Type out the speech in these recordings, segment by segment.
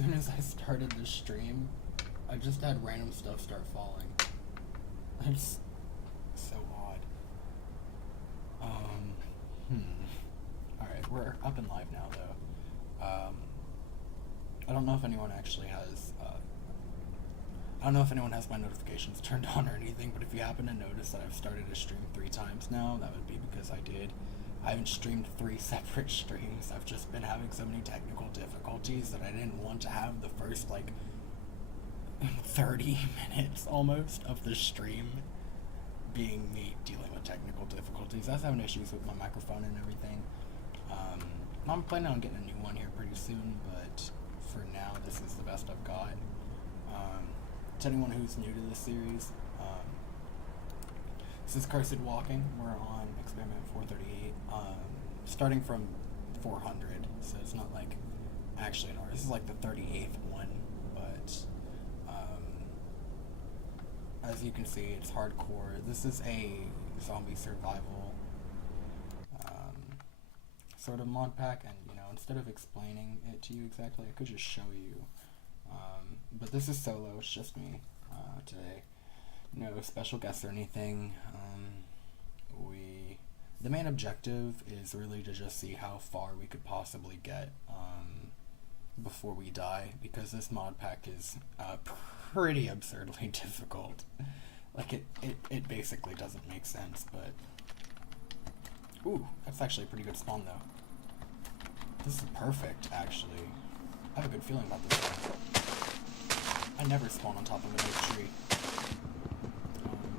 soon as I started the stream, I just had random stuff start falling. It's so odd. Alright, we're up and live now, though. I don't know if anyone actually has, I don't know if anyone has my notifications turned on or anything, but if you happen to notice that I've started a stream 3 times now, that would be because I did. I haven't streamed 3 separate streams. I've just been having so many technical difficulties that I didn't want to have the first, 30 minutes almost of the stream being me dealing with technical difficulties. I was having issues with my microphone and everything. I'm planning on getting a new one here pretty soon, but for now, this is the best I've got. To anyone who's new to this series, this is Cursed Walking. We're on experiment 438, starting from 400, so it's not like actually an order. This is like the 38th one, but as you can see, it's hardcore. This is a zombie survival sort of mod pack, and instead of explaining it to you exactly, I could just show you. But this is solo, it's just me today. No special guests or anything. The main objective is really to just see how far we could possibly get before we die, because this mod pack is pretty absurdly difficult. It basically doesn't make sense, but... Ooh, that's actually a pretty good spawn, though. This is perfect, actually. I have a good feeling about this one. I never spawn on top of an oak tree.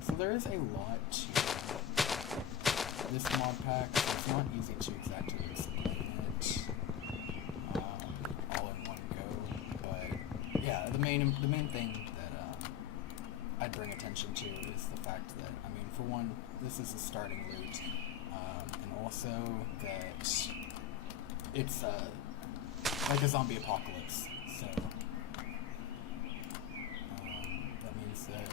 So there is a lot to this mod pack. It's not easy to exactly explain it all in one go, but yeah, the main thing that I'd bring attention to is the fact that, for one, this is a starting loot, and also that it's like a zombie apocalypse, so that means that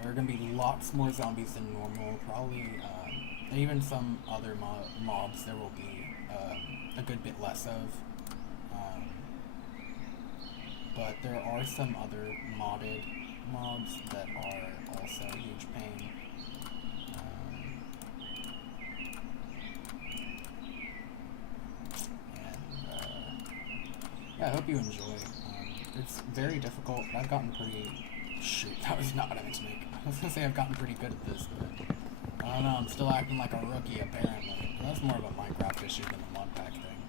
there are going to be lots more zombies than normal, probably, and even some other mobs there will be a good bit less of, but there are some other modded mobs that are also a huge pain. Yeah, I hope you enjoy. It's very difficult. I've gotten pretty... Shoot, that was not what I meant to make. I was gonna say I've gotten pretty good at this, but... I don't know, I'm still acting like a rookie, apparently. But that's more of a Minecraft issue than a mod pack thing.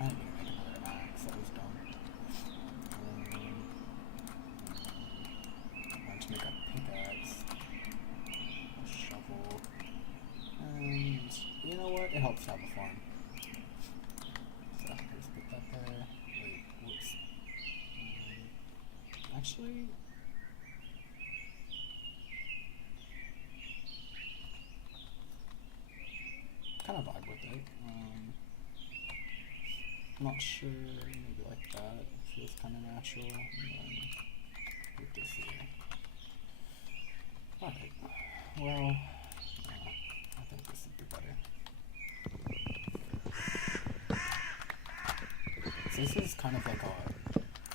I didn't mean to make another axe, that was dumb. I want to make a pickaxe. A shovel. And... you know what? It helps to have a farm. So, let's put that there. Wait, whoops. Actually... kind of vibe with it. Not sure, maybe like that. It feels kind of natural. And then put this here. Alright. Well, I think this would be better. So this is kind of like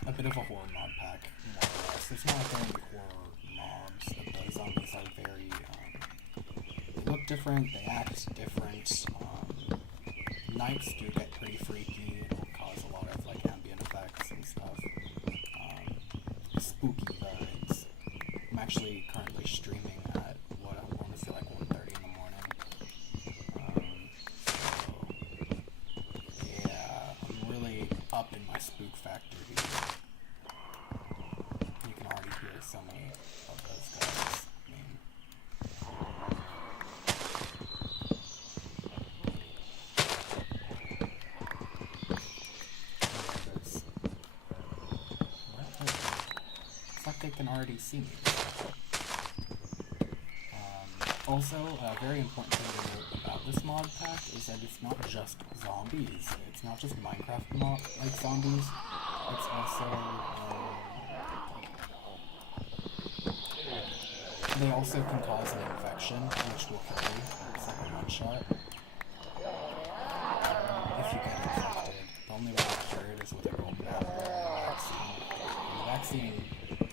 a bit of a horror mod pack, more or less. It's not like there are any horror mobs. The zombies are very, they look different, they act different. Nights do get pretty freaky. It'll cause a lot of ambient effects and stuff. Spooky vibes. I'm actually currently streaming at what I want to say 1:30 in the morning. So yeah, I'm really up in my spook factor here. You can already hear so many of those guys. They can already see me. Also, a very important thing to note about this mod pack is that it's not just zombies. It's not just Minecraft zombies. It's also They also can cause an infection, which will kill you. It's like a one-shot. If you get infected. The only way to cure it is with a golden apple or a vaccine. And the vaccine,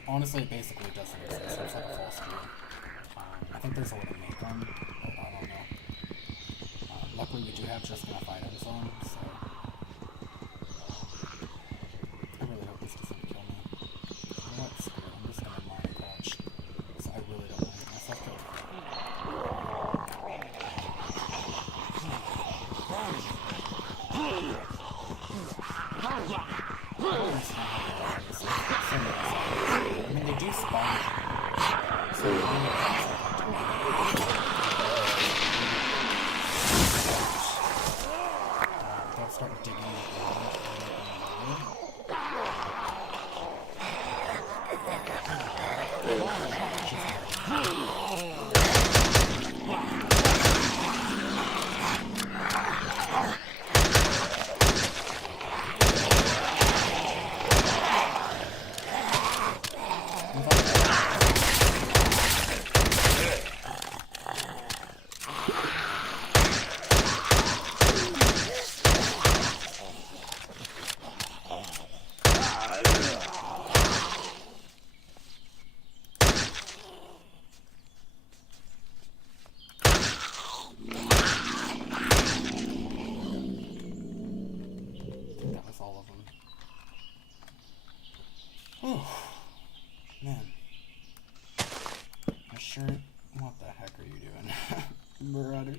honestly, it basically doesn't exist. It's like a false cure. I think there's a way to make one, but I don't know. Luckily, we do have just enough items on, so I really hope this doesn't kill me. You know what? Screw it. I'm just gonna mine crouch, so I really don't want to get myself killed. I mean, they do spawn, so it really affects they'll start digging the ground and making a man. I sure. What the heck are you doing, brother?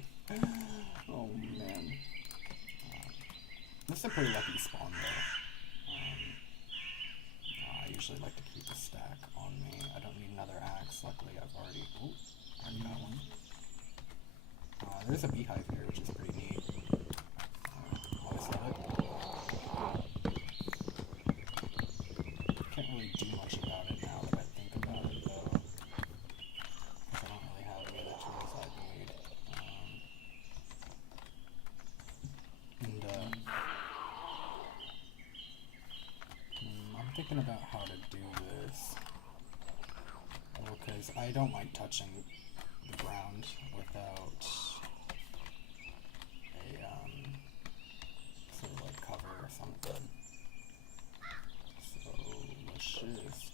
Oh man. This is a pretty lucky spawn though. I usually like to keep a stack on me. I don't need another axe. Luckily, I've already. Ooh, already got one. There's a beehive here, which is pretty neat. Always love it. Can't really do much about it now that I think about it, though. Because I don't really have any other tools I need. I'm thinking about how to do this. Because I don't like touching the ground without a, sort of like cover or something. So, let's just...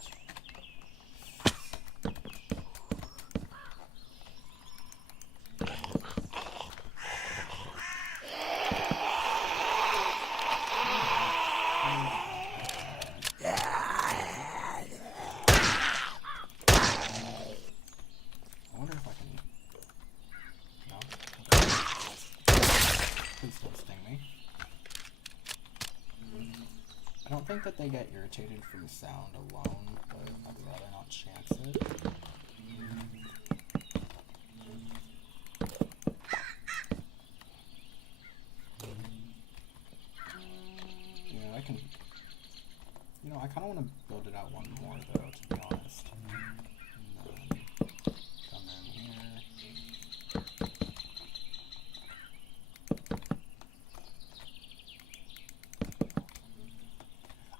I don't think that they get irritated from sound alone, but I'd rather not chance it. Yeah, I can... You know, I kind of want to build it out one more, though, to be honest. And then come in here.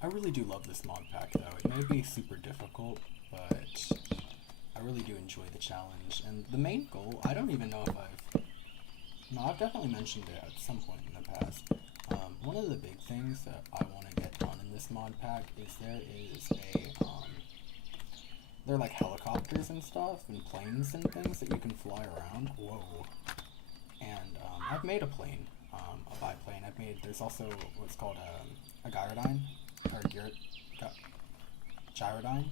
I really do love this mod pack, though. It may be super difficult, but I really do enjoy the challenge. And the main goal, I don't even know if I've... No, I've definitely mentioned it at some point in the past. One of the big things that I want to get done in this mod pack is there is a, they're like helicopters and stuff, and planes and things that you can fly around. Whoa. And, I've made a plane, a biplane. I've made, there's also what's called a gyrodyne, or gyrodyne.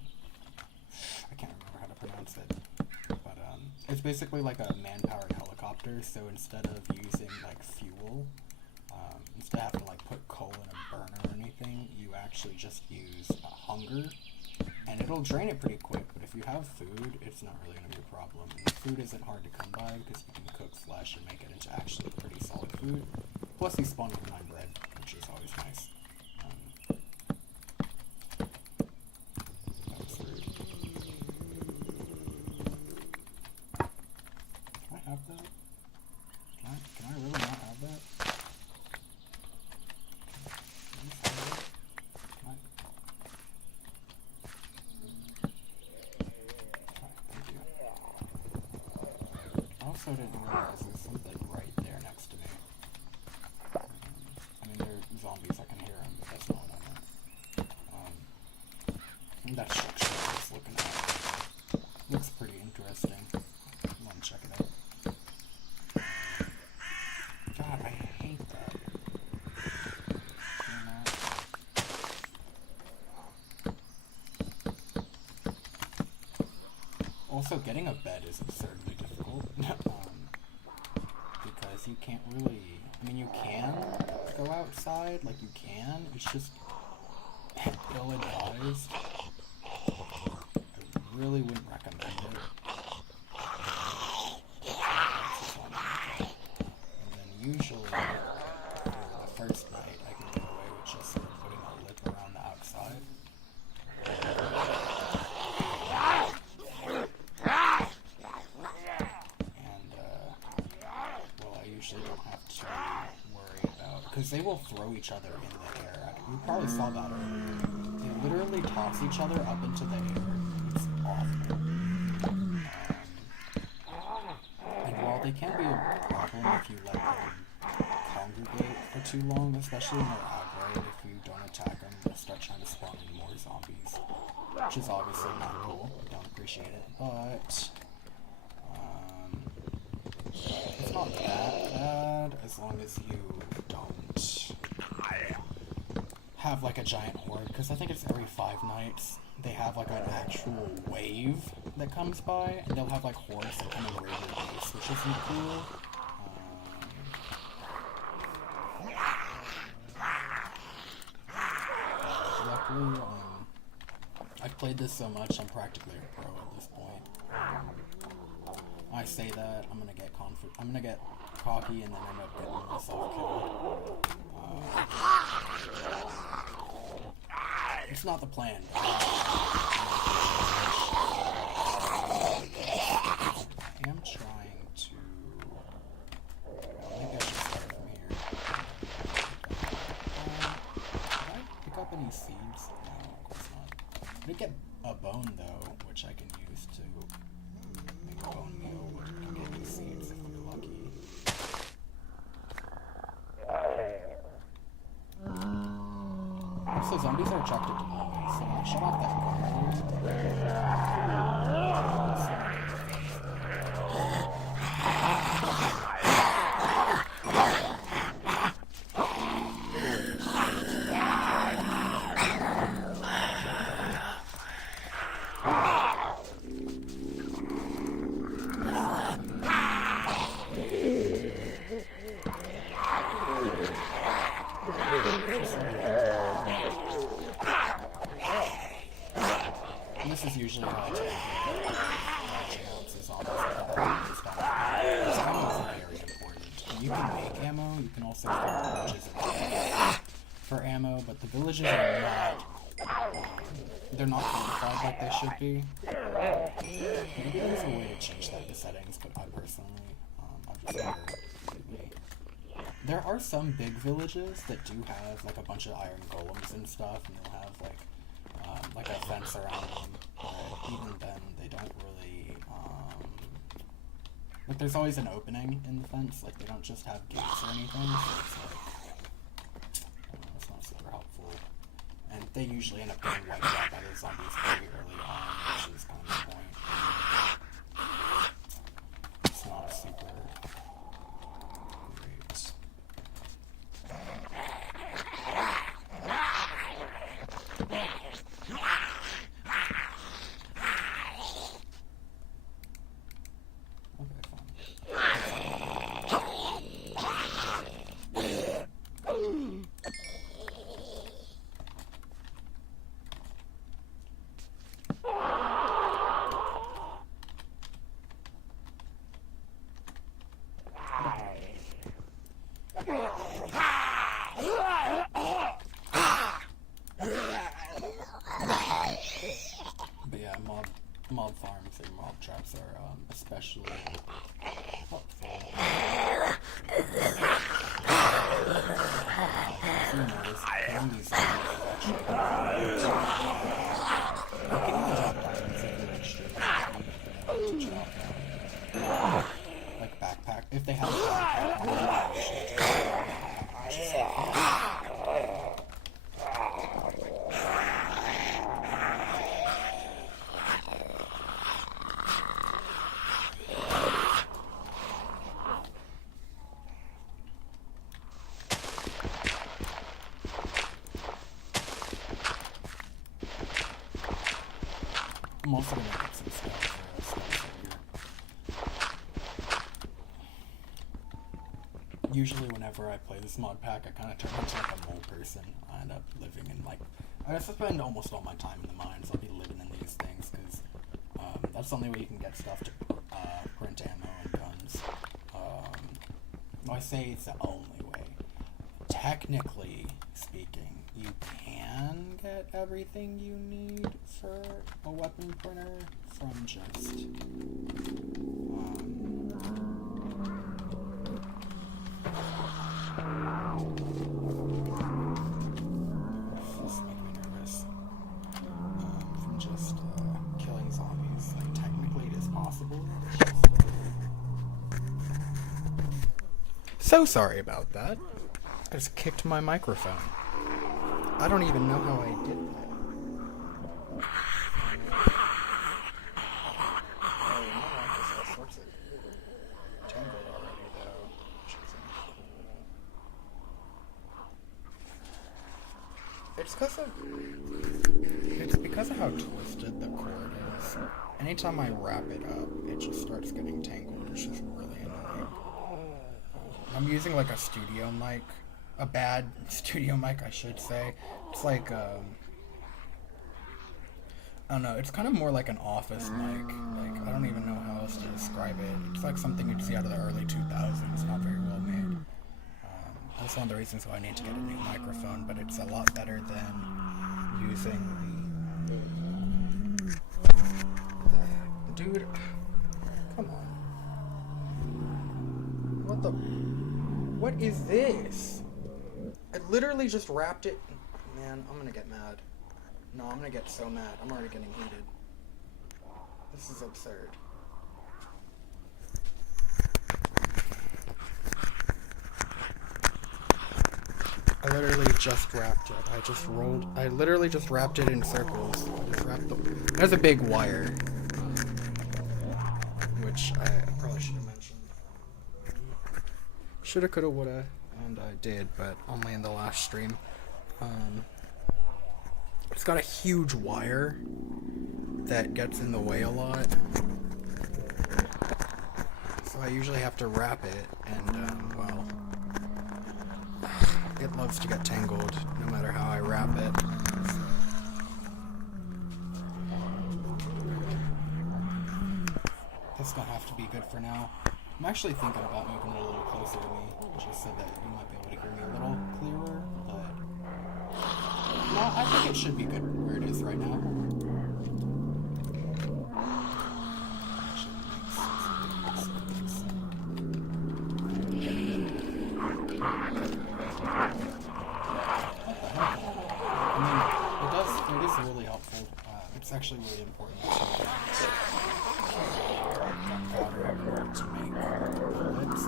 I can't remember how to pronounce it. But, it's basically like a man-powered helicopter, so instead of using, like, fuel, instead of having to, like, put coal in a burner or anything, you actually just use hunger, and it'll drain it pretty quick, but if you have food, it's not really going to be a problem. And food isn't hard to come by, because you can cook flesh and make it into actually pretty solid food. Plus, you spawn with 9 bread, which is always nice. That was rude. Can I have that? Can I really not have that? Thank you. also didn't realize there's something right there next to me. I mean, there are zombies, I can hear them, but that's not what I meant. That structure I was looking at looks pretty interesting. I want to check it out. God, I hate that. Also, getting a bed is absurdly difficult. Because you can't really... I mean, you can go outside, like you can, it's just ill-advised. I really wouldn't recommend it. And then usually, for the first night, I can get away with just sort of putting a lip around the outside. And, well, I usually don't have to worry about... Because they will throw each other in the air. You probably saw that earlier. They literally toss each other up into the air. It's awful. And while they can be a problem if you let them congregate for too long, especially when they're aggroed, if you don't attack them, they'll start trying to spawn in more zombies. Which is obviously not cool. I don't appreciate it. But it's not that bad as long as you don't have like a giant horde, because I think it's every 5 nights they have like an actual wave that comes by, and they'll have like hordes that come and raid your base, which isn't cool. Luckily, I've played this so much, I'm practically a pro at this point. I say that, I'm gonna get cocky and then end up getting myself killed. It's not the plan. I am trying to... maybe I should start from here. Did I pick up any seeds? No, of course not. I did get a bone, though, which I can use to make a bone meal, which can get me seeds if we're lucky. Also, zombies are attracted to noise, so when I shut off that this is usually how I take ounces on this. Ammo is very important. You can make ammo, you can also start villages for ammo, but the villages are not, they're not qualified like they should be. Maybe there's a way to change that in settings, but I personally, I've just never... There are some big villages that do have like a bunch of iron golems and stuff, and they'll have like a fence around them, but even then they don't really, like there's always an opening in the fence, like they don't just have gates or anything, so it's like, I don't know, it's not super helpful. And they usually end up getting wiped out by the zombies pretty early on, which is kind of the point. It's not super great. But yeah, mob farms and mob traps are especially helpful. As you notice, killing these zombies is actually like getting the job done is like an extreme to chop down. Like If they have I'm also gonna get some stuff here. Usually whenever I play this mod pack, I kind of turn into like a mole person. I end up living in like, I spend almost all my time in the mines. I'll be living in these things because that's the only way you can get stuff to print ammo and guns. Well, I say it's the only way. Technically speaking, you can get everything you need for a weapon printer from just this makes me nervous. From just killing zombies. Like technically it is possible. So sorry about that. I just kicked my microphone. I don't even know how I did that. Oh, my mic is all sorts of tangled already, though. Which isn't cool. It's because of how twisted the cord is. Anytime I wrap it up, it just starts getting tangled. It's just really annoying. I'm using like a studio mic. A bad studio mic, I should say. It's like, I don't know, it's kind of more like an office mic. Like, I don't even know how else to describe it. It's like something you'd see out of the early 2000s. It's not very well made. That's one of the reasons why I need to get a new microphone, but it's a lot better than using the... Dude, come on. What the... What is this? I literally just wrapped it. Man, I'm gonna get mad. No, I'm gonna get so mad. I'm already getting heated. This is absurd. I literally just wrapped it. I literally just wrapped it in circles. There's a big wire. Which I probably should have mentioned. Shoulda, coulda, woulda. And I did, but only in the last stream. It's got a huge wire that gets in the way a lot. So I usually have to wrap it, and, well, it loves to get tangled no matter how I wrap it. That's gonna have to be good for now. I'm actually thinking about moving it a little closer to me, just so that you might be able to hear me a little clearer, but... No, I think it should be good where it is right now. I mean, it is really helpful. It's actually really important to make bullets.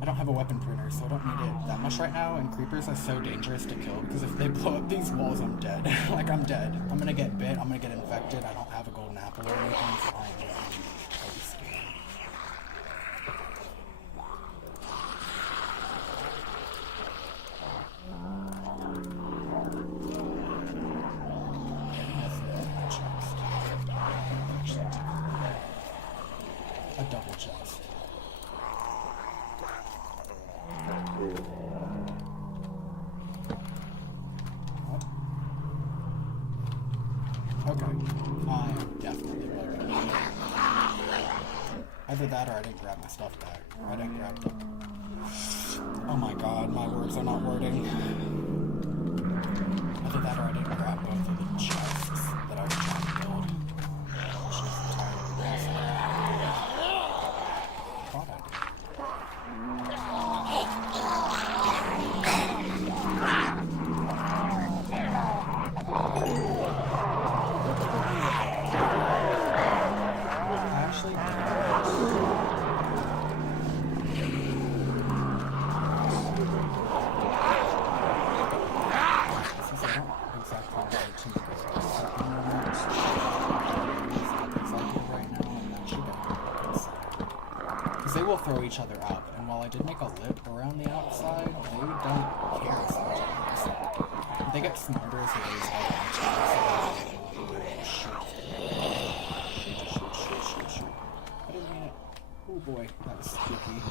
I don't have a weapon printer, so I don't need it that much right now, and creepers are so dangerous to kill, because if they blow up these walls, I'm dead. Like, I'm dead. I'm gonna get bit, I'm gonna get infected, I don't have a golden apple or anything, so I'm really scared. A double chest. What? Okay. I am definitely bugging. Either that or I didn't grab my stuff back. Or I didn't grab the... Oh my god, my words are not wording. Either that or I didn't grab both of the chests that I was trying to build. Which is entirely possible. Actually, throw each other up, and while I did make a lip around the outside, they don't care sometimes. They get smarter as the days go on, so shoot. I didn't mean it. Oh boy, that was spooky.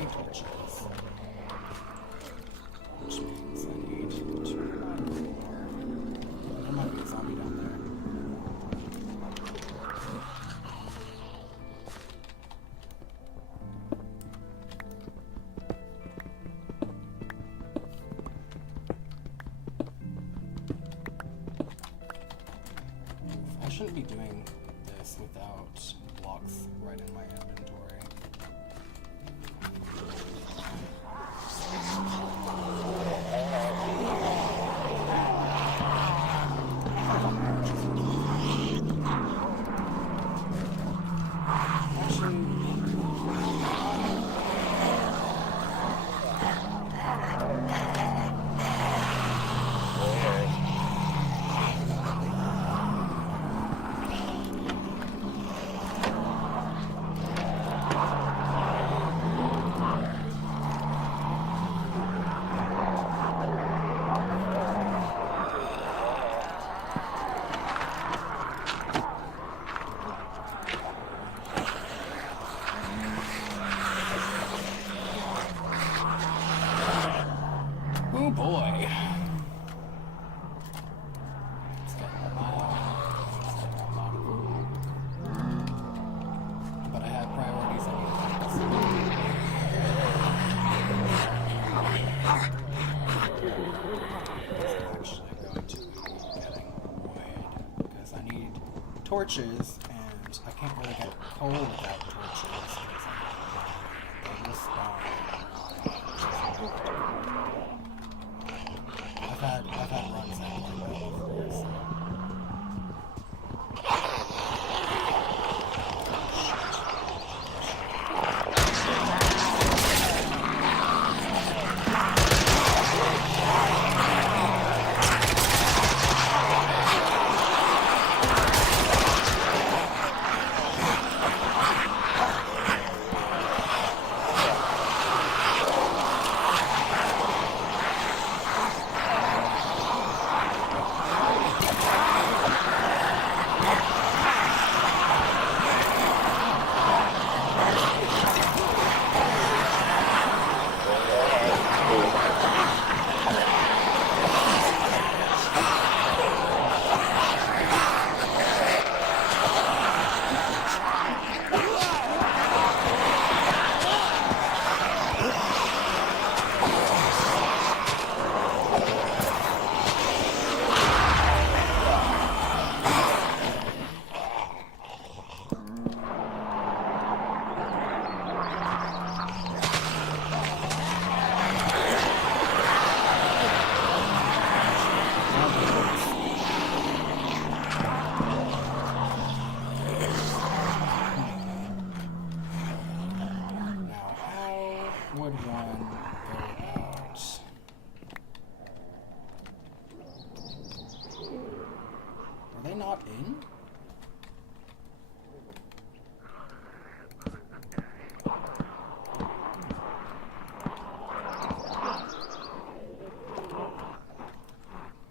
Need torches. Which means I need to run more. There might be a zombie down there. I shouldn't be doing this without blocks right in my inventory. Oh boy. Let's get them out. But I have priorities I need to fix. Actually going to be getting wood because I need torches and I can't really get coal without torches because they will spawn. I've had runs that like that before, so. Not in?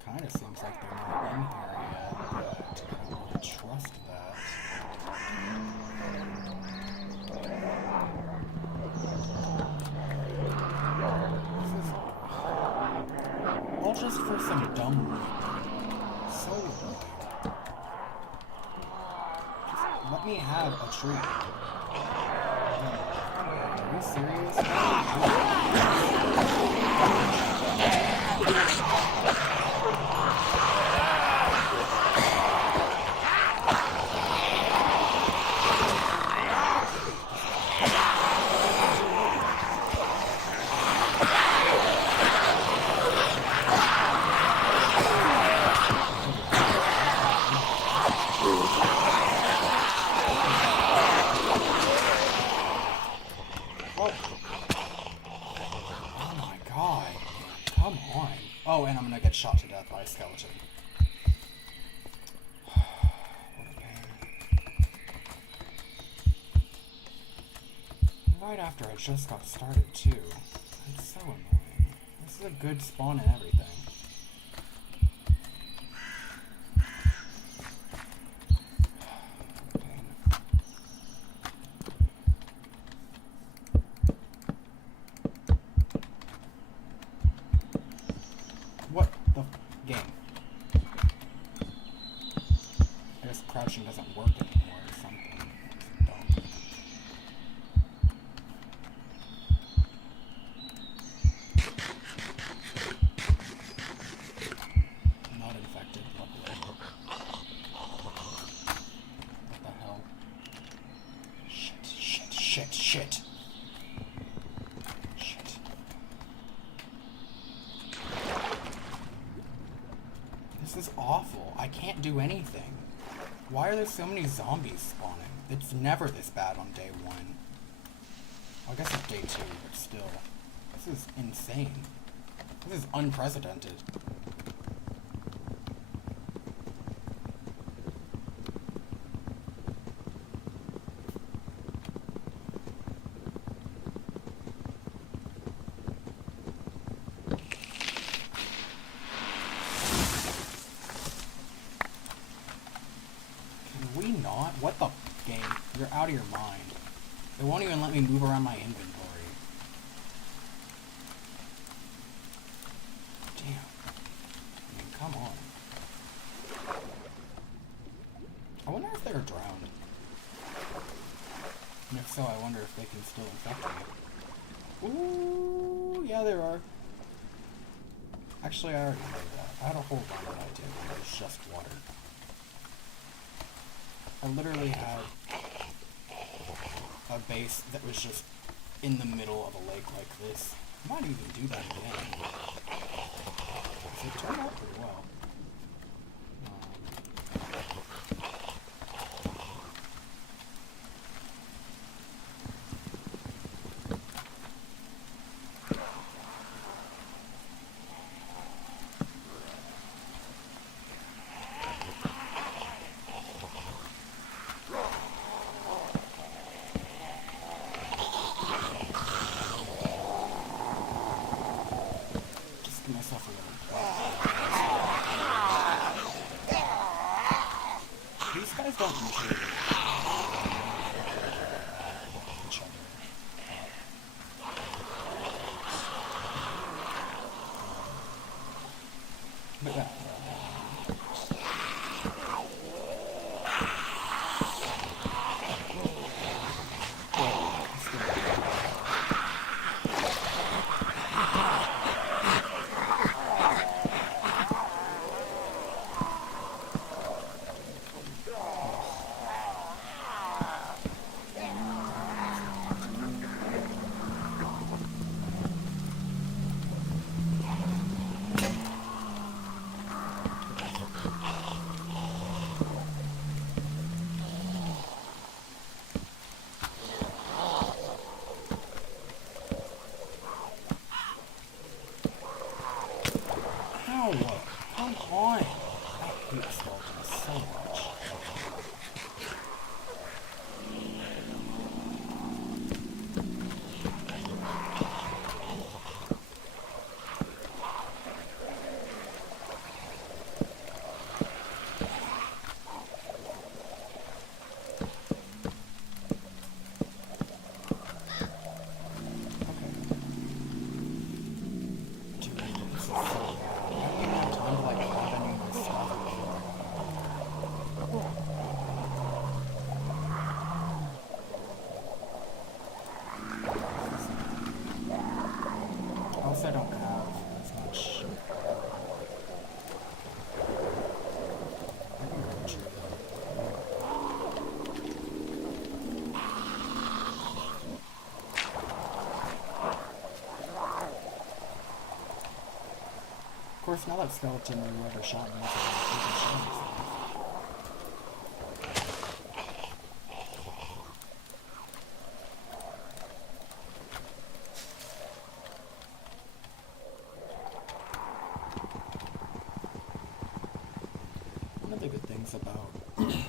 Kinda seems like they're not in here yet, but I don't really trust that. This is all just for some dumb reason. So weird. Let me have a treat. Are you serious? Oh, and I'm gonna get shot to death by a skeleton. What a pain. right after I just got started, too. It's so annoying. This is a good spawn and everything. What the game? I guess crouching doesn't work anymore or something. It's dumb. Not infected, luckily. What the hell? Shit, shit, shit, shit. Shit. This is awful. I can't do anything. Why are there so many zombies spawning? It's never this bad on day 1. Well, I guess it's day 2, but still. This is insane. This is unprecedented. What the game? You're out of your mind. It won't even let me move around my inventory. Damn. I mean, come on. I wonder if they're drowned. And if so, I wonder if they can still infect me. Ooh, yeah, there are. Actually, I already heard that. I had a whole bunch that I did when it was just water. I literally had a base that was just in the middle of a lake like this. I might even do that again. It turned out pretty well. These guys don't usually each other. But yeah. Come on! I hate skeletons so much. I don't have as much. I can go true Of course, now that skeleton or whoever shot me, I can show myself. One of the good things about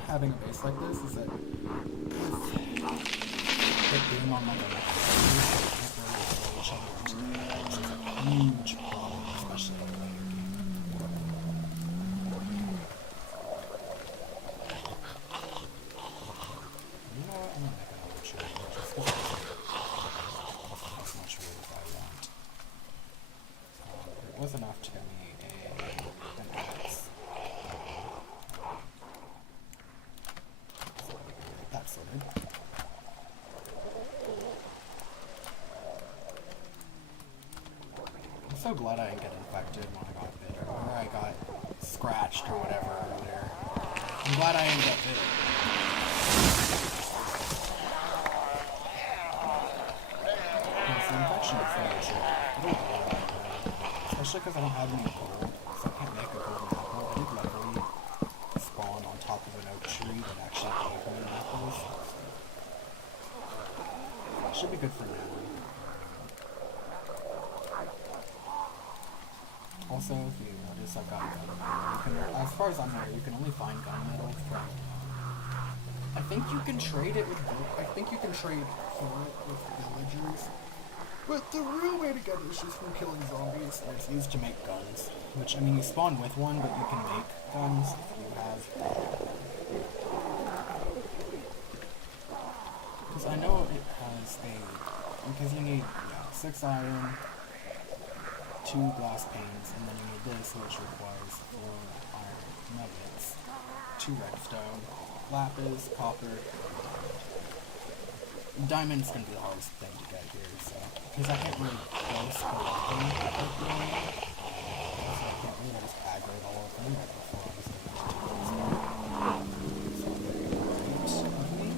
having a base like this is that it being on like a can't really throw each other into the bed is a huge problem, especially in the later game. You know what? I'm gonna make another tree just because as much wood as I want. It was enough to get me an axe. So get that sorted. I'm so glad I didn't get infected when I got bit, or I got scratched or whatever earlier. I'm glad I didn't get bit. Because the infection is no issue. It'll go away. Especially because I don't have any gold, so I can't make a golden apple. I did luckily spawn on top of an oak tree that actually gave me apples. Should be good for now. Also, if you notice, I've got gunmetal. As far as I'm aware, you can only find gunmetal from. I think you can trade it with. I think you can trade for it with villagers. But the real way to get it is just from killing zombies, and it's used to make guns. Which, I mean, you spawn with one, but you can make guns if you have. Because I know it has a. Because you need 6 iron, 2 glass panes, and then you need this, which requires 4 iron nuggets, 2 redstone, lapis, copper. Diamond's gonna be the hardest thing to get here, so. Because I can't really boast collecting like doing it. So I can't really just aggro all of them right before I was going to do this stuff. So very great of me.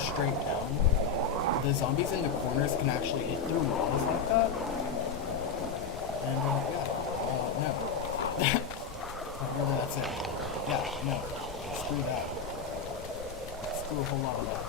straight down, the zombies in the corners can actually hit through walls like that. And, yeah. No. Really, that's it. Yeah, no. Screw that. Screw a whole lot of that.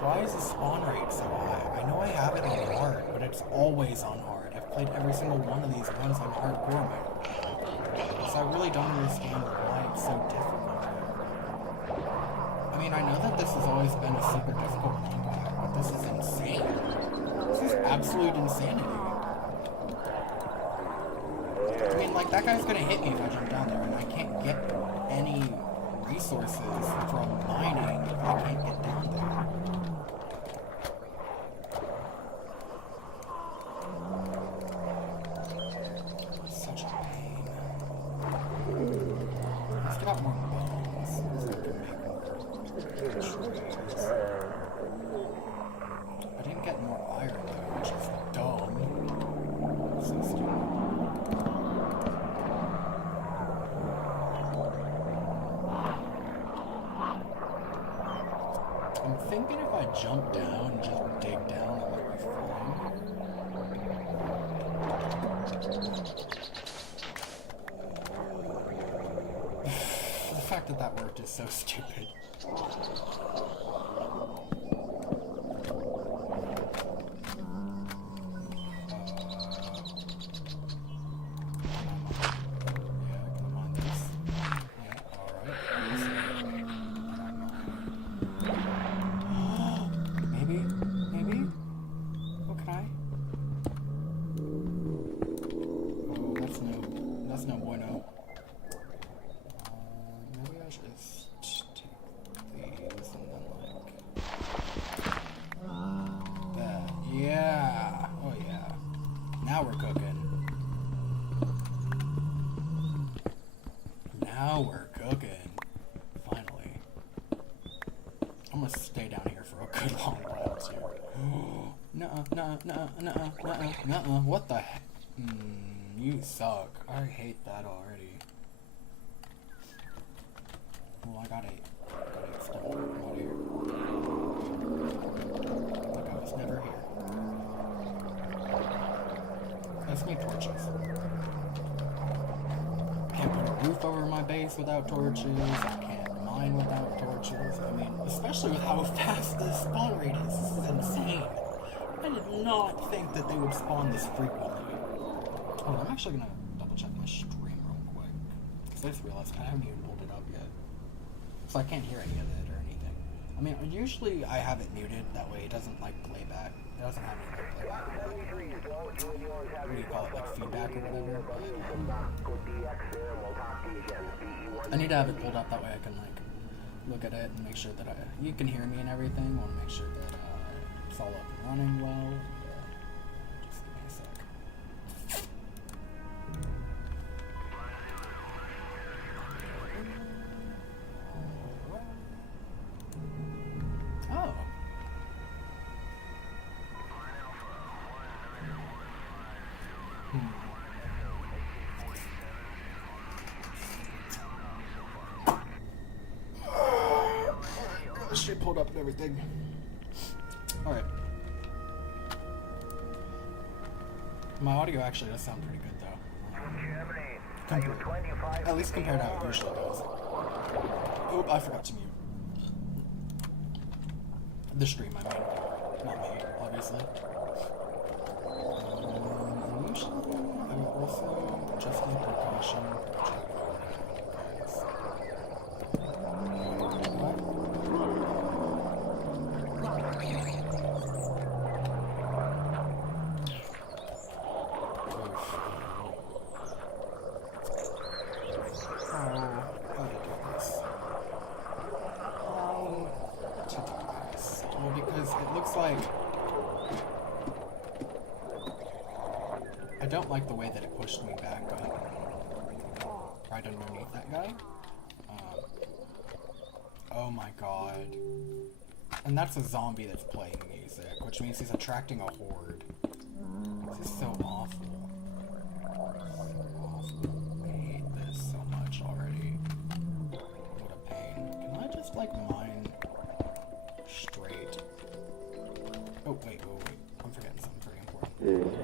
Why is the spawn rate so high? I know I have it on hard, but it's always on hard. I've played every single one of these runs on hardcore mode. So I really don't understand why it's so difficult. I mean, I know that this has always been a super difficult mod pack, but this is insane. This is absolute insanity. I mean, like, that guy's gonna hit me if I jump down there, and I can't get any resources from mining if I can't get down there. Such a pain. Let's get out more bones. I didn't get more iron though, which is dumb. So stupid. I'm thinking if I jump down and just dig down, I might be fine. The fact that that worked is so stupid. That's no bueno. Maybe I should just take these and then like that. Yeah. Oh yeah. Now we're cooking. Now we're cooking. Finally. I'm gonna stay down here for a good long while too. Nuh-uh. What the heck? You suck. I hate that already. Well, I got 8 stone. I'm out here. Like I was never here. Let's make torches. Can't put a roof over my base without torches. I can't mine without torches. I mean, especially with how fast the spawn rate is. This is insane. I did not think that they would spawn this frequently. Oh, I'm actually gonna double check my stream real quick. Because I just realized I haven't even pulled it up yet. So I can't hear any of it or anything. I mean, usually I have it muted, that way it doesn't like playback. It doesn't have any like playback. What do you call it, like feedback or whatever? I need to have it pulled up, that way I can like look at it and make sure that you can hear me and everything. I want to make sure that it's all up and running well. Just give me a sec. Oh. Shit pulled up and everything. Alright. My audio actually does sound pretty good though. At least compared to how it usually does. Oh, I forgot to mute. The stream, I mean. Not me, obviously. Usually, I will also, just in precaution, check it out. What? How do I do this? looks like... I don't like the way that it pushed me back up. Right underneath that guy. Oh my god. And that's a zombie that's playing music, which means he's attracting a horde. This is so awful. So awful. I hate this so much already. What a pain. Can I just, like, mine straight? Oh, wait. I'm forgetting something pretty important.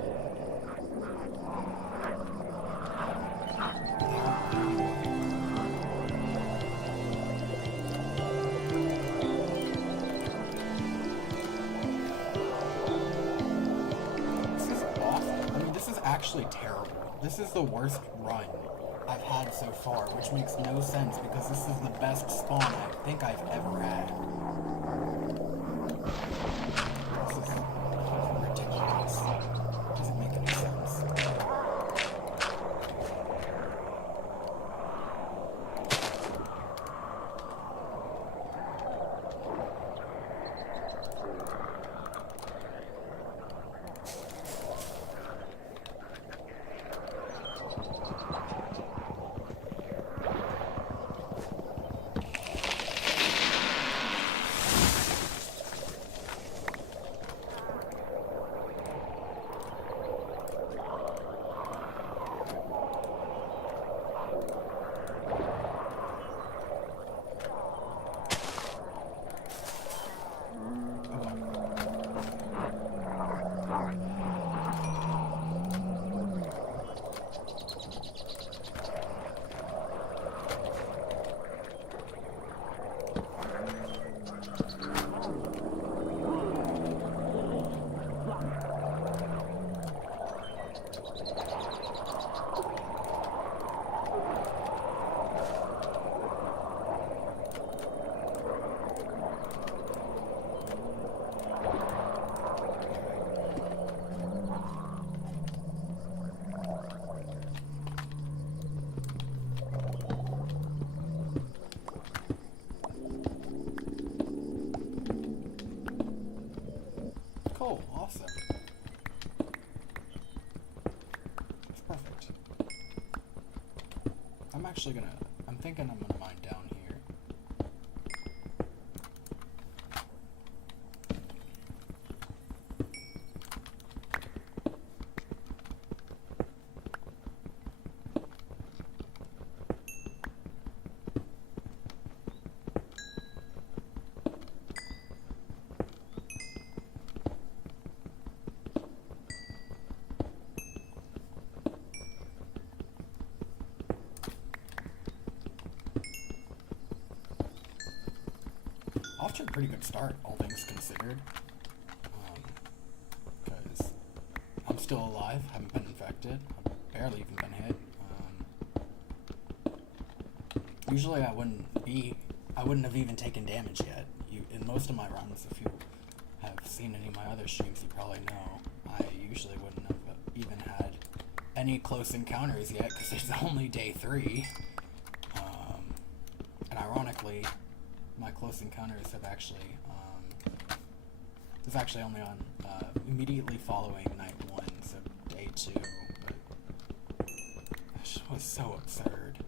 Actually terrible. This is the worst run I've had so far, which makes no sense because this is the best spawn I think I've ever had. This is ridiculous. Doesn't make any sense. Cool, awesome. That's perfect. I'm thinking I'm gonna mine down here. Off to a pretty good start, all things considered. Because I'm still alive, haven't been infected, I've barely even been hit. Usually I wouldn't have even taken damage yet. In most of my runs, if you have seen any of my other streams, you probably know, I usually wouldn't have even had any close encounters yet, because it's only day 3. And ironically, my close encounters have actually, it's actually only on, immediately following night 1, so day 2, but it was so absurd.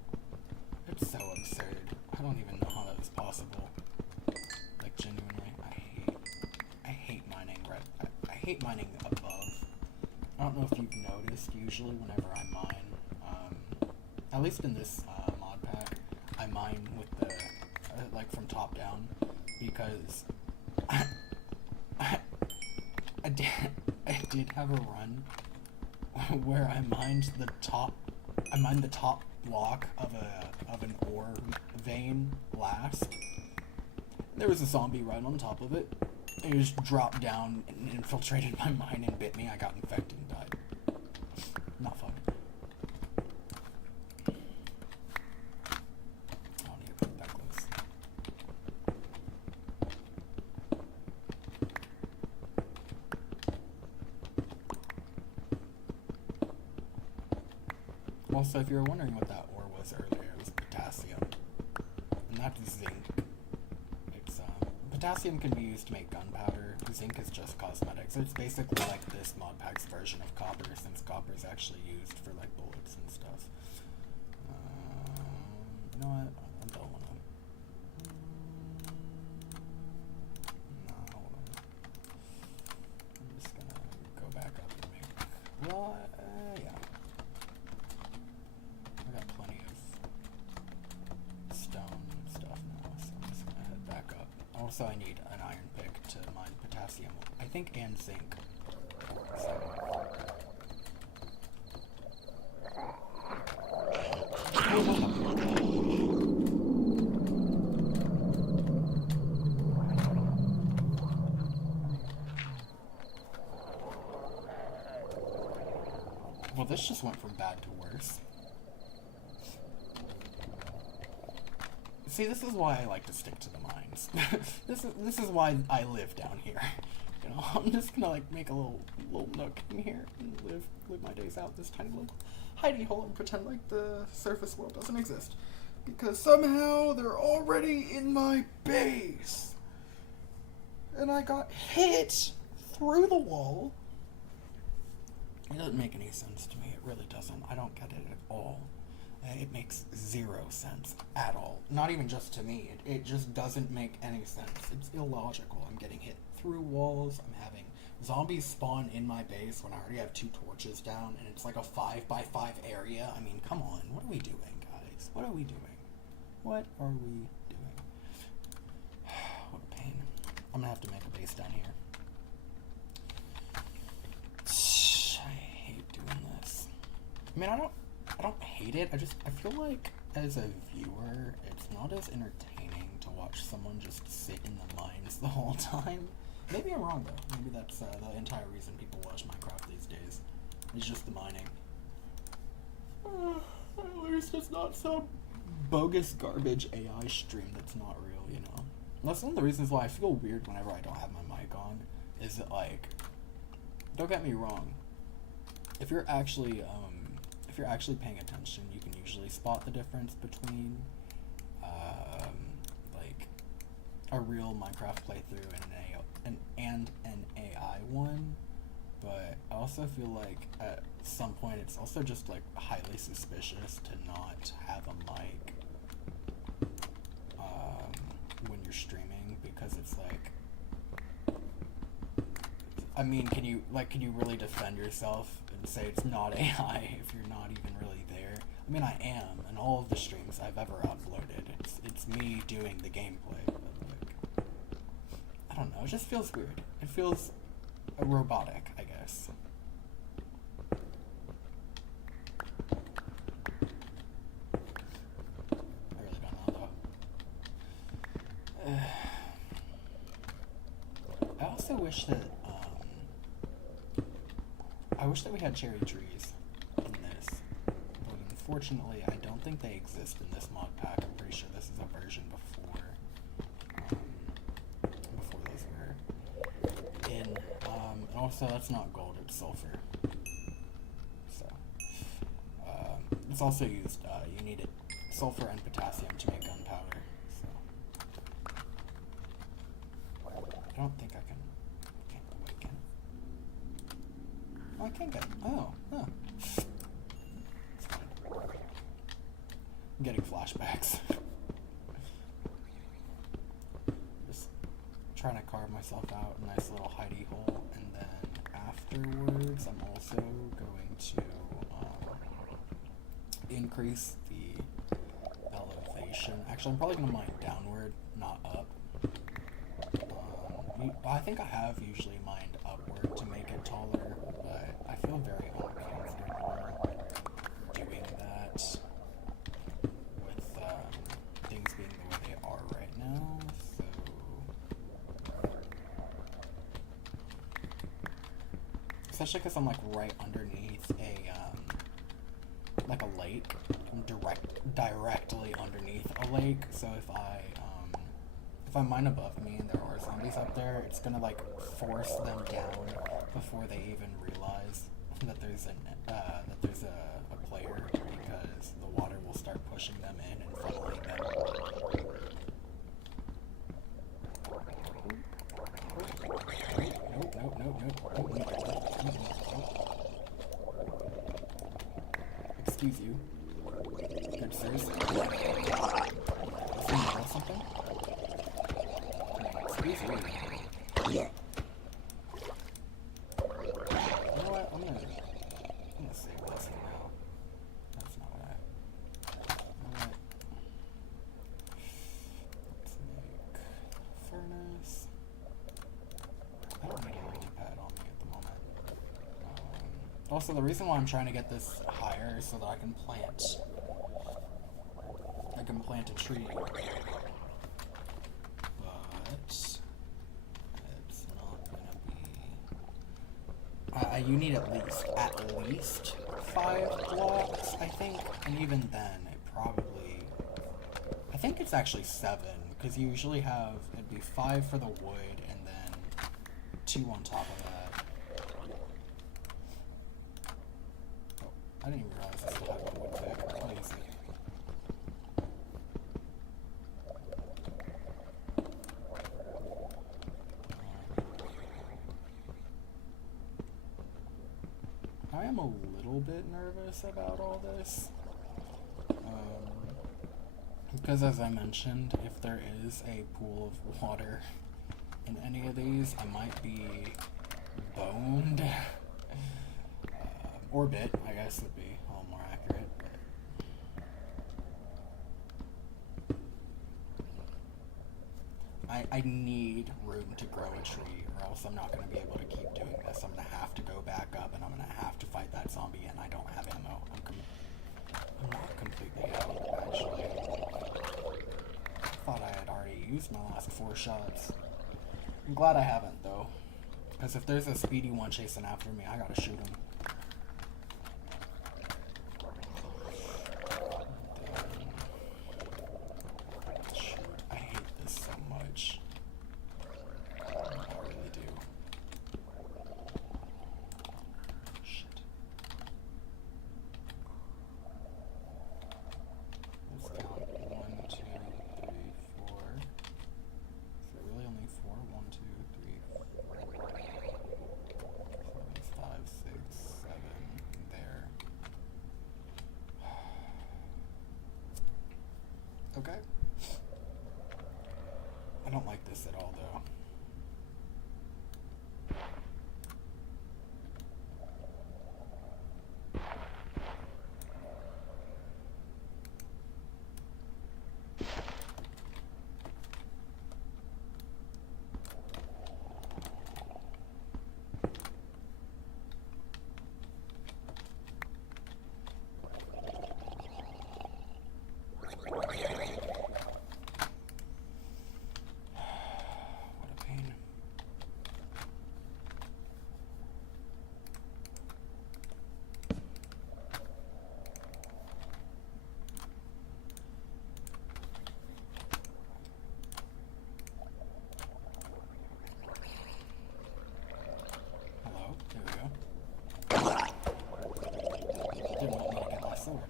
It's so absurd. I don't even know how that was possible. Like, genuinely, I hate mining, right? I hate mining above. I don't know if you've noticed, usually whenever I mine, at least in this, mod pack, I mine with the, like, from top down, because I did have a run where I mined the top block of an ore vein last. There was a zombie right on top of it. It just dropped down and infiltrated my mine and bit me. I got infected and died. Not fun. I don't need to put it that close. Also, if you were wondering what that ore was earlier, it was potassium. And not zinc. It's Potassium can be used to make gunpowder. Zinc is just cosmetic. So it's basically like this mod pack's version of copper, since copper is actually used for like bullets and stuff. You know what? I don't want to. No, hold on. I'm just gonna go back up and make. Well, yeah. I got plenty of stone stuff now, so I'm just gonna head back up. Also, I need an iron pick to mine potassium, I think, and zinc. So. Well, this just went from bad to worse. See, this is why I like to stick to the mines. this is why I live down here. You know, I'm just gonna like make a little nook in here and live my days out this tiny little hidey hole and pretend like the surface world doesn't exist. Because somehow they're already in my base. And I got hit through the wall. It doesn't make any sense to me. It really doesn't. I don't get it at all. It makes zero sense at all. Not even just to me. It just doesn't make any sense. It's illogical. I'm getting hit through walls. I'm having zombies spawn in my base when I already have 2 torches down, and it's like a 5x5 area. I mean, come on. What are we doing, guys? What are we doing? What are we doing? What a pain. I'm gonna have to make a base down here. I hate doing this. I mean, I don't hate it. I feel like as a viewer, it's not as entertaining to watch someone just sit in the mines the whole time. Maybe I'm wrong though. Maybe that's the entire reason people watch Minecraft these days. It's just the mining. At least it's not some bogus garbage AI stream that's not real, you know. And that's one of the reasons why I feel weird whenever I don't have my mic on. Is that, like, don't get me wrong. If you're actually paying attention, you can usually spot the difference between like a real Minecraft playthrough and an AI one. But I also feel like at some point it's also just like highly suspicious to not have a mic when you're streaming, because it's like, I mean, can you really defend yourself and say it's not AI if you're not even really there? I mean, I am, in all of the streams I've ever uploaded. It's me doing the gameplay, but like, I don't know, it just feels weird. It feels robotic, I guess. I really don't know though. I also wish that we had cherry trees in this, but unfortunately I don't think they exist in this mod pack. I'm pretty sure this is a version before those were in. And also that's not gold, it's sulfur. So it's also used, you need it, sulfur and potassium to make gunpowder. So I don't think I can awaken. Oh, I can get. Oh, huh. It's fine. I'm getting flashbacks. Just trying to carve myself out a nice little hidey hole, and then afterwards, I'm also going to increase the elevation. Actually, I'm probably going to mine downward, not up. I think I have usually mined upward to make it taller, but I feel very uncomfortable doing that with things being the way they are right now, so especially because I'm like right underneath like a lake. I'm directly underneath a lake, so if I mine above me and there are zombies up there, it's gonna like force them down before they even realize that there's a player, because the water will start pushing them in and funneling them. Excuse you. Good sirs. Is he know something? Excuse you. You know what? I'm gonna save this for now. That's not what I... Alright. Let's make furnace. I don't need a lily pad on me at the moment. Also, the reason why I'm trying to get this higher is so that I can plant a tree. But it's not gonna be... you need at least 5 blocks, I think. And even then, it probably... I think it's actually 7, because you usually have... It'd be 5 for the wood, and then 2 on top of that. Oh, I didn't even realize I still have a wood pick. Let me see. I am a little bit nervous about all this. Because as I mentioned, if there is a pool of water in any of these, I might be boned. Or bit, I guess would be a little more accurate. I need room to grow a tree, or else I'm not going to be able to keep doing this. I'm going to have to go back up, and I'm going to have to fight that zombie, and I don't have ammo. I'm not completely out, actually. I thought I had already used my last 4 shots. I'm glad I haven't, though. Because if there's a speedy one chasing after me, I gotta shoot him. Shoot, I hate this so much. I really do. Shit. Let's count 1, 2, 3, 4. Is it really only 4? 1, 2, 3, 4. So that's 5, 6, 7 there. Okay. I don't like this at all, though. What a pain. Hello, there we go. Didn't want me to get that sword.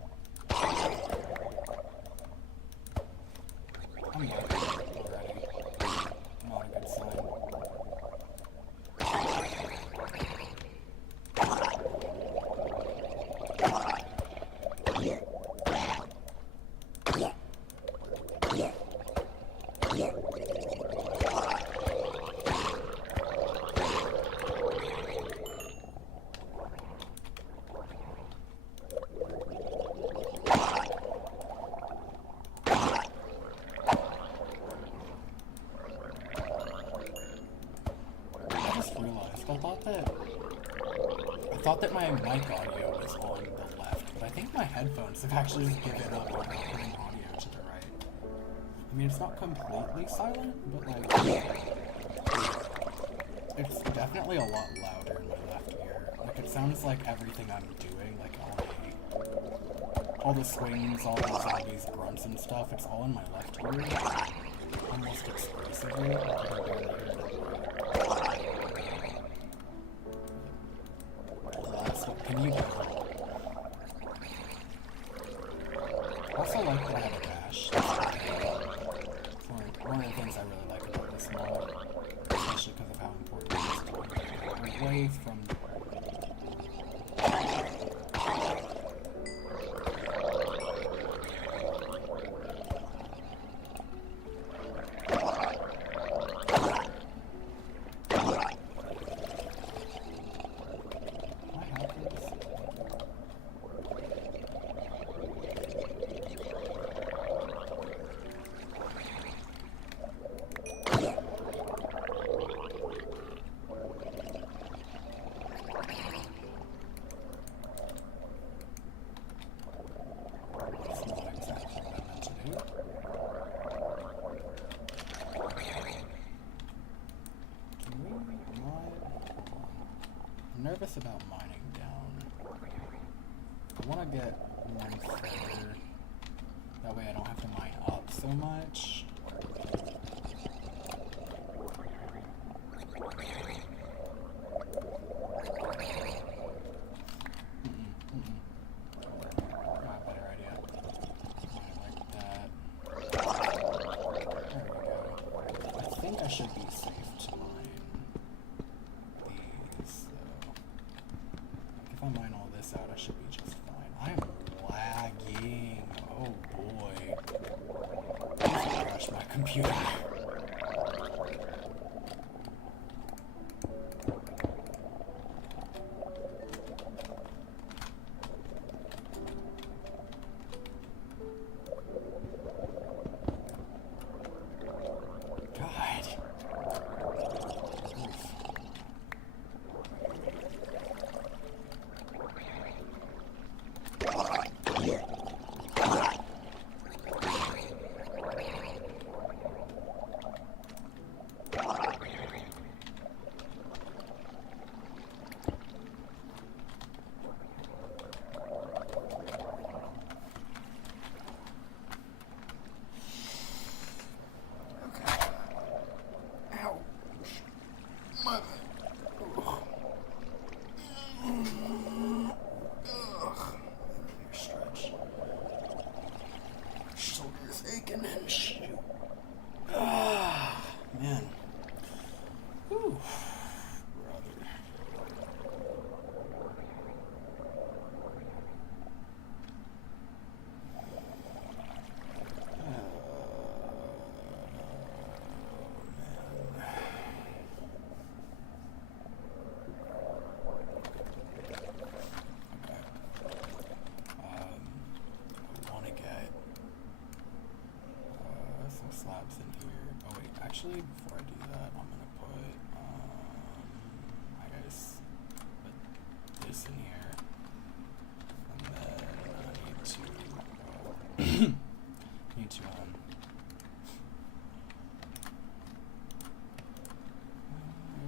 I'm not already. Not a good sign. I just realized, I thought that my mic audio was on the left, but I think my headphones have actually just given up on putting audio to the right. I mean, it's not completely silent, but like, it's definitely a lot louder in my left ear. Like, it sounds like everything I'm doing, like all the swings, all the zombies, grunts and stuff, it's all in my left ear. Almost exclusively. I can barely hear it anymore. Can you do it? Also like that I have a dash. It's one of the things I really like about this mod, especially because of how important it is to be away from... nervous about mining down. I want to get one further. That way I don't have to mine up so much. Should be safe to mine these, so if I mine all this out, I should be just fine. I am lagging. Oh boy. Please crash my computer. Actually, before I do that, I'm gonna put, I guess, put this in here, and then I need to, I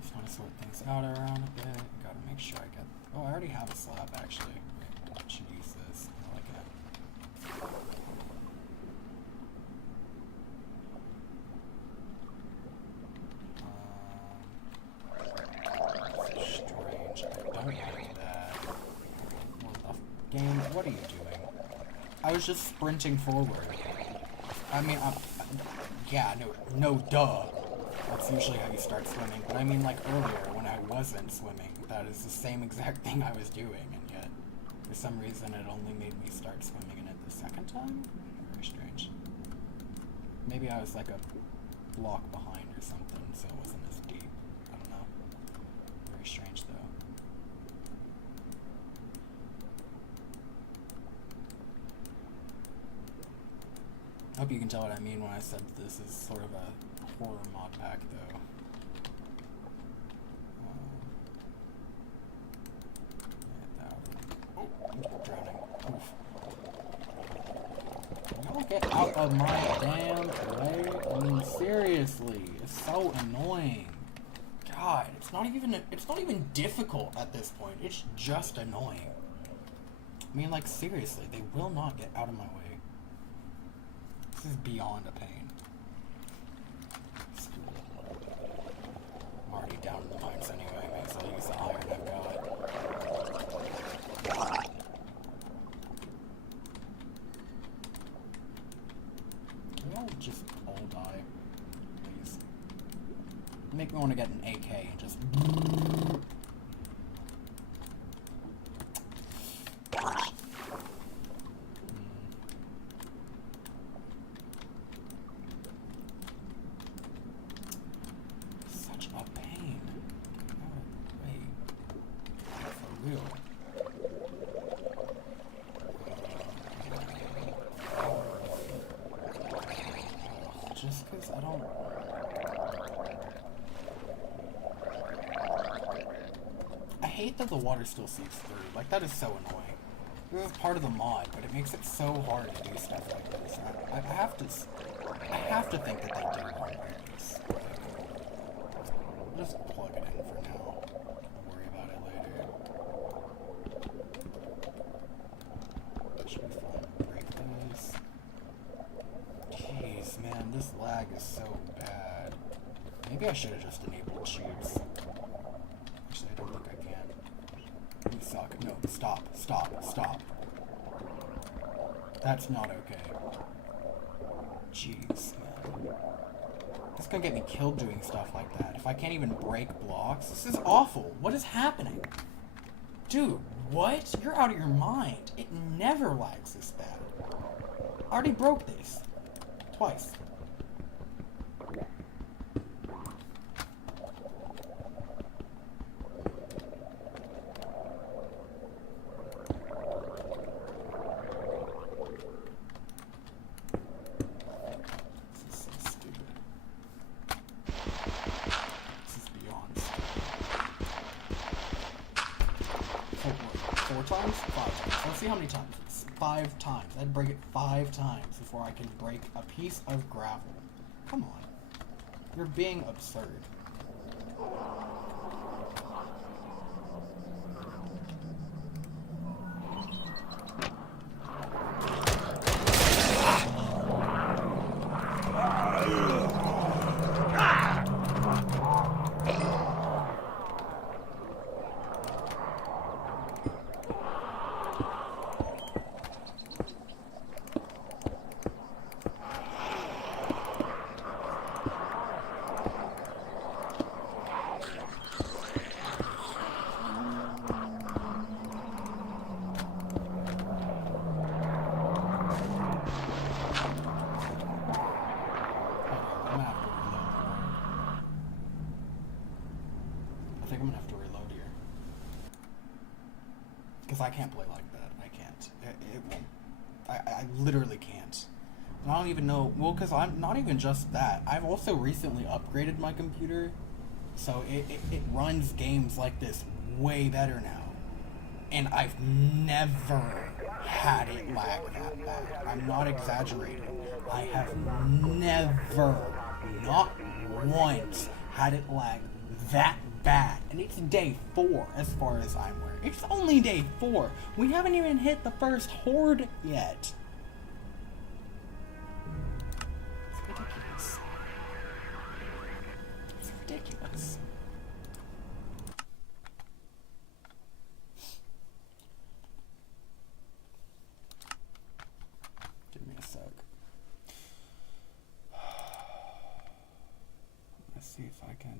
just want to sort things out around a bit. Gotta make sure I get, oh, I already have a slab, actually. I should use this. I like it. Game, what are you doing? I was just sprinting forward. I mean, yeah, no, duh. That's usually how you start swimming. But I mean, like earlier, when I wasn't swimming, that is the same exact thing I was doing, and yet, for some reason, it only made me start swimming in it the second time? Very strange. Maybe I was like a block behind or something, so it wasn't as deep. I don't know. Very strange, though. I hope you can tell what I mean when I said this is sort of a horror mod pack, though. Oh, I'm drowning. Oof. Y'all get out of my damn way. I mean, seriously, it's so annoying. God, it's not even difficult at this point. It's just annoying. I mean, like, seriously, they will not get out of my way. This is beyond a pain. I'm already down in the mines anyway, may as well use the iron I've got. Can we all just all die? Please. Make me want to get an AK and just... Just because I don't... I hate that the water still seeps through. Like, that is so annoying. This is part of the mod, but it makes it so hard to do stuff like this. I have to think that they do it on purpose. I'll just plug it in for now. I'll worry about it later. so bad. Maybe I should have just enabled cheats. Actually, I don't think I can. You suck. No, stop, stop, stop. That's not okay. Jeez, man. This is gonna get me killed doing stuff like that. If I can't even break blocks, this is awful. What is happening? Dude, what? You're out of your mind. It never lags this bad. I already broke this. Twice. See how many times? It's 5 times. I'd break it 5 times before I can break a piece of gravel. Come on. You're being absurd. I can't play like that. I can't. It won't. I literally can't. And I don't even know. Well, because I'm not even just that. I've also recently upgraded my computer. So it runs games like this way better now. And I've never had it lag that bad. I'm not exaggerating. I have never, not once, had it lag that bad. And it's day 4 as far as I'm aware. It's only day 4. We haven't even hit the first horde yet. It's ridiculous. It's ridiculous. Give me a sec. Let's see if I can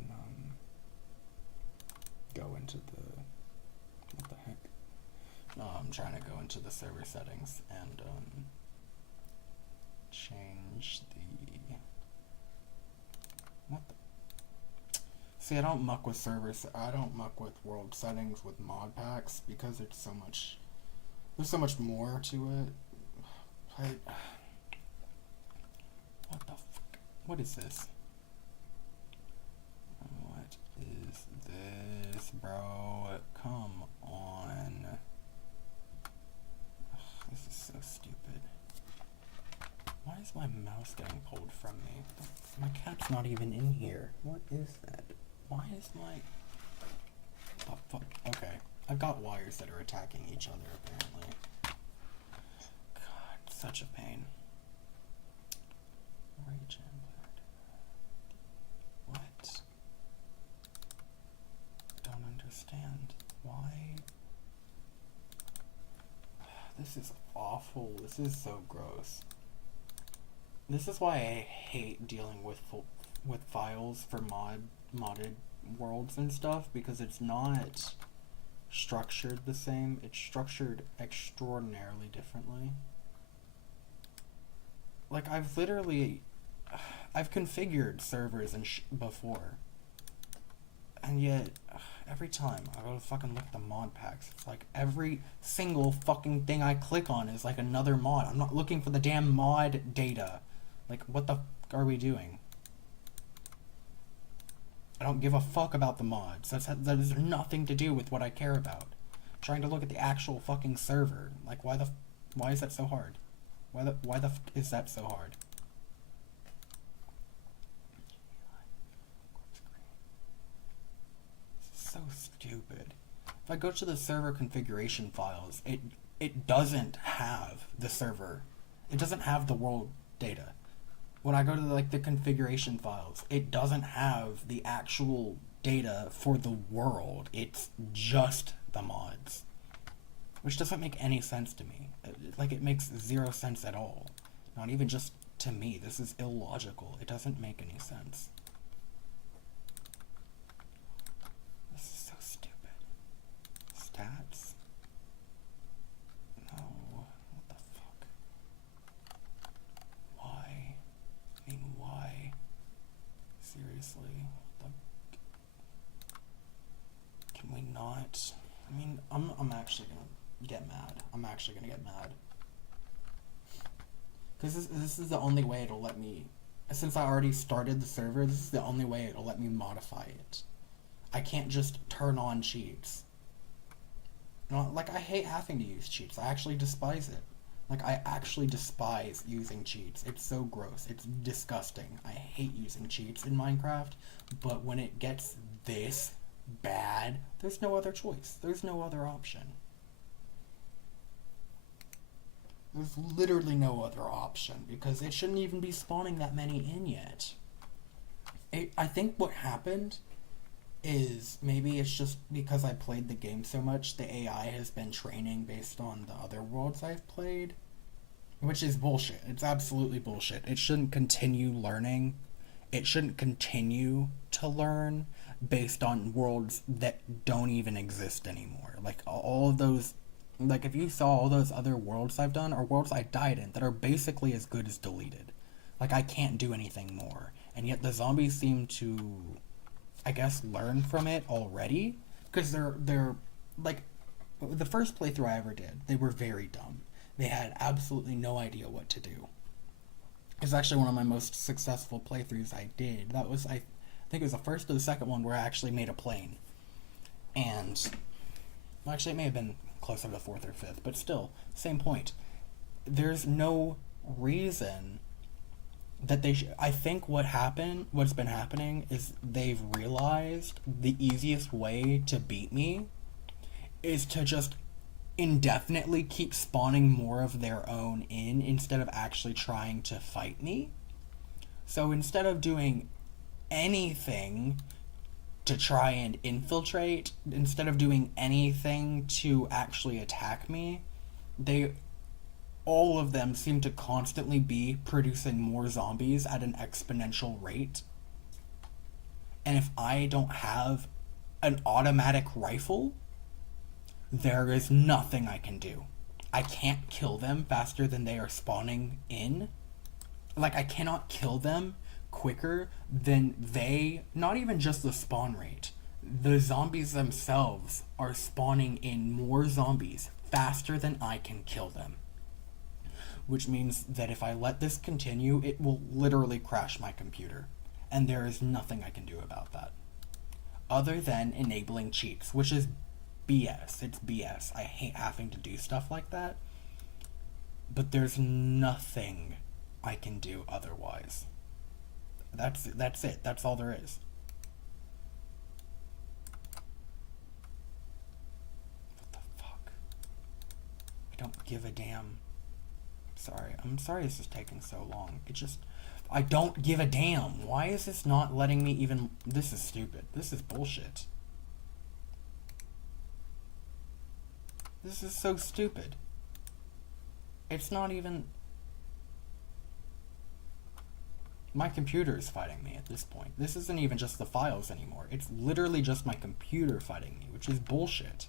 go into the... What the heck? No, I'm trying to go into the server settings and change the... What the... See, I don't muck with servers. I don't muck with world settings with mod packs because it's so much... There's so much more to it. What the fuck? What is this? What is this, bro? Come on. Ugh, this is so stupid. Why is my mouse getting pulled from me? My cat's not even in here. What is that? Why is my... Oh, fuck. Okay. I've got wires that are attacking each other, apparently. God, such a pain. Region. What? Don't understand. Why? This is awful. This is so gross. This is why I hate dealing with files for modded worlds and stuff, because it's not structured the same. It's structured extraordinarily differently. Like, I've configured servers and before, and yet every time I go to fucking look at the mod packs, it's like every single fucking thing I click on is like another mod. I'm not looking for the damn mod data. Like, what the fuck are we doing? I don't give a fuck about the mods. That has nothing to do with what I care about. I'm trying to look at the actual fucking server. Like, why is that so hard? Why the fuck is that so hard? This is so stupid. If I go to the server configuration files, it doesn't have the server. It doesn't have the world data. when I go to like the configuration files, it doesn't have the actual data for the world. It's just the mods, which doesn't make any sense to me. Like, it makes zero sense at all. Not even just to me. This is illogical. It doesn't make any sense. This is so stupid. Stats? No. What the fuck? Why? I mean, why? Seriously? What the... Can we not? I mean, I'm actually gonna get mad. I'm actually gonna get mad. Because this is the only way it'll let me... Since I already started the server, this is the only way it'll let me modify it. I can't just turn on cheats. You know, like, I hate having to use cheats. I actually despise it. Like, I actually despise using cheats. It's so gross. It's disgusting. I hate using cheats in Minecraft, but when it gets this bad, there's no other choice. There's no other option. There's literally no other option, because it shouldn't even be spawning that many in yet. I think what happened is maybe it's just because I played the game so much, the AI has been training based on the other worlds I've played, which is bullshit. It's absolutely bullshit. It shouldn't continue learning. It shouldn't continue to learn based on worlds that don't even exist anymore. Like, all of those, like, if you saw all those other worlds I've done, or worlds I died in, that are basically as good as deleted. Like, I can't do anything more. And yet the zombies seem to, I guess, learn from it already, because they're like, the first playthrough I ever did, they were very dumb. They had absolutely no idea what to do. It's actually one of my most successful playthroughs I did. That was, I think it was the first or the second one where I actually made a plane. And, well, actually it may have been closer to the fourth or fifth, but still, same point. There's no reason that they I think what's been happening is they've realized the easiest way to beat me is to just indefinitely keep spawning more of their own in, instead of actually trying to fight me. So instead of doing anything to try and infiltrate, instead of doing anything to actually attack me, all of them seem to constantly be producing more zombies at an exponential rate. And if I don't have an automatic rifle, there is nothing I can do. I can't kill them faster than they are spawning in. Like, I cannot kill them quicker than they, not even just the spawn rate, the zombies themselves are spawning in more zombies faster than I can kill them. Which means that if I let this continue, it will literally crash my computer. And there is nothing I can do about that. Other than enabling cheats, which is BS. It's BS. I hate having to do stuff like that. But there's nothing I can do otherwise. That's it. That's all there is. What the fuck? I don't give a damn. I'm sorry this is taking so long. I don't give a damn. Why is this not letting me even... This is stupid. This is bullshit. This is so stupid. It's not even... My computer is fighting me at this point. This isn't even just the files anymore. It's literally just my computer fighting me, which is bullshit.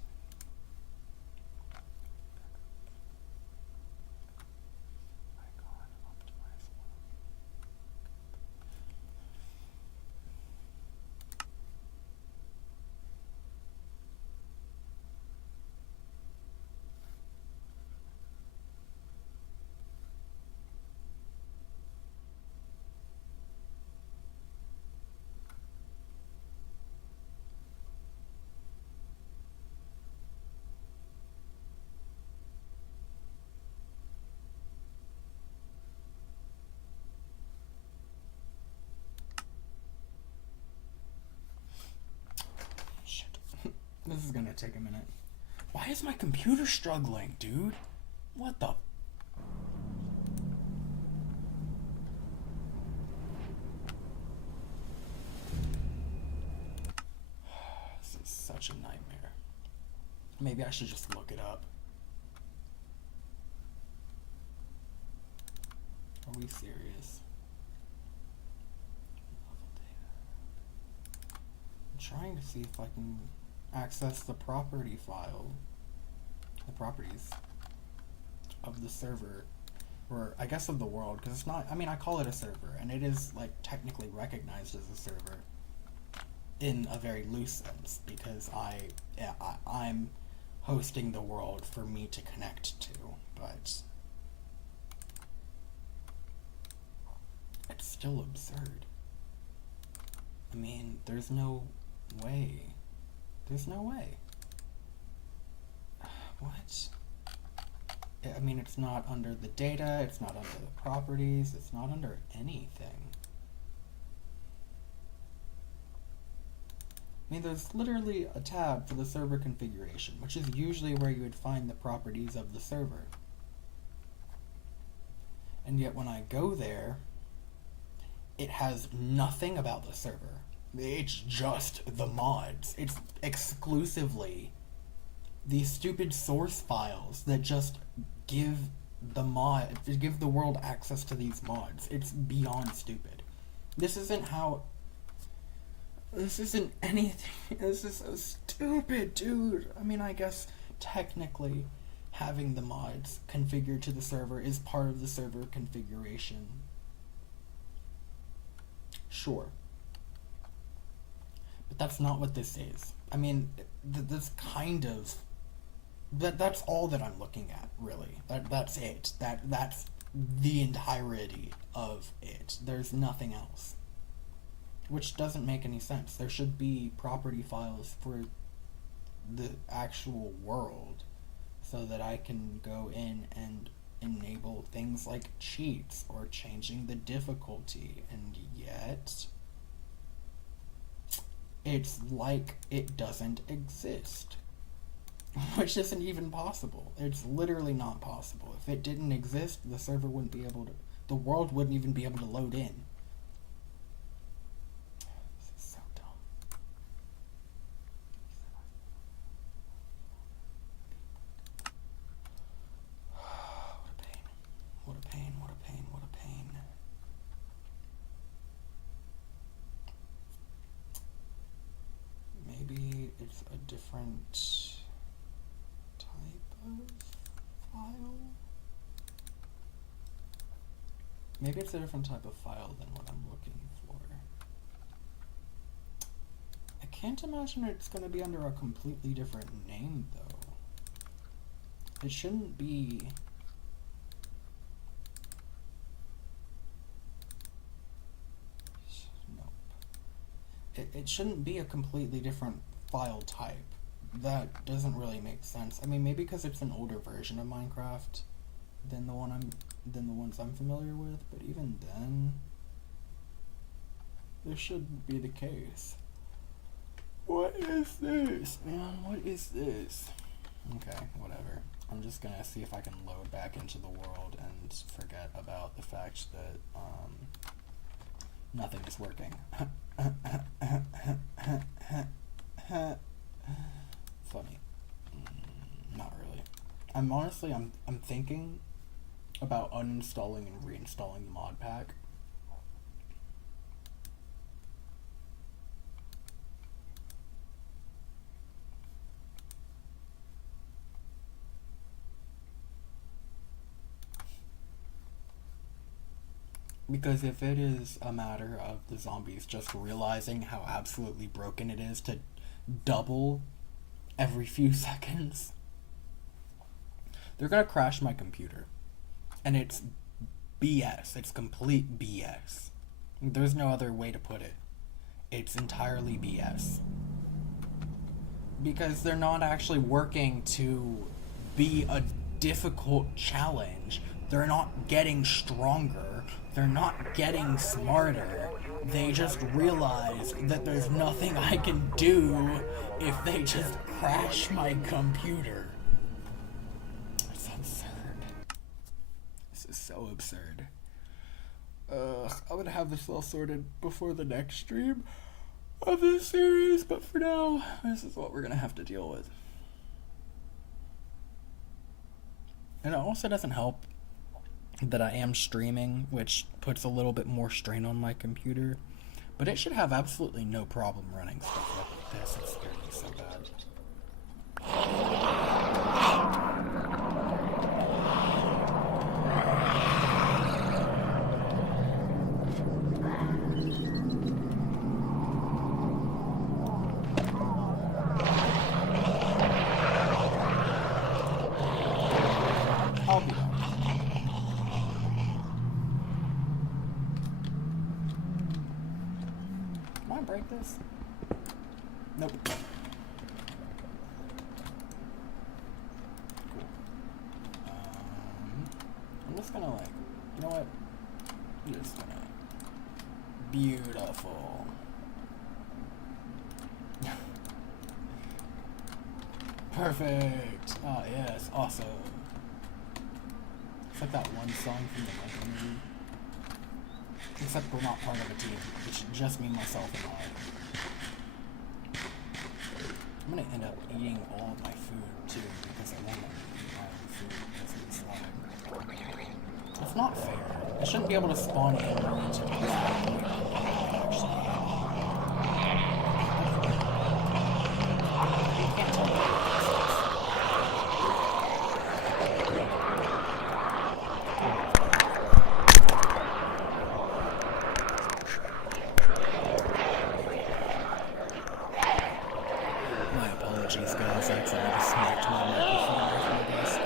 This is gonna take a minute. Why is my computer struggling, dude? What the... Maybe I should just look it up. Are we serious? I'm trying to see if I can access the property file, the properties of the server, or I guess of the world, because it's not, I mean, I call it a server, and it is, like, technically recognized as a server in a very loose sense, because I'm hosting the world for me to connect to, but it's still absurd. I mean, there's no way. There's no way. What? I mean, it's not under the data, it's not under the properties, it's not under anything. I mean, there's literally a tab for the server configuration, which is usually where you would find the properties of the server. And yet when I go there, it has nothing about the server. It's just the mods. It's exclusively these stupid source files that just give the world access to these mods. It's beyond stupid. This isn't anything. This is so stupid, dude. I mean, I guess technically having the mods configured to the server is part of the server configuration. Sure. But that's not what this is. I mean, that's kind of... That's all that I'm looking at, really. That's it. That's the entirety of it. There's nothing else. Which doesn't make any sense. There should be property files for the actual world so that I can go in and enable things like cheats or changing the difficulty, and yet it's like it doesn't exist. Which isn't even possible. It's literally not possible. If it didn't exist, the server wouldn't be able to, the world wouldn't even be able to load in. This is so dumb. What a pain, what a pain, what a pain. Maybe it's a different file? Maybe it's a different type of file than what I'm looking for. I can't imagine it's going to be under a completely different name, though. It shouldn't be... Nope. It shouldn't be a completely different file type. That doesn't really make sense. I mean, maybe because it's an older version of Minecraft than the ones I'm familiar with, but even then, this shouldn't be the case. What is this, man? What is this? Okay, whatever. I'm just gonna see if I can load back into the world and forget about the fact that nothing is working. Funny. Not really. I'm thinking about uninstalling and reinstalling the mod pack. Because if it is a matter of the zombies just realizing how absolutely broken it is to double every few seconds, they're gonna crash my computer. And it's BS. It's complete BS. There's no other way to put it. It's entirely BS. Because they're not actually working to be a difficult challenge. They're not getting stronger. They're not getting smarter. They just realize that there's nothing I can do if they just crash my computer. It's absurd. This is so absurd. I'm gonna have this all sorted before the next stream of this series, but for now, this is what we're gonna have to deal with. And it also doesn't help that I am streaming, which puts a little bit more strain on my computer. But it should have absolutely no problem running stuff like this. It scared me so bad. I'll be back. Can I break this? Nope. Cool. I'm just gonna you know what? I'm just gonna... Beautiful. Perfect. Oh, yes. Awesome. It's like that one song from the Lego movie. Except we're not part of a team. It's just me, myself, and I. I'm gonna end up eating all of my food, too, because I won't let me eat my own food because of this lag. That's not fair. I shouldn't be able to spawn in into this actually. You can't tell me what this is. My apologies, guys. I accidentally smacked my microphone away from the desk.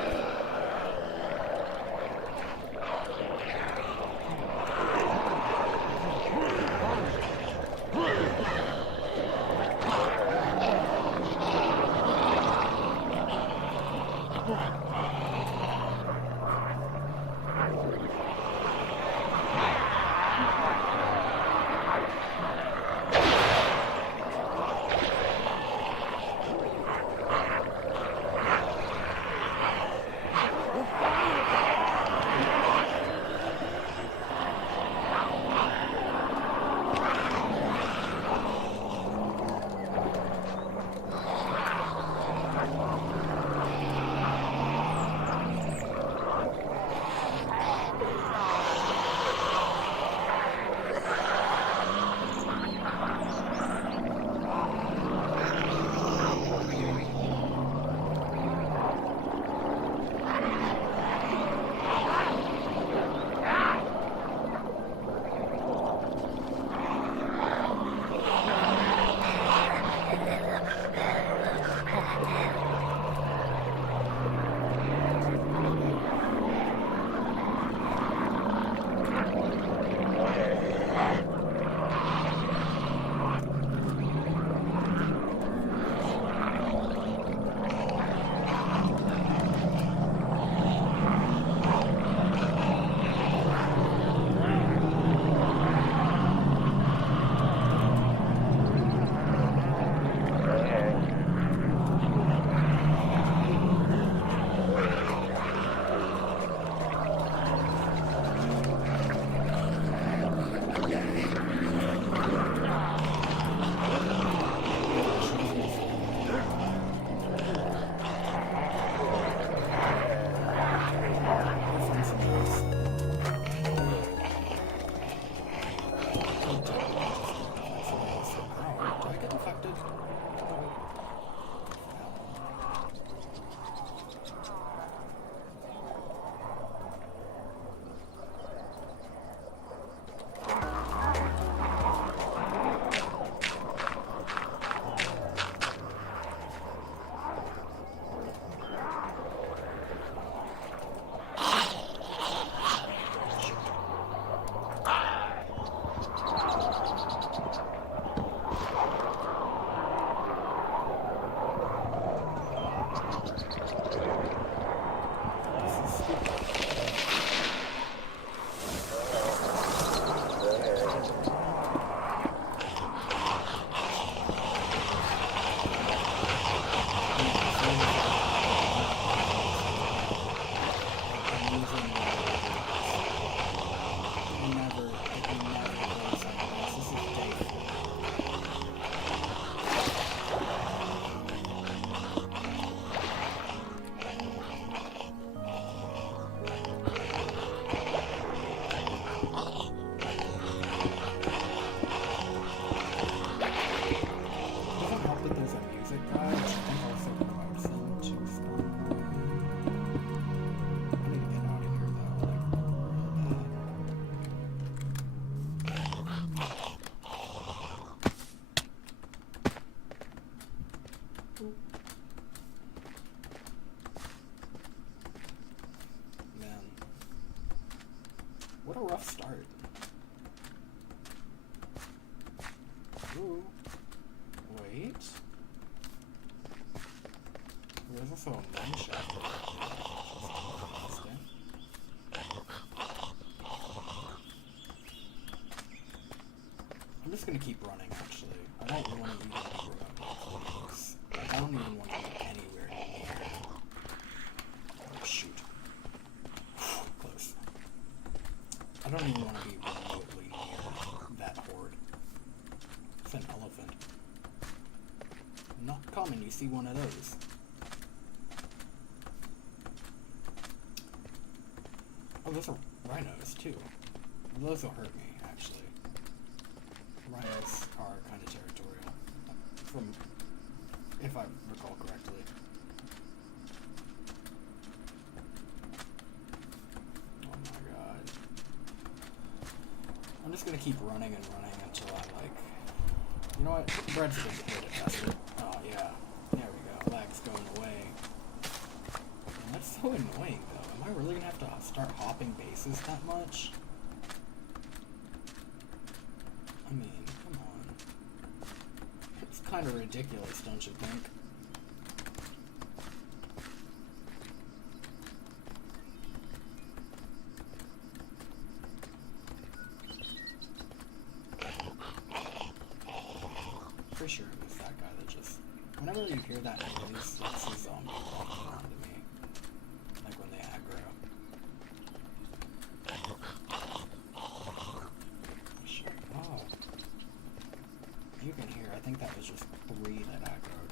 also a mensch after that. I'm just gonna keep running, actually. I don't want to even be remotely close. Like, I don't even want to be anywhere near. Oh, shoot. Close. I don't even want to be remotely near that horde. It's an elephant. Not common, you see one of those. Oh, those are rhinos, too. Those will hurt me, actually. Rhinos are kind of territorial, from, if I recall correctly. Oh my god. I'm just gonna keep running and running until I'm like, you know what, bread's gonna hit it, that's it. Oh yeah, there we go, lag's going away. And that's so annoying though, am I really gonna have to start hopping bases that much? I mean, come on. It's kind of ridiculous, don't you think? Pretty sure it was that guy that just... Whenever you hear that noise, it's a zombie walking onto me. Like when they aggro. Oh. You can hear, I think that was just 3 that aggroed.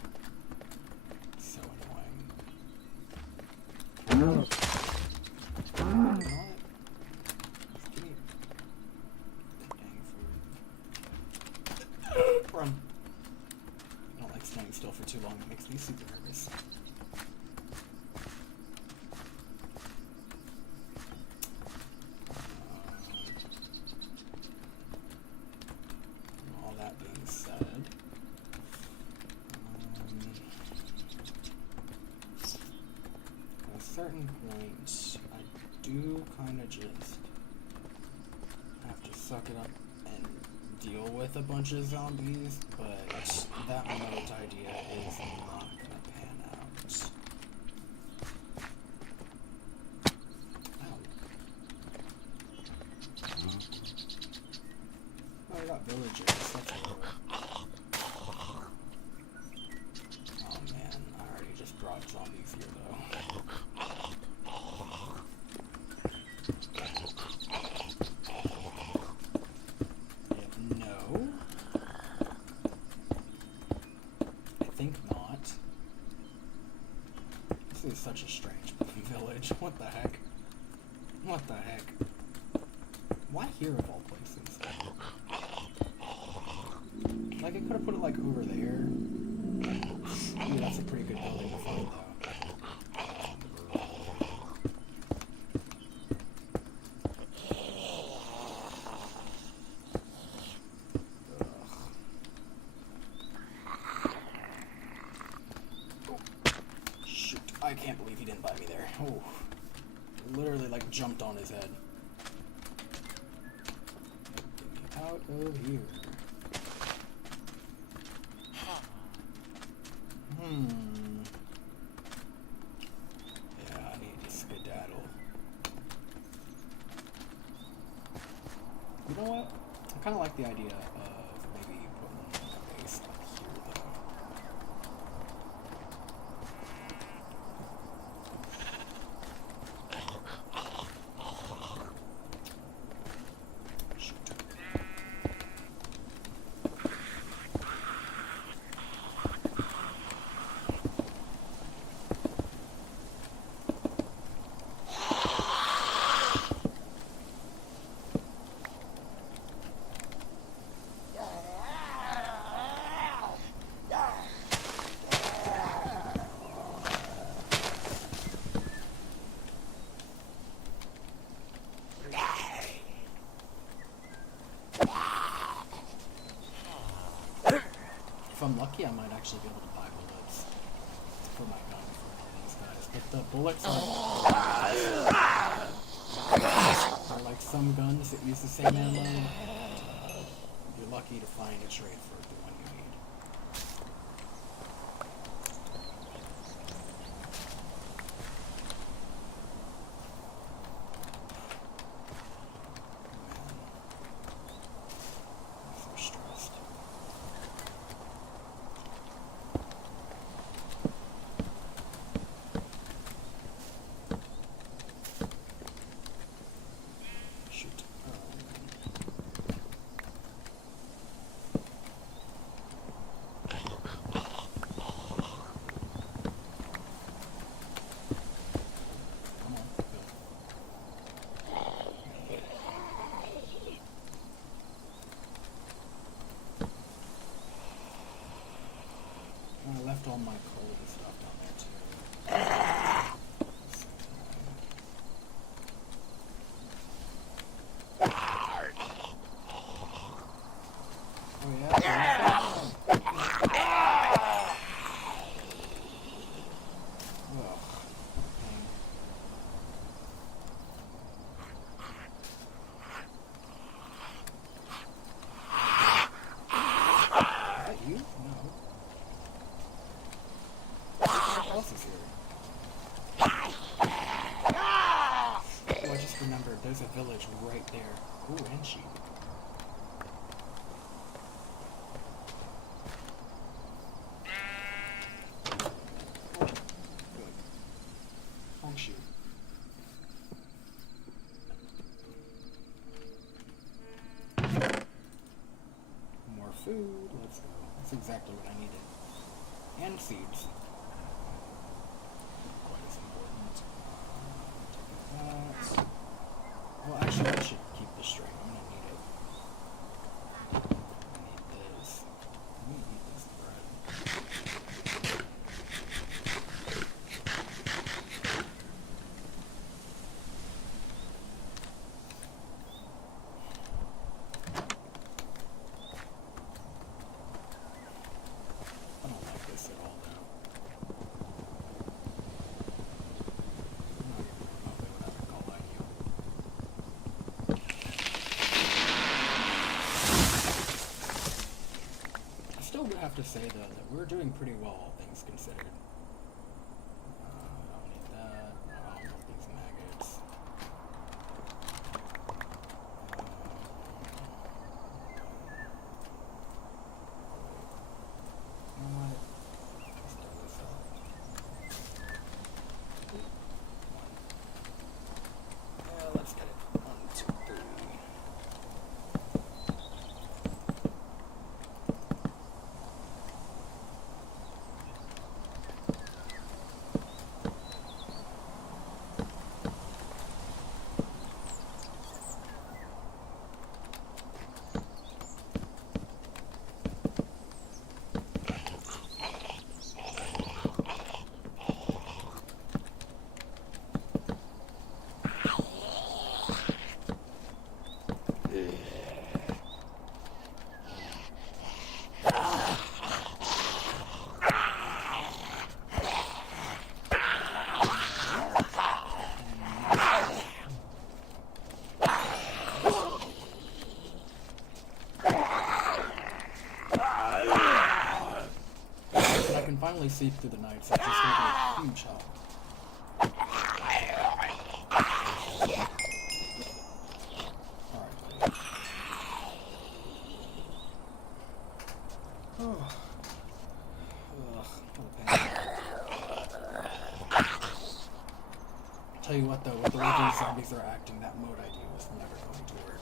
So annoying. You know what? Just give me dang food. Run. I don't like staying still for too long, it makes me super nervous. All that being said, at a certain point, I do kind of just have to suck it up and deal with a bunch of zombies, but that remote idea is not gonna pan out. Ow. Oh, I got villagers, that's cool. Oh man, I already just brought zombies here though. No. I think not. This is such a strange village. What the heck? What the heck? Why here of all places? Like, I could have put it like over there. Ooh, that's a pretty good building to find though. Shoot, I can't believe he didn't buy me there. Oh, literally like jumped on his head. Get me out of here. Yeah, I need to skedaddle. You know what? I kind of like the idea of maybe putting a base up here, though. Shoot. If I'm lucky, I might actually be able to buy bullets for my gun for one of these guys. But the bullets are like some guns that use the same ammo. You're lucky to find a trade for the one you need. left all my coal and stuff down there too. Oh yeah? You? No. What else is here? Oh, I just remembered. There's a village right there. Ooh, and sheep. Oh, good. Wrong shoe. More food. Let's go. That's exactly what I needed. And seeds. Quite as important. Take that. Well, actually, I should keep the string. I'm gonna need it. I need this. I'm gonna eat this bread. I don't like this at all, though. I still would have to say, though, that we're doing pretty well, all things considered. I don't need that. I don't want these maggots. You know what? Let's throw this up. Yeah, let's get it. 1, 2, 3. I can finally see through the night, so it's just gonna be a huge help. Alright, buddy. Oh. Ugh, what a pain. Tell you what though, with the way these zombies are acting, that mode idea was never going to work.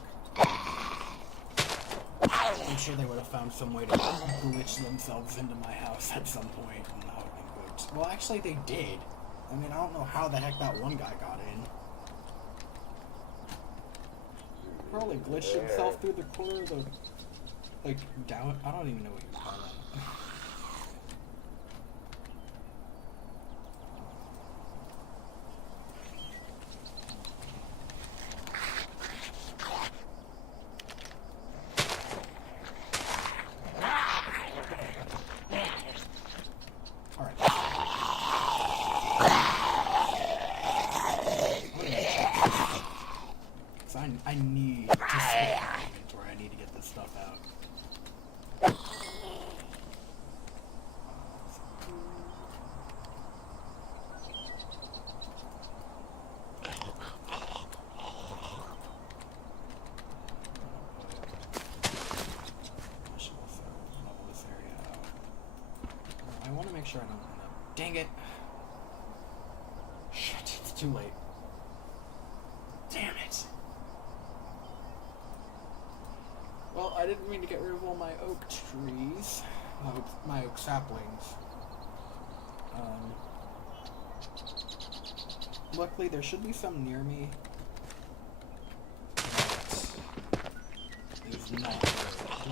I'm sure they would have found some way to glitch themselves into my house at some point, and that would have been good. Well, actually, they did. I mean, I don't know how the heck that one guy got in. Probably glitched himself through the corner of the, like, down. I don't even know what you call that. I need to save my inventory. I need to get this stuff out. Level this area out. I want to make sure I don't end up. Dang it! Shit, it's too late. Damn it! Well, I didn't mean to get rid of all my oak trees, my oak saplings. Luckily, there should be some near me. There's not. Do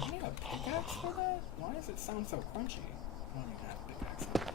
I need a pickaxe for that? Why does it sound so crunchy? I don't even have a pickaxe.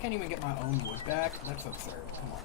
can't even get my own wood back? That's absurd. Come on.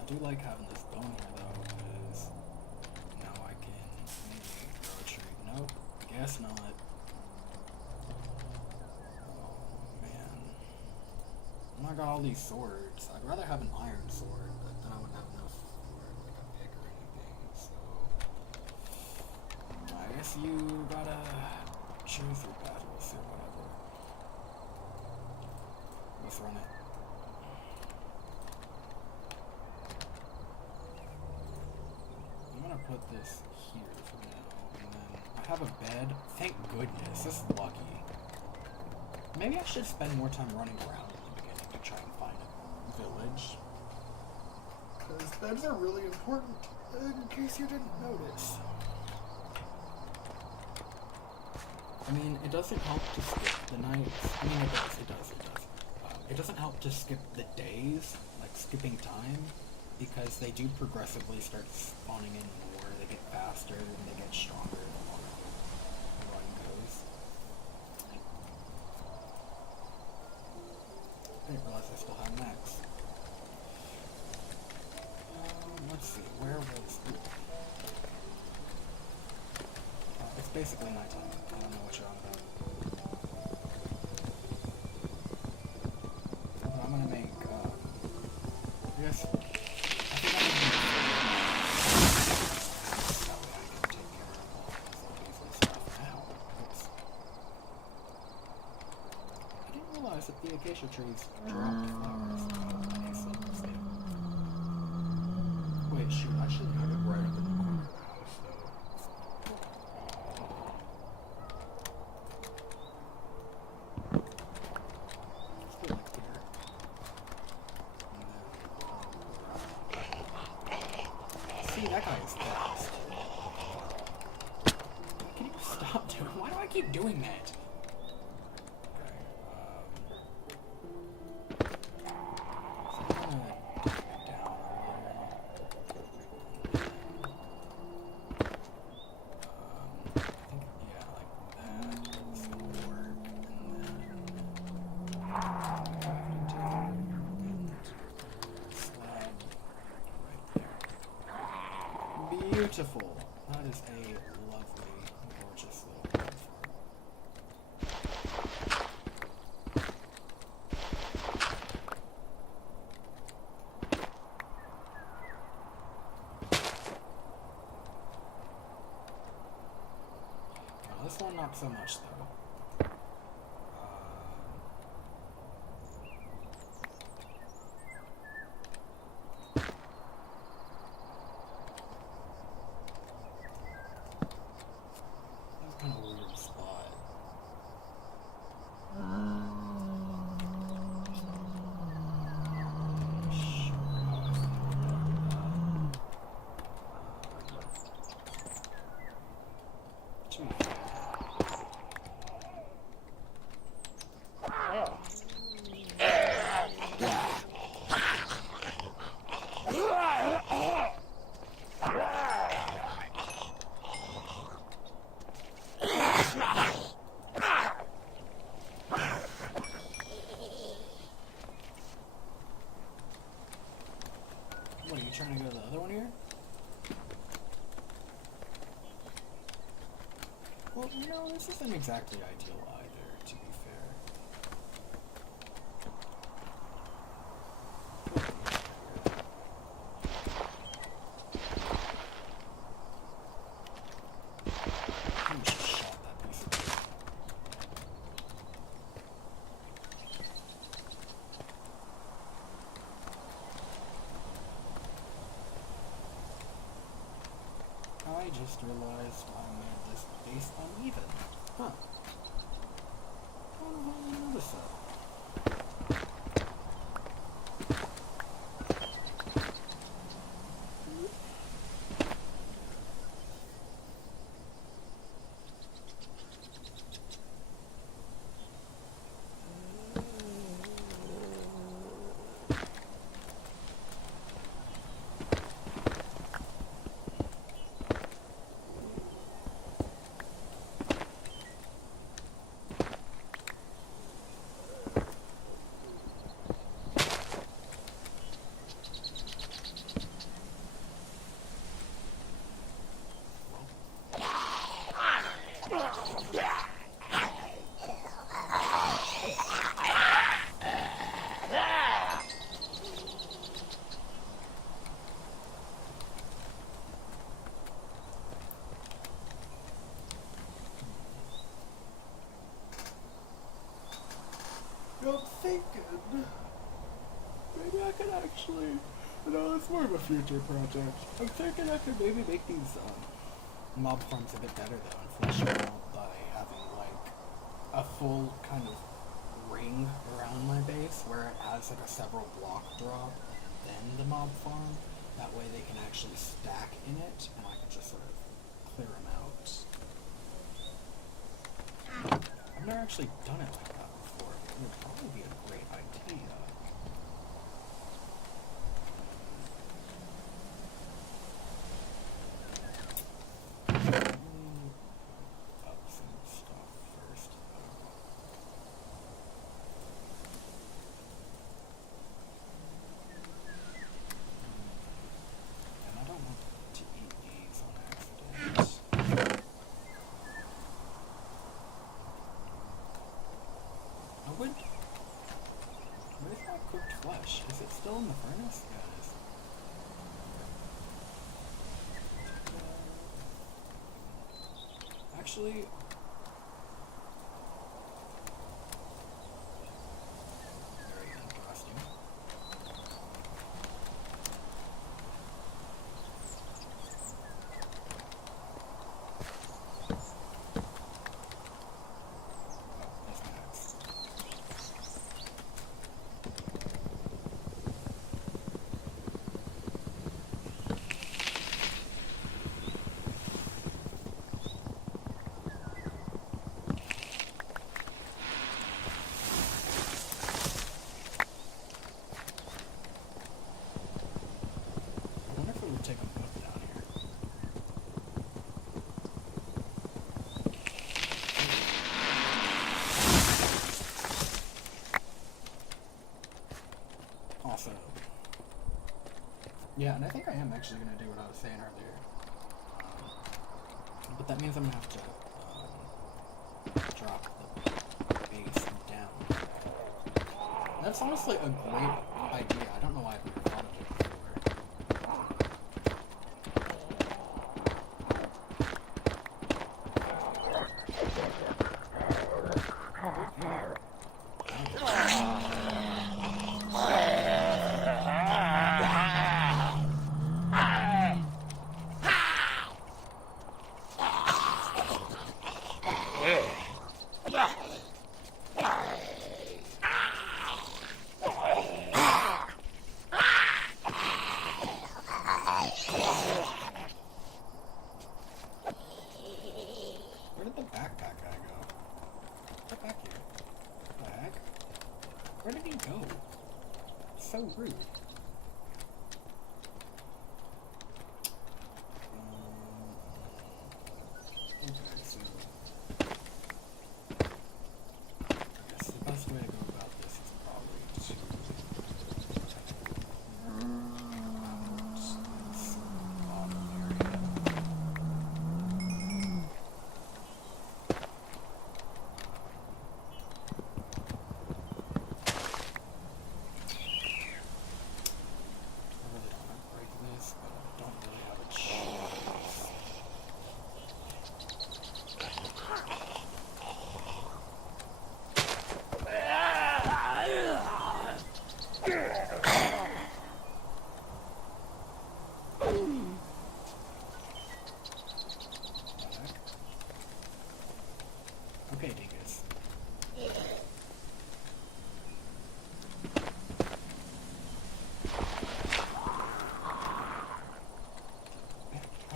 I do like having this bone here though, because now I can maybe throw a tree. Nope, guess not. Oh man. I got all these swords. I'd rather have an iron sword, but then I wouldn't have enough for like a pick or anything, so I guess you gotta choose your battles or whatever. Let's run it. I'm gonna put this here for now, and then I have a bed. Thank goodness, this is lucky. Maybe I should spend more time running around in the beginning to try and find a village. Because beds are really important, in case you didn't notice. I mean, it doesn't help to skip the nights. I mean, it does. It doesn't help to skip the days, like skipping time, because they do progressively start spawning in more. They get faster and they get stronger the longer the run goes. I didn't realize I still had Max. Let's see, where was it? It's basically nighttime. I don't know what you're on about. But I'm gonna make, I guess, I think I'm gonna make that way I can take care of all this amazing stuff. Ow. Oops. I didn't realize that the acacia trees dropped flowers. Wait, shoot, I should have it right up in the corner of the house, though. See, that guy is fast. Can you stop doing? Why do I keep doing that? Beautiful. That is a lovely, gorgeous little platform. Now, this one, not so much, though. This isn't exactly ideal either, to be fair. I just shot that piece of wood. I just realized I made this base uneven. Huh. I don't know how I noticed that. I'm thinking maybe I could actually, it's more of a future project. I'm thinking I could maybe make these mob farms a bit better though and flesh them out by having like a full kind of ring around my base where it has like a several block drop and then the mob farm. That way they can actually stack in it and I can just sort of clear them out. I've never actually done it like that before. It would probably be a great idea. Up some stuff first. And I don't want to eat these on accident. Where's my cooked flesh? Is it still in the furnace? Yeah, it is. Actually, very interesting. Take them both down here. Awesome. Yeah, and I think I am actually going to do what I was saying earlier. But that means I'm going to have to drop the base down. That's honestly a great idea. I don't know why I've never thought of it before. Where did the backpack guy go? Get back here. What the heck? Where did he go? So rude. Okay, so I guess the best way to go about this is probably to bottom area.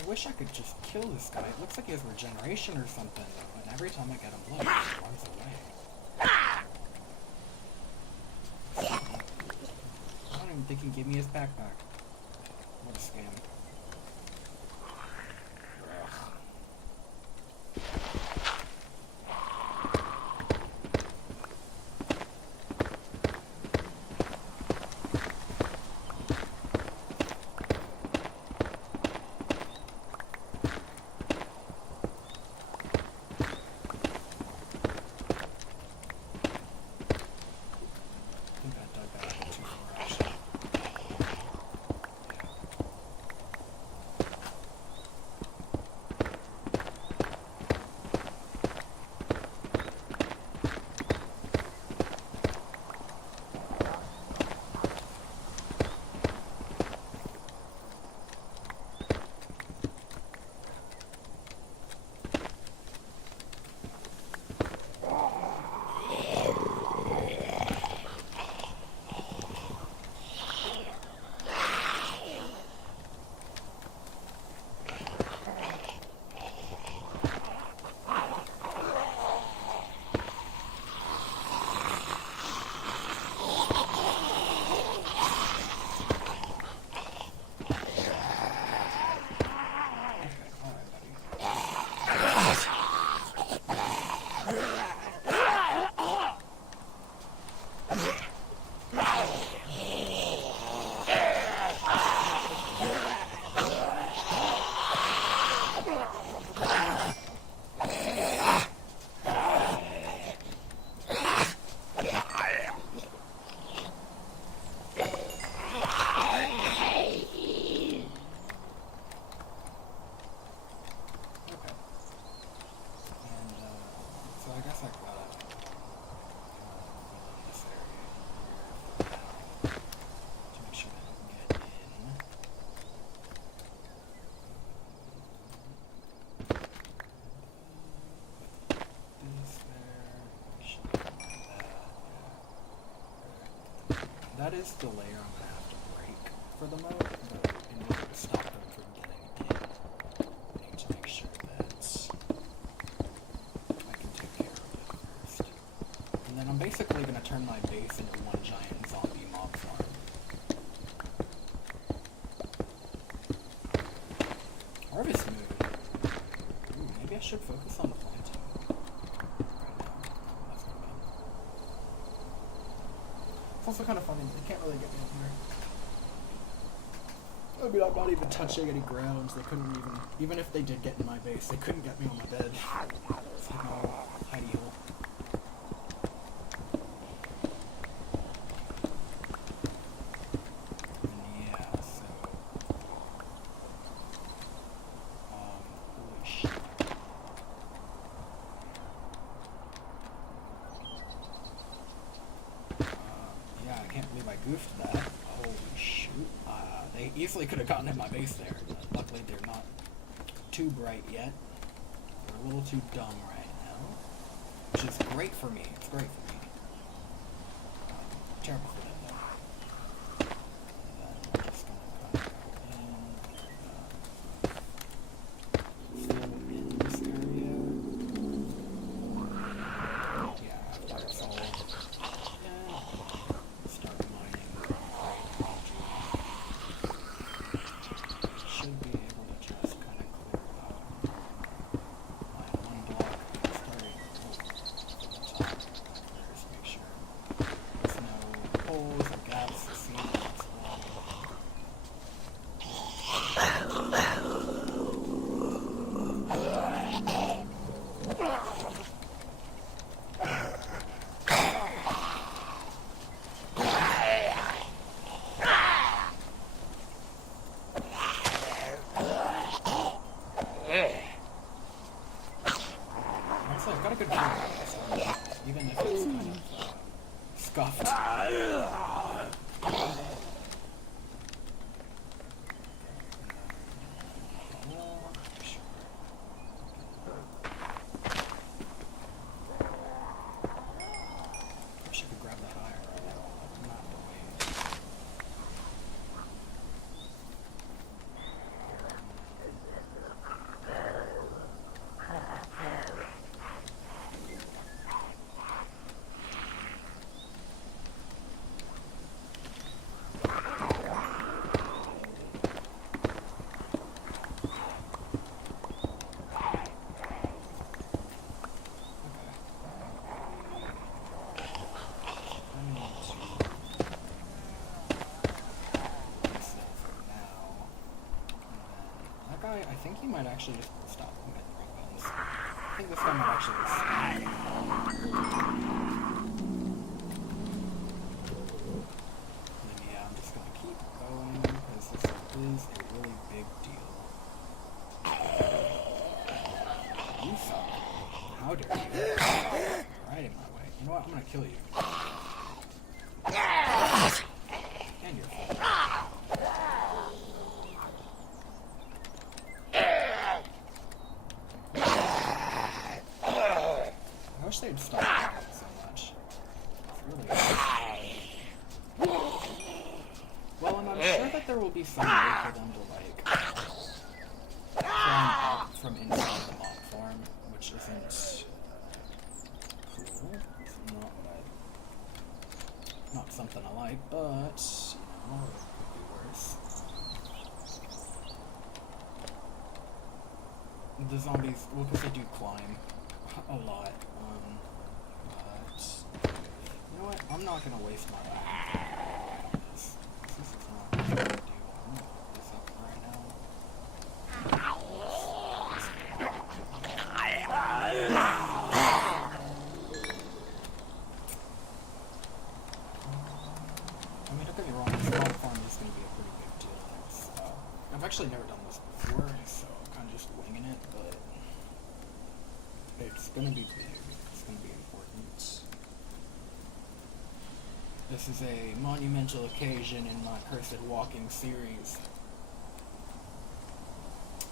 I wish I could just kill this guy. It looks like he has regeneration or something, and every time I get him low, he just runs away. I don't even think he gave me his backpack. What a scam. That is the layer I'm going to have to break for the mode, but in order to stop them from getting in, I need to make sure that I can take care of it first. And then I'm basically going to turn my base into one giant zombie mob farm. Harvest Moon. Ooh, maybe I should focus on the planting right now. That's not bad. It's also kind of funny, they can't really get me up here. I mean, I'm not even touching any grounds. They couldn't even if they did get in my base, they couldn't get me on my bed. It's like no hidey hole. And yeah, so holy shit. Yeah, I can't believe I goofed that. Holy shoot. They easily could have gotten in my base there, but luckily they're not too bright yet. They're a little too dumb right now, which is great for me. It's great for me. Terrible for them though. And then I'm just gonna kind of go in, fill in this area. Yeah, after it's all start mining. Should be able to just kind of clear out my one block starting at the top. Just make sure there's no holes or gaps to see what's wrong. Honestly, I've got a good feel about this one, even if it's kind of scuffed. Wish I could grab that iron right now, but not the way. I think he might actually just stop. I'm getting the wrong buttons. I think this guy might actually just stop. And then, yeah, I'm just gonna keep going because this is a really big deal. You suck. How dare you? Right in my way. You know what? I'm gonna kill you. And you're full. I wish they'd stop doing it so much. It's really well, and I'm sure that there will be some way for them to, like, climb up from inside the mob farm, which isn't cool. It's not what not something I like, but, you know, it could be worse. The zombies, well, because they do climb a lot, but, you know what, I'm not going to waste my life. This is not a big deal. I'm going to put this up right now. I mean, don't get me wrong, this mob farm is going to be a pretty big deal. I've actually never done this before, so I'm kind of just winging it, but it's going to be big. It's going to be important. This is a monumental occasion in my Cursed Walking series.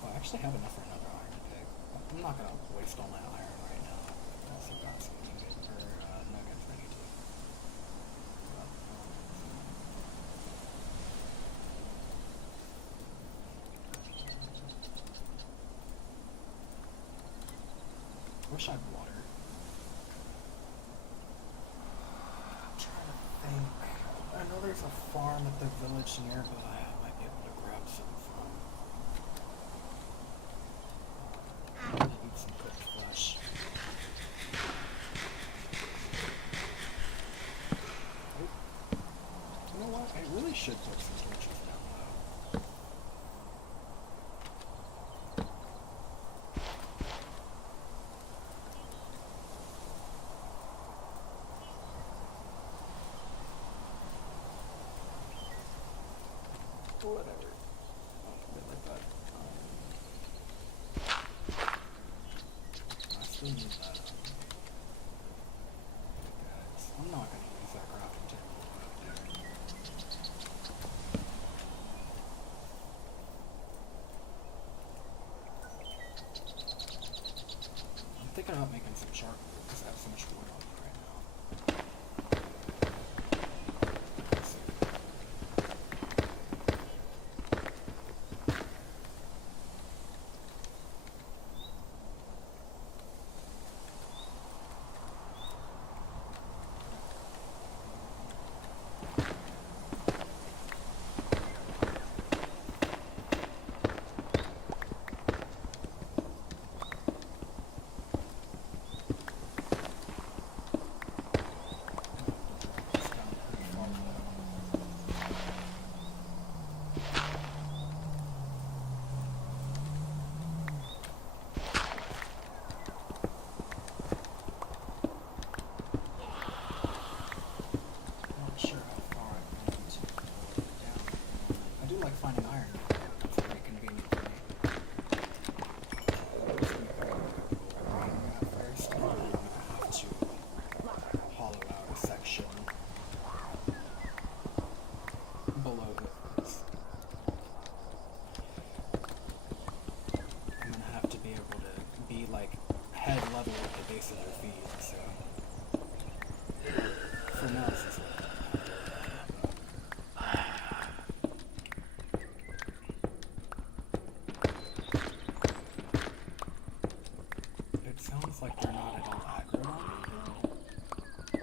Well, I actually have enough for another iron pick. I'm not going to waste all my iron right now. I also got some nuggets I need to. I wish I had water. I'm trying to think. I know there's a farm at the village nearby I might be able to grab some from. I need some cooked flesh. Oh. You know what? I really should put some torches down low. Whatever. Oh, bit like that. I still need that. Guys, I'm not gonna use that crafting table up there. I'm thinking about making some charcoal because I have so much wood on me right now. Finding iron. That's very convenient for me. First, I'm going to have to hollow out a section below this. I'm going to have to be able to be like head level at the base of their feet, so for now this is what sounds like they're not at all aggroed on me.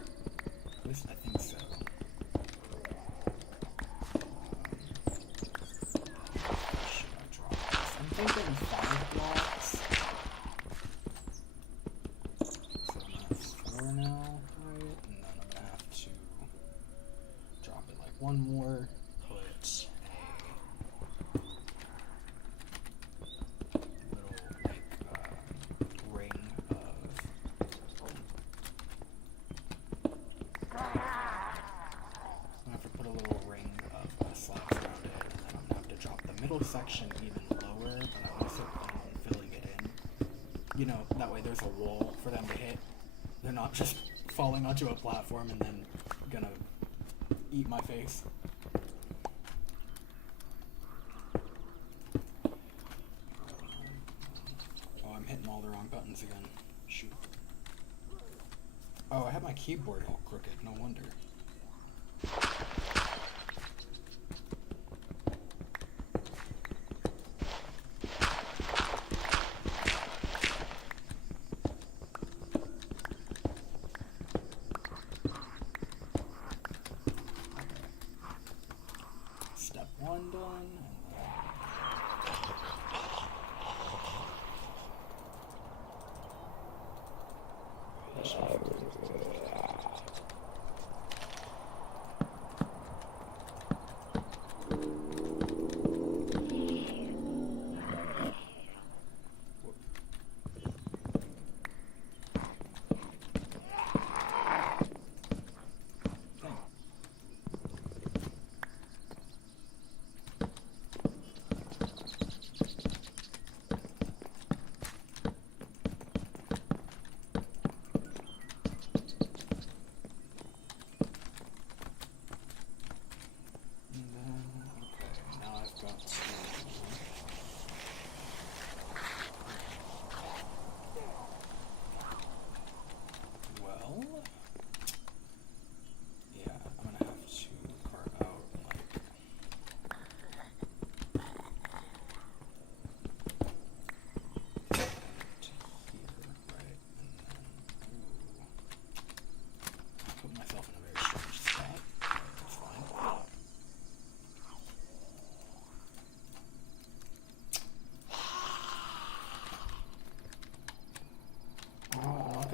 At least I think so. Should I drop this? I'm thinking 5 blocks. So I'm at 4 now, right? And then I'm gonna have to drop it like 1 more. Put section even lower, but I also plan on filling it in. You know, that way there's a wall for them to hit. They're not just falling onto a platform and then gonna eat my face. Oh, I'm hitting all the wrong buttons again. Shoot. Oh, I have my keyboard all crooked, no wonder. Step one done.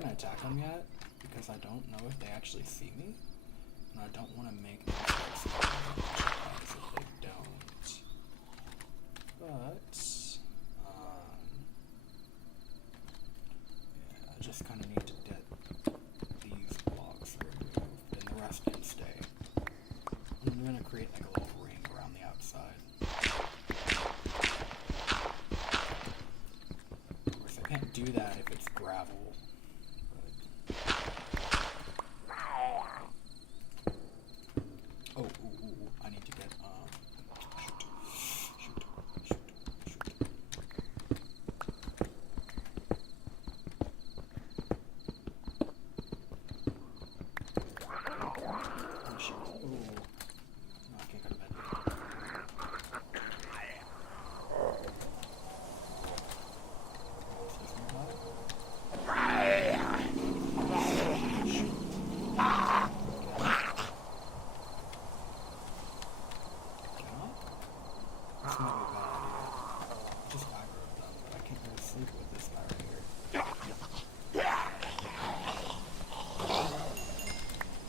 Attack them yet because I don't know if they actually see me, and I don't want to make them surprise if they don't. But yeah, I just kind of need to get these blocks removed, and the rest can stay. I'm gonna create like a little ring around the outside. Of course, I can't do that if it's gravel. I need to get, shoot. Ooh. No, I can't go to bed. This might be a bad idea. Just aggro them, but I can't really sleep with this guy right here.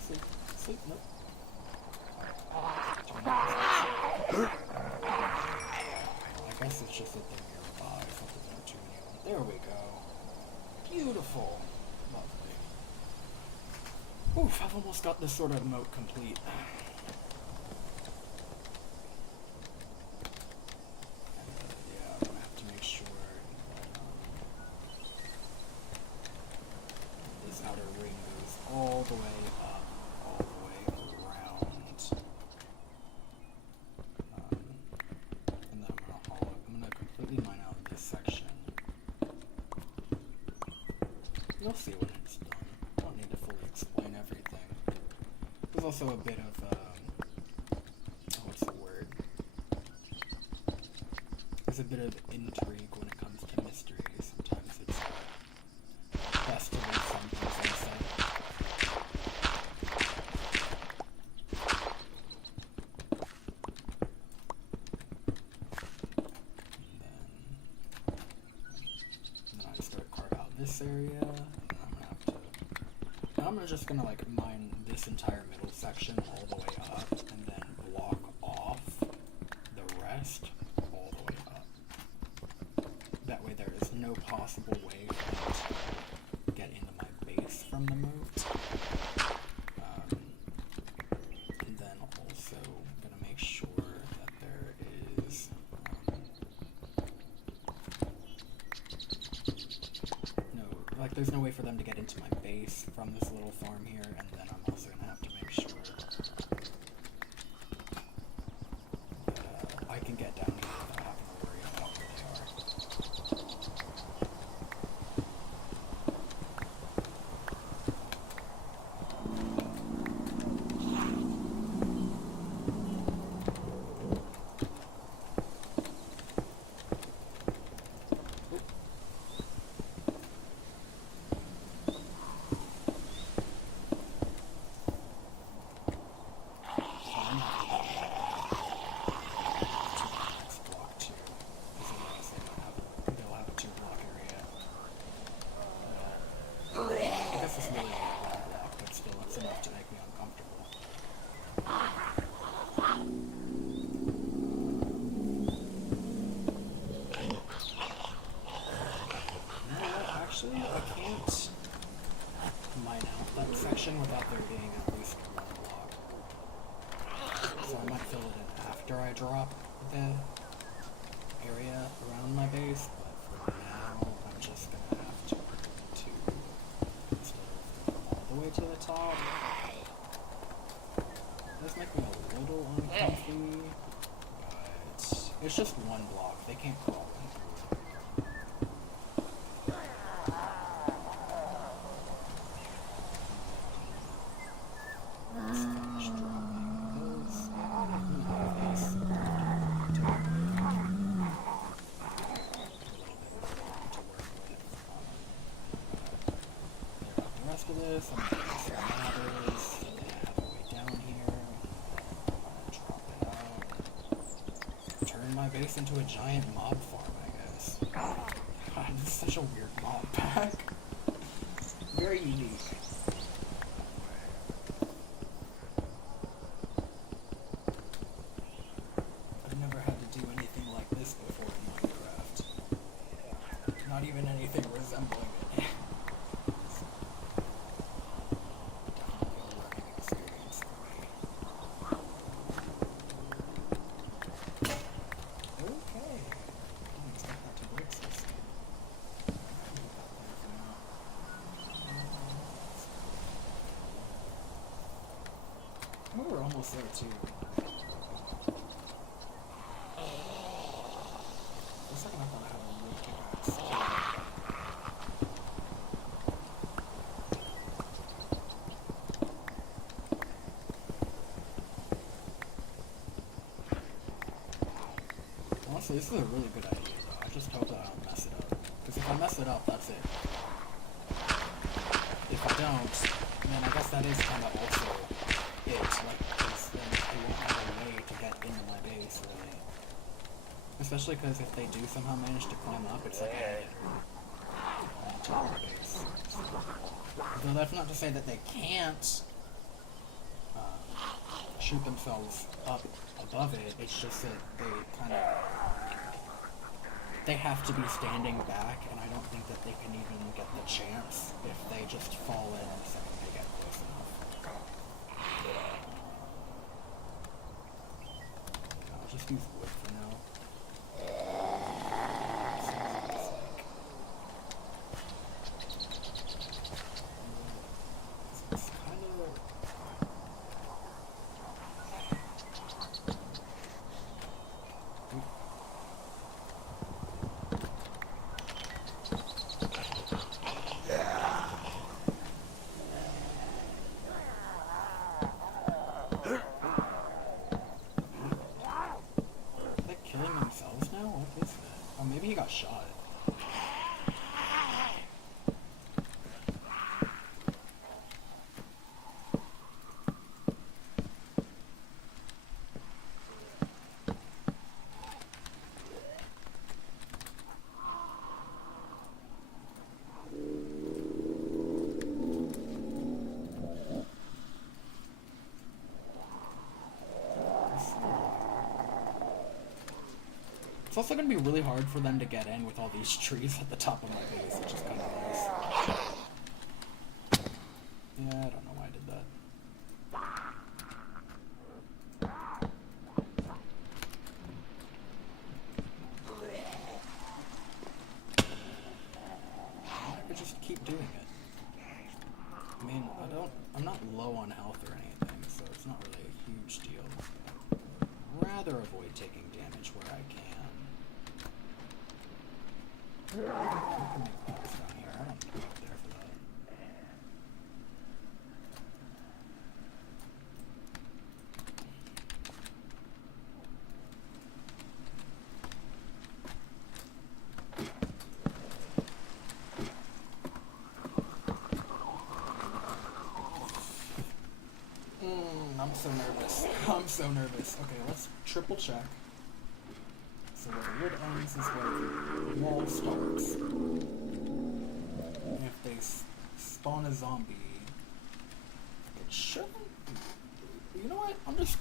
Sleep, sleep, nope. I guess it's just that they're nearby, so there's not too many of them. There we go. Beautiful. Lovely. Oof, I've almost got this sort of moat complete. All the way up, all the way around, and then I'm gonna completely mine out this section. You'll see when it's done. I don't need to fully explain everything. There's also a bit of, what's the word? There's a bit of intrigue when it comes to mysteries. Sometimes it's best to leave some things unsaid. This area, and I'm just gonna like mine this entire middle section all the way up, and then block off the rest all the way up. That way there is no possible way for me to get into my base from the moat. And then also gonna make sure that there is there's no way for them to get into my base from this little farm here, and then I'm also gonna have to make sure that I can get down here without having to worry about where they are. Actually, I can't mine out that section without there being at least one block. So I might fill it in after I drop the area around my base, but for now, I'm just gonna have to instead of going all the way to the top. It does make me a little uncomfy, but it's just one block. They can't crawl in through it. This, I'm gonna get some ladders, and then have a way down here, drop it out, turn my base into a giant mob farm, I guess. God, this is such a weird mob pack. Very unique. I've never had to do anything like this before in Minecraft. Not even anything resembling it. We're almost there too. For a second I thought I had a wood pickaxe. Honestly, this is a really good idea though. I just hope that I don't mess it up. Because if I mess it up, that's it. If I don't, then I guess that is kind of also it, like, because then they won't have a way to get into my base, really. Especially because if they do somehow manage to climb up, it's like a hit on top of the base. Though that's not to say that they can't shoot themselves up above it, it's just that they have to be standing back, and I don't think that they can even get the chance if they just fall in the second they get close enough. I'll just use wood for now. It's kind of... Maybe he got shot. It's also going to be really hard for them to get in with all these trees at the top of my base, which is kind of nice. Yeah, I don't know why I did that. I could just keep doing it. I mean, I'm not low on health or anything, so it's not really a huge deal. I'd rather avoid taking damage where I can. I can make ladders down here. I don't need to go up there for that. I'm so nervous. I'm so nervous. Okay, let's triple check. So where the wood ends is where the wall starts. And if they spawn a zombie, it shouldn't. You know what? I'm just,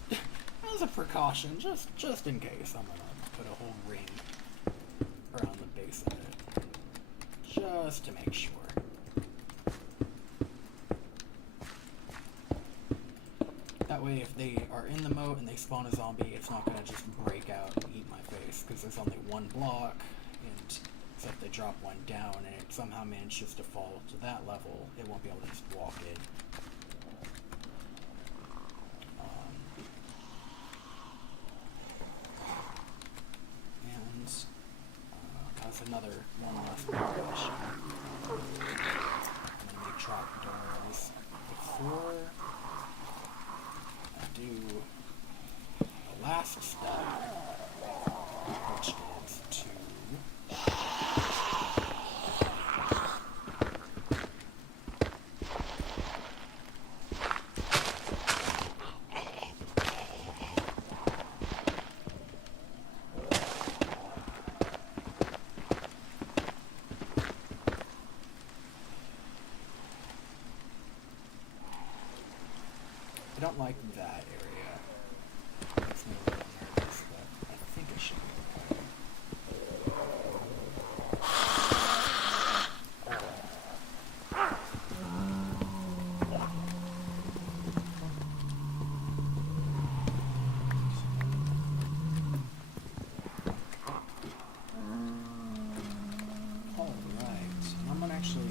as a precaution, just in case, I'm gonna put a whole ring around the base of it, just to make sure. That way, if they are in the moat and they spawn a zombie, it's not going to just break out and eat my face, because there's only one block, and so if they drop one down and it somehow manages to fall to that level, it won't be able to just walk in. And that's another one last precaution. I'm going to make trapdoors before do the last step, which is to I don't like that area. Makes me a little nervous, but I think it should be okay. Alright, I'm gonna actually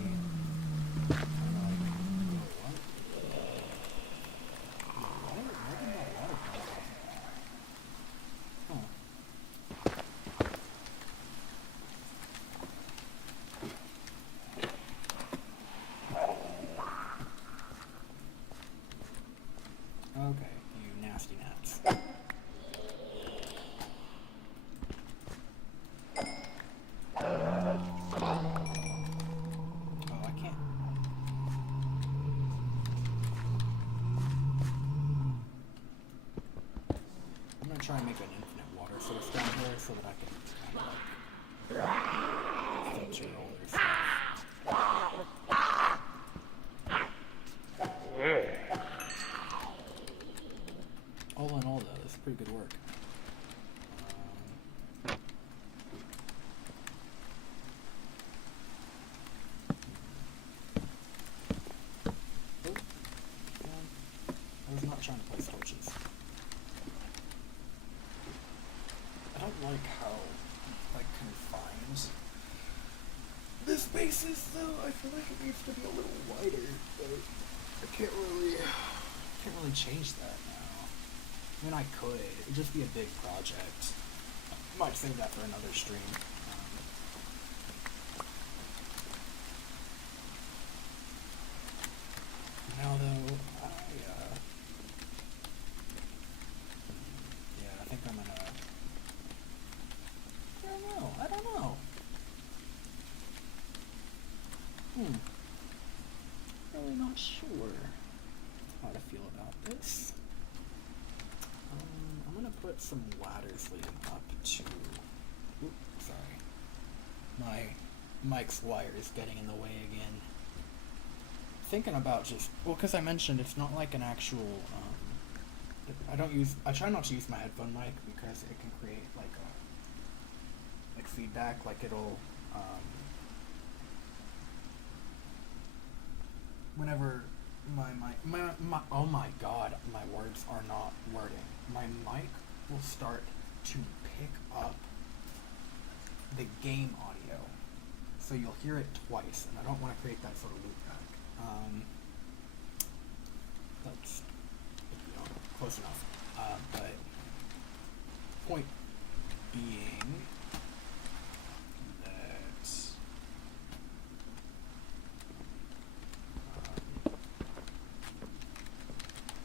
okay, you nasty gnats. Oh, I can't. I'm gonna try and make an infinite water source down here so that I can filter all their stuff. All in all, though, this is pretty good work. I was not trying to place torches. I don't like how, confined this base is, though. I feel like it needs to be a little wider, but I can't really change that now. I mean, I could. It'd just be a big project. I might save that for another stream. Now, though, I think I'm gonna... I don't know. Really not sure how to feel about this. I'm gonna put some ladders leading up to... Oops, sorry. My mic's wire is getting in the way again. Thinking about just... Well, because I mentioned it's not like an actual... I try not to use my headphone mic because it can create feedback, it'll whenever my oh my god, my words are not wording. My mic will start to pick up the game audio. So so you'll hear it twice, and I don't want to create that sort of loop back. That's, close enough. But point being that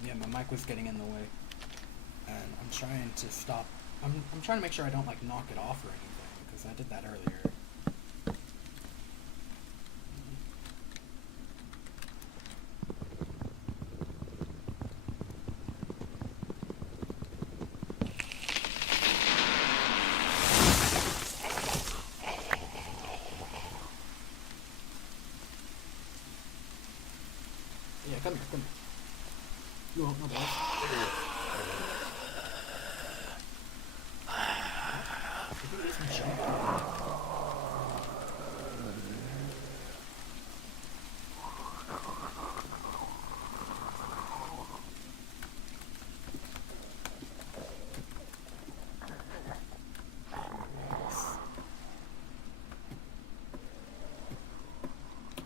yeah, my mic was getting in the way, and I'm trying to stop. I'm trying to make sure I don't like knock it off or anything, because I did that earlier. Yeah, come here, come here. You won't know that. Did you just jump?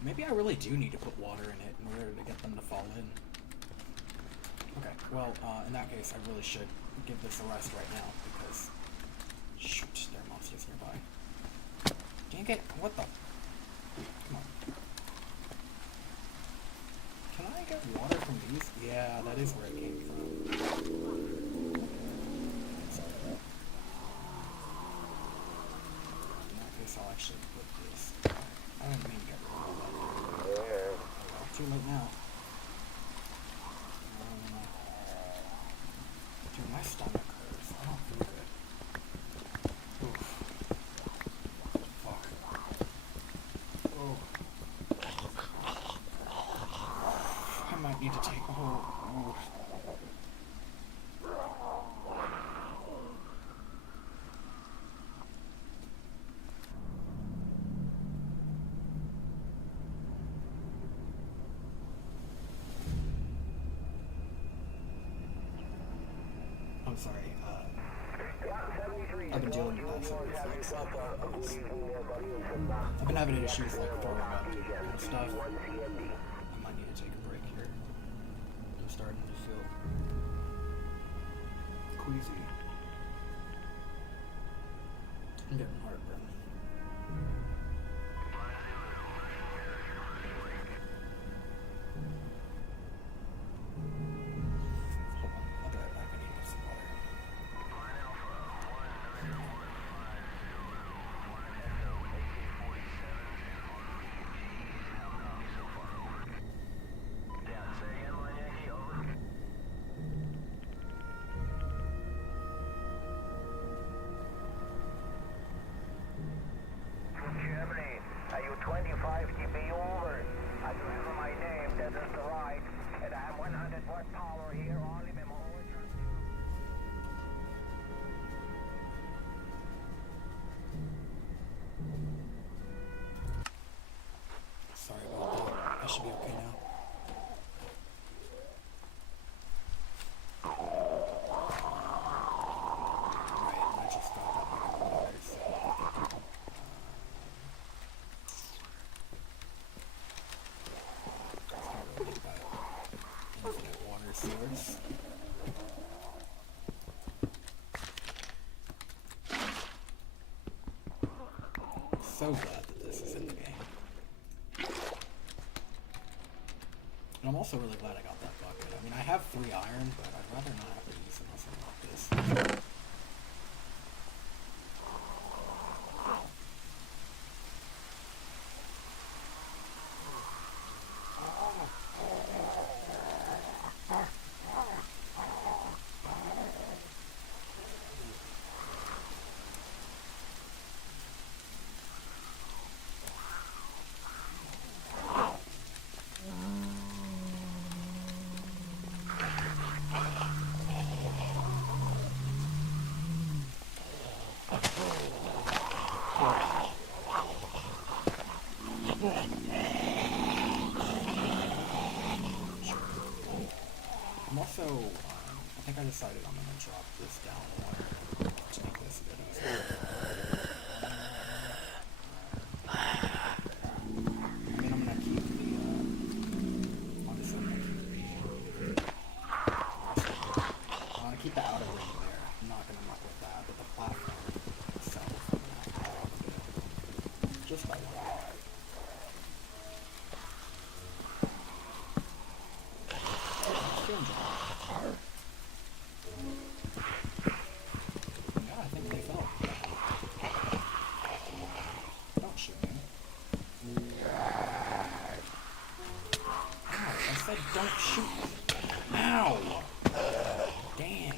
Maybe I really do need to put water in it in order to get them to fall in. Okay, well, in that case, I really should give this a rest right now, because... Shoot, there are monsters nearby. Dang it, what the... Come on. Can I get water from these? Yeah, that is where it came from. Sorry. In that case, I'll actually put this... I don't mean to get rid of all that. Oh well, too late now. Dude, my stomach hurts. I don't feel good. Oof. Fuck. Oh. I might need to take a whole... Oof. I'm sorry, I've been dealing with that sort of reflex. I've been having issues like throwing up and stuff. I might need to take a break here. I'm starting to feel queasy. I'm getting heartburn. Sorry about that. I should be okay now. Right, and I just got that back in water, so... It's not really about infinite water source. So glad that this is in the game. And I'm also really glad I got that bucket. I mean, I have 3 iron, but I'd rather not have to use them on something like this. I'm also, I think I decided I'm going to drop this down water to make this a bit easier. danger. Yeah, I think they fell. Don't shoot me. Ow, I said don't shoot me. Ow! Dang.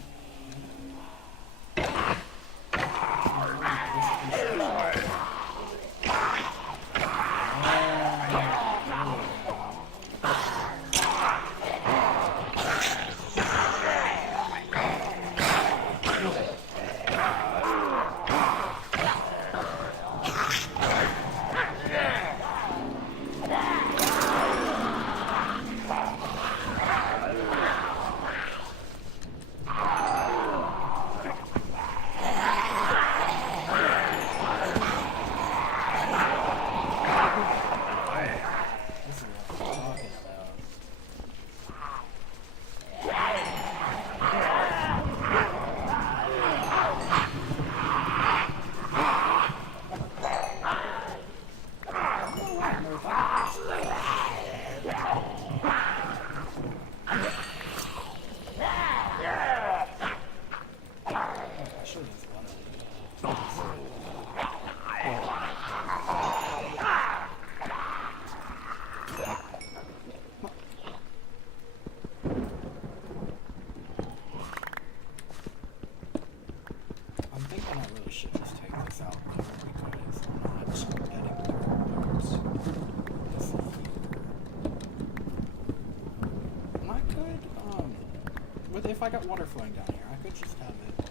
If I got water flowing down here, I could just have it,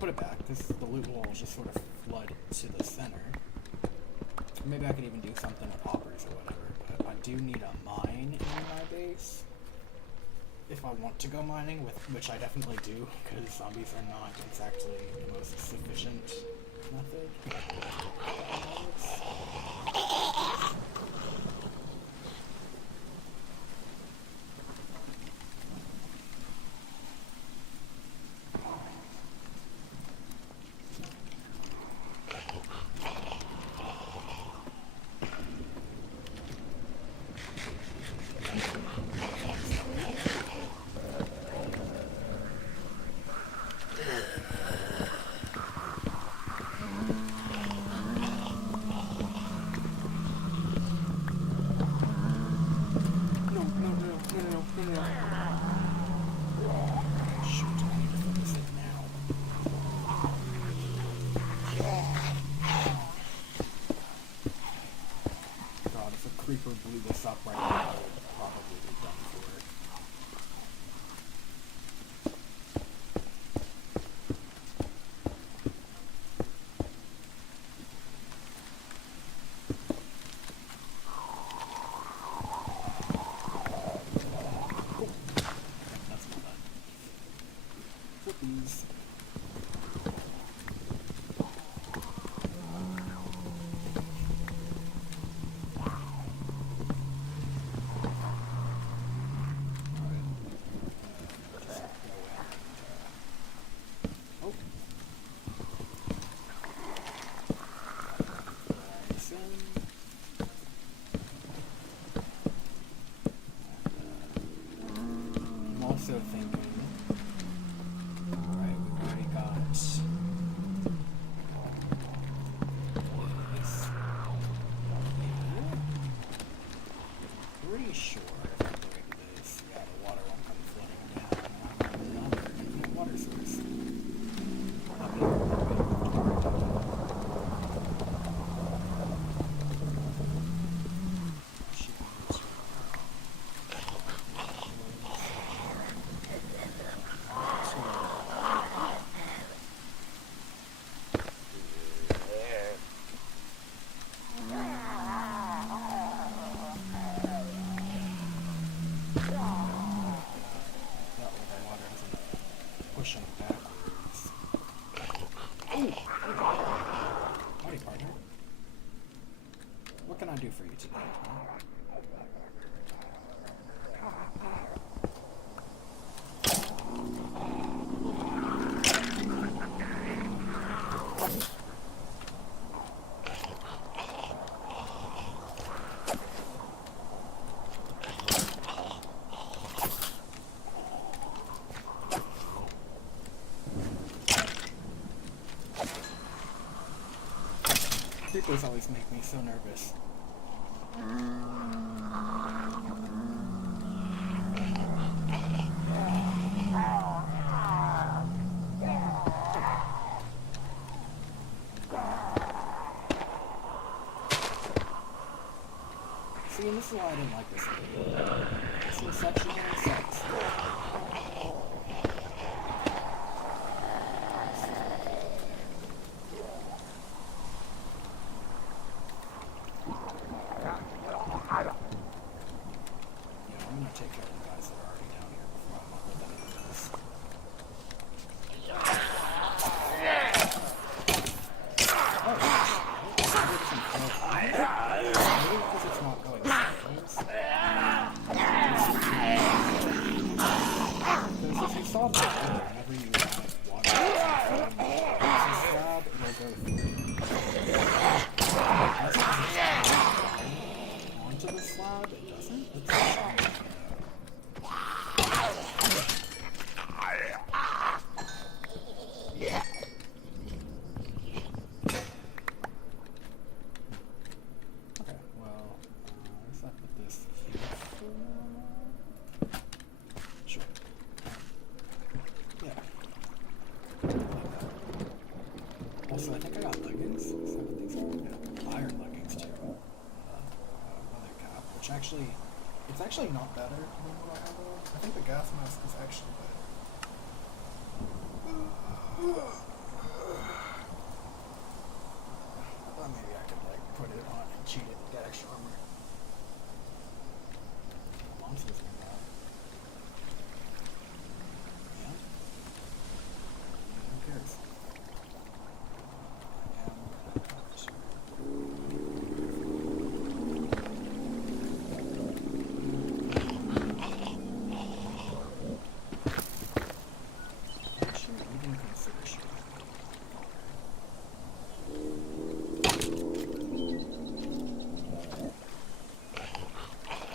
put it back, because the loot will just sort of flood to the center. Maybe I could even do something with hoppers or whatever, but I do need a mine in my base. If I want to go mining, which I definitely do, because zombies are not exactly the most sufficient method. Creeper blew this up right now, I would probably be done for it. Cool. That's not bad. Flippies. Also thinking, alright, we've already got this. Pretty sure if I break this, yeah, the water won't come flooding down. Another infinite water source. Pushing backwards. Ooh! Howdy, partner. What can I do for you today, huh? Creepers always make me so nervous. See, and this is why I didn't like this game. It's Inception and sex. I'm gonna take care of the guys that are already down here before I muck with any of this. Maybe because it's not going sideways. Because if you saw that whenever you add water to a slab, it'll go through. Onto the slab, it doesn't. It's not. Also, I think I got leggings. Is that what these are? Yeah. Iron leggings, too. Leather cap, which actually, it's actually not better than what I have on. I think the gas mask is actually better. I thought maybe I could, like, put it on and cheat it and get extra armor. Monsters in that. Yeah. Who cares?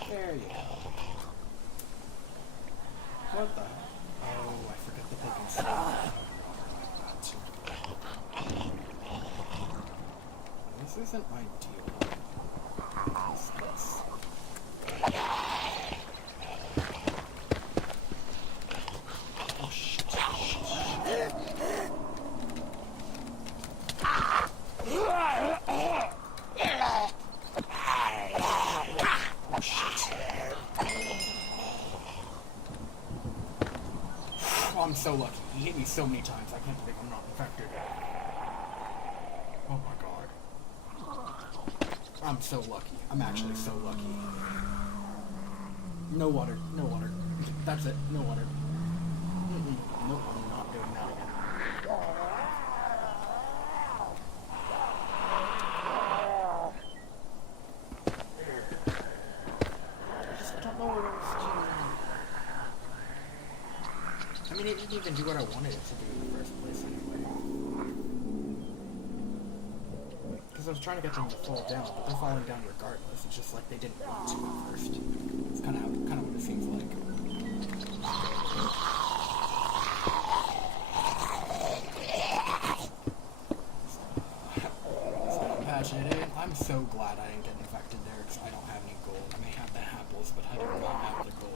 There you go. What the? Oh, I forgot that they can see that. This isn't ideal. This. Oh shit. Oh, I'm so lucky. He hit me so many times, I can't believe I'm not infected. Oh my god. I'm so lucky. I'm actually so lucky. No water. No water. That's it. No water. Nope, I'm not doing that again. I mean, it didn't even do what I wanted it to do in the first place anyway. Because I was trying to get them to fall down, but they're falling down regardless. It's just like they didn't want to at first. It's kind of what it seems like. So patching it in. I'm so glad I didn't get infected there because I don't have any gold. I may have the apples, but I do not have the gold.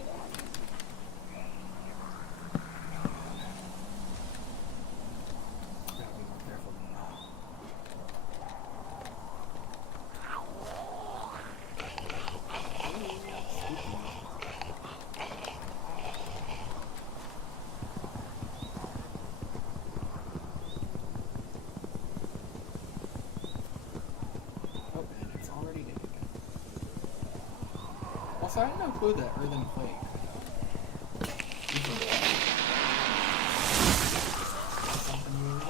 Also, I had no clue that Earthen Plague. Something new.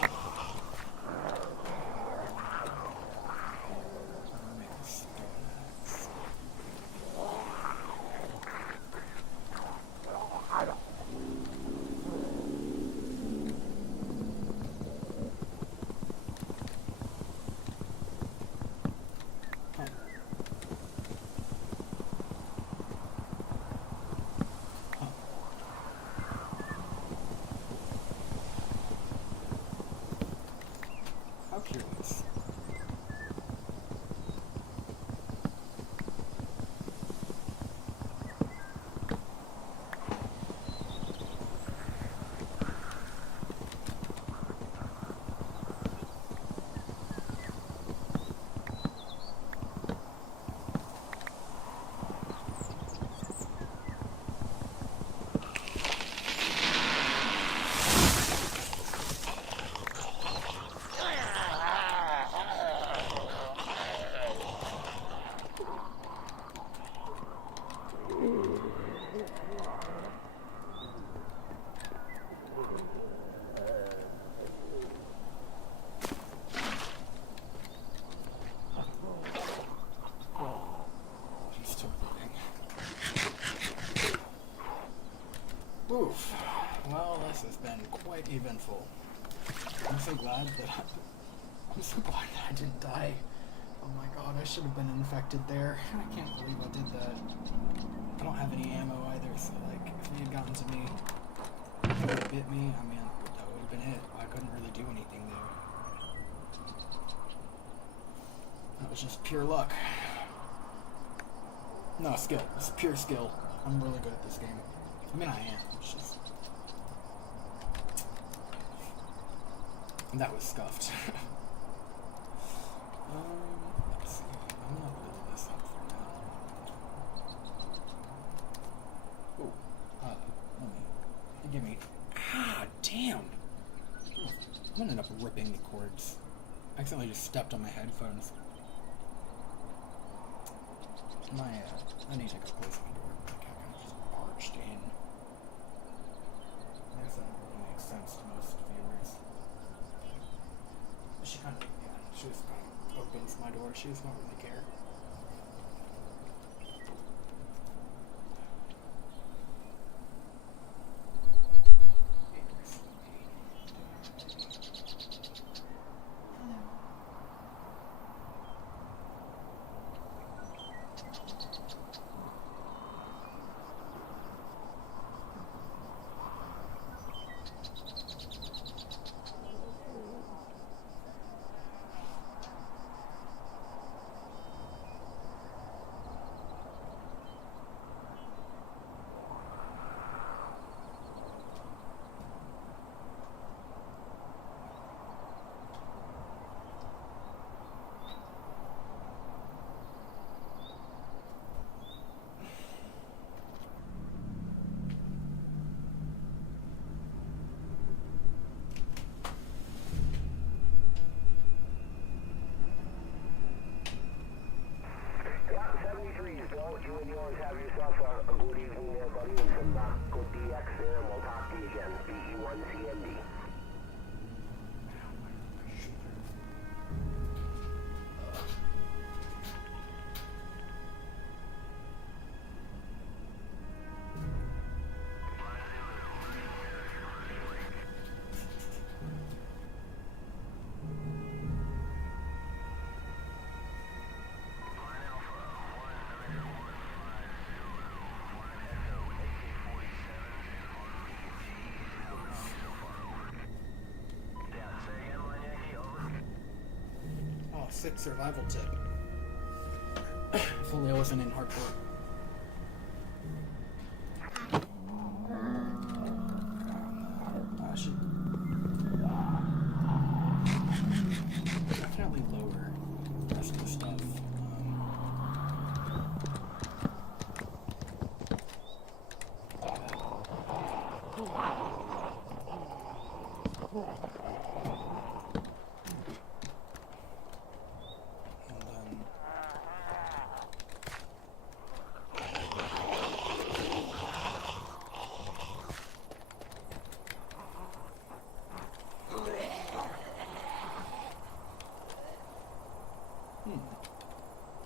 eventful. I'm so glad that I didn't die. Oh my god, I should have been infected there. I can't believe I did that. I don't have any ammo either, so like, if he had gotten to me, if he had bit me, I mean, that would have been it. I couldn't really do anything there. That was just pure luck. No, skill. It's pure skill. I'm really good at this game. I mean, I am. It's just... That was scuffed. Let's see. I'm gonna build this up for now. Oh, give me... Ah, damn! I'm gonna end up ripping the cords. I accidentally just stepped on my headphones. I need to go close my door. My cat kind of just barged in. I guess that really makes sense to most viewers. She kind of, yeah, she just kind of opens my door. She does not really care. You and yours have yourself a good evening there, buddy, and some good DX there, and we'll talk to you again. BE1CMD. Sick survival tip. If only I wasn't in hardcore. I should definitely lower the rest of the stuff.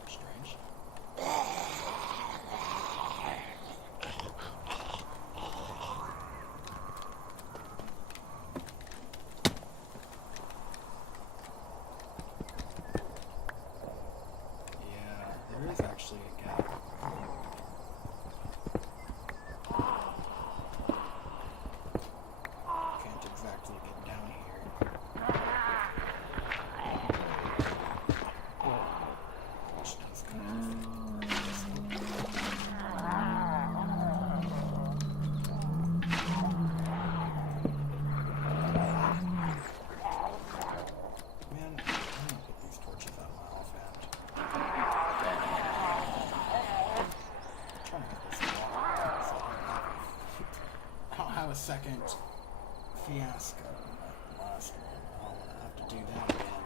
Strange. Yeah, there is actually a gap. Can't exactly get down here. Which does kind of Man, I'm gonna put these torches out my offhand. I'm trying to get this water so I don't have a second fiasco like the last one. I don't want to have to do that again.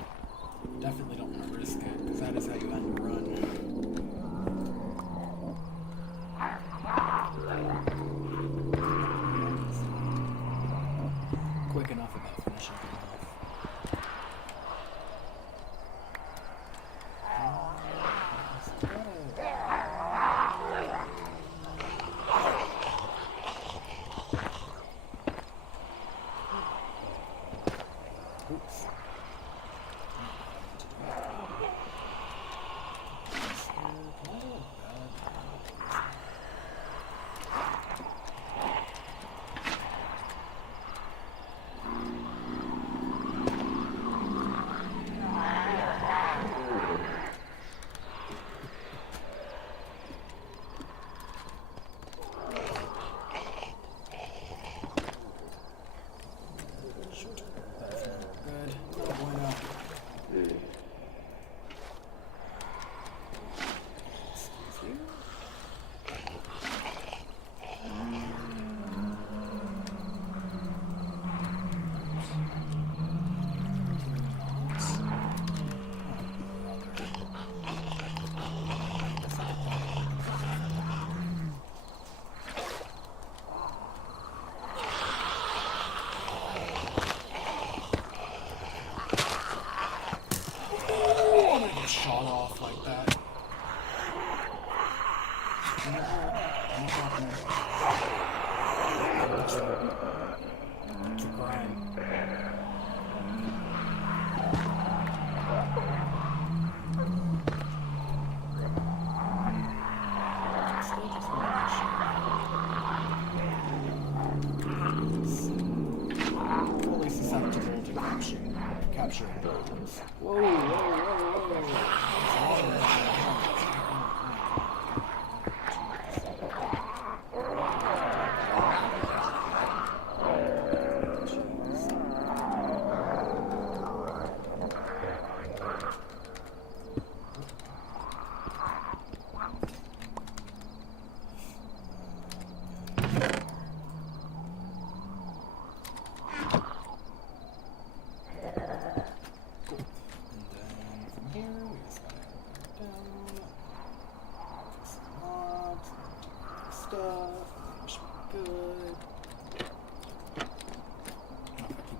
Definitely don't want to risk it, because that is how you end a run. Quick enough about finishing them off. Not happening. It's a crime. Still just want to fully susceptible to capturing drones. Whoa, whoa, whoa,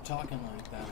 talking like that.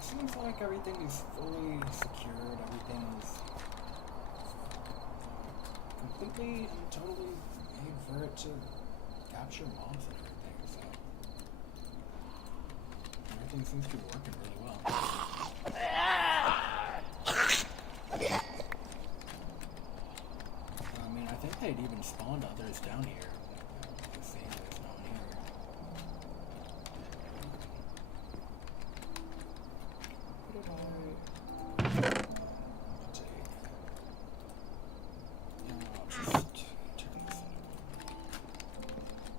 Seems like everything is fully secured, everything is completely and totally made for it to capture mobs and everything, so everything seems to be working really well. I mean, I think they'd even spawned others down here. Let's see, there's no one here.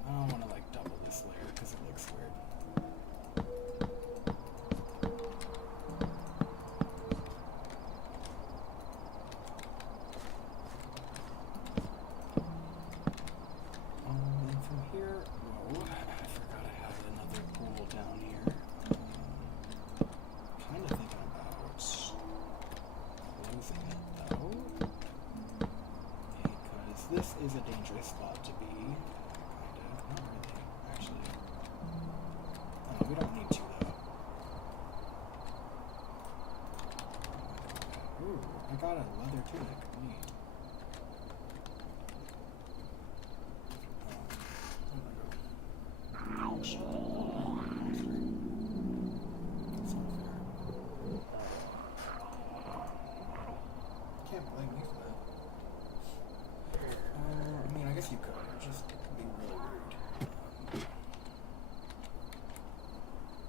I don't want to like double this layer because it looks weird. And from here, whoa, I forgot I had another pool down here. Kind of thinking about closing it though, because this is a dangerous spot to be. Not really, actually. Oh, we don't need to though. Ooh, I got a leather tunic. Neat. Shut up. That's not fair. Can't blame me for that. I mean, I guess you could. It'd just be really rude.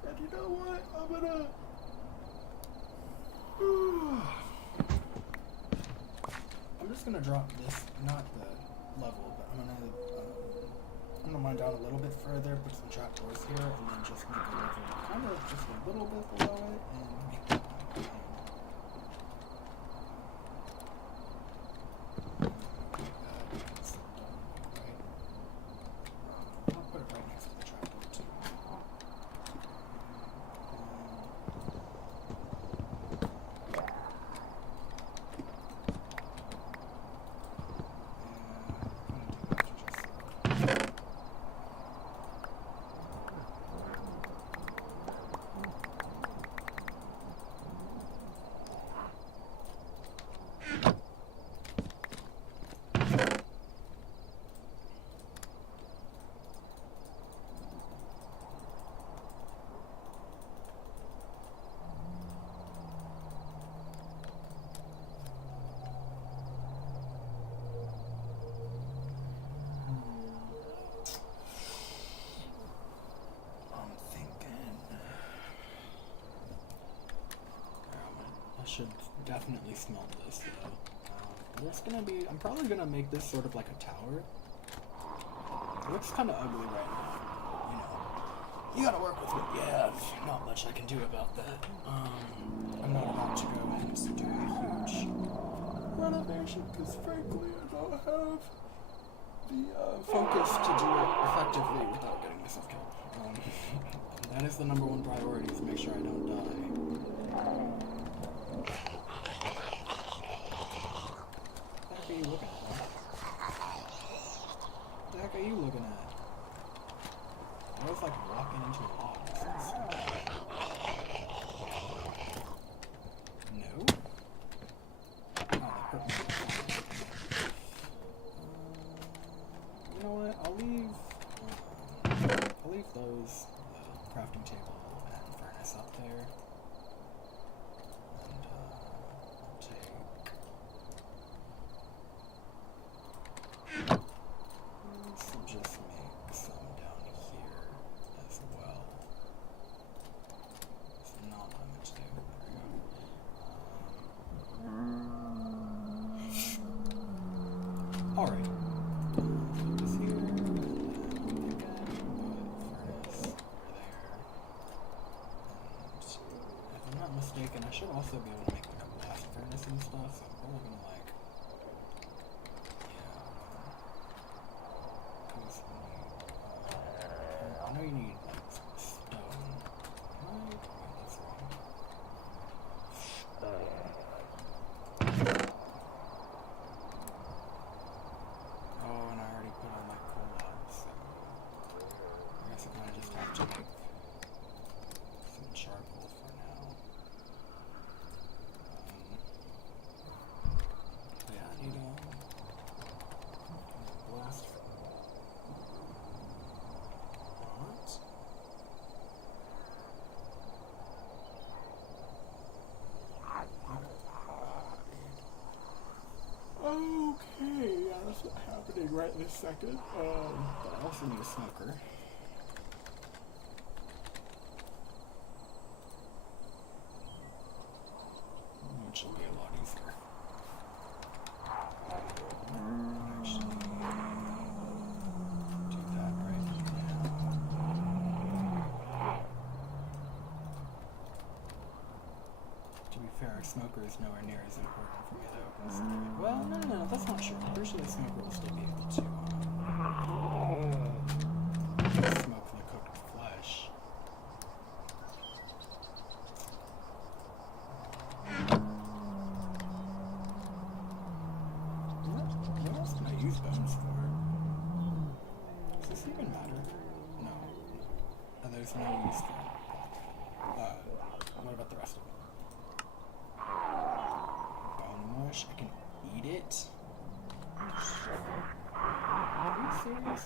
And you know what? I'm gonna... I'm just gonna drop this, not the level, but I'm gonna mine down a little bit further, put some trapdoors here, and then just make a level kind of just a little bit below it, and make that one. I'll put it right next to the trapdoor too. should definitely smelt this though. But it's gonna be, I'm probably gonna make this sort of like a tower. It looks kind of ugly right now, you know. You gotta work with what you have. Not much I can do about that. I'm not about to go and do a huge renovation because frankly I don't have the focus to do it effectively without getting myself killed. That is the number one priority, is make sure I don't die. What the heck are you looking at, man? What the heck are you looking at? I was like walking into a log. No? Oh, that hurt me. You know what? I'll leave those, the crafting table and furnace up there. And I'll take just make some down here as well. It's not that much to do. There we go. Alright. Put this here, and then again, put furnace over there. And if I'm not mistaken, I should also be able to make like a blast furnace and stuff, so I'm probably gonna like, I know you need like stone. Wait, that's wrong. Oh, and I already put on my coal logs, so I guess I kind of just have to make some charcoal for now. Yeah, I need blast. What? Okay, yeah, that's not happening right this second. But I also need a smoker. Which will be a lot easier. Actually, do that right now. To be fair, a smoker is nowhere near as important for me though. Considering, well, no, that's not true. I'm pretty sure the smoker will still be able to smoke the cooked flesh. What else can I use bones for? Does this even matter? No. Oh, there's no use for it. What about the rest of it? Bone mush? I can eat it? Are you serious?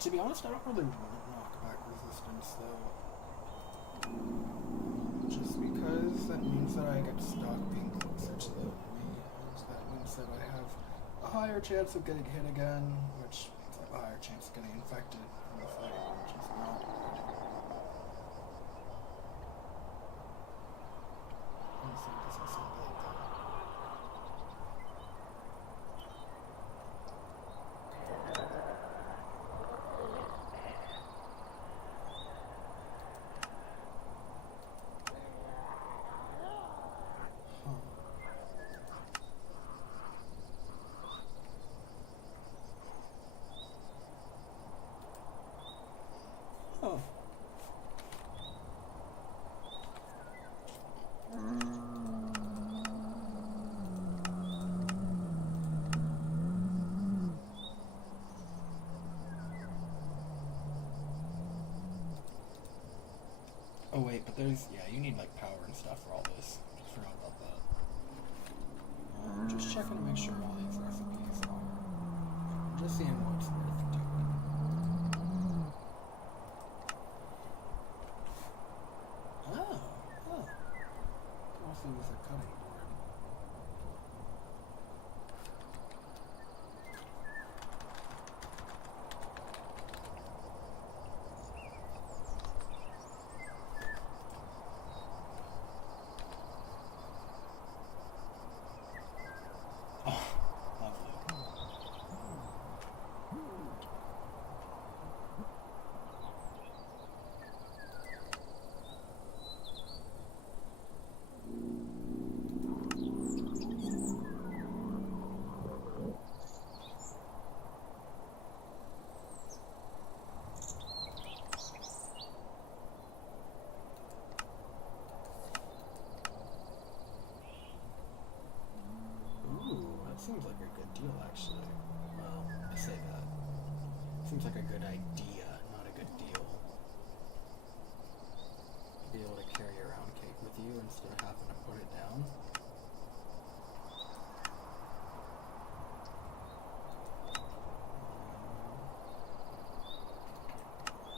To be honest, I don't really want knockback resistance though. Just because that means that I get stuck being closer to the enemy, and that means that I have a higher chance of getting hit again, which means I have a higher chance of getting infected in the fight, which is not good. Honestly, it doesn't sound like that. Oh. Oh wait, but there's, yeah, you need like power and stuff for all this. I forgot about that. Just checking to make sure all these recipes are, just seeing what's worth doing. also use a cutting board. Oh, lovely. Ooh, that seems like a good deal, actually. Well, I say that. Seems like a good idea, not a good deal. Be able to carry around cake with you instead of having to put it down.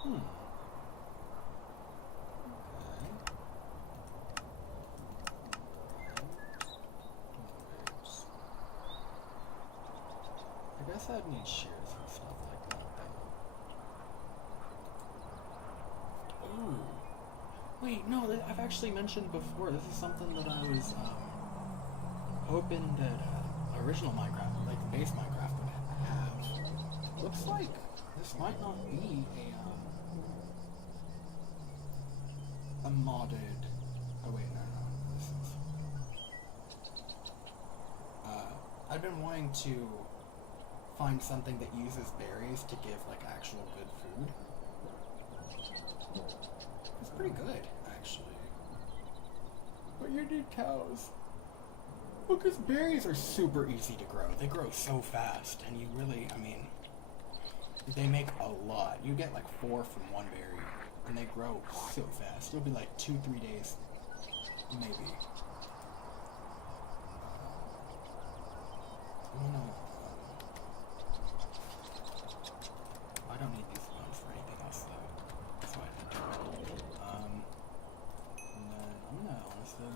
Hmm. Okay. I guess I'd need shears and stuff like that, though. Ooh. Wait, no, I've actually mentioned before. This is something that I was hoping that original Minecraft, like the base Minecraft, would have. Looks like this might not be a modded. Oh wait, no. This is. I've been wanting to find something that uses berries to give like actual good food. It's pretty good, actually. But you need cows. Well, because berries are super easy to grow. They grow so fast, and you really, I mean, they make a lot. You get like 4 from one berry, and they grow so fast. It'll be like 2-3 days, maybe. I don't need these ones for anything else, though. That's why I did that. And then I'm gonna honestly.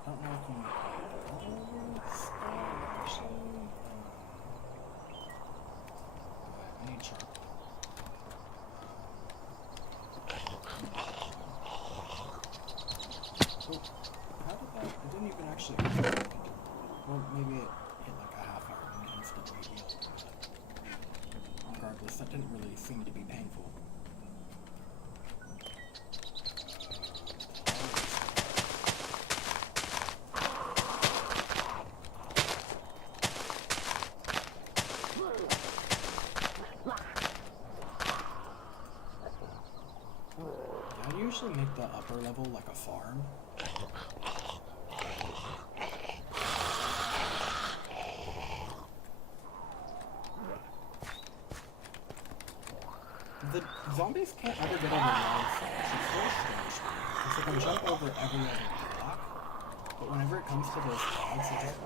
I don't know if I'm actually. But I need charcoal. Oh, how did that? It didn't even actually. Well, maybe it hit like a half hour and instantly healed. But regardless, that didn't really seem to be painful. I'd usually make the upper level like a farm. The zombies can't ever get over logs, which is very strange. Because they can jump over every other block, but whenever it comes to those logs, they just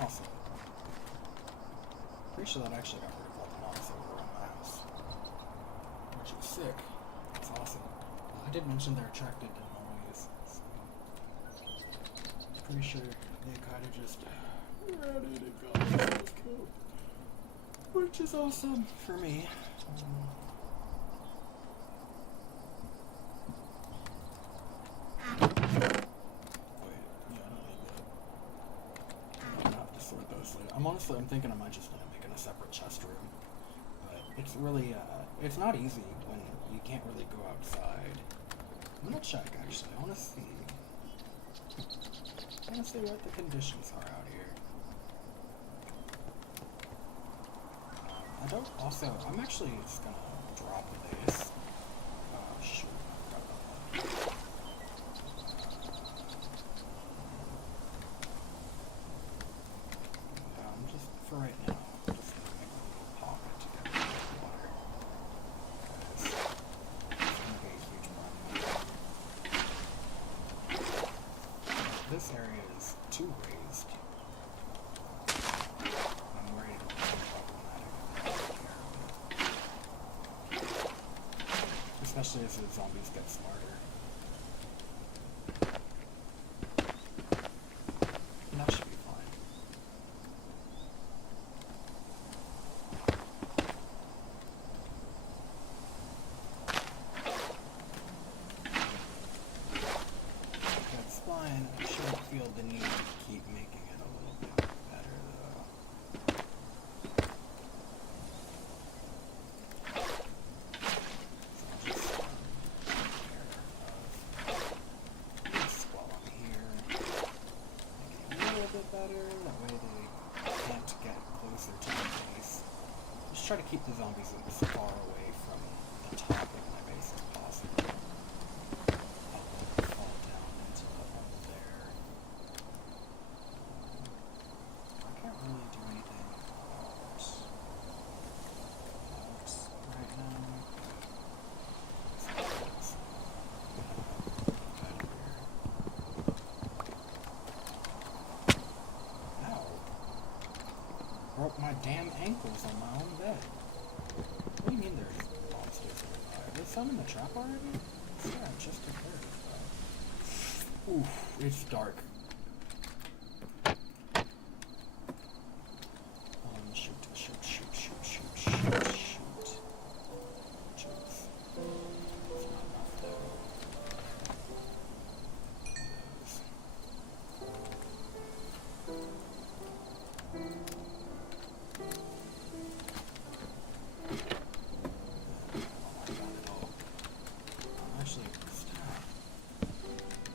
Awesome. Pretty sure that actually got rid of all the mobs that were around my house. Which was sick. That's awesome. I did mention they're attracted to noise, so pretty sure they kind of just ran in and got themselves killed. Which is awesome for me. I'm thinking I might just end up making a separate chest room. But it's really, it's not easy when you can't really go outside. I'm gonna check, actually. I wanna see what the conditions are out here. I'm actually just gonna drop this. Oh, shoot. For right now, I'm just gonna make a little pocket to get rid of water. Because it's gonna be a huge problem. This area is too raised. I'm worried it'll be problematic. Especially as the zombies get smarter. And that should be fine. That's fine. I shouldn't feel the need to keep making it a little bit better, though. So I'll just take care of this while I'm here. Make it a little bit better. That way they can't get closer to my base. Just try to keep the zombies as far away from the top of my base as possible. I'll let them fall down into the hole there. I can't really do anything else right now. Ow. Broke my damn ankles on my own bed. What do you mean there's monsters nearby? Are there some in the trap already? Yeah, just prepared. Oof, it's dark. Shoot. Jeez. It's not enough there. Actually,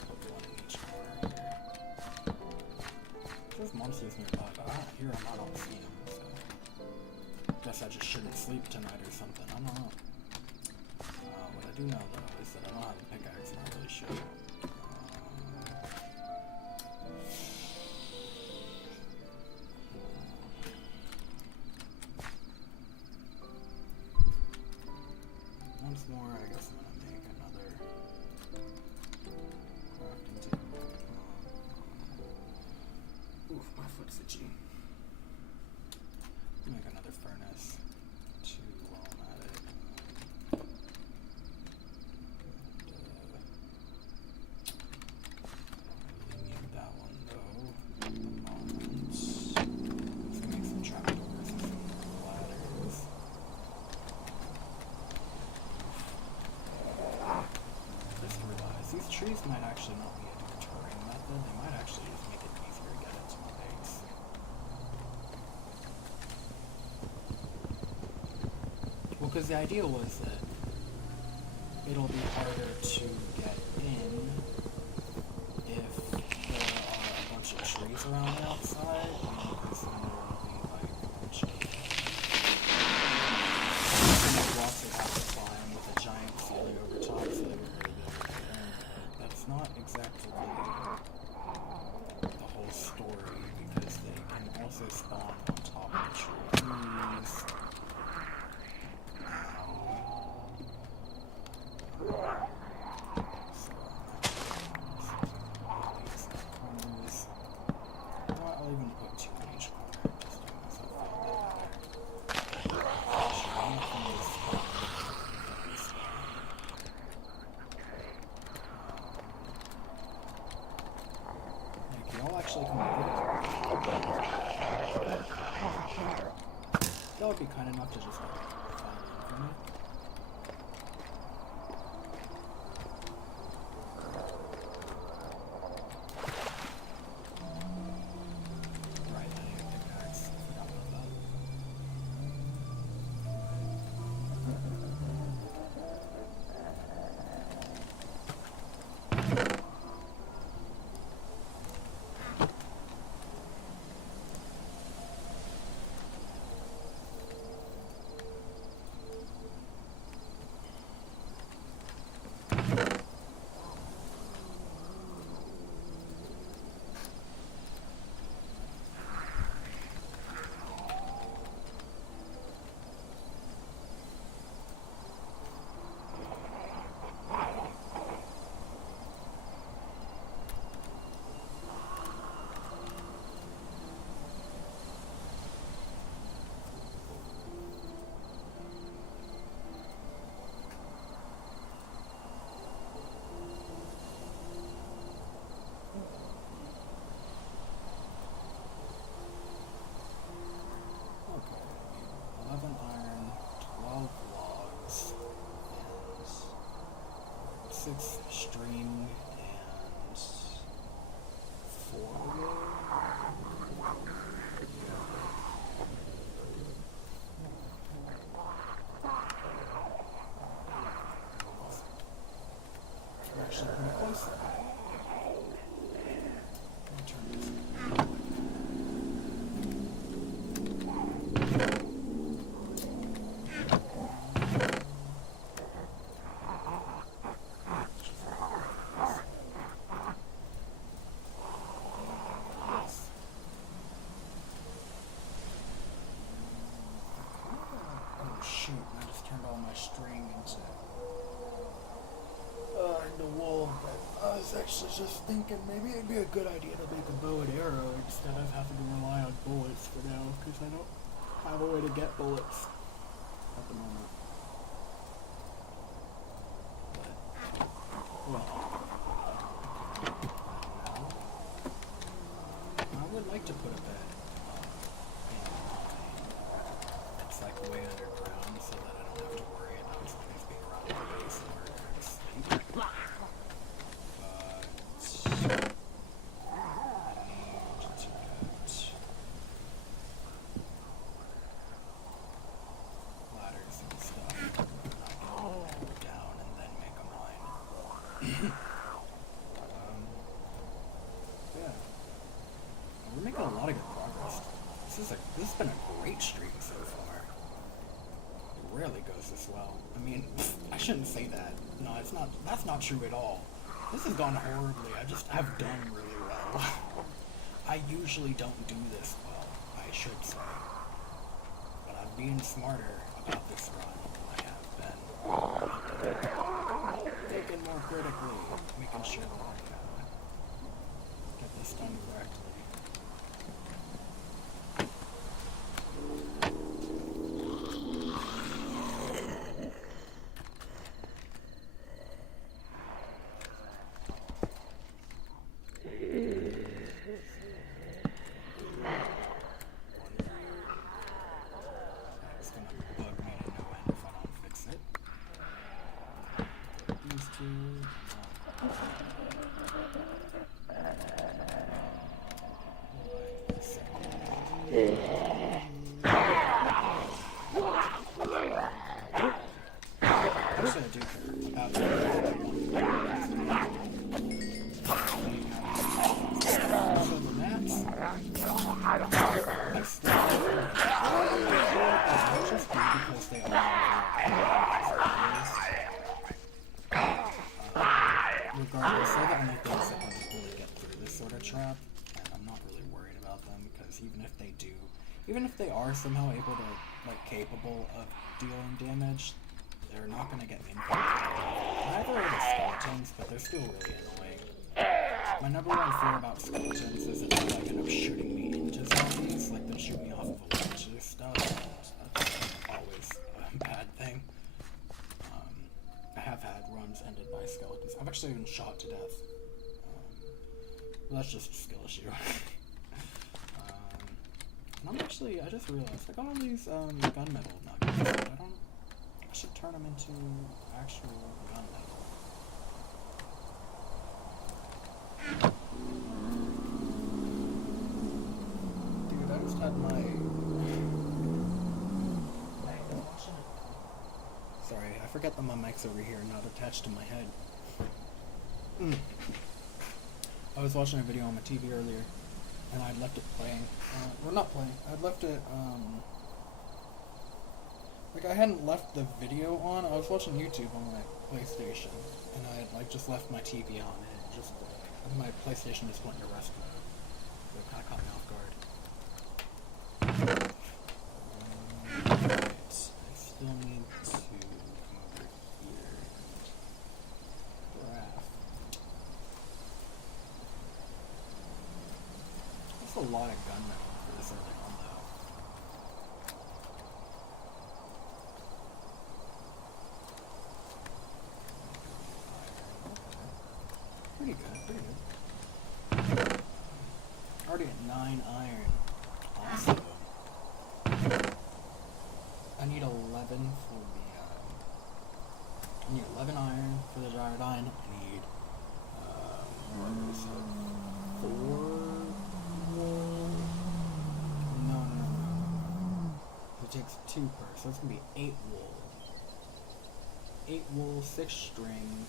put one in each corner here. There's monsters nearby, but I don't hear them, I don't see them, so guess I just shouldn't sleep tonight or something, I don't know. What I do know, though, is that I don't have a pickaxe and I really should. Once more, I guess I'm gonna make another crafting table. Oof, my foot's itchy. Make another furnace to while I'm at it. I don't really need that one though. At the moment. Let's make some trapdoors and some ladders. Just realized these trees might actually not be a deterring method. They might actually just make it easier to get into my base. Well, because the idea was that it'll be harder to get in if there are a bunch of trees around the outside, because then there will be like a bunch of blocks that have to climb with a giant ceiling over top, so they were really good at it. That's not exactly the whole story, because they can also spawn on top of trees. I'll even put two here. each corner, just to make myself feel a bit better. Actually, one of the things like, y'all actually come over? That would be kind enough to just like file in for me. Right, I need a pickaxe. I forgot about that. Okay, 11 iron, 12 logs, and 6 string, and 4 wood. We're actually pretty close there. Let me turn this on. Oh shoot, I just turned all my string into wool, but I was actually just thinking maybe it'd be a good idea to make a bow and arrow instead of having to rely on bullets for now, because I don't have a way to get bullets at the moment. But, well, I would like to put a bed in it's like way underground so that I don't have to worry about zombies being around my base in order to sleep. But I need to get ladders and stuff. Knock it down and then make a mine. Yeah. We're making a lot of good progress. This has been a great streak so far. It rarely goes this well. I mean, I shouldn't say that. No, that's not true at all. This has gone horribly. I just have done really well. I usually don't do this well, I should say. But I'm being smarter about this run than I have been. Thinking more critically, making sure that I get this done correctly. It's gonna bug me to no end if I don't fix it. These two. Actually, I do care about so the maps, I still might just be because they regardless, they're the only things that can really get through this sort of trap, and I'm not really worried about them because even if they are somehow able to, like, capable of dealing damage, they're not going to get me infected. Neither are the skeletons, but they're still really annoying. My number one fear about skeletons is that they, like, end up shooting me into zombies, That's just a skill issue. And I just realized, I got all these gunmetal nuggets. I should turn them into actual gunmetal. Dude, I just had my... Sorry, I forget that my mic's over here, not attached to my head. I was watching a video on my TV earlier, and I'd left it playing. Well, not playing. I'd left it, like, I hadn't left the video on. I was watching YouTube on my PlayStation, and I had, like, just left my TV on, and it just, my PlayStation just went into rest mode. So it kind of caught me off guard. Right. I still need to come over here. Craft. That's a lot of gunmetal for this early on, though. Pretty good, pretty good. Already at 9 iron. Awesome. I need 11 for the, I need 11 iron for the gyrodyne. I need, what is it? 4 wool? No. It takes 2 per, so it's gonna be 8 wool. 8 wool, 6 string,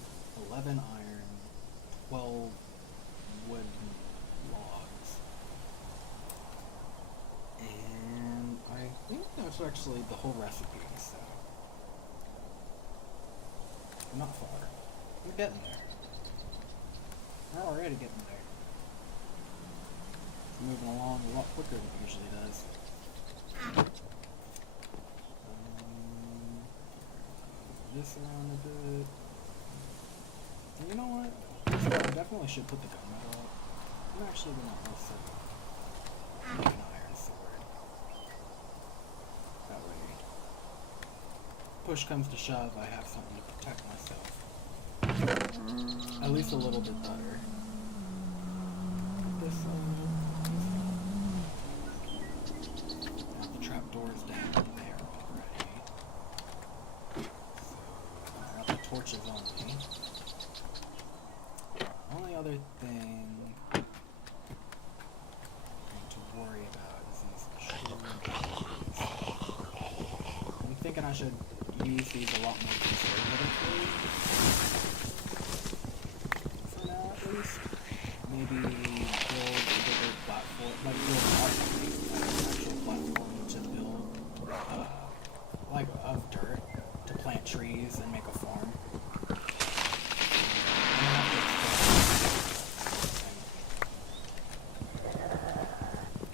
11 iron, 12 wooden logs. And I think that's actually the whole recipe, so I'm not far. We're getting there. We're already getting there. It's moving along a lot quicker than it usually does. This around a bit. And you know what? I definitely should put the gunmetal up. I'm actually gonna also make an iron sword. That way, push comes to shove, I have something to protect myself. At least a little bit better. Put this now the trapdoor is down there already. So, I got the torches on me. Only other thing I need to worry about is these shoes. I'm thinking I should use these a lot more conservatively. For now, at least. Maybe build a bigger platform, like build an actual platform to build, like of dirt, to plant trees and make a farm.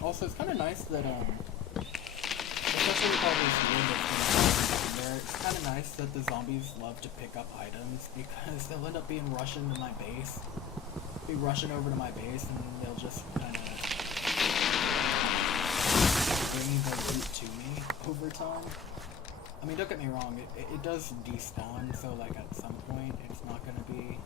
Also, it's kind of nice that, especially with all this wood that's there, it's kind of nice that the zombies love to pick up items, because they'll end up being rushing to my base. Be rushing over to my base, and they'll just kind of bring the loot to me over time. I mean, don't get me wrong, it does despawn, so, like, at some point, it's not going to be...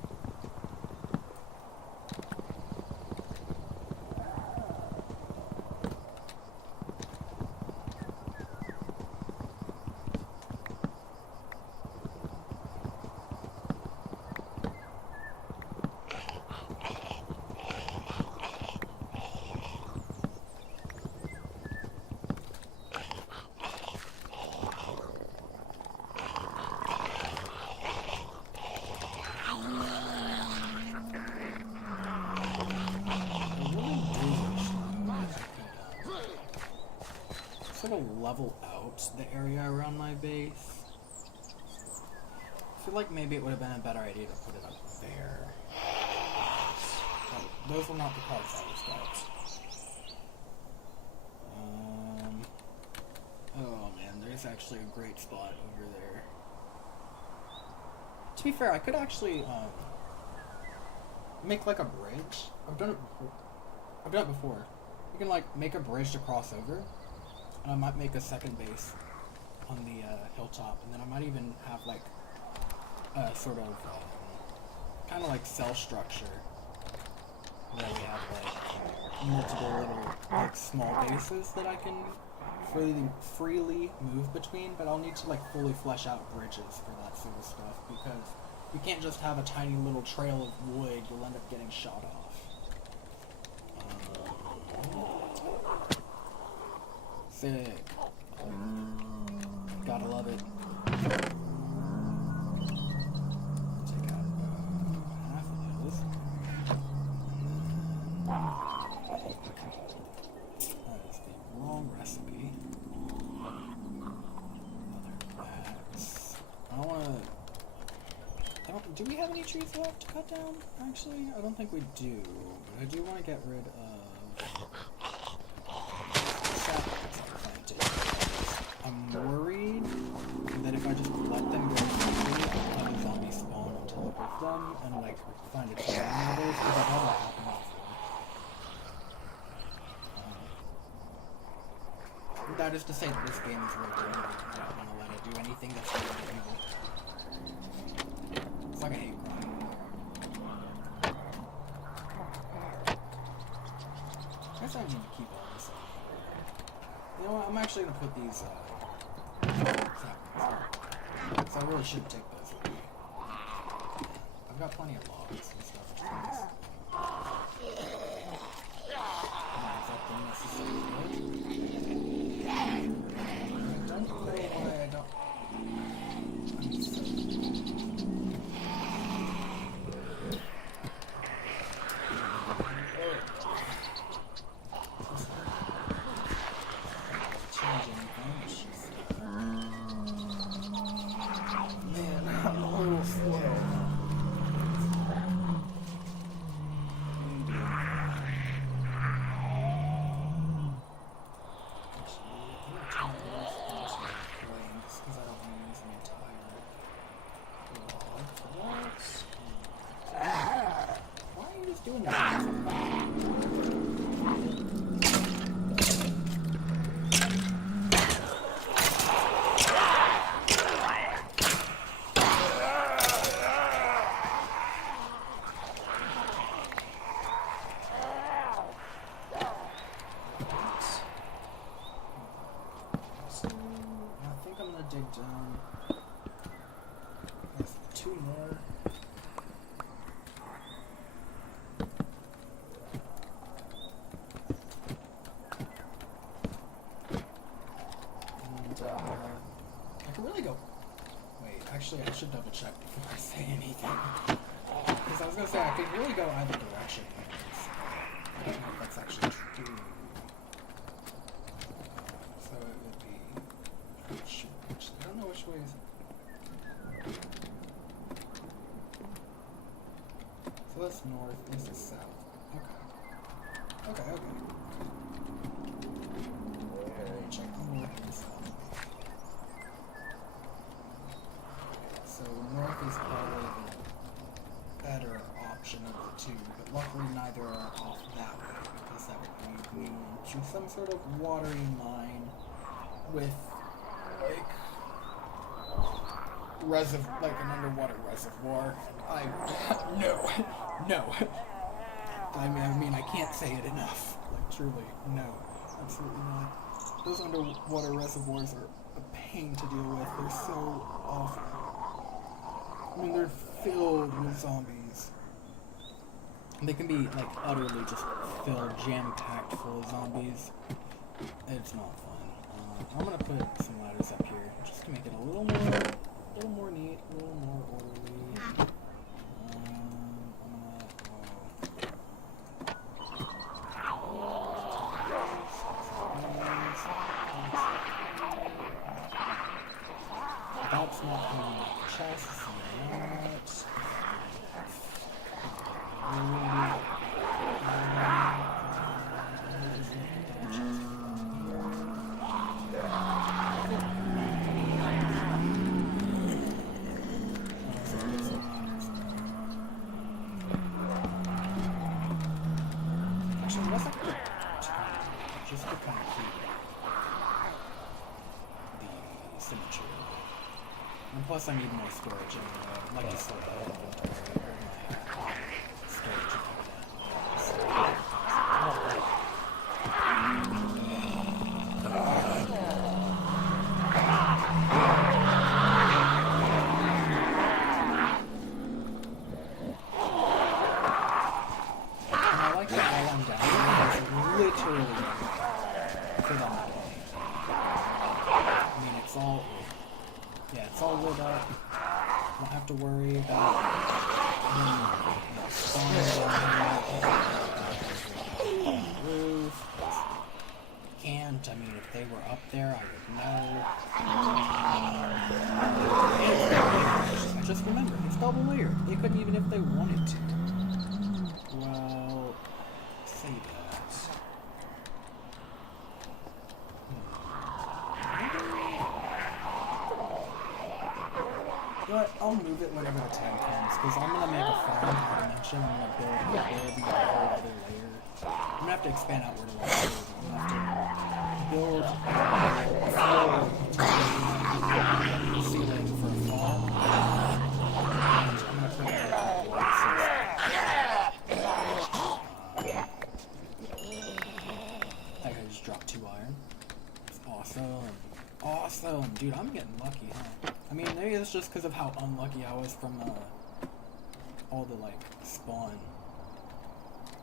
level out the area around my base. I feel like maybe it would have been a better idea to put it up there. But those were not the parts I was got. Oh man, there's actually a great spot over there. To be fair, I could actually make like a bridge. I've done it before. You can like make a bridge to cross over. And I might make a second base on the hilltop, and then I might even have like a sort of kind of like cell structure Then we have like multiple little like small bases that I can freely move between, but I'll need to like fully flesh out bridges for that sort of stuff because we can't just have a tiny little trail of wood. You'll end up getting shot off. Sick. Gotta love it. Take out half of those. That is the wrong recipe. Another axe. Do we have any trees left to cut down? Actually, I don't think we do. But I do want to get rid of I'm worried that if I just let them go freely, I'll have a zombie spawn on top of them and like find a tree in those because I've had that happen before. That is to say that this game is really dangerous. I don't want to let it do anything that's really evil. It's like a hate crime. I guess I need to keep all this up. You know what, I'm actually going to put these, so I really should take those with me. I've got plenty of logs and stuff. Is that the necessary wood? I don't know why I don't... Actually, I should double check before I say anything. Because I was going to say, I could really go either direction like this. I don't know if that's actually true. So it would be... I don't know which way is... So that's north, this is south. Okay. Okay. Check the north and south. So north is probably the better option of the two, but luckily neither are off that way, because that would lead me into some sort of watery mine with, like an underwater reservoir, and no. I mean, I can't say it enough. Like, truly, no. Absolutely not. Those underwater reservoirs are a pain to deal with. They're so awful. I mean, they're filled with zombies. They can be, like, utterly just filled, jam-packed full of zombies. It's not fun. I'm gonna put some ladders up here, just to make it a little more neat, a little more orderly. That's not going to make chests. Actually, let's not put just to kind of keep the symmetry. And plus, I need more storage anyway. I'd like to sort out inventory or my storage. for them. I mean, it's all, yeah, it's all lit up. Don't have to worry about them spawning down on the roof. Can't. I mean, if they were up there, I would know. I just remembered, it's double layered. They couldn't even if they wanted to. Well, say that. But I'll move it whenever the time comes, because I'm going to make a farm, like I mentioned. I'm going to build the whole other layer. I'm going to have to expand out where to build. I'm going to have to build a floor to the ceiling for a farm. And I'm going to put it I just dropped 2 iron. It's awesome. Awesome. Dude, I'm getting lucky, huh? I mean, maybe it's just because of how unlucky I was from all the, like, spawn.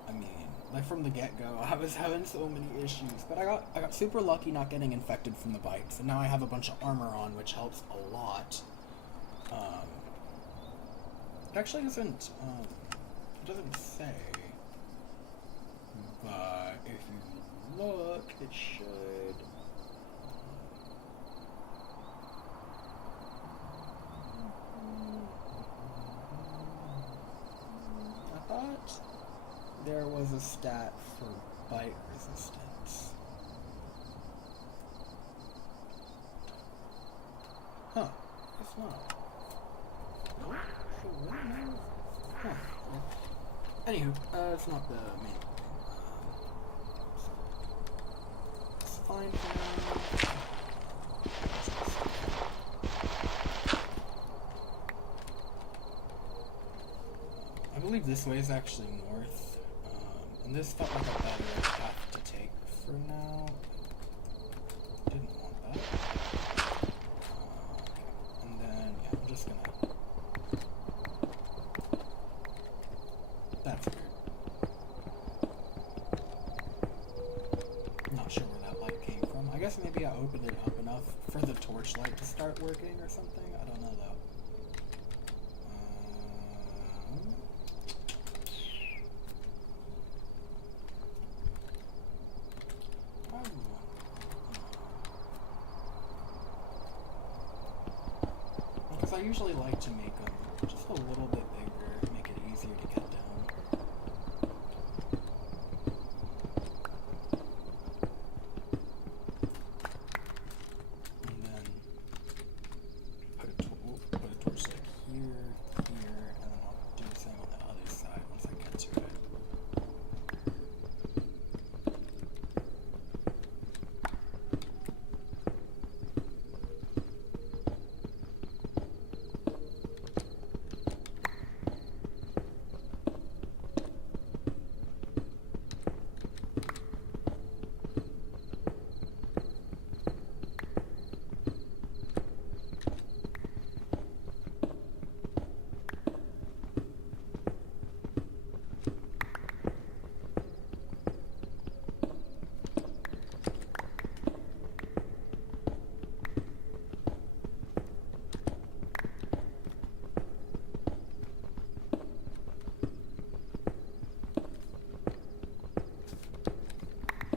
I mean, like, from the get-go, I was having so many issues. But I got super lucky not getting infected from the bites. And now I have a bunch of armor on, which helps a lot. It actually doesn't, it doesn't say. But if you look, it should... I thought there was a stat for bite resistance. Huh. It's not. No? Huh. Well, anywho, it's not the main thing. It's fine for now. I believe this way is actually north, and this felt like a better path to take for now. Didn't want that. And then, yeah, I'm just gonna... That's weird. I'm not sure where that light came from. I guess maybe I opened it up enough for the torchlight to start working or something. I don't know though. Because I usually like to make them just a little bit bigger, make it easier to get down. And then put a torch like here, and then I'll do the same on the other side once I get to it.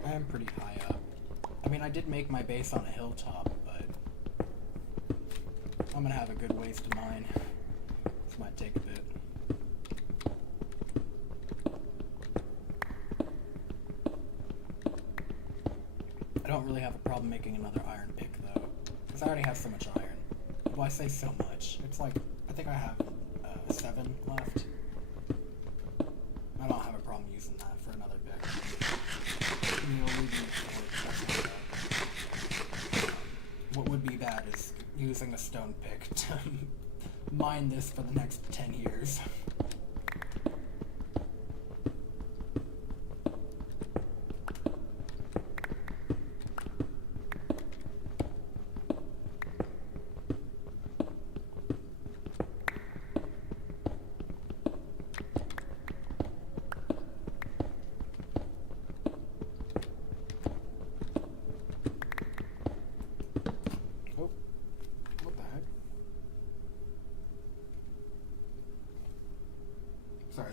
I am pretty high up. I mean, I did make my base on a hilltop, but I'm gonna have a good ways to mine. This might take a bit. I don't really have a problem making another iron pick, though, because I already have so much iron. Well, I say so much. It's like, I think I have 7 left. I don't have a problem using that for another pick. What would be bad is using a stone pick to mine this for the next 10 years.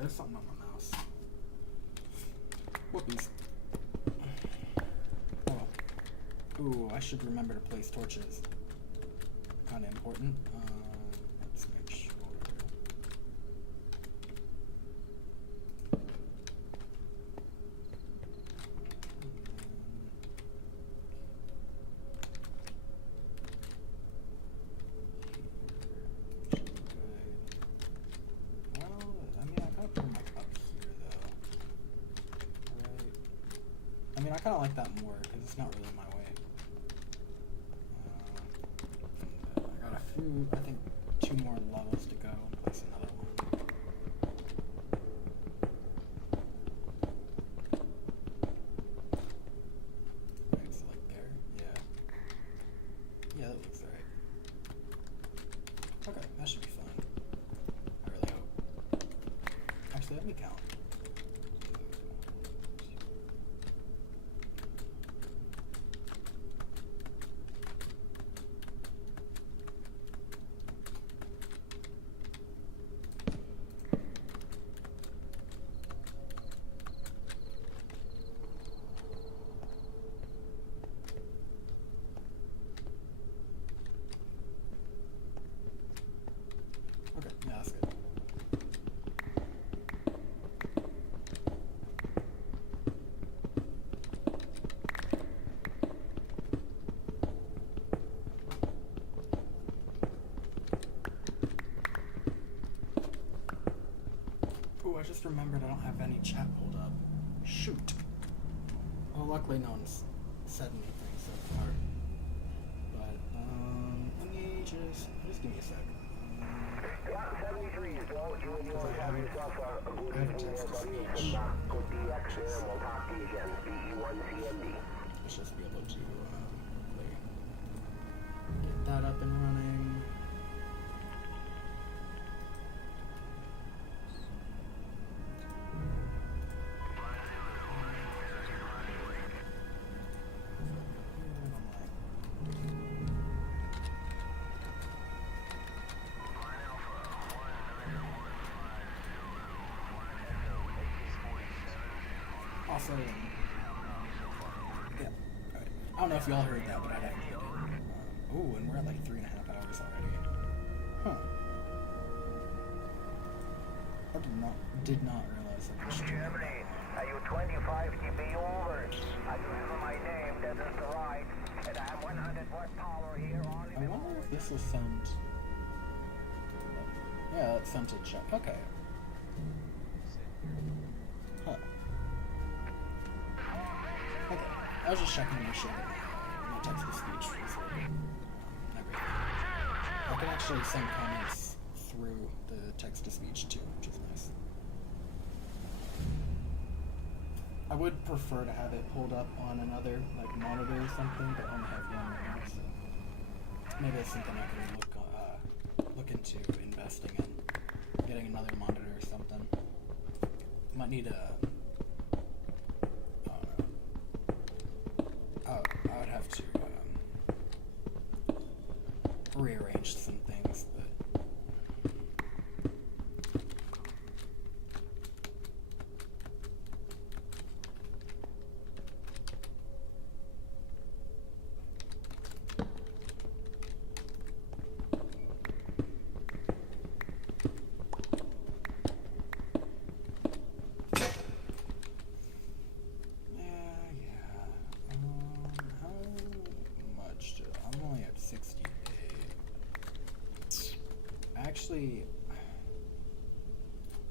there's something on my mouse. Whoopies. Oh. Ooh, I should remember to place torches. Kinda important. Let's make sure. I kind of like that more because it's not really my way. I got a few, I think 2 more levels to go. Place another one. Right, so like there, yeah. Yeah, that looks alright. Okay, that should be fun. I really hope. Actually, let me count. Okay, yeah, that's good. Oh, I just remembered I don't have any chat pulled up. Shoot. Well, luckily no one's said anything so far. But, let me just give me a sec. Yeah, 73 is Bill. You and yours I have haven't yourself a good text evening to there, buddy. speech. It's Code DX there, and we'll talk to you again. BE1CMD. Let's just be able to get that up and running. Also, yeah, alright. I don't know if y'all heard that, but I definitely did. Oh, and we're at like 3.5 hours already. Huh. I did not realize that much. Germany, are you 25 dB over? Are you have my name? That is the right. And I have 100 watt power here on I wonder if this will send. Yeah, it sent a check. Okay. Huh. Okay. I was just checking to make sure that my text to speech was everything. I can actually send comments through the text to speech too, which is nice. I would prefer to have it pulled up on another like monitor or something, but I only have one right now, so maybe it's something I can look into investing in, getting another monitor or something. Might need a. I would have to rearrange some things, but.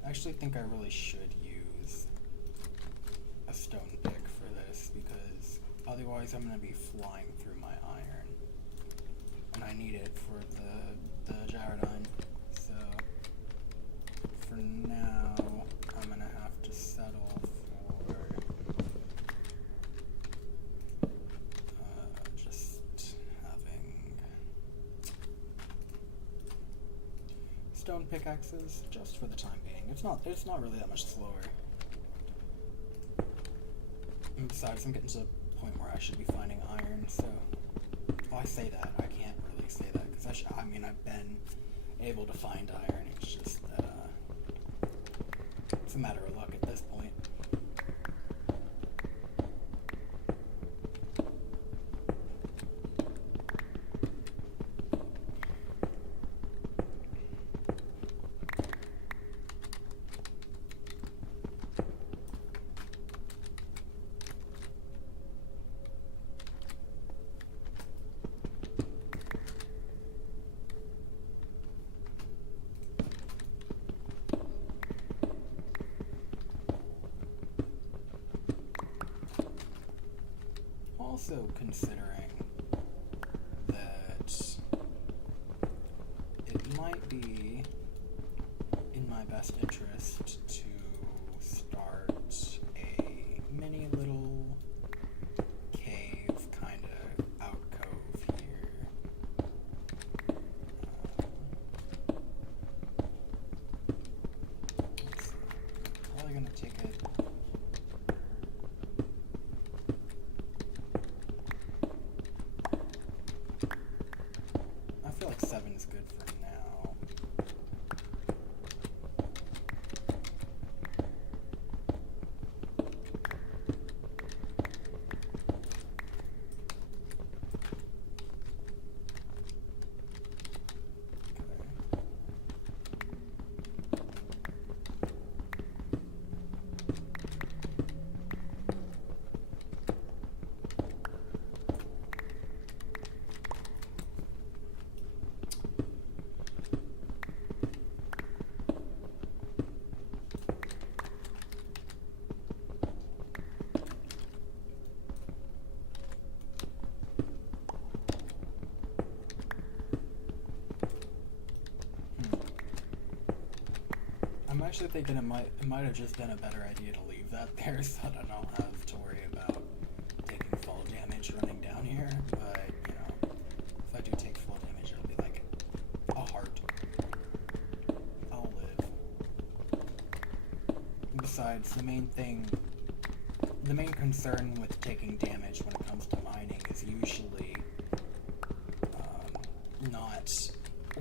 I actually think I really should use a stone pick for this because otherwise I'm going to be flying through my iron. And I need it for the Gyrodyne. So for now, I'm going to have to settle for just having stone pickaxes just for the time being. It's not really that much slower. And besides, I'm getting to the point where I should be finding iron, so well, I say that. I can't really say that because I mean I've been able to find iron. It's just that It's a matter of luck at this point. Also considering that it might be in my best interest to start a mini little cave kind of alcove here. Let's see. Probably gonna take it. I feel like 7's good for now. I'm actually thinking it might have just been a better idea to leave that there so that I don't have to worry about taking fall damage running down here. But, you know, if I do take fall damage, it'll be like a heart. I'll live. Besides, the main concern with taking damage when it comes to mining is usually not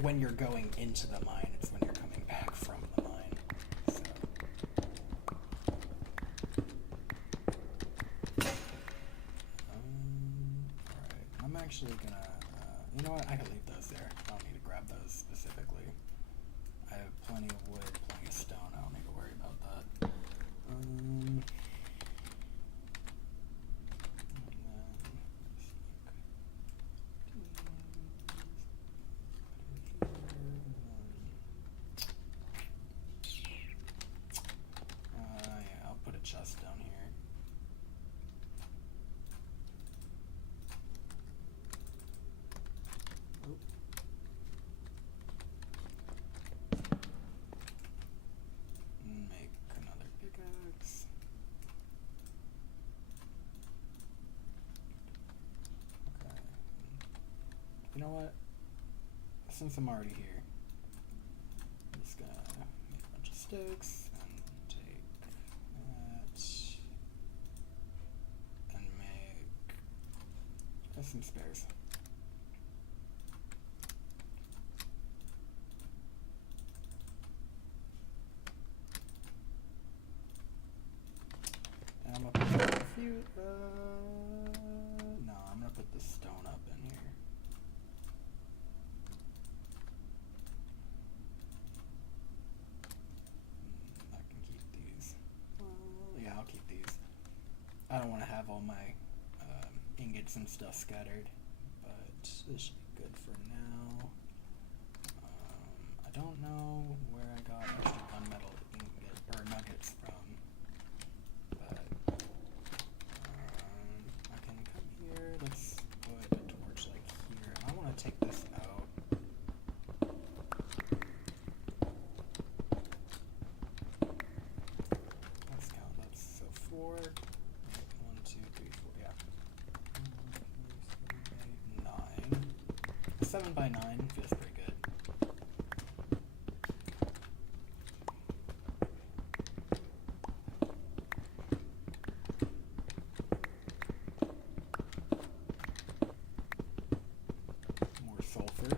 when you're going into the mine, it's when you're coming back from the mine. So. Alright, I'm actually gonna, you know what, I can leave those there. I don't need to grab those specifically. I have plenty of wood, plenty of stone, I don't need to worry about that. Yeah, I'll put a chest down here. Oop. Make another pickaxe. Okay. You know what? Since I'm already here, I'm just gonna make a bunch of sticks and take that and make some spares. And I'm gonna put a few, no, I'm gonna put the stone up in here. I can keep these. Yeah, I'll keep these. I don't want to have all my ingots and stuff scattered, but this should be good for now. I don't know where I got extra gunmetal nuggets from, but I can come here. Let's put a torch like here. I want to take this out. Let's count. That's so 4. 1, 2, 3, 4. Yeah. 9. 7 by 9 feels pretty good. More sulfur.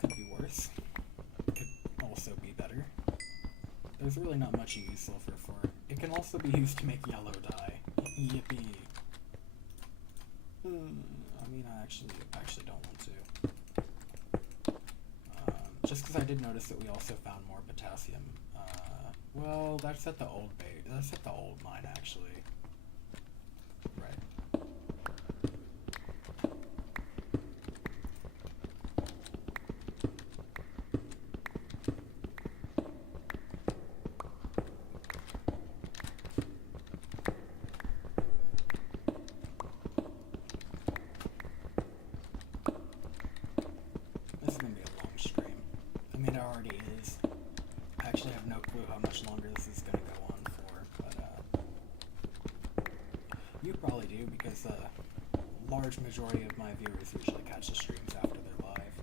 Could be worse. Could also be better. really not much you use sulfur for. It can also be used to make yellow dye. Yippee. I mean, I actually don't want to. Just because I did notice that we also found more potassium. Well, that's at the old that's at the old mine, actually. Right. This is gonna be a long stream. I mean, it already is. I actually have no clue how much longer this is gonna go on for, but you probably do, because a large majority of my viewers usually catch the streams after they're live.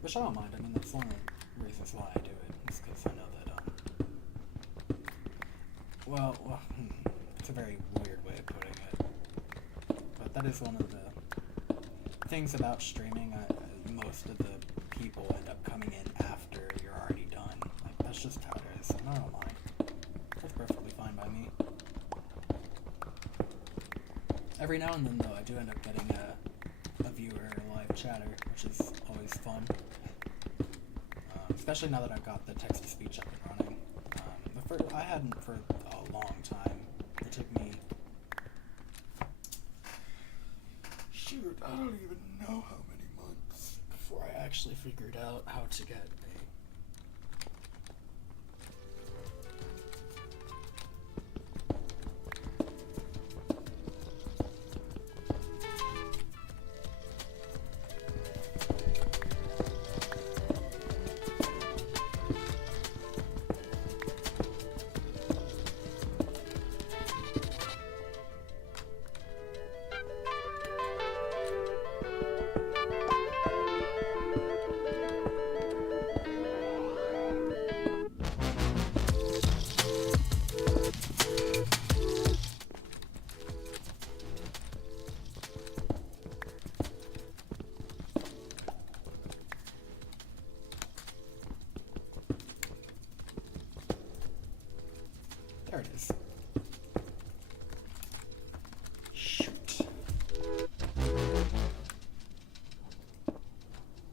Which I don't mind. I mean, that's one of the reasons why I do it. It's because I know that, it's a very weird way of putting it. But that is one of the things about streaming. Most of the people end up coming in after you're already done. Like, that's just how it is, and I don't mind. That's perfectly fine by me. Every now and then, though, I do end up getting a viewer or live chatter, which is always fun. Especially now that I've got the text-to-speech up and running. I hadn't for a long time. It took me... Shoot, I don't even know how many months before I actually figured out how to get There it is. Shoot.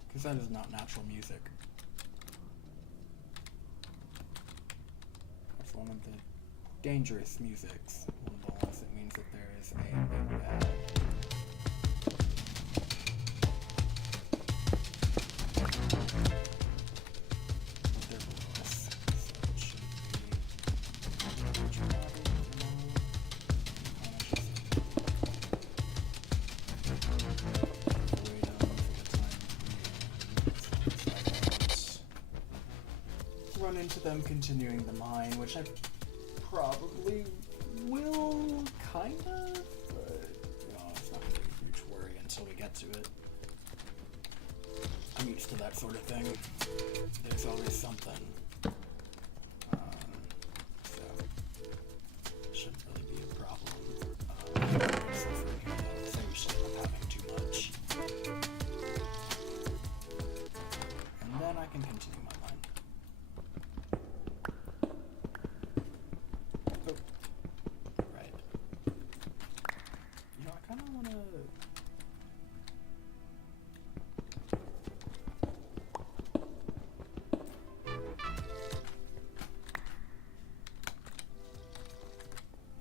Because that is not natural music. That's one of the dangerous musics. One of the ones that means that there is a big bad. Run into them continuing the mine, which I probably will, kind of, but it's not going to be a huge worry until we get to it. I'm used to that sort of thing. There's always something. So, shouldn't really be a problem. So we should not having too much. And then I can continue my mine. Right. I kind of want to...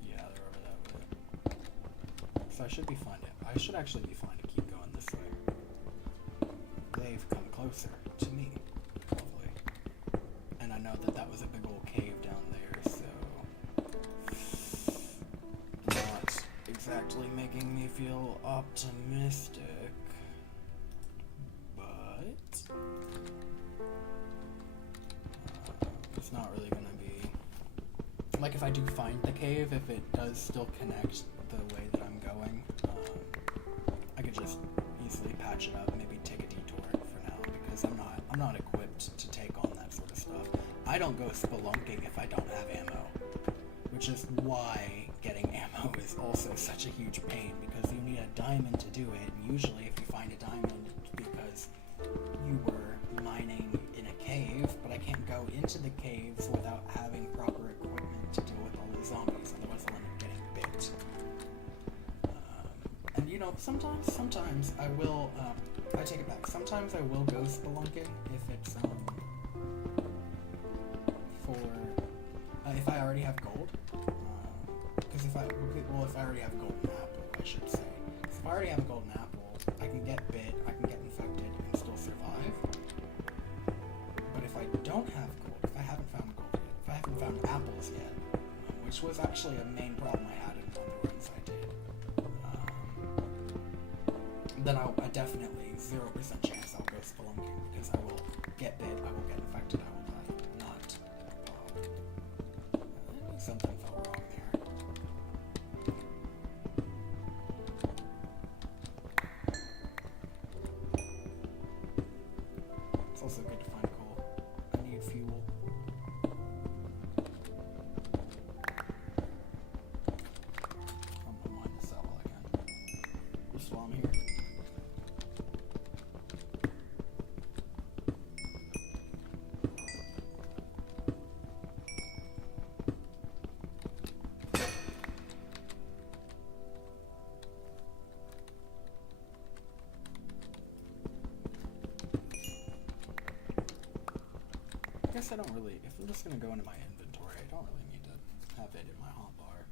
Yeah, they're over that way. So I should be fine. I should actually be fine to keep going this way. They've come closer to me. Lovely. And I know that was a big old cave down there, so... Not exactly making me feel optimistic. But... it's not really gonna be... Like, if I do find the cave, if it does still connect the way that I'm going, I could just easily patch it up, maybe take a detour for now, because I'm not equipped to take on that sort of stuff. I don't go spelunking if I don't have ammo, which is why getting ammo is also such a huge pain, because you need a diamond to do it, and usually if you find a diamond, it's because you were mining in a cave, but I can't go go into the caves without having proper equipment to deal with all the zombies, otherwise I'll end up getting bit. And you know, sometimes I will, I take it back, sometimes I will go spelunking if it's, if I already have gold. Because if I already have a golden apple, I should say. So if I already have a golden apple, I can get bit, I can get infected, and still survive. But if I don't have gold, if I haven't found gold yet, if I haven't found apples yet, which was actually a main problem I had on the runs I did, then I definitely 0% chance I'll go spelunking, because I will get bit, I will get infected, I will die. Not. Something felt wrong there. It's also good to find coal. I need fuel. I'm gonna mine this out while I can. Just while I'm here. I guess I don't really, if I'm just going to go into my inventory, I don't really need to have it in my hotbar.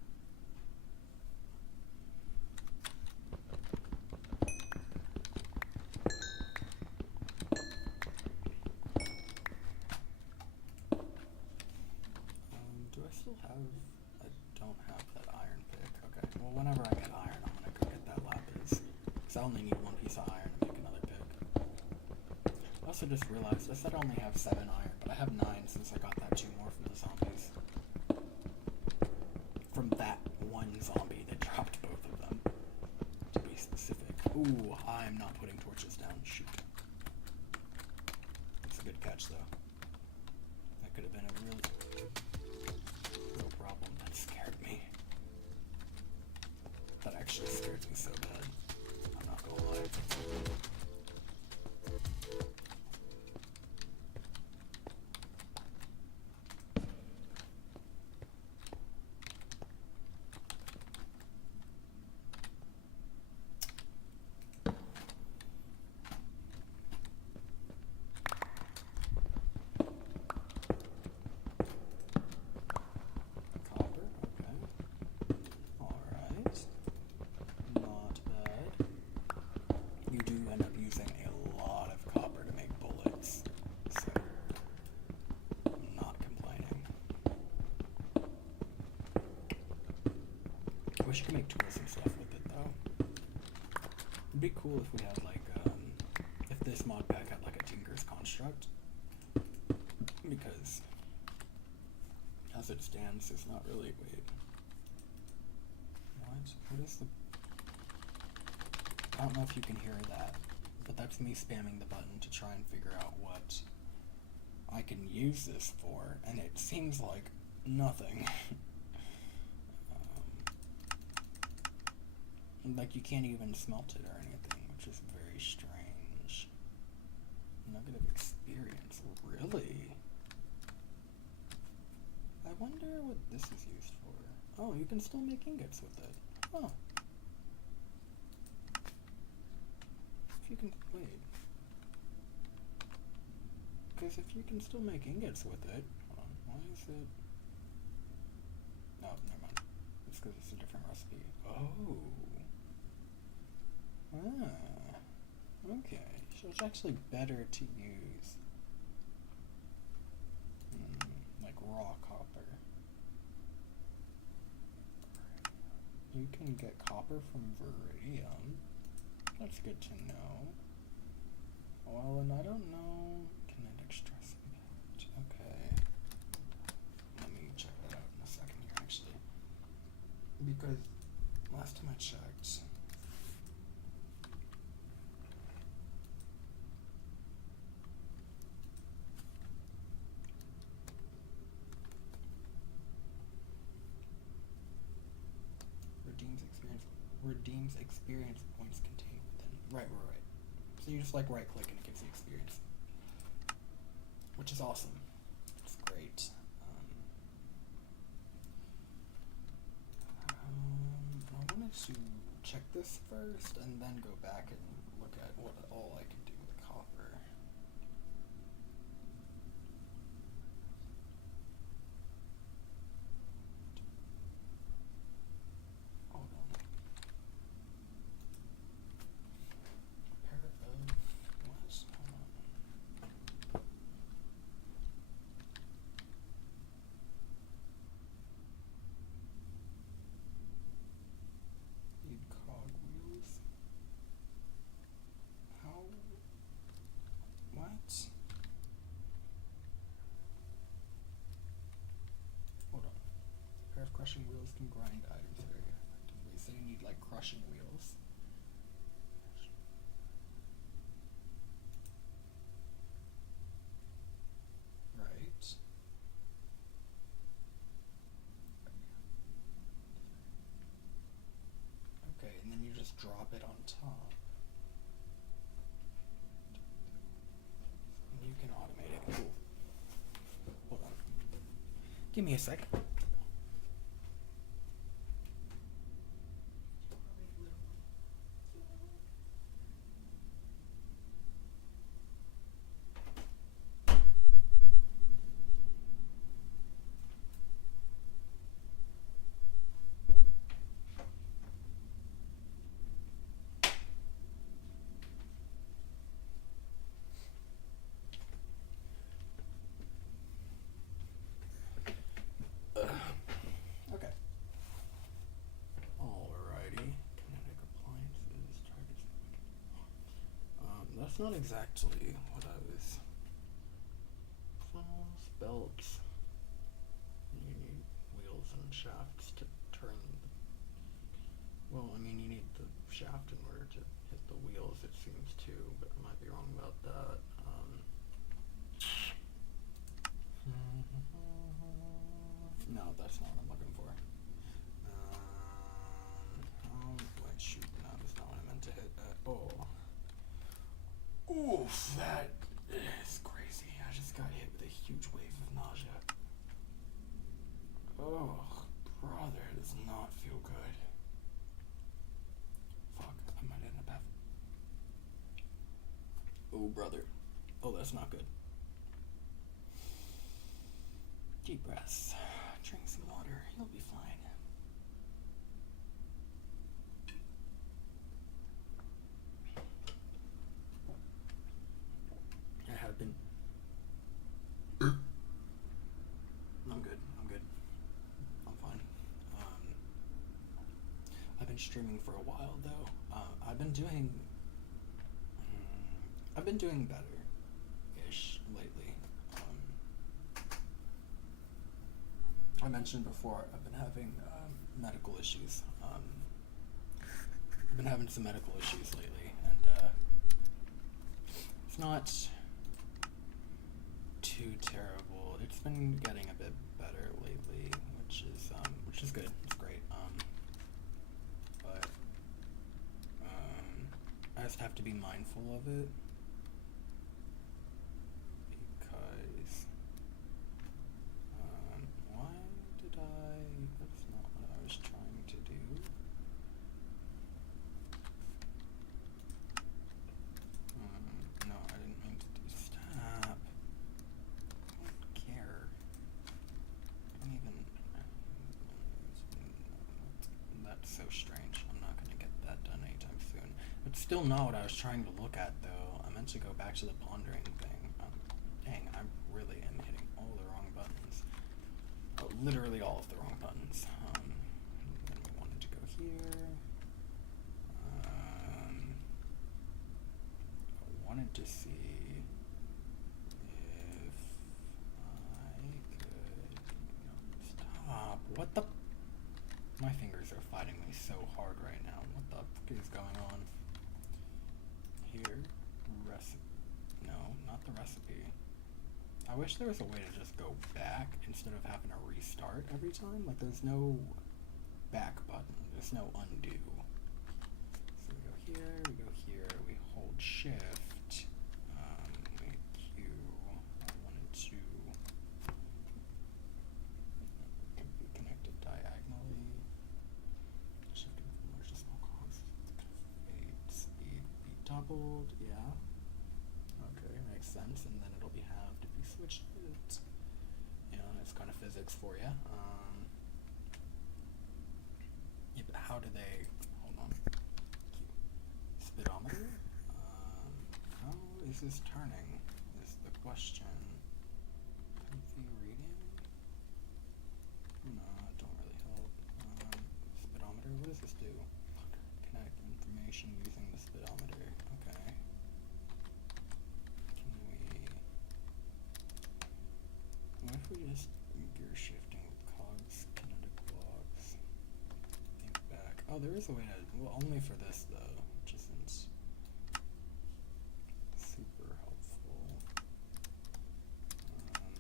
Do I still have, I don't have that iron pick. Okay, well whenever I get iron, I'm going to go get that lapis. Because I only need one piece of iron to make another pick. I also just realized I said I only have 7 iron, but I have 9 since I got that 2 more from the zombies. From that one zombie that dropped both of them, to be specific. Ooh, I'm not putting torches down. Shoot. That's a good catch, though. That could have been a real problem. That scared me. That actually scared me so bad. I'm not gonna lie. I wish you could make tools and stuff with it, though. It'd be cool if we had, like, if this mod pack had, like, a Tinker's Construct. Because, as it stands, it's not really, wait. What is the... I don't know if you can hear that, but that's me spamming the button to try and figure out what I can use this for, and it seems like nothing. Like, you can't even smelt it or anything, which is very strange. Nugget of experience, really? I wonder what this is used for. Oh, you can still make ingots with it. Oh. If you can, wait. Because if you can still make ingots with it, hold on, why is it? No, never mind. It's because it's a different recipe. Oh. Ah, okay, so it's actually better to use, like raw copper. You can get copper from Viridium, that's good to know. Well, and I don't know, kinetic stress impact, okay. Let me check that out in a second here, actually. Because last time I checked, redeems experience points contained within. Right. So you just like right click and it gives you experience, which is awesome. great. I wanted to check this first and then go back and look at what all I can do with copper. Hold on. Pair of what? Hold on. Need cogwheels. How? What? Hold on. A pair of crushing wheels can grind items very effectively, so you need like crushing wheels. Right. Okay, and then you just drop it on top. And you can automate it. Cool. Hold on. Give me a sec. Okay. Alrighty. Kinetic appliances, targets. That's not exactly what I was. Funnels, belts. You need wheels and shafts to turn. Well, I mean, you need the shaft in order to hit the wheels, it seems too, but I might be wrong about that. No, that's not what I'm looking for. Oh, wait, shoot, no, that's not what I meant to hit. Oof, that is crazy. I just got hit with a huge wave of nausea. Oh, brother, it does not feel good. Fuck, I might end up having. Oh, brother. Oh, that's not good. Deep breaths. Drink some water. You'll be fine. I have been. I'm good. I'm good. I'm fine. I've been streaming for a while though. I've been doing better-ish lately. I mentioned before I've been having medical issues. I've been having some medical issues lately, and it's not too terrible. It's been getting a bit better lately, which is good. It's great. But I just have to be mindful of it because why did I? That's not what I was trying to do. No, I didn't mean to do. Stop. I don't care. I don't even. That's so strange. I'm not gonna get that done anytime soon. It's still not what I was trying to look at, though. I meant to go back to the pondering thing. Dang, I really am hitting all the wrong buttons. Oh, literally all of the wrong buttons. Then we wanted to go here. I wanted to see if I could. Stop. What the? My fingers are fighting me so hard right now. What the fuck is going on? Here, recipe. No, not the recipe. I wish there was a way to just go back instead of having to restart every time. Like, there's no back button. There's no undo. So we go here, we hold shift. We hit Q. I wanted to doubled, yeah. Okay, makes sense, and then it'll be halved if you switch it. You know, it's kind of physics for you. Yeah, but how do they, hold on, speedometer? How is this turning, is the question. Healthy reading? No, it don't really help. Speedometer, what does this do? Connect information using the speedometer. Okay. Can we... What if we just gear shifting with cogs, kinetic blocks? Think back. Oh, there is a way to... Well, only for this, though, which isn't super helpful.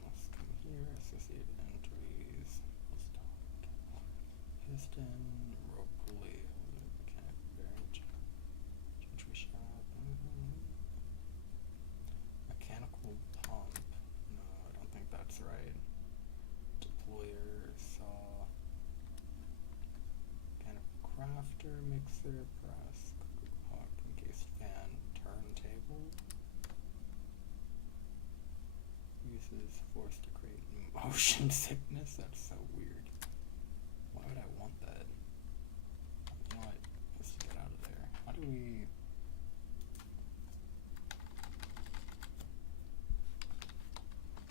Let's come here, associate entries. Let's talk. Piston, rope pulley, mechanic bearing, gentry shaft, mechanical pump. No, I don't think that's right. Deployer, saw, mechanical crafter, mixer, press, hawk, encased fan, turntable. Uses force to create motion sickness. That's so weird. Why would I want that? You know what? Let's get out of there. How do we...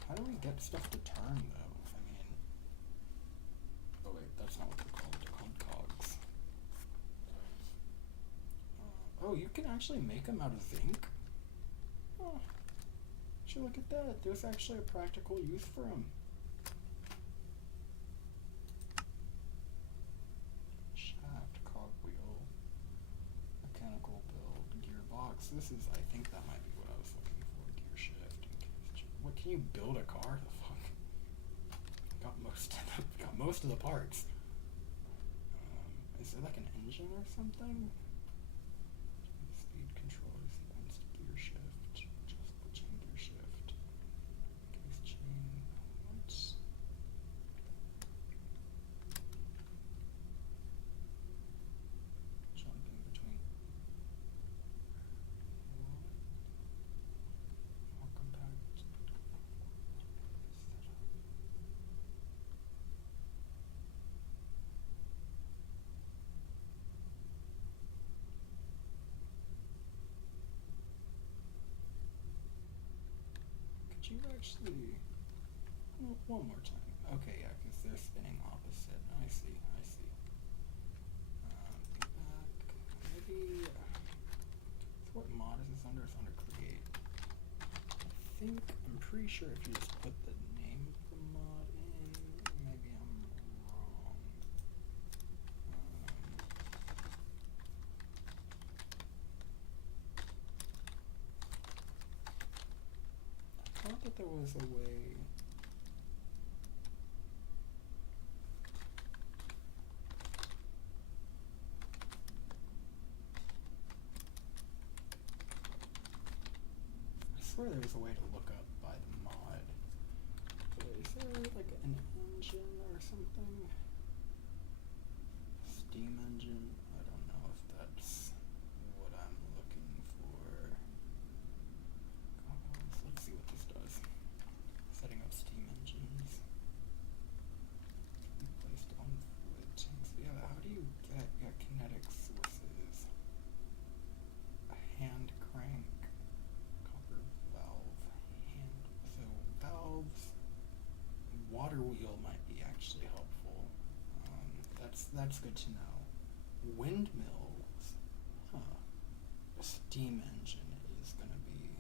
How do we get stuff to turn, though? I mean... Oh wait, that's not what they're called. They're called cogs. Oh, you can actually make them out of zinc? Oh. Should look at that. There's actually a practical use for them. Shaft, cogwheel, mechanical build, gearbox. This is, I think that might be what I was looking for. Gear shift. What, can you build a car? The fuck? Got most of the parts. Is there like an engine or something? Speed control sequence, gear shift, just switching gear shift. Case chain, what? Jumping between. What? More compact. Setup. Could you actually... Well, one more time. Okay, yeah, because they're spinning opposite. I see, I see. Back. Maybe... So what mod is this under? It's under create. I'm pretty sure if you just put the name of the mod in, maybe I'm wrong. I thought that there was a way. I swear there was a way to look up by the mod. But is there like an engine or something? Steam engine? I don't know if that's what I'm looking for. Let's see what this does. Setting up steam engines. Be placed on fluid tanks. Yeah, how do you get kinetic sources? A hand crank. Copper valve. So valves. Water wheel might be actually helpful. That's good to know. Windmills. Huh. A steam engine is gonna be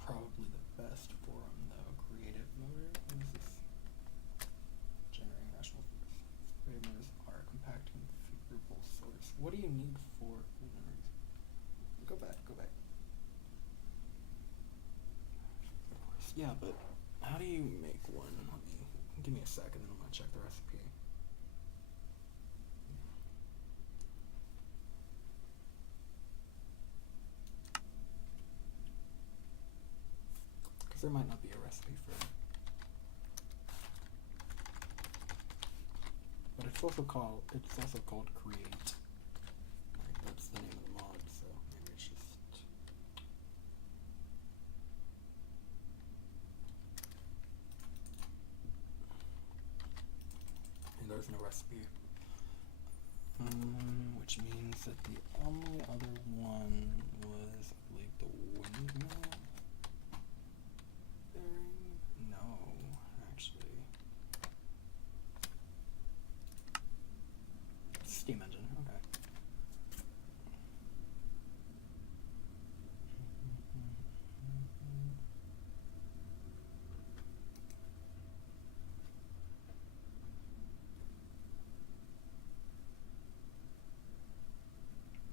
probably the best for them, though. Creative motor. What is this? Generating rational force. Creative motors are a compact and configurable source. What do you need for motors? Go back. Of course. Yeah, but how do you make one? Give me a second and I'm gonna check the recipe. Because there might not be a recipe for it. But it's also called create. Like, that's the name of the mod, so maybe it's just... And there's no recipe. Which means that the only other one was, I believe, the windmill bearing? No, actually. Steam engine, okay.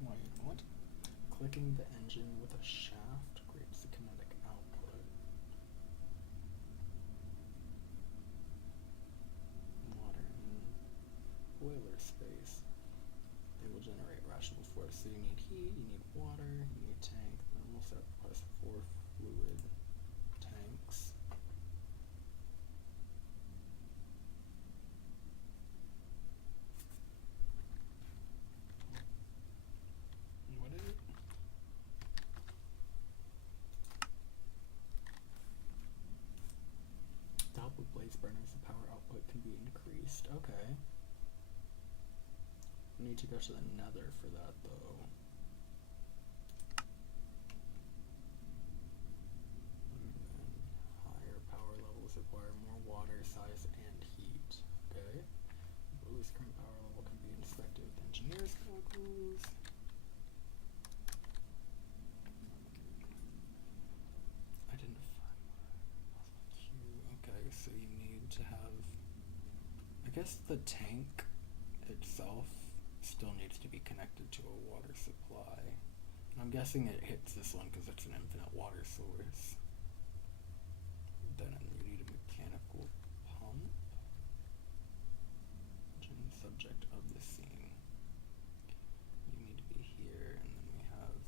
Wait, what? Clicking the engine with a shaft creates the kinetic output. Water in boiler space. They will generate rational force. So you need heat, you need water, you need tank, then we'll set plus 4 fluid tanks. What is it? To help with blaze burners, the power output can be increased. Okay. We need to go to the nether for that, though. And then higher power levels require more water, size, and heat. Okay. Blue's current power level can be inspected with engineer's goggles. Identify queue. Okay, so you need to have... I guess the tank itself still needs to be connected to a water supply. And I'm guessing it hits this one because it's an infinite water source. Then you need a mechanical pump. Engine subject of the scene. You need to be here, and then we have,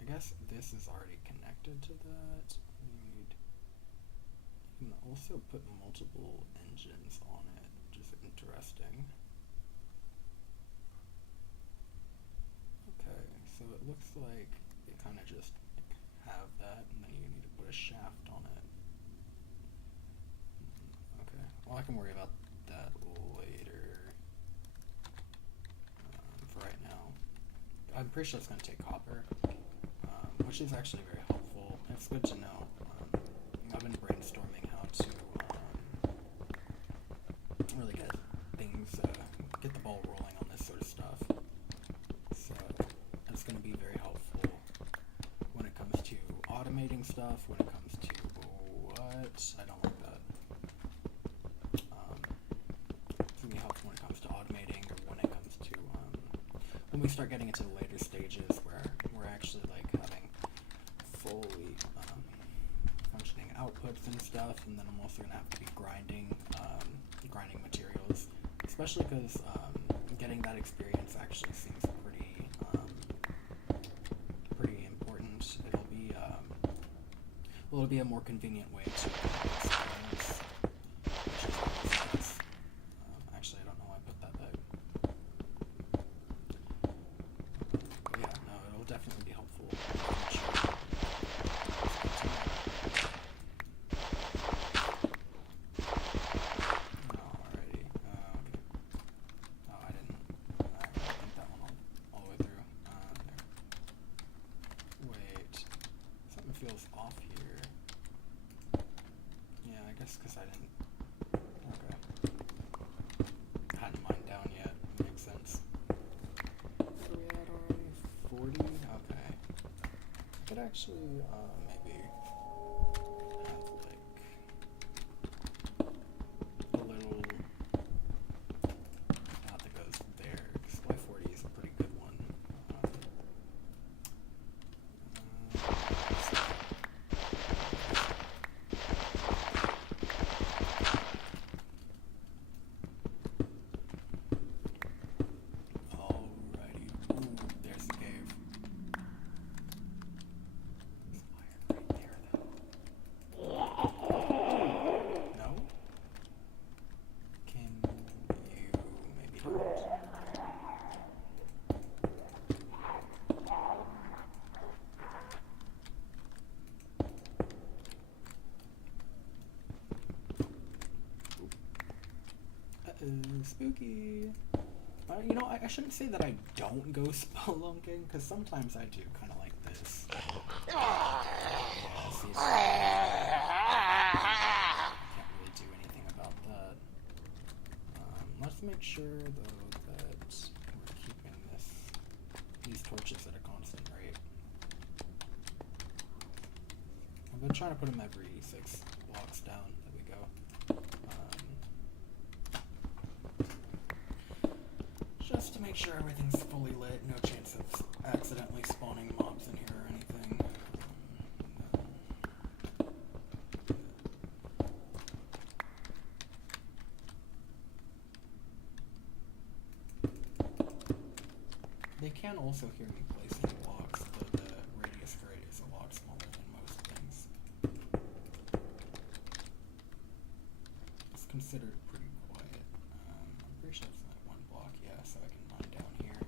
I guess this is already connected to that. You can also put multiple engines on it, which is interesting. Okay, so it looks like you kind of just have that, and then you need to put a shaft on it. Okay, well I can worry about that later. For right now, I'm pretty sure it's going to take copper, which is actually very helpful. It's good to know. I've been brainstorming how to really get things, get the ball rolling on this sort of stuff. So it's going to be very helpful when it comes to automating stuff, when it comes to what? I don't like that. It's going to be helpful when it comes to automating, or when it comes to when we start getting into the later stages where we're actually like having fully functioning outputs and stuff, and then I'm also going to have to be grinding materials, especially because getting that experience actually seems pretty important. It'll be a more convenient way to experience, which is always nice. Actually, I don't know why I put that back. But yeah, no, it'll definitely be helpful. Alrighty, okay. Oh, I didn't think that one all the way through. There. Wait, something feels off here. Yeah, I guess because I didn't. Okay. Hadn't mine down yet. Makes sense. Where are we at already? 40? Okay. I could actually, maybe have like a little path that goes there, because Y40 is a pretty good one. Alrighty. Ooh, there's the cave. There's fire. spooky. You know, I shouldn't say that I don't go spelunking, because sometimes I do, kind of like this. Yeah, see, I can't really do anything about that. Let's make sure, though, that we're keeping these torches at a constant rate. I've been trying to put them every 6 blocks down. There we go. Just to make sure everything's fully lit, no chance of accidentally spawning mobs in here or anything. They can also hear me placing blocks, though the radius for it is a lot smaller than most things. It's considered pretty quiet. I'm pretty sure it's not 1 block, yeah, so I can mine down here.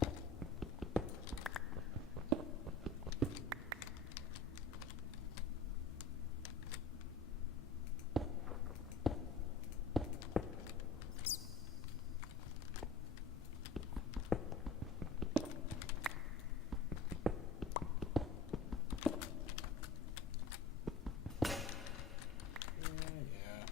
Yeah.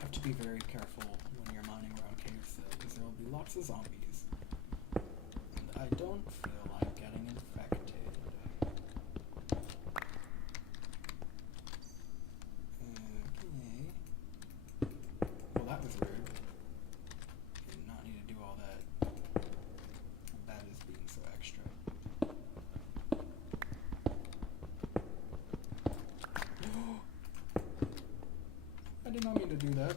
Have to be very careful when you're mining around caves, though, because there will be lots of zombies. And I don't feel like getting infected. Okay. Well, that was rude. Did not need to do all that. That is being so extra. I did not mean to do that.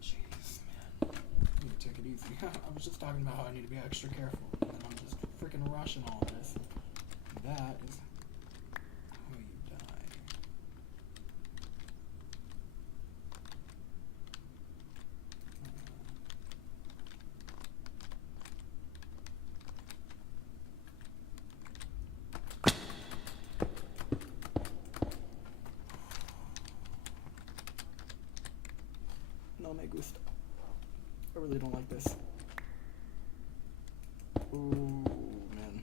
Jeez, man. You need to take it easy. I was just talking about how I need to be extra careful, and then I'm just freaking rushing all this. That is how you die. No me gusta. I really don't like this. Ooh, man.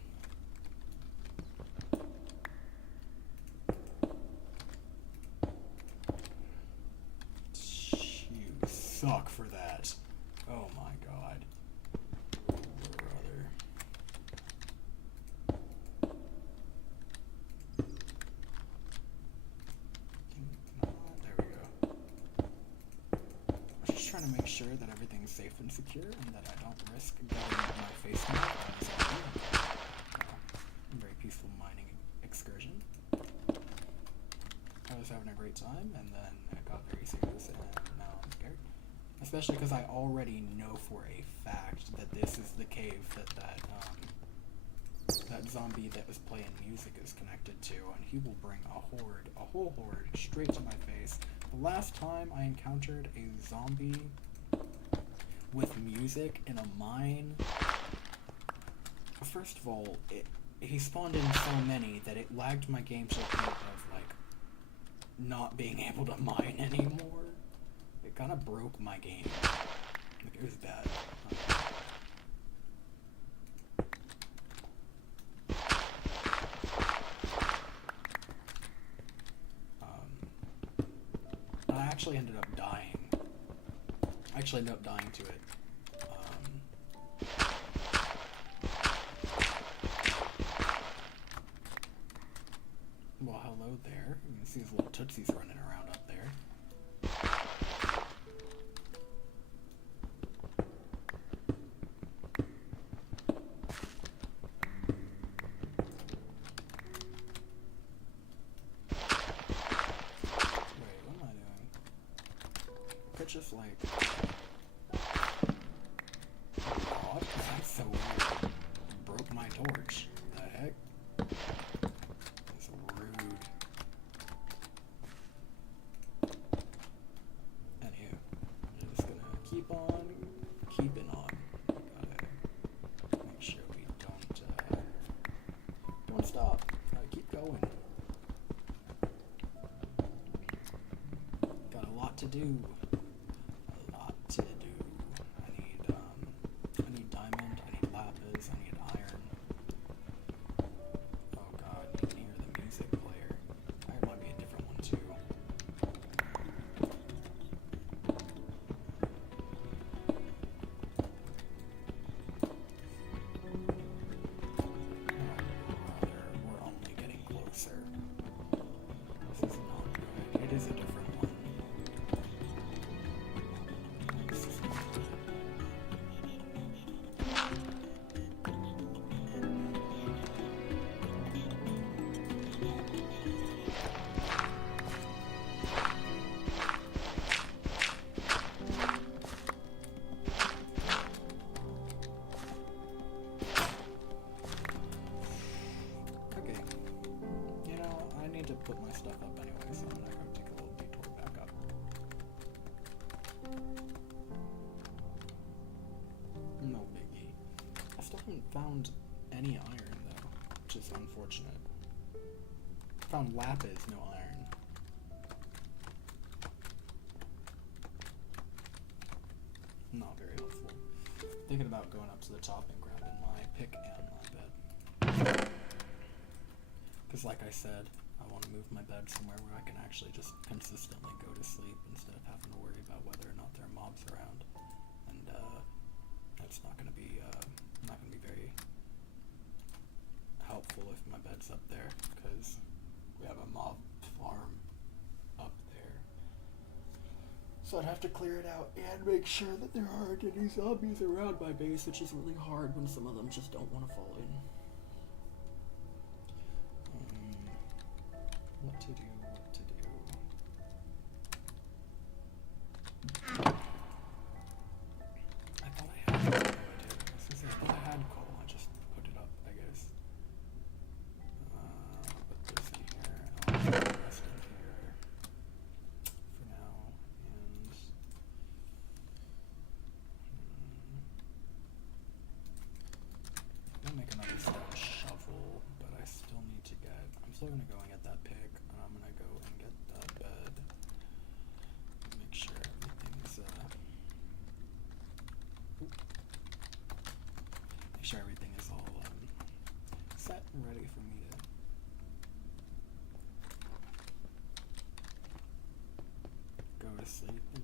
You suck for that. Oh my god. Brother. There we go. I'm just trying to make sure that everything's safe and secure and that I don't risk getting my face knocked by a zombie. A very peaceful mining excursion. I was having a great time, and then it got very serious, and now I'm scared. Especially because I already know for a fact that this is the cave that zombie that was playing music is connected to, and he will bring a whole horde, straight to my face. The last time I encountered a zombie with music in a mine, first of all, he spawned in so many that it lagged my game to the point of, like, not being able to mine anymore. It kind of broke my game. Like, it was bad. I actually ended up dying. To it. Well, hello there. You can see his little tootsies running around up there. Wait, what am I doing? Could just like... God, that's so weird. Broke my torch. The heck? to do. A lot to do. I need diamond, I need lapis, I need iron. Oh god, you can hear the music player. There might be a different one too. We're only getting closer. This is not good. It is a different one. This is not good. Okay. You know, I need to put my stuff up anyway, so I'm gonna go take a little detour back up. No biggie. I still haven't found any iron though, which is unfortunate. Found lapis, no iron. Not very helpful. Thinking about going up to the top and grabbing my pick and my bed. Because like I said, I want to move my bed somewhere where I can actually just consistently go to sleep instead of having to worry about whether or not there are mobs around. And that's not going to be very helpful if my bed's up there, because we have a mob farm up there. So I'd have to clear it out and make sure that there aren't any zombies around my base, which is really hard when some of them just don't want to fall in. What to do, what to do. I thought I had coal. I thought I had coal. I just put it up, I guess. I'll put this in here. I'll put the rest in here for now. And I'm gonna make another stone shovel, but I still need to get. I'm still gonna go and get that pick, and I'm gonna go and get that bed. Make sure everything's make sure everything is all set and ready for me to go to sleep and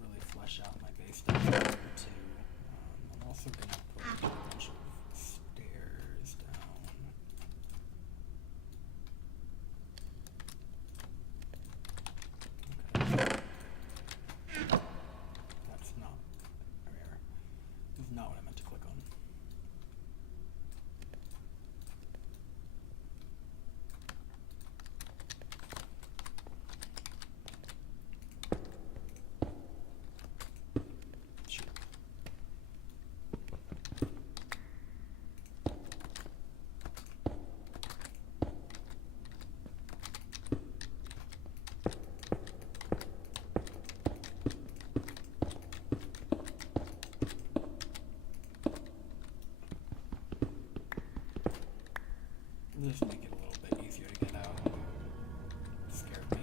really flesh out my base down here too. I'm also gonna put a bunch of stairs down. Okay. That's not rare. This is not what I meant to click on. Shoot. Just make it a little bit easier to get out. Scared me.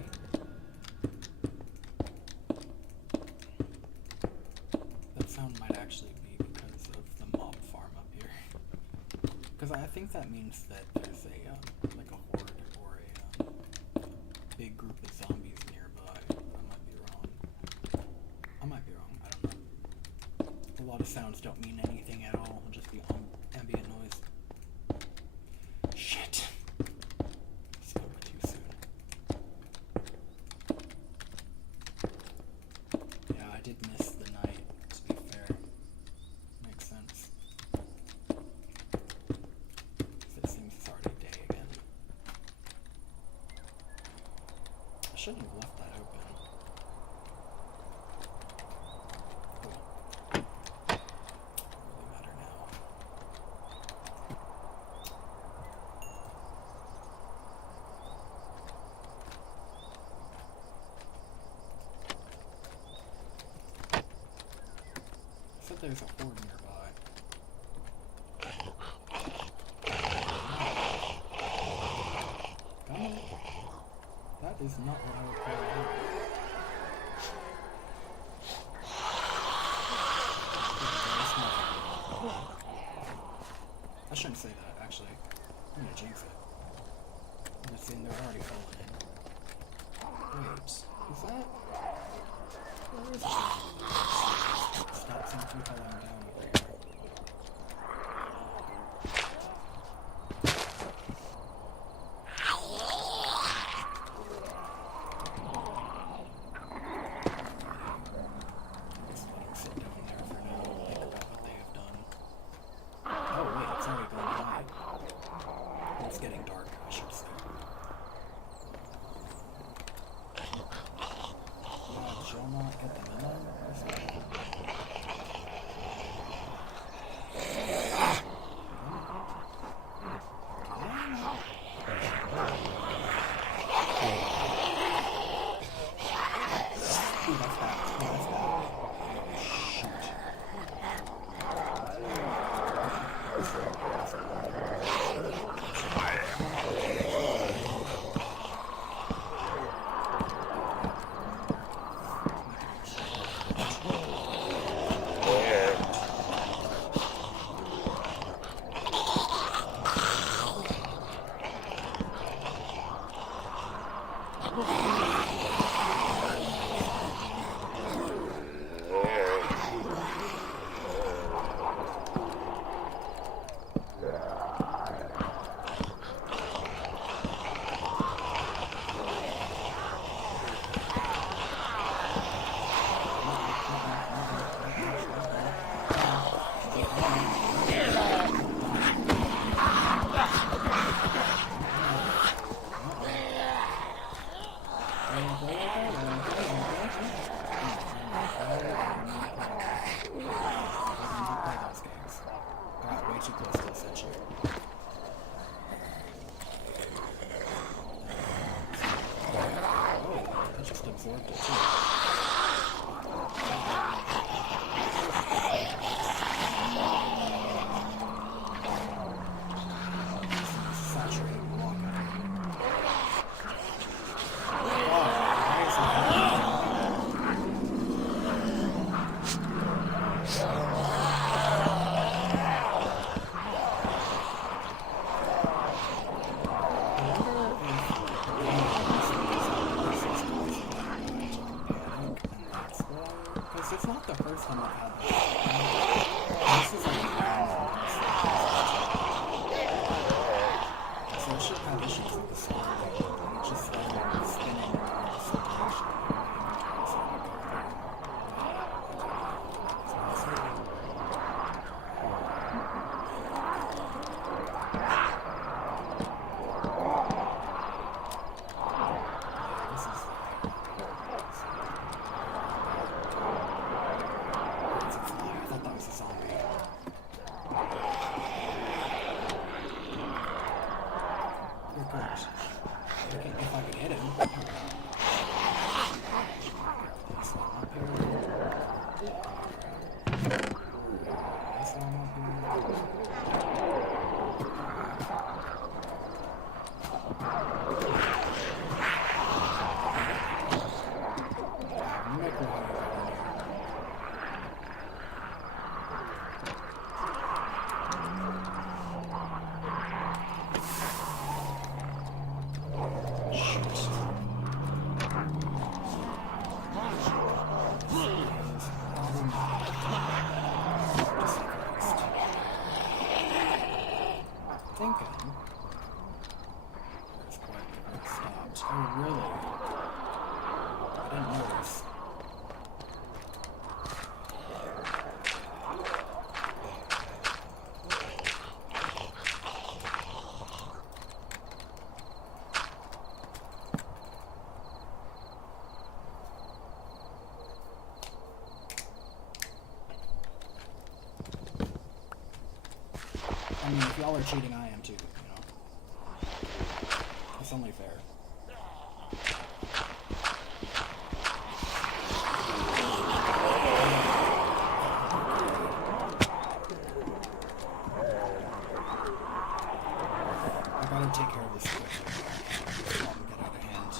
That sound might actually be because of the mob farm up here. Because I think that means that there's a like a horde or a big group of zombies nearby. I might be wrong. I might be wrong. I don't know. A lot of sounds don't mean anything at all. It'll just be ambient noise. Shit. Spoke too soon. Yeah, I did miss the night, to be fair. Makes sense. 'Cause it seems it's already day again. I shouldn't have left that open. Cool. Doesn't really matter now. Said there's a horde nearby. Come on. That is not what I would call a horde. shouldn't say that, actually. I'm gonna jinx it. I'm gonna see they're already falling in. Wait, is that? Where is it? Stop seeing too falling down over here. Just let them sit down there for now and think about what they have done. Oh wait, it's already going high. It's getting dark, I should say. Shall not get them in there? Ooh, that's bad. Oh, that's bad. Shoot. Way too close to the center. Oh, that just absorbed it too. Saturated water. It's not the first time I've had this. This is like so it should have issues with the start. It's just spinning around the circulation. If I could hit him. Oh, really? I didn't notice. I mean, if y'all are cheating, I am too, you know. It's only fair. I gotta take care of this quickly. Get out of hand.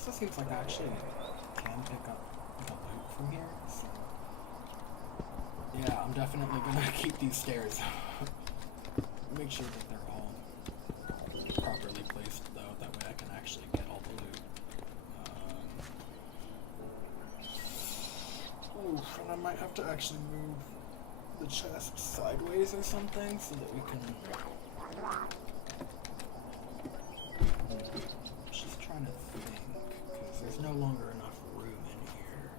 also seems like I actually can pick up the loot from here, so yeah, I'm definitely gonna keep these stairs. Make sure that they're all properly placed though, that way I can actually get all the loot. Oof, and I might have to actually move the chest sideways or something so that we can... Just trying to think, because there's no longer enough room in here.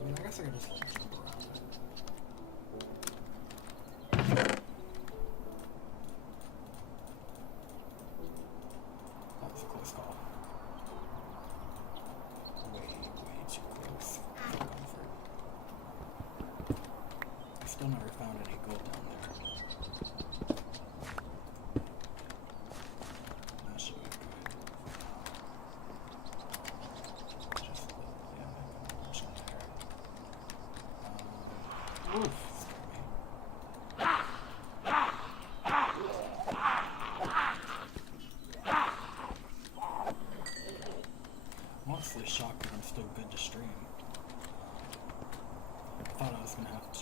I mean, I guess I could just like jump around it. That was a close call. Way too close for comfort. I still never found any gold down there. That should be good. Just a little, yeah, maybe a bunch in there. Oof, scared me. I'm honestly shocked that I'm still good to stream. I thought I was gonna have to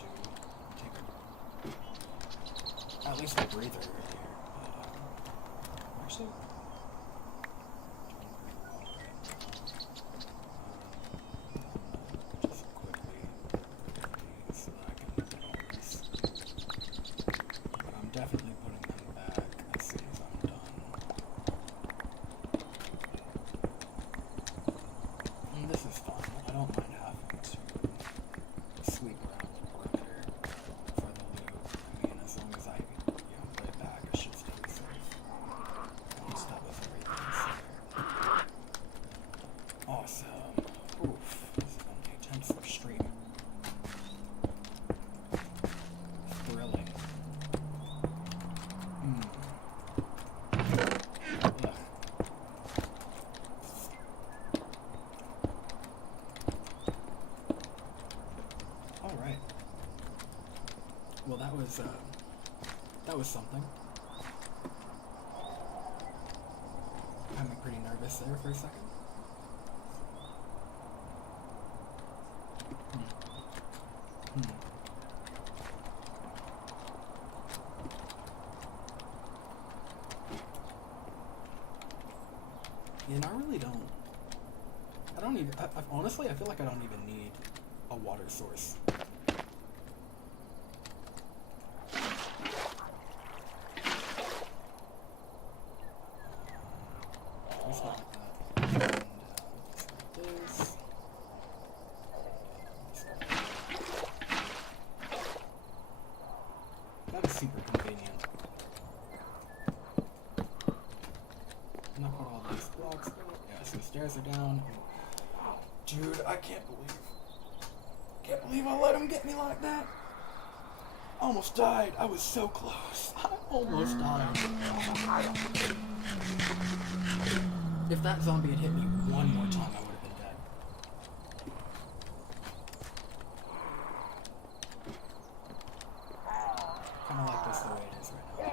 take at least a breather earlier, but actually doing pretty well right now. Just quickly so that I can get all this. But I'm definitely putting them back as soon as I'm done. And this is fun. I don't mind having to sweep around the perimeter for the loot. I mean, as long as I, put it back, I should stay safe. At least that was everything there. Awesome. Oof. This is gonna be intense for stream. Thrilling. Ugh. Alright. Well, that was something. Got me pretty nervous there for a second. And I really don't. I don't even. Honestly, I feel like I don't even need a water source. Just like that. And just like this. That is super convenient. And I put all these blocks. Yeah, so the stairs are down. Dude, I can't believe I let him get me like that. I almost died. I was so close. I almost died. If that zombie had hit me one more time, I would have been dead. Kind of like this the way it is right now.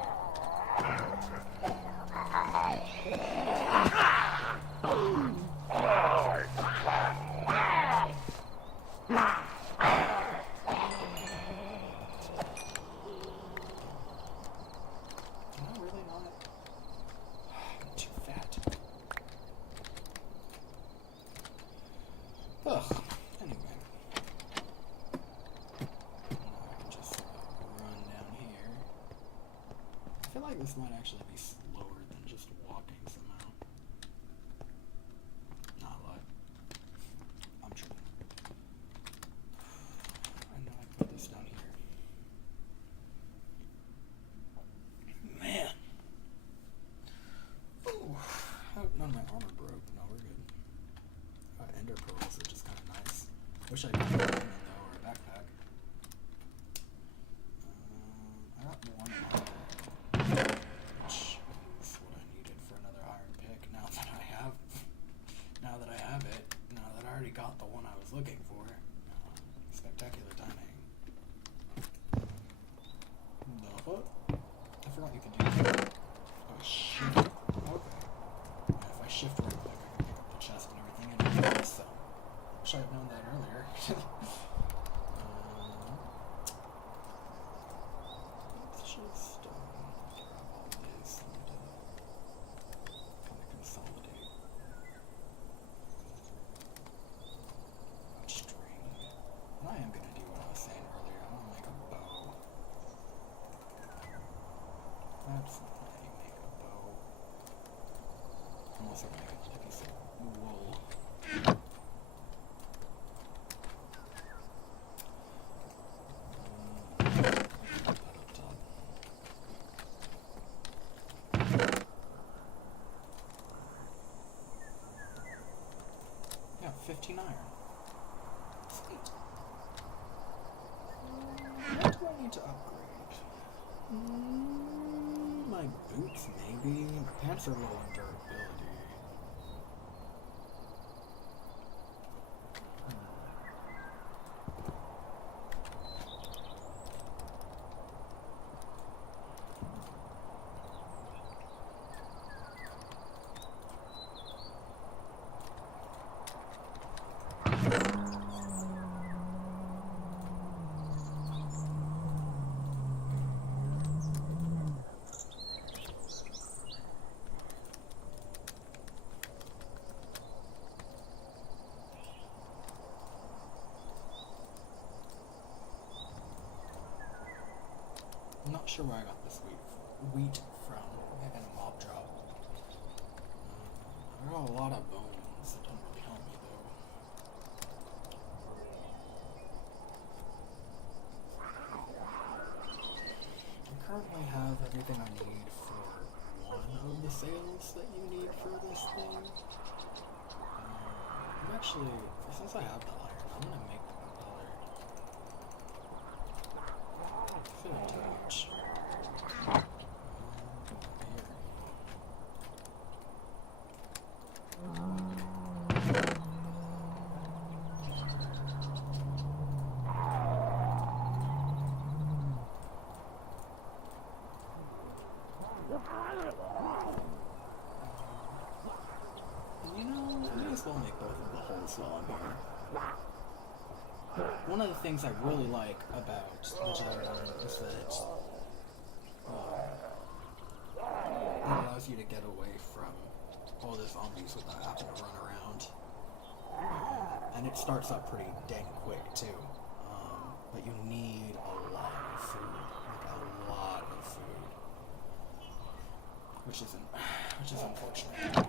Am I really not? I'm too fat. Ugh. Anyway. Now I can just run down here. I feel like this might actually be slower than just walking somehow. Not a lot. I'm tripping. I know I put this down here. Man. Ooh. Hope none of my armor broke. No, we're good. Ender pearls are just kind of nice. Wish I could put them in though, or a backpack. I got one armor, which also gonna get like some wool. Put that up top. Yeah, 15 iron. Sweet. What do I need to upgrade? My boots, maybe. Pants are low in durability. I'm not sure where I got this wheat from. I got a mob drop. I got a lot of bones. It doesn't really help me though. I currently have everything I need for one of the sails that you need for this thing. I'm actually, since I have the iron, I'm gonna make the propeller. It's feeling too much. You know, I may as well make both of the holes while I'm here. One of the things I really like about the Jedi is that it allows you to get away from all the zombies without having to run around. And it starts up pretty dang quick too. But you need a lot of food. Like a lot of food. Which is unfortunate.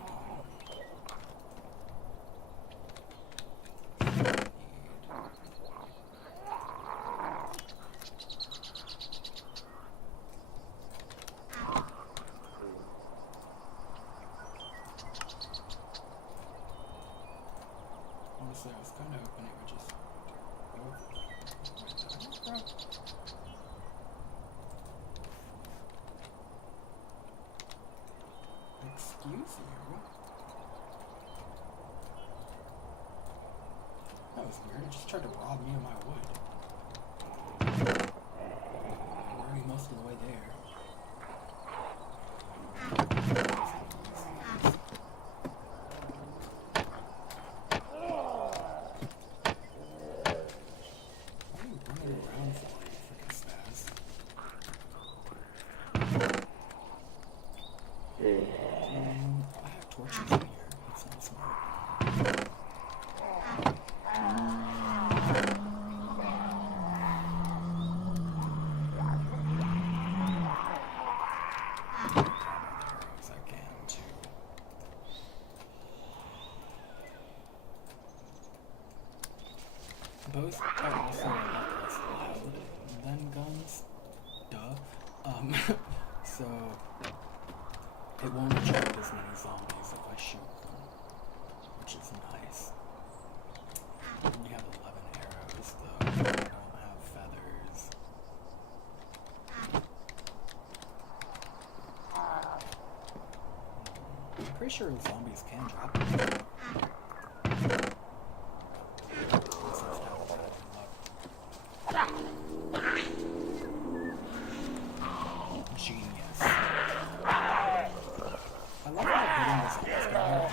Honestly, I was kind of hoping it would just go right there. Excuse you? That was weird. It just tried to rob me of my wood. I'm already most of the way there. I have torches in here. That's not smart. Arrows I can too. Bows are also a lot less loud than guns. Duh. So it won't attract as many zombies if I shoot them, which is nice. I only have 11 arrows though, I don't have feathers. I'm pretty sure zombies can drop them. Genius. I love how hitting this is going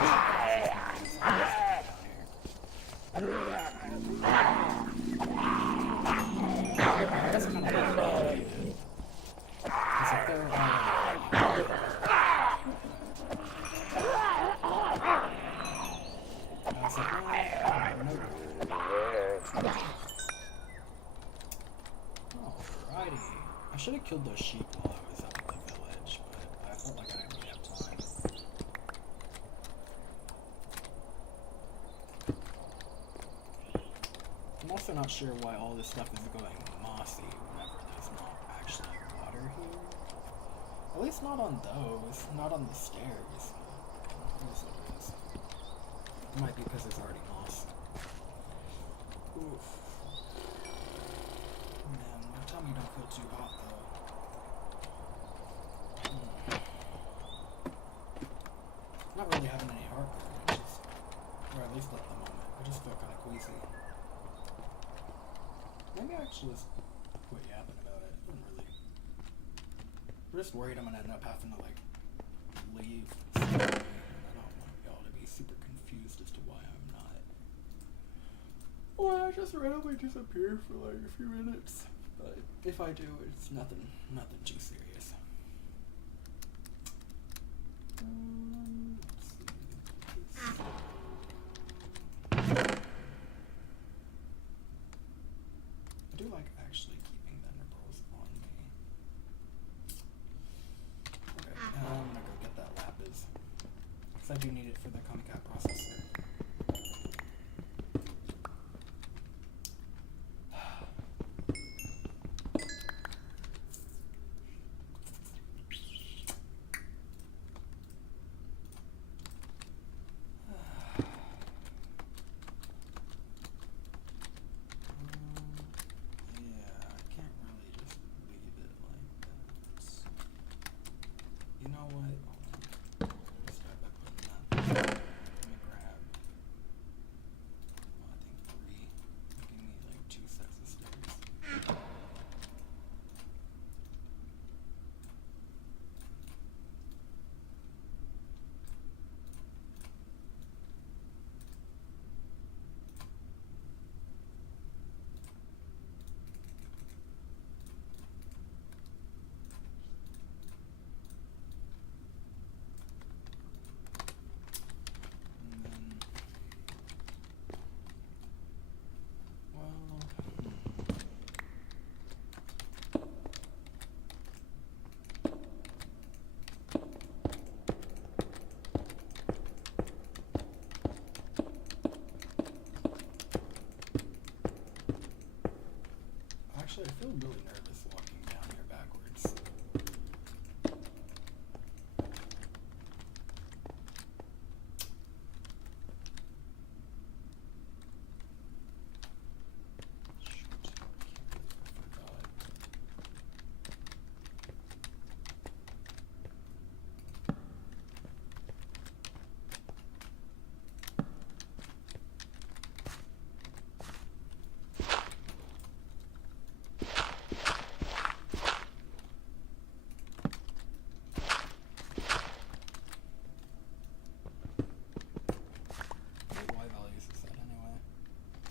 That's kind of like because if they're I was like, alrighty. I should have killed those sheep while I was up in the village, but I felt like I didn't really have time. sure why all this stuff is going mossy whenever there's not actually water here. At least not on those, not on the stairs. It is what it is. It might be because there's already moss. Oof. Man, my tummy don't feel too hot though. Not really having any heartburn, or at least at the moment. I just feel kind of queasy. Maybe I should just quit yapping about it. I'm just worried I'm gonna end up having to like leave. And I don't want y'all to be super confused as to why I'm not. Well, I just randomly disappear for like a few minutes. But if I do, it's nothing too serious. Let's see. I do like actually keeping the nipples on me. Okay, I'm gonna go get that lapis. Because I do need it for the Comcat processor. You know what? Let's start by putting that. Let me grab, I think 3. Give me like 2 sets of stairs. Actually, I feel really nervous walking down here backwards. Shoot, I can't believe I forgot. Y values is that anyway?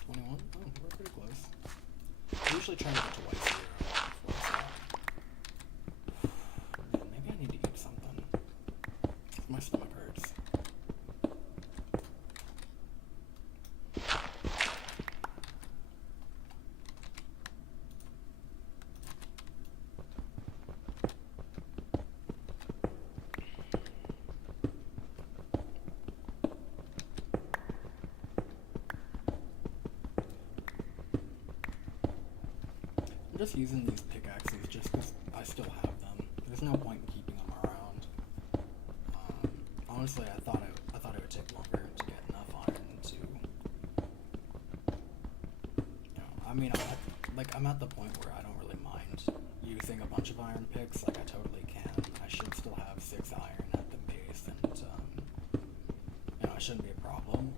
21? Oh, we're pretty close. I usually try to get to Y0 before I stop. Man, maybe I need to eat something. My stomach hurts. I'm just using these pickaxes just because I still have them. There's no point in keeping them around. Honestly, I thought it would take longer to get enough iron to, I mean, I'm at the point where I don't really mind using a bunch of iron picks. Like, I totally can. I should still have 6 iron at the base, and it shouldn't be a problem.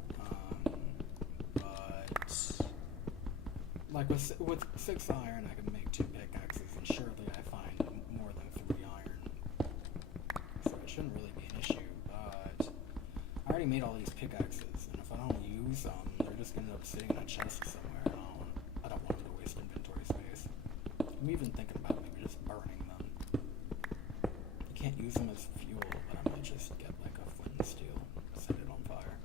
But like with 6 iron, I can make 2 pickaxes, and surely I find more than 3 iron, so it shouldn't really be an issue. But I already made all these pickaxes, and if I don't use them, they're just gonna end up sitting in a chest somewhere. And I don't want them to waste inventory space. I'm even thinking about maybe just burning them. You can't use them as fuel, but I might just get like a flint and steel, set it on fire.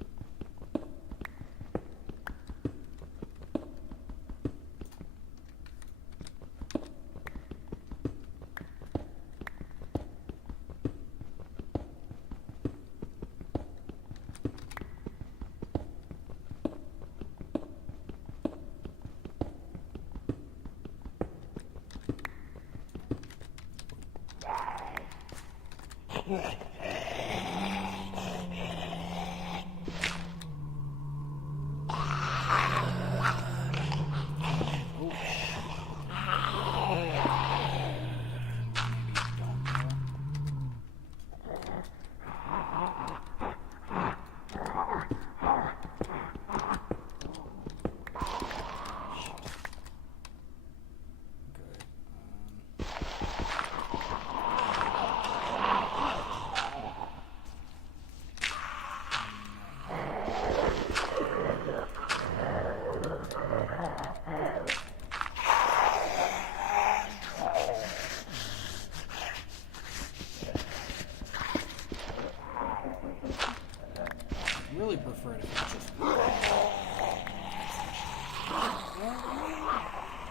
Really prefer it if it's just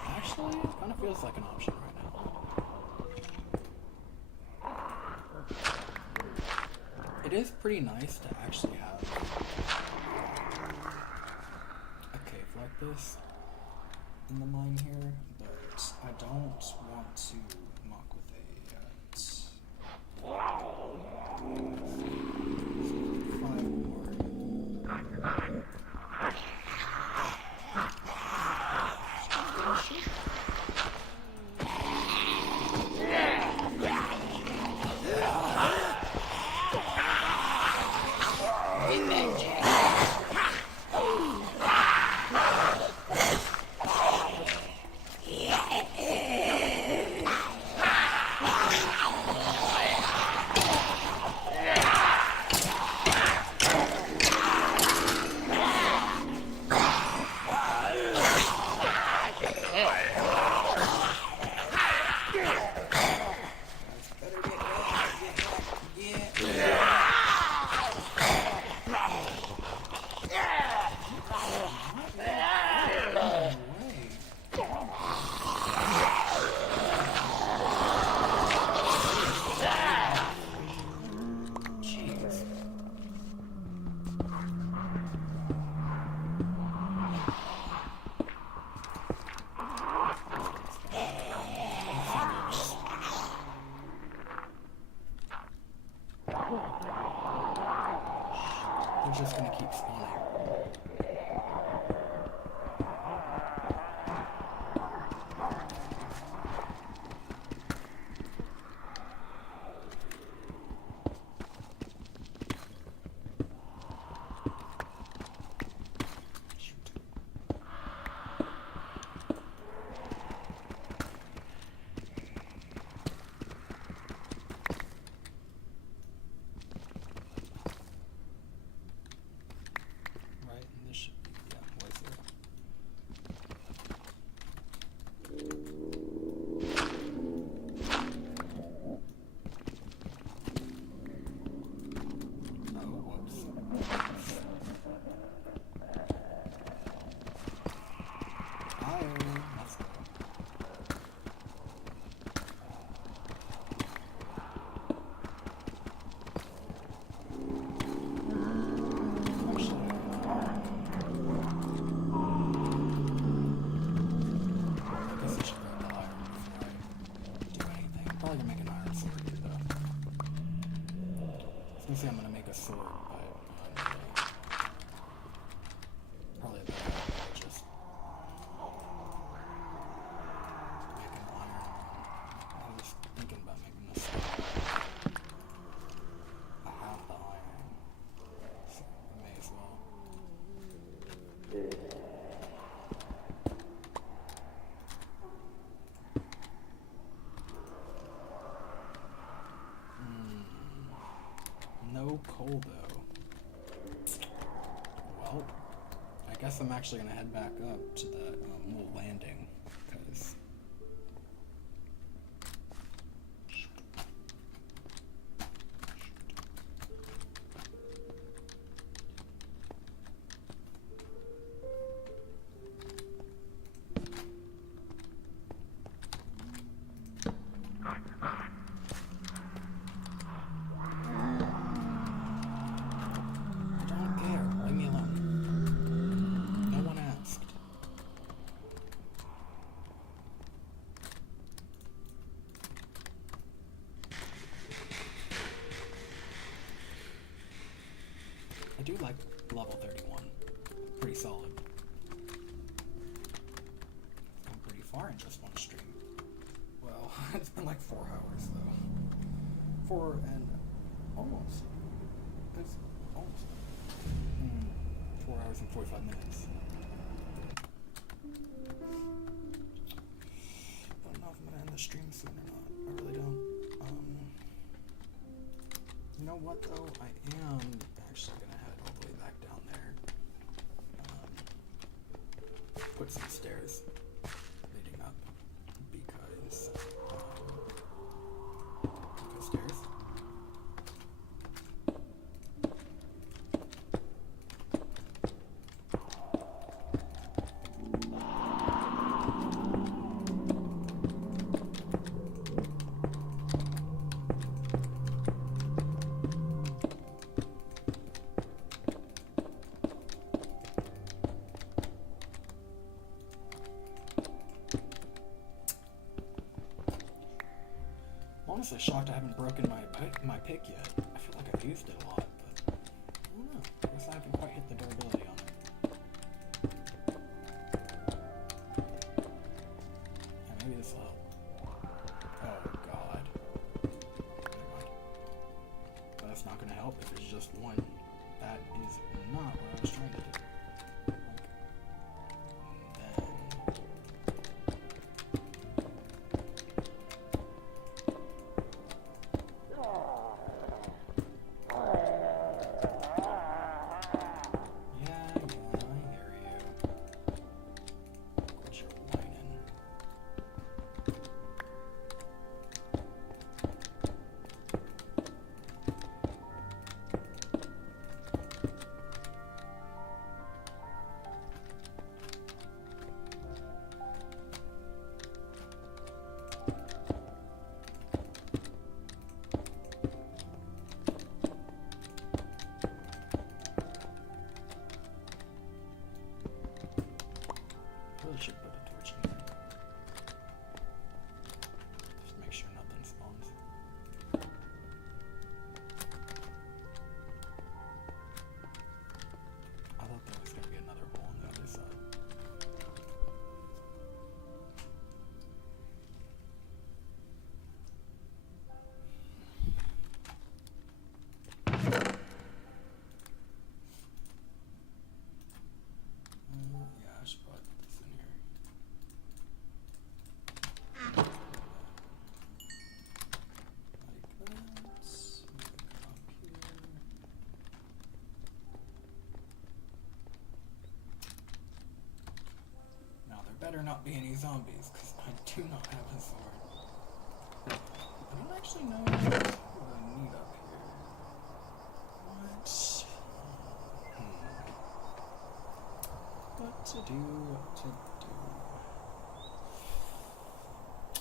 actually, it kind of feels like an option right now. It is pretty nice to actually have a cave like this in the mine here, but I don't want to muck with a they're just gonna keep spawning. I'm gonna make a sword, but probably a better idea to just make an iron one. I was thinking about making a sword. I have the iron, so I may as well. No coal though. Well, I guess I'm actually gonna head back up to that little landing because do like level 31. Pretty solid. I'm pretty far in just one stream. Well, it's been like 4 hours though. 4 and almost. It's almost. 4 hours and 45 minutes. I don't know if I'm gonna end the stream soon or not. I really don't. You know what though? I am actually gonna head all the way back down there. Put some stairs leading up because stairs. Honestly shocked I haven't broken my pick yet. I feel like I've used it a lot, but I don't know. I guess I haven't quite hit the durability on it. Yeah, maybe this will help. Oh god. Never mind. That's not gonna help if it's just one. That is not what I was trying to do. Should put a torch in here. Just make sure nothing spawns. I thought there was going to be another hole on the other side. Yeah, I should probably put this in here. Now there better not be any zombies, because I do not have a sword. I don't actually know what I need up here. What to do,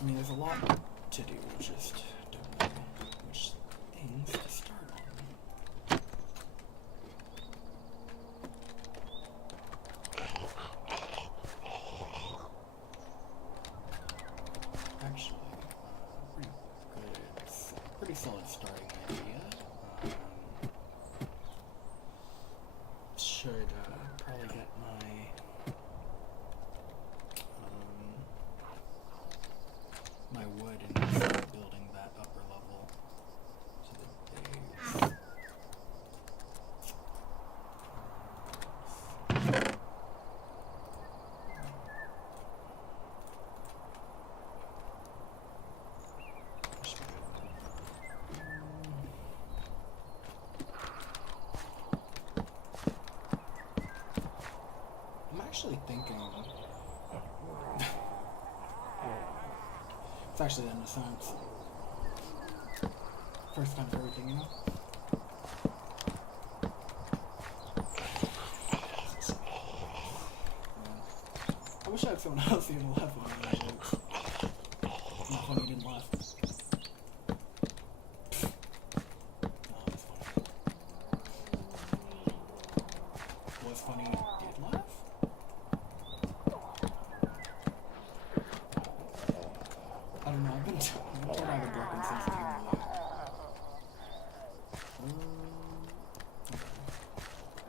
I mean, there's a lot to do, just don't know which things to start on. Actually, pretty solid starting idea. Should probably get my wood and start building that upper level to the days. I'm actually thinking it's actually in a sense first time for everything, you know? I wish I had someone else here to laugh at me. It's not funny, you didn't laugh. No, it's funny. Was funny, you did laugh? I don't know, I've been told I have a broken sense of humor. Okay.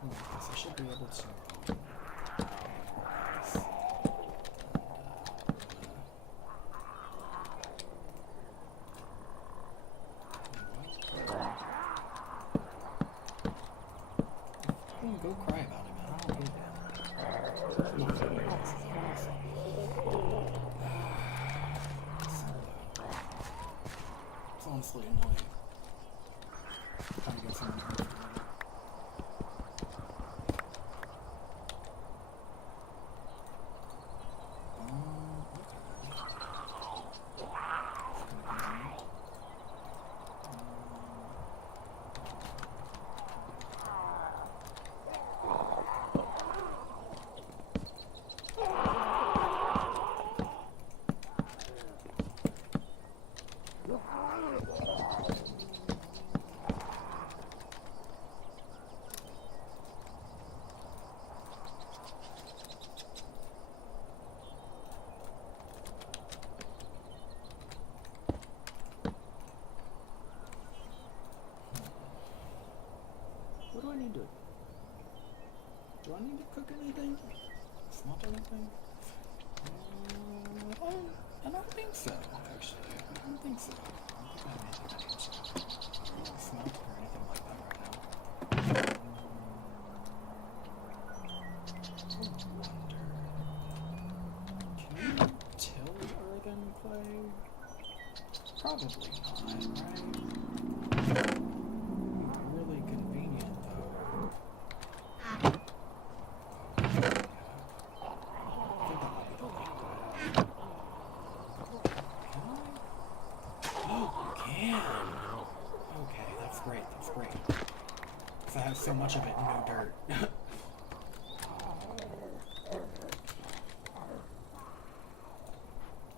honestly annoying. Trying to get some more information. What do I need to... Do I need to cook anything? Smelt anything? I don't think so, actually. I don't think so. I don't think I need to smelt or anything like that right now. I wonder... Can you till earthen clay? Probably not, right? Really convenient, though. I think that might be the link that I have. Can I? Oh, you can! Okay, that's great, that's great. Because I have so much of it in no dirt.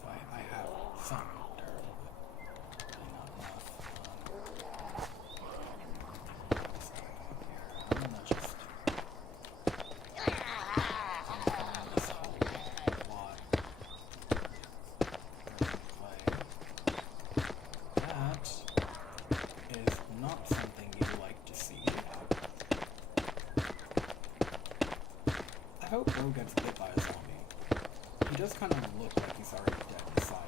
I have some dirt, but really not enough. What's going on here? I'm gonna just find this whole lot of clay. That is not something you like to see. I hope Ro gets bit by a zombie. He does kind of look like he's already dead inside.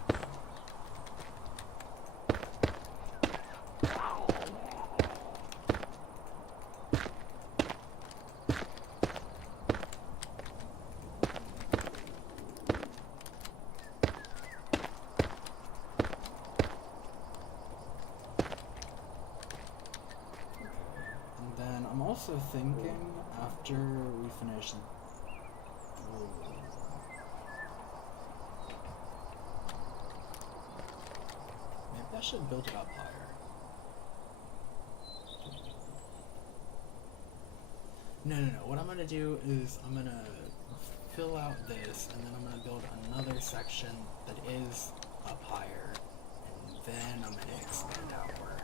And then I'm also thinking after we finish maybe I should build it up higher. No. What I'm gonna do is I'm gonna fill out this, and then I'm gonna build another section that is up higher, and then I'm gonna expand outward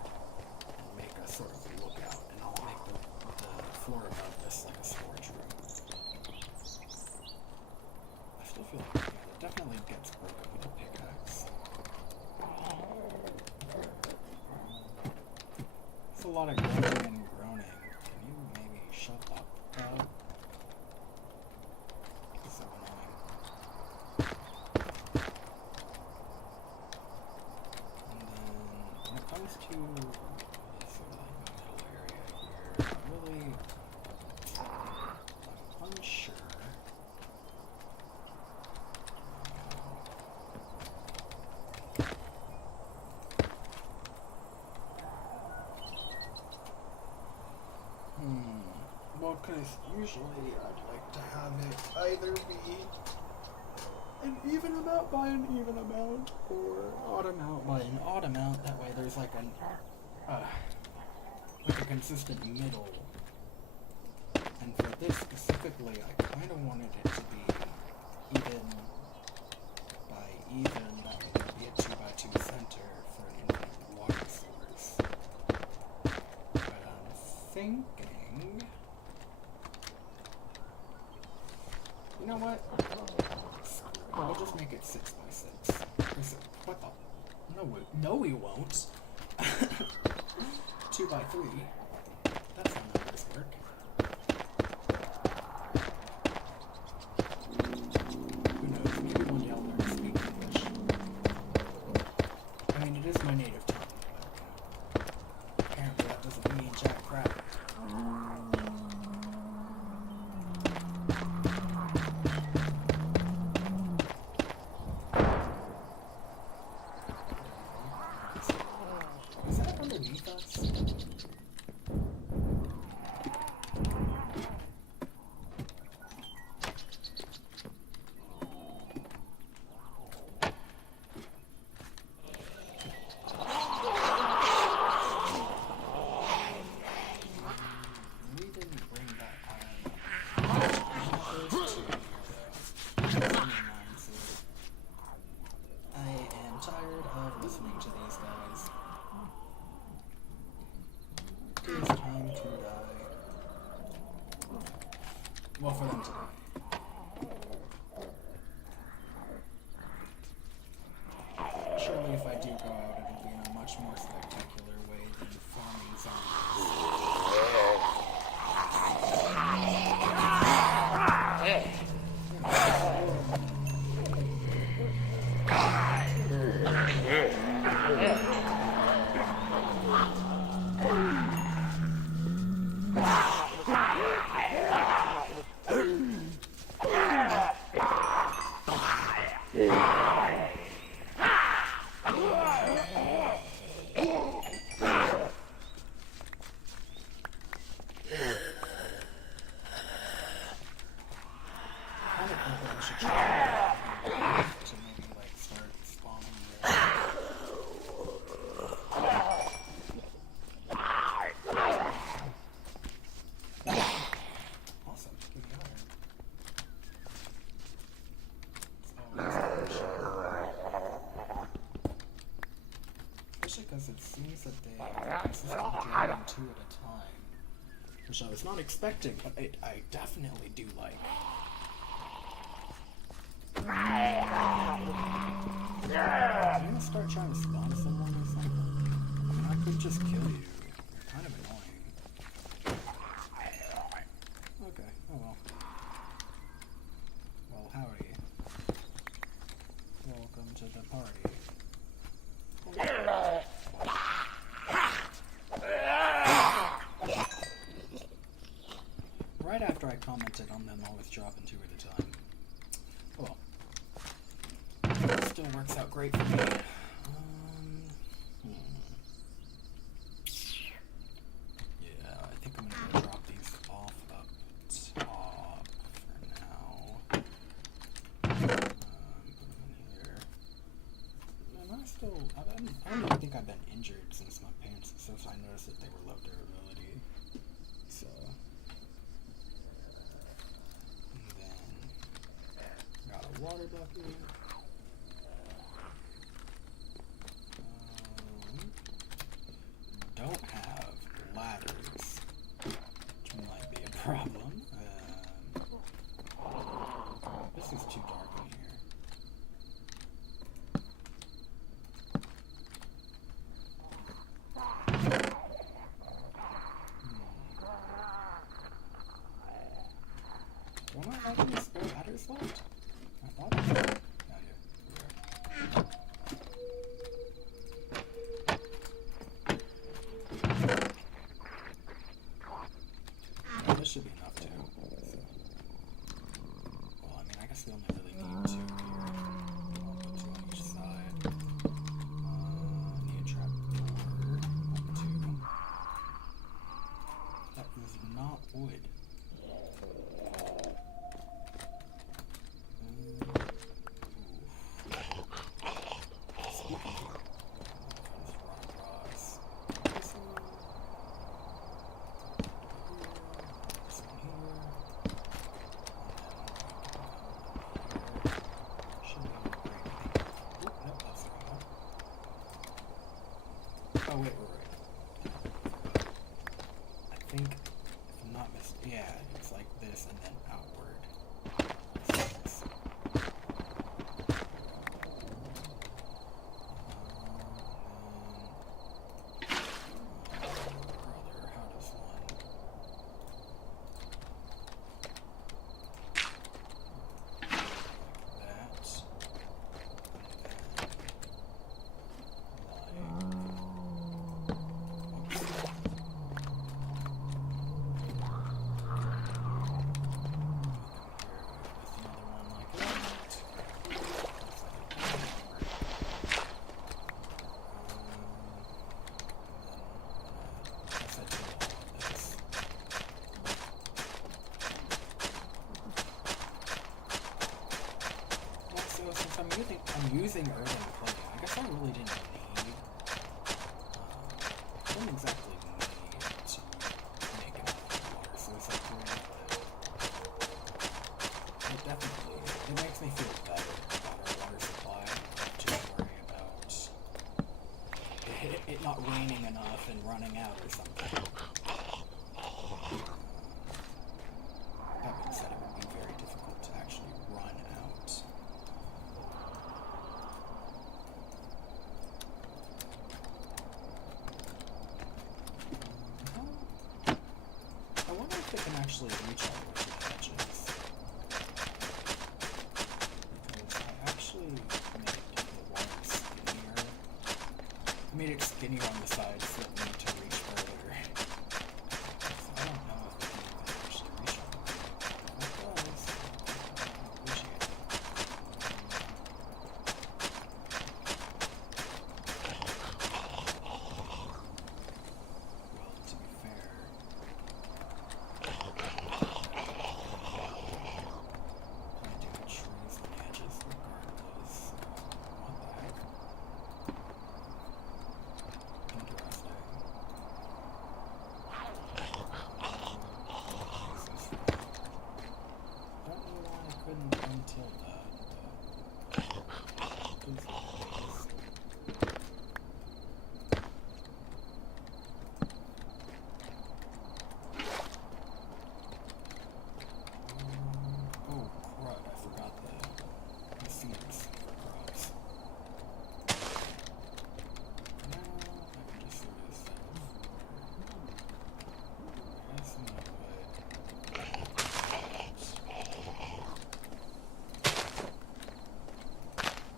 and make a sort of lookout, and I'll make the floor above this like a storage room. I still feel like it definitely gets broken with a pickaxe. It's a lot of groaning and groaning. Can you maybe shut up? It's so annoying. And then when it comes to sort of like middle area here, I'm unsure. Well, because usually I'd like to have it either be an even amount by an even amount, or odd amount by an odd amount. That way there's like a consistent middle. And for this specifically, I kind of wanted it to be even by even. That way there'd be a 2x2 center for an infinite water source. But I'm thinking... You know what? We'll just make it 6x6. What the? No, we won't. 2x3. That's how numbers work. Who knows? Maybe one day I'll learn to speak English. I mean, it is my native tongue, but apparently that doesn't mean jack crap. Slugfest. We didn't bring that iron. I am tired of listening to these guys. It is time to die. Well, for them to die. Surely if I do go out, it'll be in a much more spectacular way than farming zombies. I think I should try to maybe like start spawning awesome. Give me iron. It's always a shame. Especially because it seems that they consistently draw in 2 at a time. Which I was not expecting, but I definitely do like. I'm gonna start trying to spawn someone or something. I mean, I could just kill you. You're kind of annoying. Okay, oh well. Well, howdy. Welcome to the party. Right after I commented on them always dropping 2 at a time. Well, it still works out great for me. Yeah, I think I'm gonna drop these off up top for now. Put them in here. Am I still? I don't even think I've been injured since my pants, so I noticed that they were low durability. So. And then got a water bucket. Don't have ladders, which might be a problem. This is too dark in here. Were not having any spare ladders left? I thought I did. Oh, yeah. This should be enough too. So. Well, I mean, I guess we only really need 2 here. I'll put 2 on each side. Need a trap door. 1, 2. That is not wood. Oh, wait. I think, if I'm not mistaken, yeah, it's like this and then outward. This. Brother, how does one? Like that. it not raining enough and running out or something. That being said, it would be very difficult to actually run out. I wonder if it can actually reach all the way to the edges. Because I actually made the water skinnier. I made it skinnier on the sides so it needed to reach further. So I don't know if it can even actually reach all the way. If it does, I appreciate it. Well, to be fair, planting trees on the edges regardless. What the heck? Interesting. I don't know why I couldn't until that, but it is what it is. Oh crud, I forgot the seeds for crops. Now I can just sort of set up for, I guess I'm gonna put,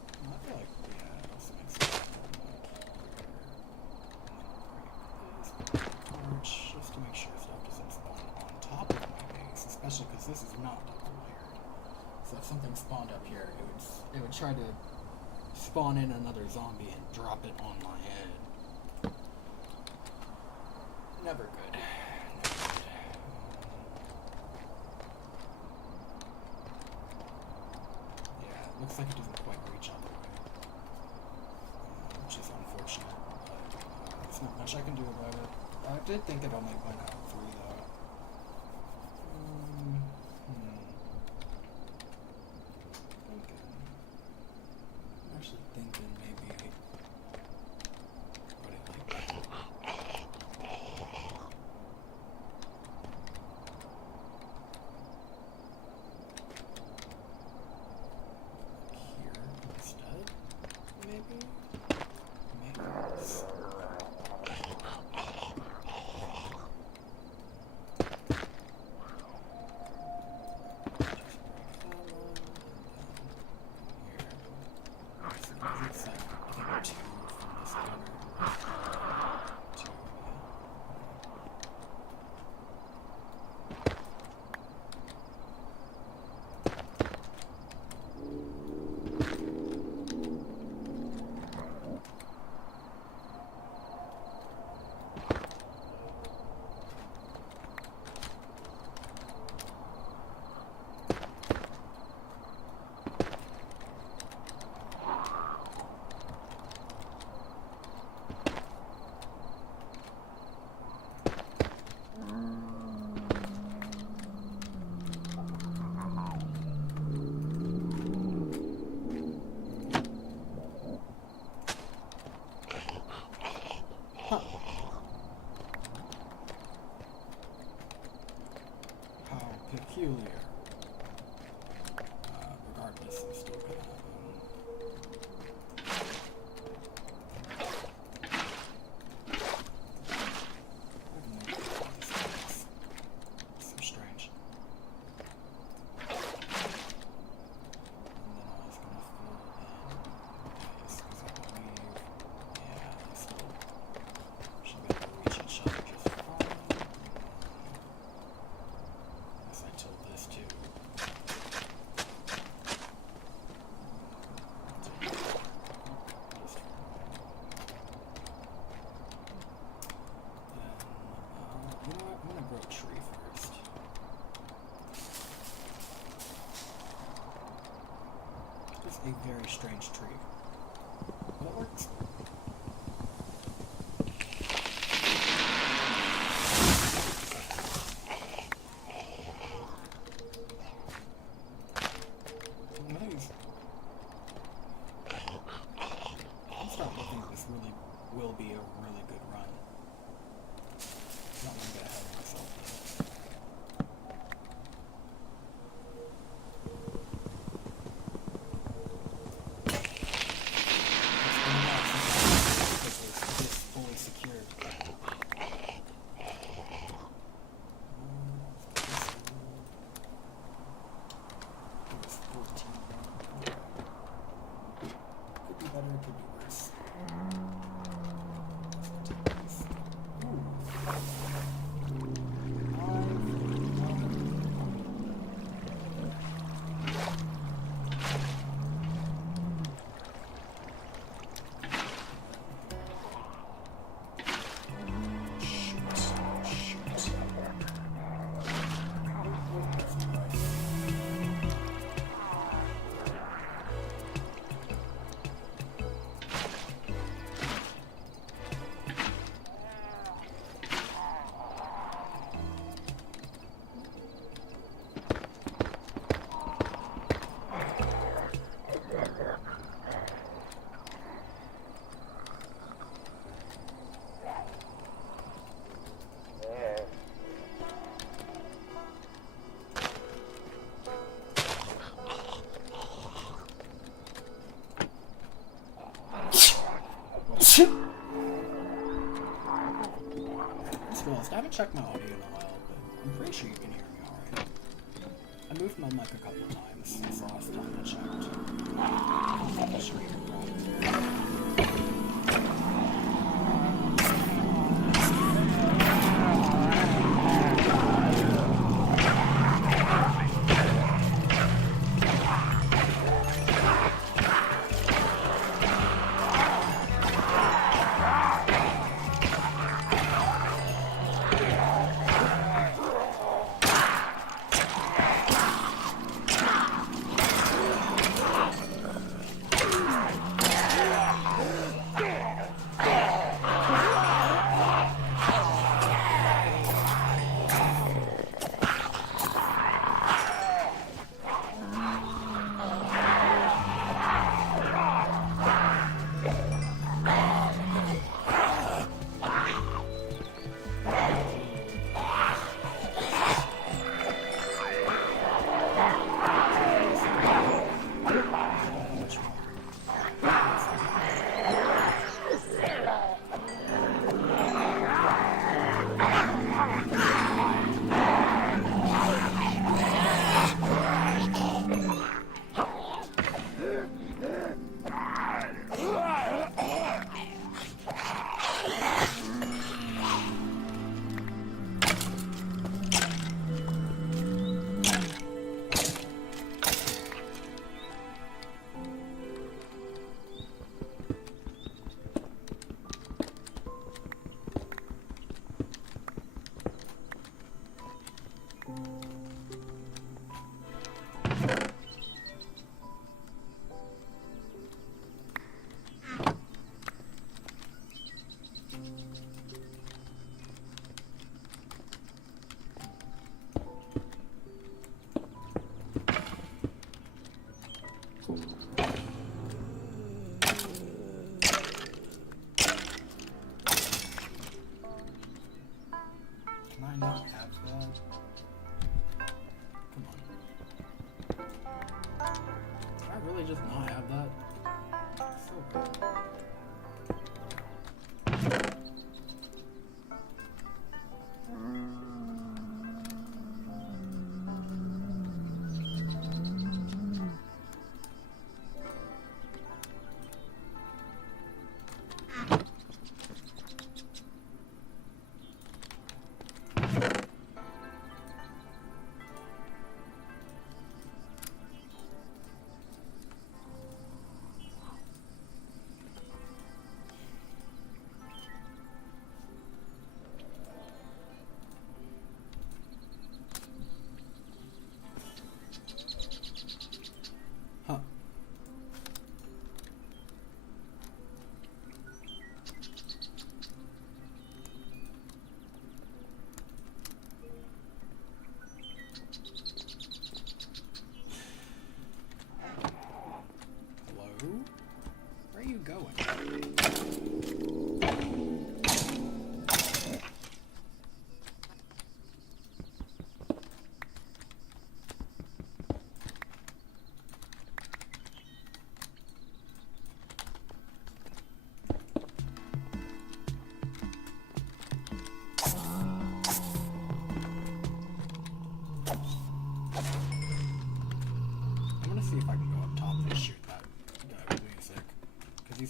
I feel like, yeah, this makes sense. Torch, just to make sure stuff doesn't spawn on top of my base, especially because this is not double layered. So if something spawned up here, it would try to spawn in another zombie and drop it on my head. Never good. Never good. Yeah, it looks like it doesn't quite reach all the way, which is unfortunate, but there's not much I can do about it. I did think it only went out 3 though. I'm actually thinking maybe put it like that. Here instead, maybe? Maybe. How peculiar. Regardless, I'm still gonna I have no clue why this is so strange. And then I was gonna fill in this because I believe, yeah, they still should be able to reach each other just fine. Unless I tilt this too. You know what? I'm gonna grow a tree first. It's a very strange tree. But it works. Nice. I'm starting to think this really will be a really good run. Not gonna get ahead of myself because it's fully secured. It was 14. Could be better, could be worse. I haven't checked my audio in a while, but I'm pretty sure you can hear me alright. I moved my mic a couple times since the last time I checked. I'm sure you're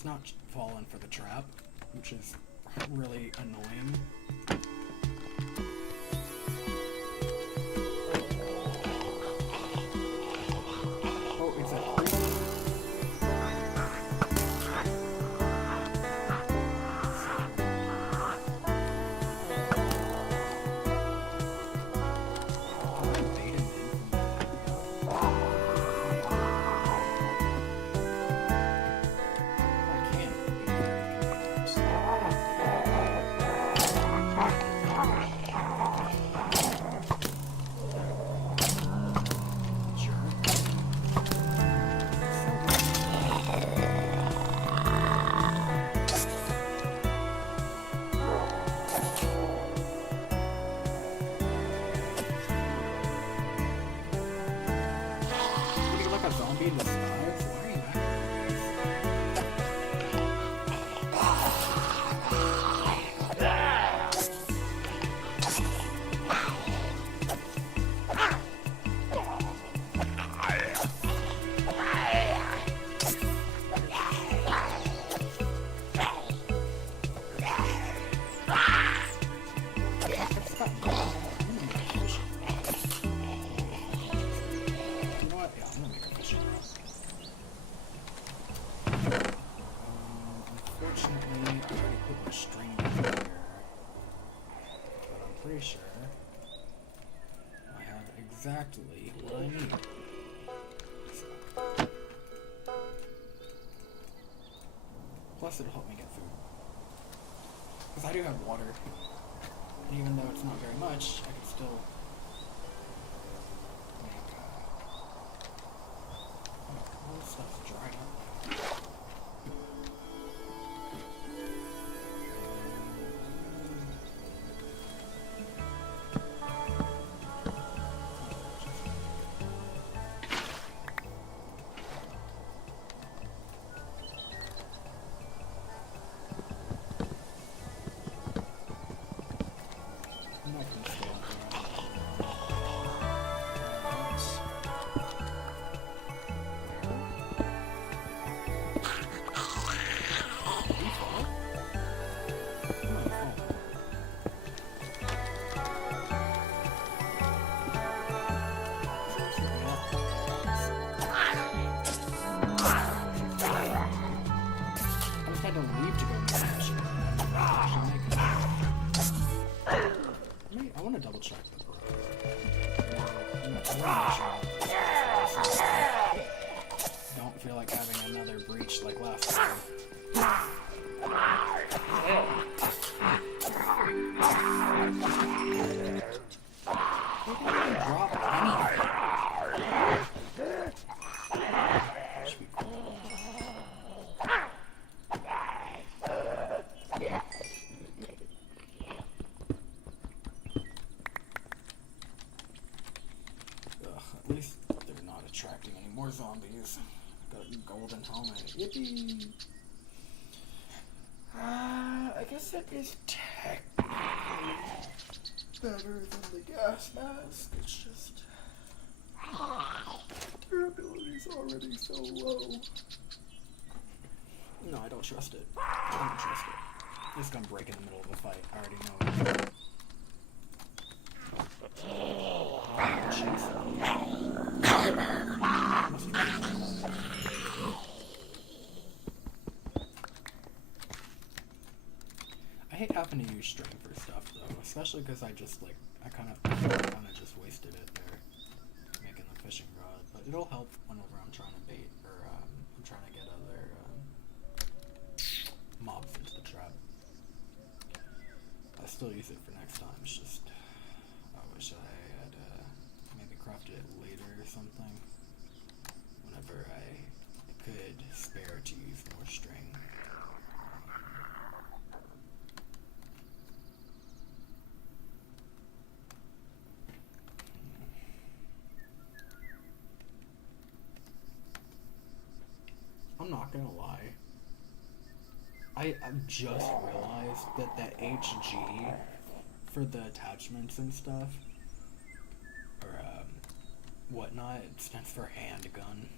he's not fallen for the trap, which is really annoying. Oh, exactly. Can I bait him in from the... I can't be very confused. Sure. You look like a zombie in disguise? Why are you acting like this? It's got gold. I'm gonna make a fishing rod. You know what? Yeah, I'm gonna make a fishing rod. Unfortunately, I already put my string down here. But I'm pretty sure I have exactly what I need. So. Plus, it'll help me get food. Because I do have water. And even though it's not very much, I can still make, all this stuff's dried up. Nothing's still I just had to leave to go make that shit. I want to double check the bro. Don't feel like having another breach like last time. They didn't even drop anything. Should be cool. At least they're not attracting any more zombies. Got a golden helmet. Yippee! I guess it is technically better than the gas mask. It's just durability's already so low. No, I don't trust it. I don't trust it. It's gonna break in the middle of a fight. I already know it. I hate having to use string for stuff though, especially because I kind of just wasted it there, making the fishing rod. But it'll help whenever I'm trying to bait or I'm trying to get other mobs into the trap. I still use it for next time. It's just I wish I had maybe crafted it later or something. Whenever I could spare to use more string. I'm not gonna lie. I've just realized that the HG for the attachments and stuff, or whatnot, it stands for handgun.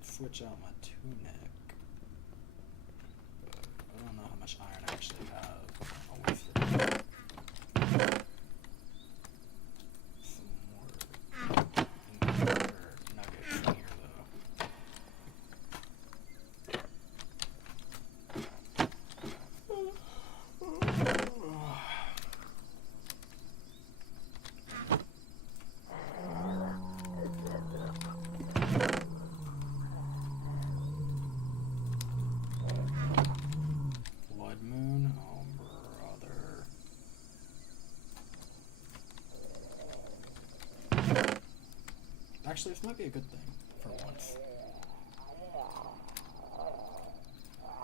could switch out my tunic. But I don't know how much iron I actually have. I'll waste it. Some more nuggets in here, though. Blood moon? Oh, brother. Actually, this might be a good thing, for once.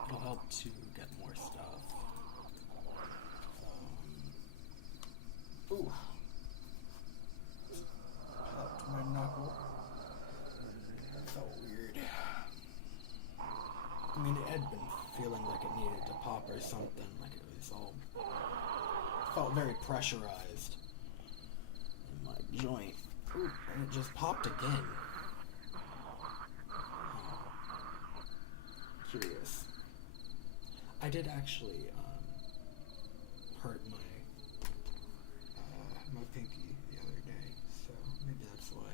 It'll help to get more stuff. Ooh. Popped my knuckle. That felt weird. I mean, it had been feeling like it needed to pop or something, like it was all... felt very pressurized in my joint. Ooh, and it just popped again. Curious. I did actually hurt my my pinky the other day, so maybe that's why.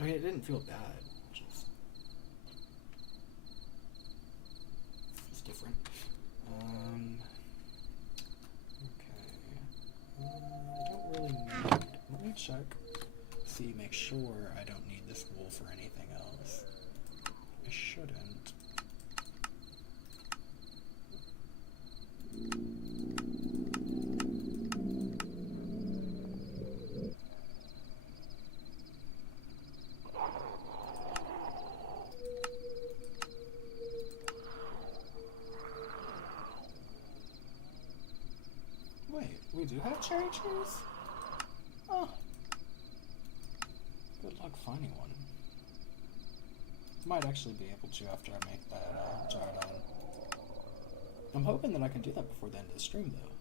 I mean, it didn't feel bad, just it's different. Okay. I don't really need. Let me check. See, make sure I don't need this wool for anything else. I shouldn't. Wait, we do have cherry trees? Oh. Good luck finding one. Might actually be able to after I make that Jardon. I'm hoping that I can do that before the end of the stream, though.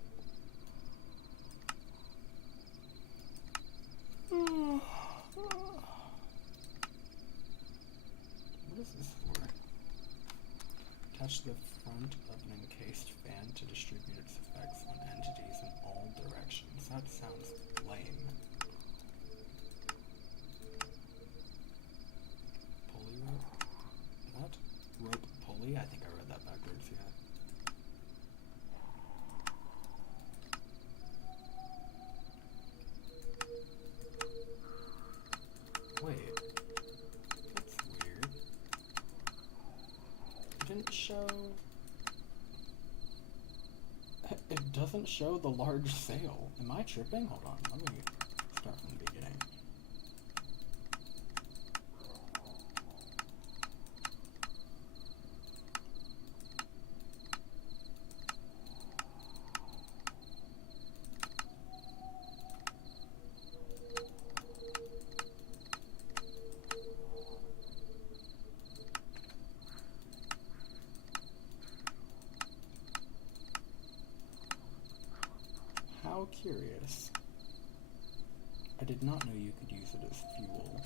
What is this for? Attach the front of an encased fan to distribute its effects on entities in all directions. That sounds lame. Pulley rope? What? Rope pulley? I think I read that backwards, yeah. Wait. That's weird. It didn't show... It doesn't show the large sail. Am I tripping? Hold on, let me start from the beginning. How curious. I did not know you could use it as fuel.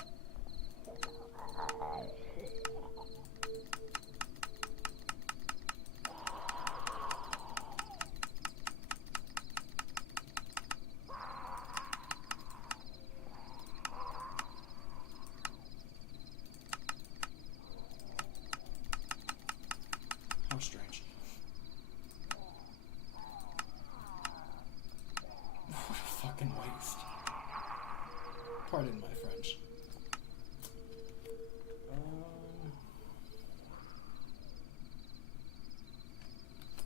How strange. What a fucking waste. Pardon my French.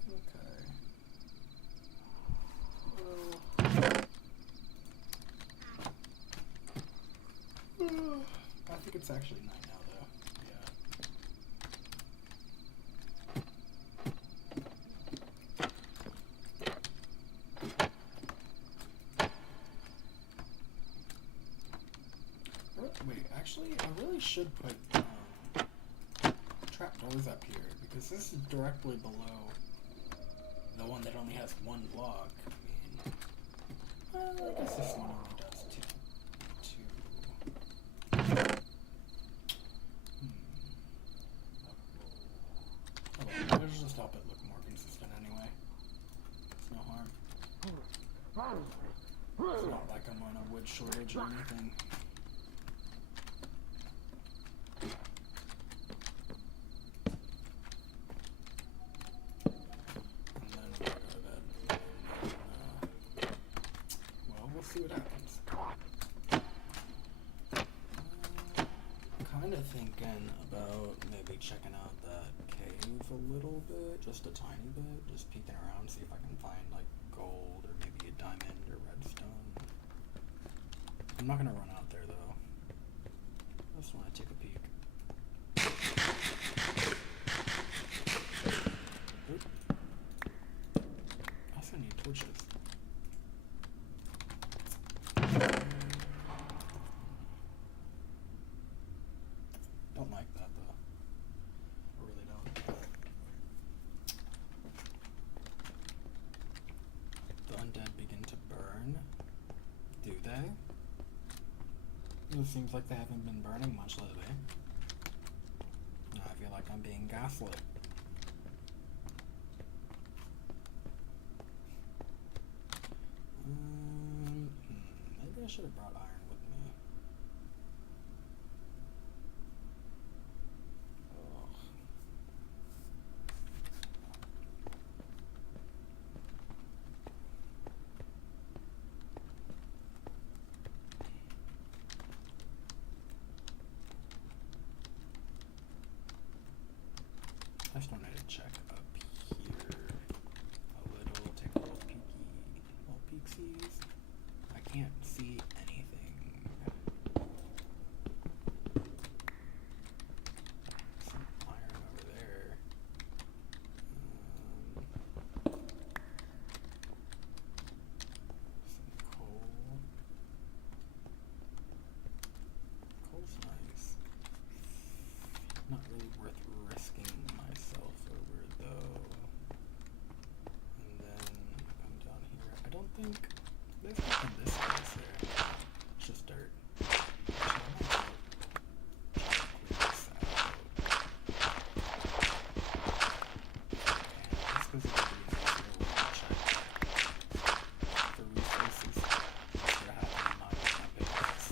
Okay. I think it's actually night now, though. Yeah. Wait, actually, I really should put trapdoors up here, because this is directly below the one that only has one block. I mean, well, I guess this one only does two. It's not like I'm on a wood shortage or anything. And then we'll go to bed. Well, we'll see what happens. Kind of thinking about maybe checking out that cave a little bit, just a tiny bit, just peeking around, see if I can find like gold or maybe a diamond or redstone. I'm not gonna run out there though. I just want to take a peek. Oop. I also need torches. Don't like that though. I really don't. The undead begin to burn. Do they? It seems like they haven't been burning much lately. Now I feel like I'm being gaslit. Maybe I should have brought iron with me. Ugh. I just wanted to check up here a little, take a little peeky, little peeksies. I can't see anything. Some iron over there. Some coal. Coal's nice. Not really worth risking myself over though. And then come down here. I don't think there's nothing this place there. It's just dirt. Actually, I might try to clear this out. And this goes a good reason to check for resources. Instead of having my pickaxe.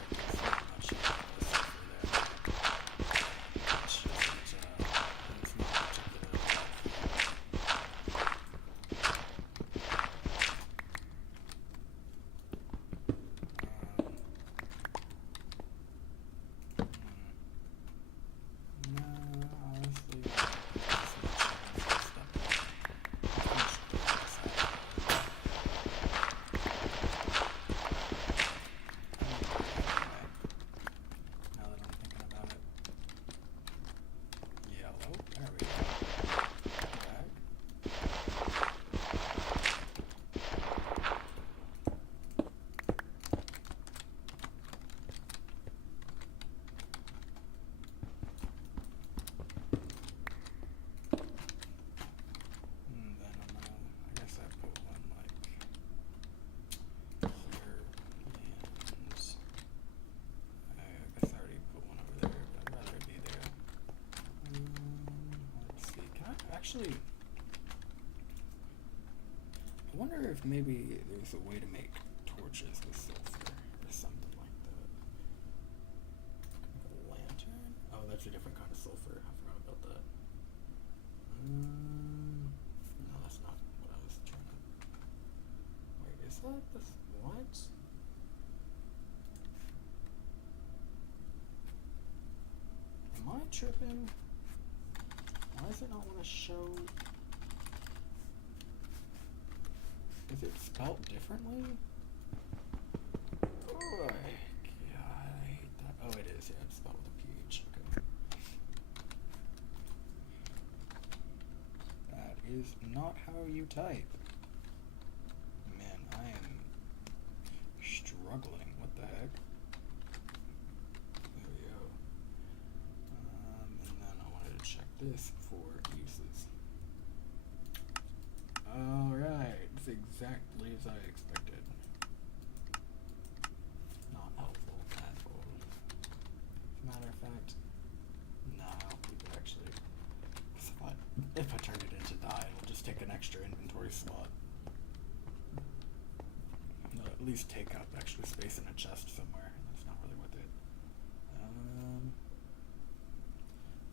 Definitely goes back quicker. Now that I'm thinking about it. Yellow, there we go. Bag. And then I'm gonna, I guess I put one like here, and I guess I already put one over there, but I'd rather it be there. Let's see, can I actually, I wonder if maybe there's a way to make torches with sulfur or something like that. Like a lantern? Oh, that's a different kind of sulfur. I forgot about that. No, that's not what I was trying to. Wait, is that the what? Am I tripping? Why does it not want to show? Is it spelled differently? Oh, I hate that. Oh, it is. Yeah, it's spelled with a PH. Okay. That is not how you type. Man, I am struggling. What the heck? There we go. And then I wanted to check this for uses. Alright, it's exactly as I expected. Not helpful at all. As a matter of fact, no, I don't think it actually. Because if just take up extra space in a chest somewhere. That's not really worth it.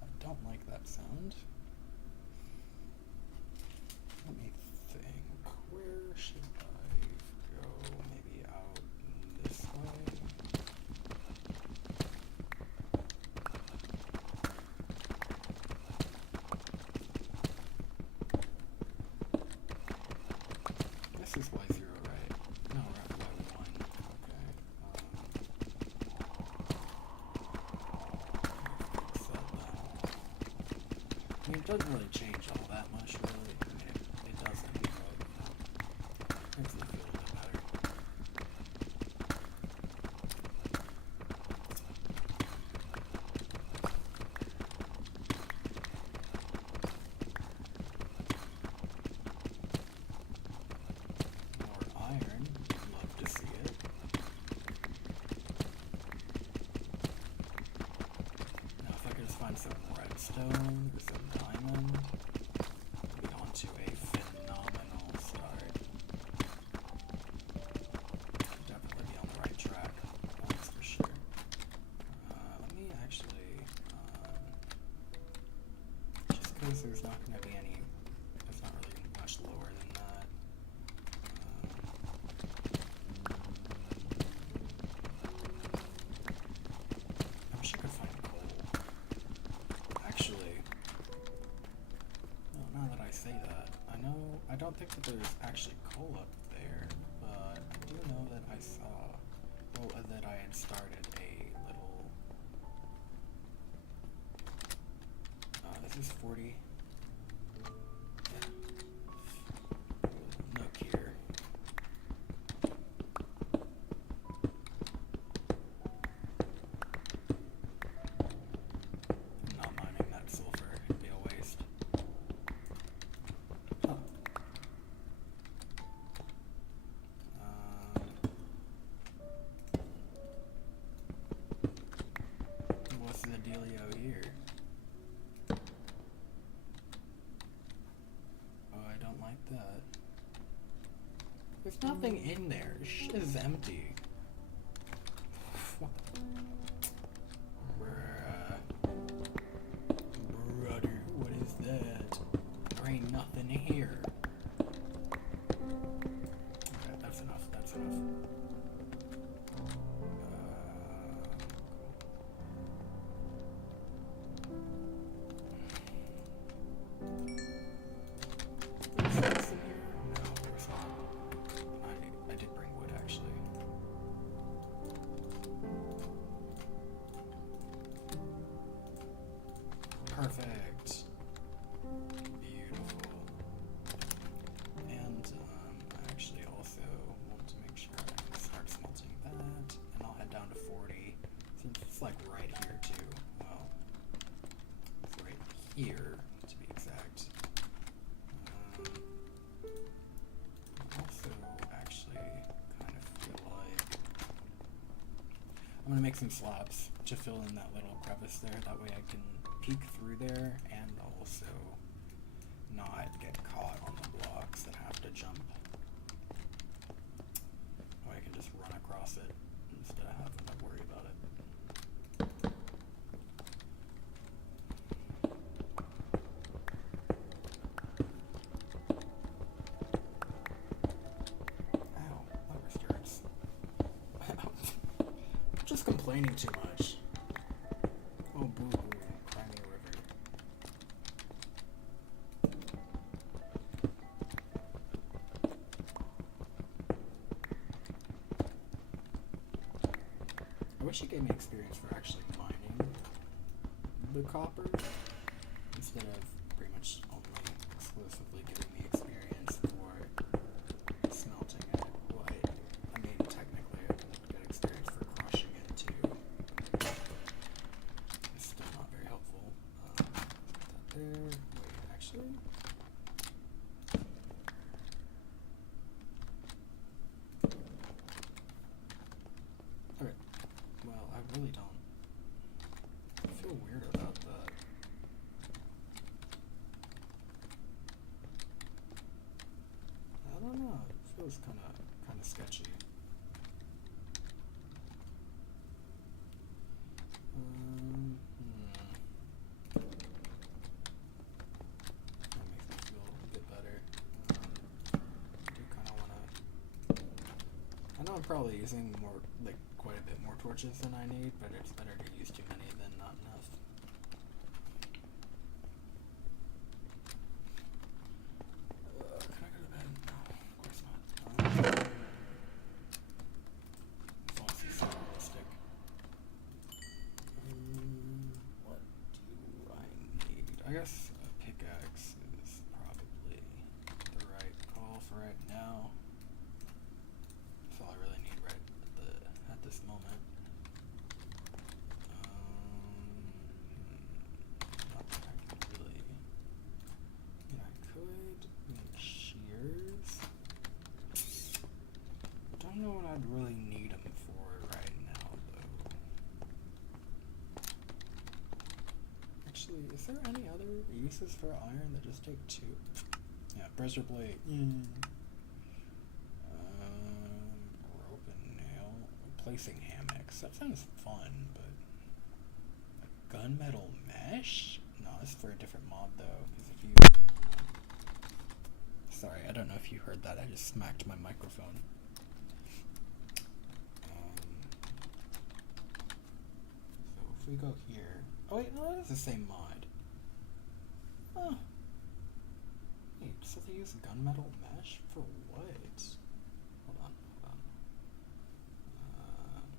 I don't like that sound. Let me think. Where should I go? Maybe out this way? This is Y0, right? No, we're at Y1. Okay. Fix that then. I mean, it doesn't really change all that much, really. I mean, it doesn't, but makes me feel a bit better. More iron. Love to see it. Now, if I could just find some redstone or some diamond, we'll be on to a phenomenal start. Definitely be on the right track. That's for sure. Let me actually, just because there's not going to be any, there's not really much lower than that. I wish I could find coal. Actually, no, now that I say that, I don't think that there's actually coal up there, but I do know that I saw, well, that I had started a little, this is 40, yeah, nook here. I'm not mining that sulfur, it'd be a waste. Huh. What's the dealio here? Oh, I don't like that. There's nothing in there. Shit is empty. What the? Bruh. Brother, what is that? There ain't nothing here. Okay, that's enough. That's enough. Is this in here? No, there's not. I did bring wood, actually. Perfect. Beautiful. And I actually also want to make sure I can start smelting that, and I'll head down to 40, since it's like right here too. Well, it's right here to be exact. I also actually kind of feel like I'm gonna make some slabs to fill in that little crevice there. That way I can peek through there and also not get caught on the blocks that have to jump. Or I can just run across it instead of having to worry about it. Ow, that wrist hurts. I'm just complaining too much. Oh, boo-hoo, Crimea River. I wish it gave me experience for actually mining the copper, instead of pretty much only exclusively giving me experience for smelting it. Well, I mean, technically I can get experience for crushing it too. It's still not very helpful. That there. Wait, actually? Okay. Well, I really don't. I feel weird about that. I don't know. It feels kind of sketchy. know I'm probably using more, like, quite a bit more torches than I need, but it's better to use too many than not enough. Can I go to bed? No, of course not. As long as it's so realistic. What do I need? I guess a pickaxe is probably the right call for right now. That's all I really need right at this moment. Not that I can really. I could make shears. Don't know what I'd really need them for right now, though. Actually, is there any other uses for iron that just take 2? Yeah, pressure plate. Rope and nail. Placing hammocks. That sounds fun, but gunmetal mesh? No, this is for a different mod though. Because if you, sorry, I don't know if you heard that. I just smacked my microphone. So if we go here, oh wait, no, that is the same mod. Huh. Wait, so they use gunmetal mesh for what? Hold on.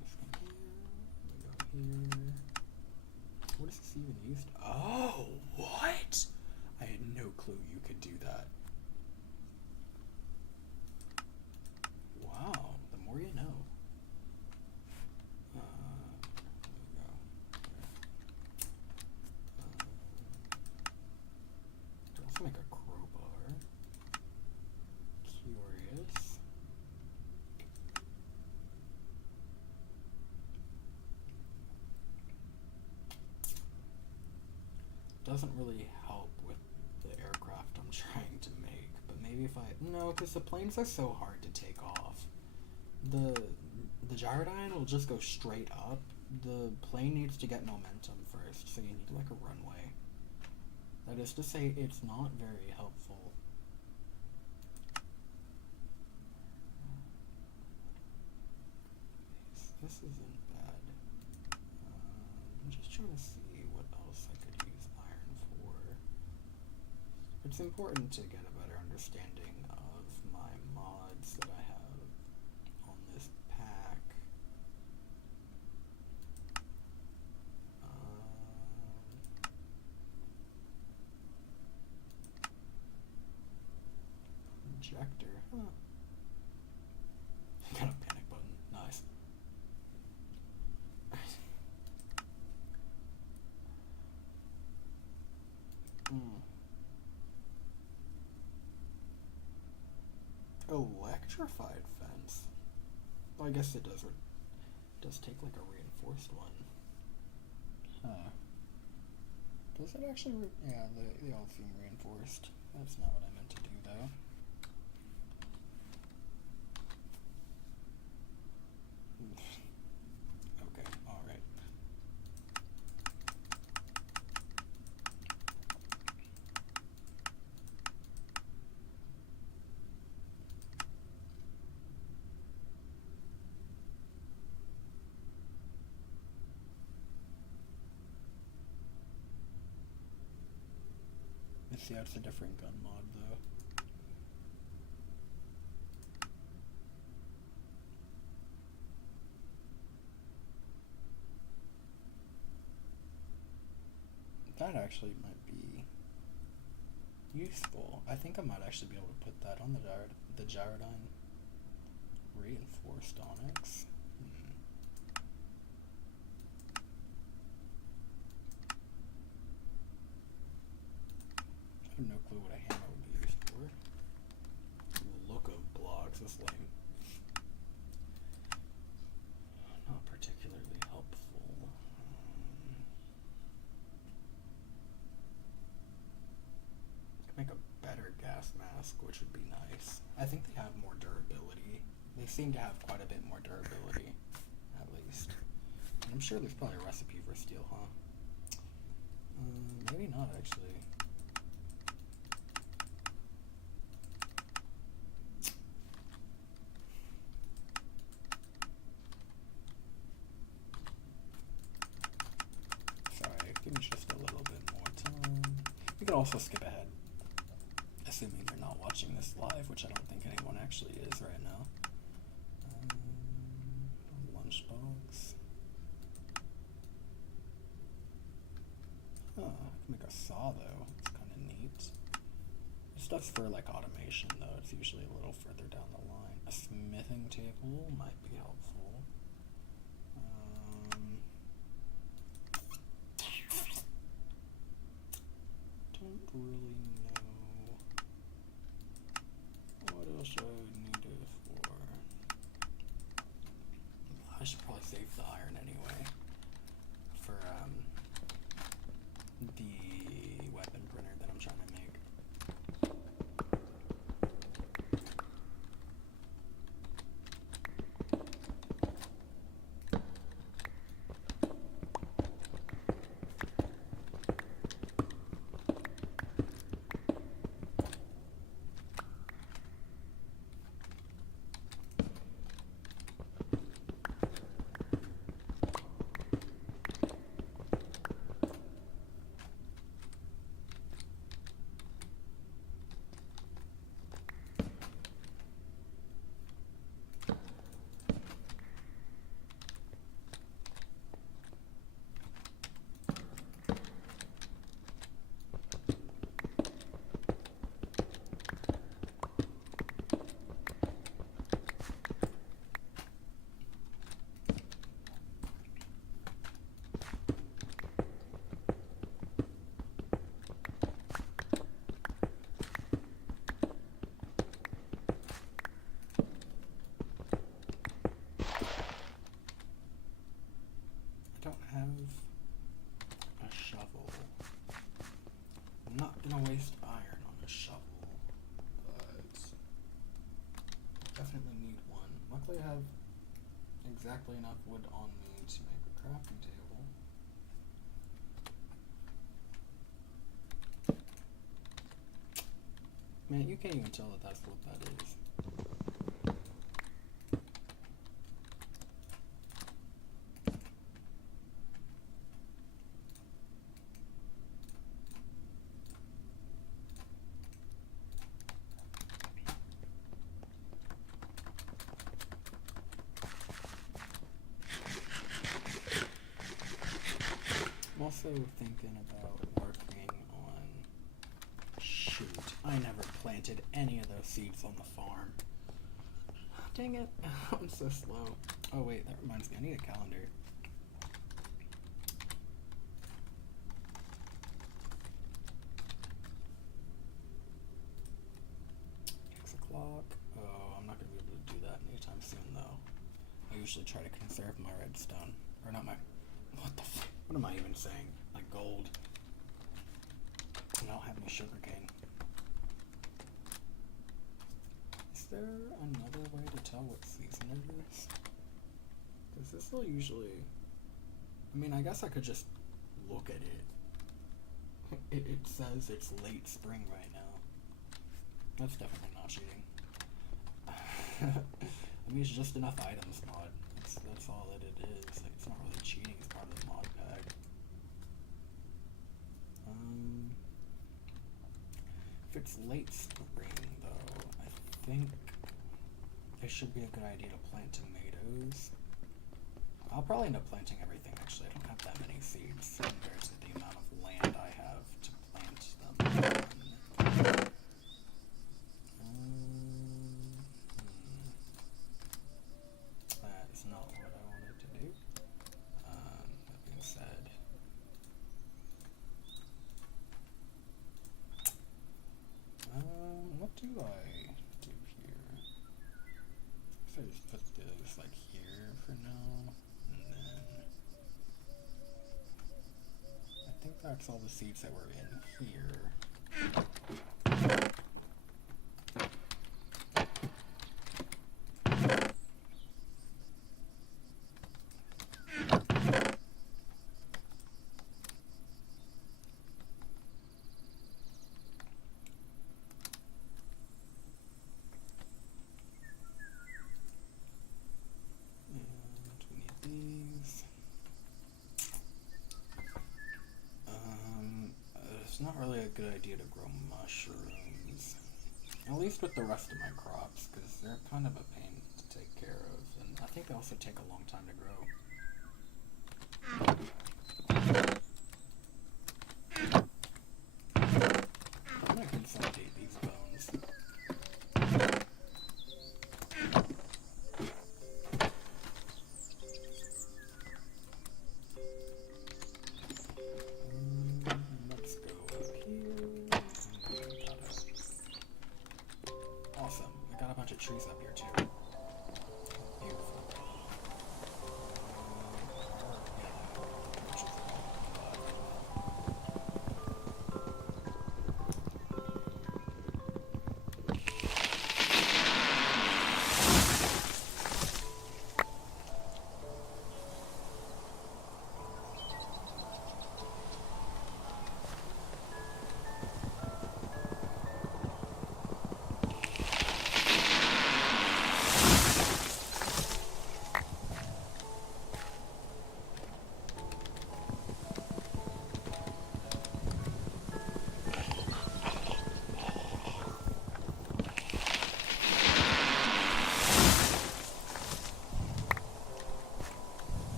Let's go here. What is this even used? Oh, what? I had no clue you could do that. Wow, the more you know. There we go. Could also make a crowbar. Curious. Doesn't really help with the aircraft I'm trying to make, but maybe if I, no, because the planes are so hard to take off. The gyrodyne will just go straight up. The plane needs to get momentum first, so you need like a runway. That is to say, it's not very helpful. This isn't bad. I'm just trying to see what else I could use iron for. It's important to get a better understanding of my mods that I have on this pack. Projector, huh? Got a panic button. Nice. Electrified fence. Well, I guess it does take like a reinforced one. Huh. Does it actually? Yeah, they all seem reinforced. That's not what I meant to do, though. Okay, alright. Let's see, that's a different gun mod, though. That actually might be useful. I think I might actually be able to put that on the gyrodyne. Reinforced onyx. I have no clue what a hammer would be used for. The look of blocks is lame. Not particularly helpful. Make a better gas mask, which would be nice. I think they have more durability. They seem to have quite a bit more durability, at least. And I'm sure there's probably a recipe for steel, huh? Maybe not, actually. could also skip ahead, assuming you're not watching this live, which I don't think anyone actually is right now. Lunchbox. Oh, I can make a saw though. It's kind of neat. This stuff's for like automation though. It's usually a little further down the line. A smithing table might be helpful. Don't really know what else I would need it for. I should probably save the iron anyway for the weapon printer that I'm trying to make. Have a shovel. I'm not gonna waste iron on a shovel, but definitely need one. Luckily I have exactly enough wood on me to make a crafting table. Man, you can't even tell that that's what that is. I'm also thinking about working on... Shoot, I never planted any of those seeds on the farm. Dang it, I'm so slow. Oh wait, that reminds me, I need a calendar. O'clock. Oh, I'm not going to be able to do that anytime soon though. I usually try to conserve my redstone. Or not my... What the f... What am I even saying? Like gold. I don't have any sugarcane. Is there another way to tell what season it is? Because this will usually... I mean, I guess I could just look at it. It says it's late spring right now. That's definitely not cheating. I mean, it's just enough items mod. That's all that it is. Like, it's not really cheating, it's part of the mod pack. If it's late spring, though, I think it should be a good idea to plant tomatoes. I'll probably end up planting everything, actually. I don't have that many seeds compared to the amount of land I have to plant them on. That is not what I wanted to do. That being said, what do I do here? So I just put this like here for now, and then I think that's all the seeds that were in here. There's not really a good idea to grow mushrooms. At least with the rest of my crops, because they're kind of a pain to take care of, and I think they also take a long time to grow. I'm gonna consolidate these bones. Let's go up here. Awesome. I got a bunch of trees up here too. Beautiful.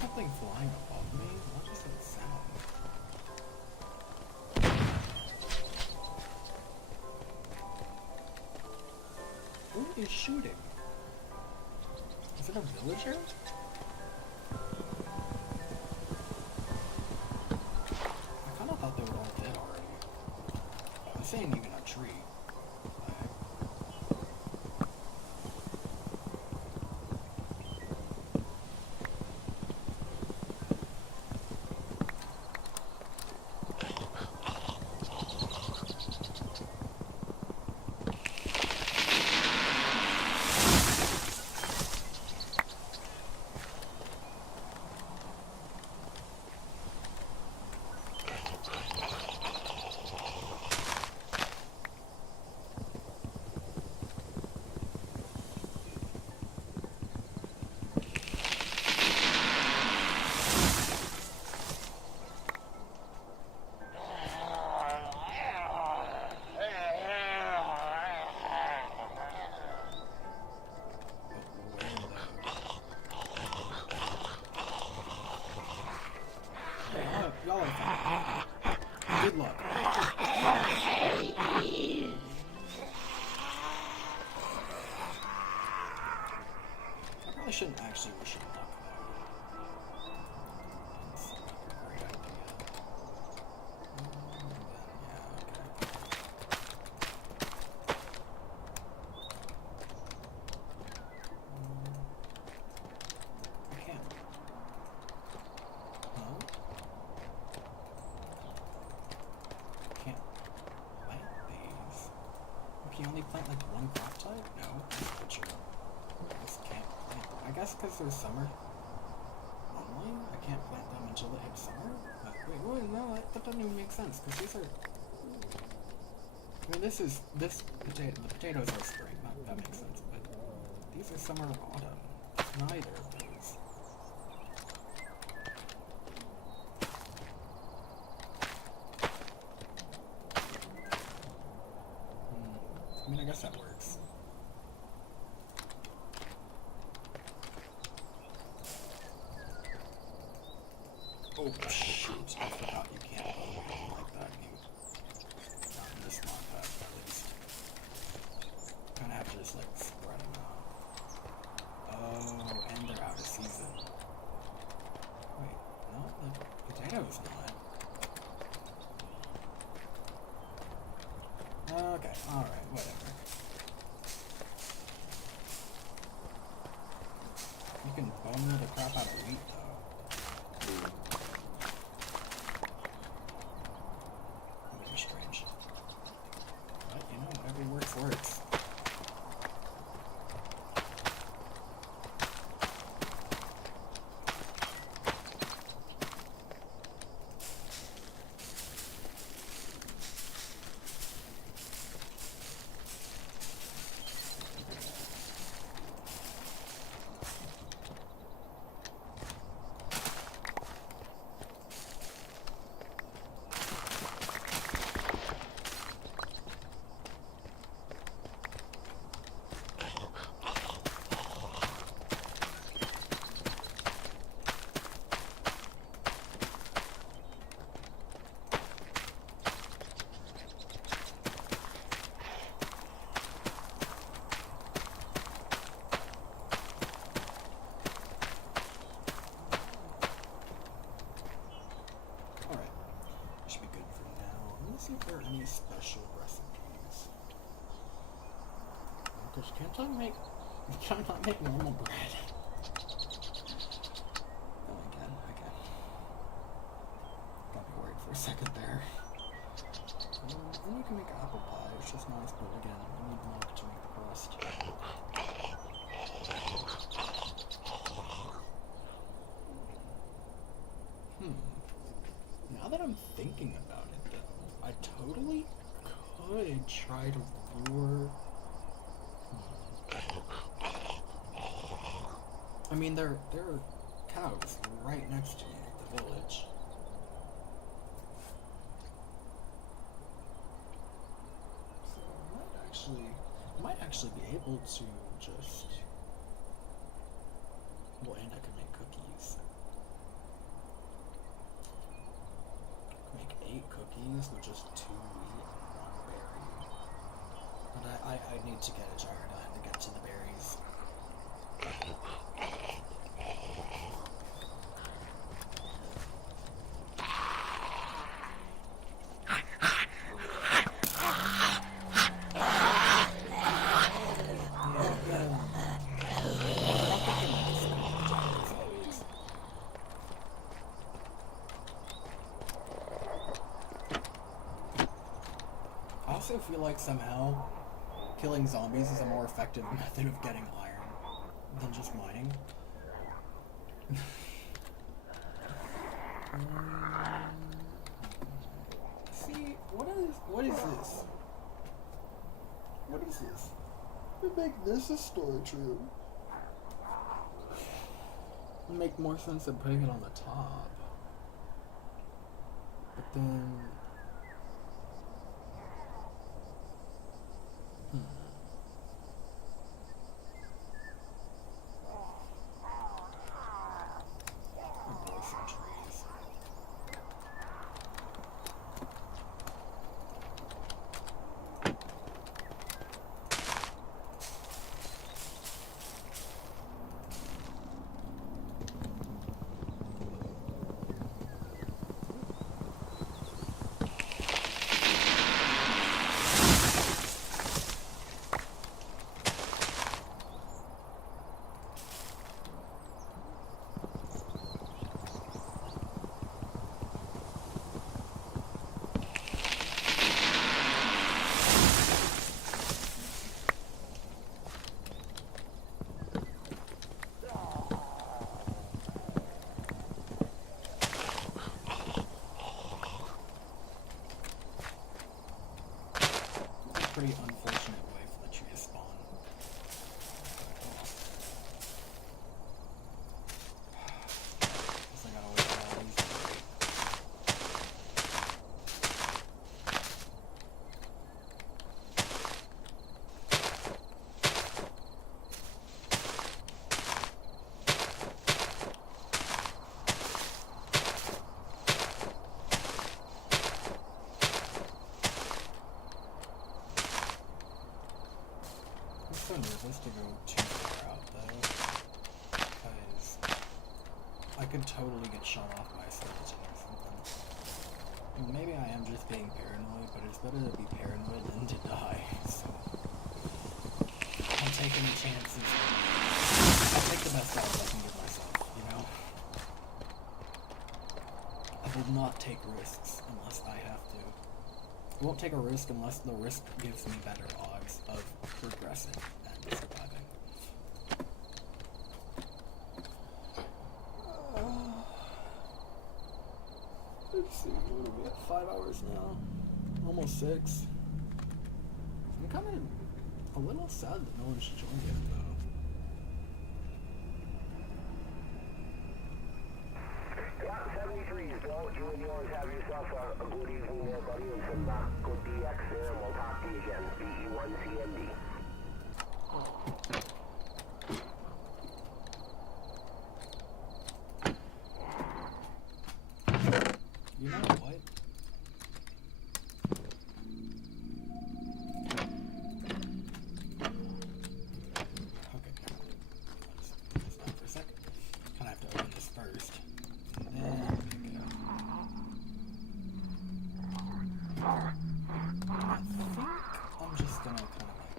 Something flying above me? What does that sound? Who is shooting? Is it a villager? I kinda thought they were all dead already. I'm saying even a tree. Y'all are fine. Good luck. I probably shouldn't actually wish him luck, though. Doesn't seem like a great idea. Yeah, okay. I can't. No? Can't plant these. Can you only plant like one crop type? No, that's not true. I just can't plant them. I guess because they're summer only, I can't plant them until it hits summer. But wait, no, that doesn't even make sense because these are. I mean, this potato. The potatoes are spring. That makes sense. But these are summer or autumn. Neither of those. I mean, I guess that works. Oh, shoot. I forgot you can't go like that. Not in this mod pack, at least. Kinda have to just, like, spread them out. Oh, and they're out of season. Wait, no, the potato's not. Okay, alright, whatever. You can bone the crap out of wheat, though. Very strange. But, you know, whatever works, works. Which can't I make? Can I not make normal bread? Oh, again. Got me worried for a second there. And you can make apple pie, which is nice, but again, I need milk to make the crust. Now that I'm thinking about it, though, I totally could try to lure... I mean, there are cows right next to me at the village. So I might actually be able to just... Well, and I can make cookies. Make 8 cookies with just 2 wheat and 1 berry. But I need to get a jar done to get to the berries. I also feel like somehow killing zombies is a more effective method of getting iron than just mining. See, what is this? What is this? We make this a storage room. It'd make more sense than putting it on the top. But then... pretty unfortunate way for the tree to spawn. Guess I gotta wait for all these to break. I'm so nervous to go too far out though, because I could totally get shot off by a skeleton or something. Maybe I am just being paranoid, but it's better to be paranoid than to die, so I'm taking the chances. I'll take the best odds I can give myself, you know? I will not take risks unless I have to. I won't take a risk unless the risk gives me better odds of progressing and surviving. Let's see, what are we at? 5 hours now? Almost 6. I'm kind of a little sad that no one should join yet, though. Yeah, 73 is Bill. You and yours have yourself a good evening there, buddy, and some good DX there, and we'll talk to you again. BE1CMD. You know what? Okay, let's stop for a second. Kind of have to open this first. And then pick it up. I think I'm just gonna kind of like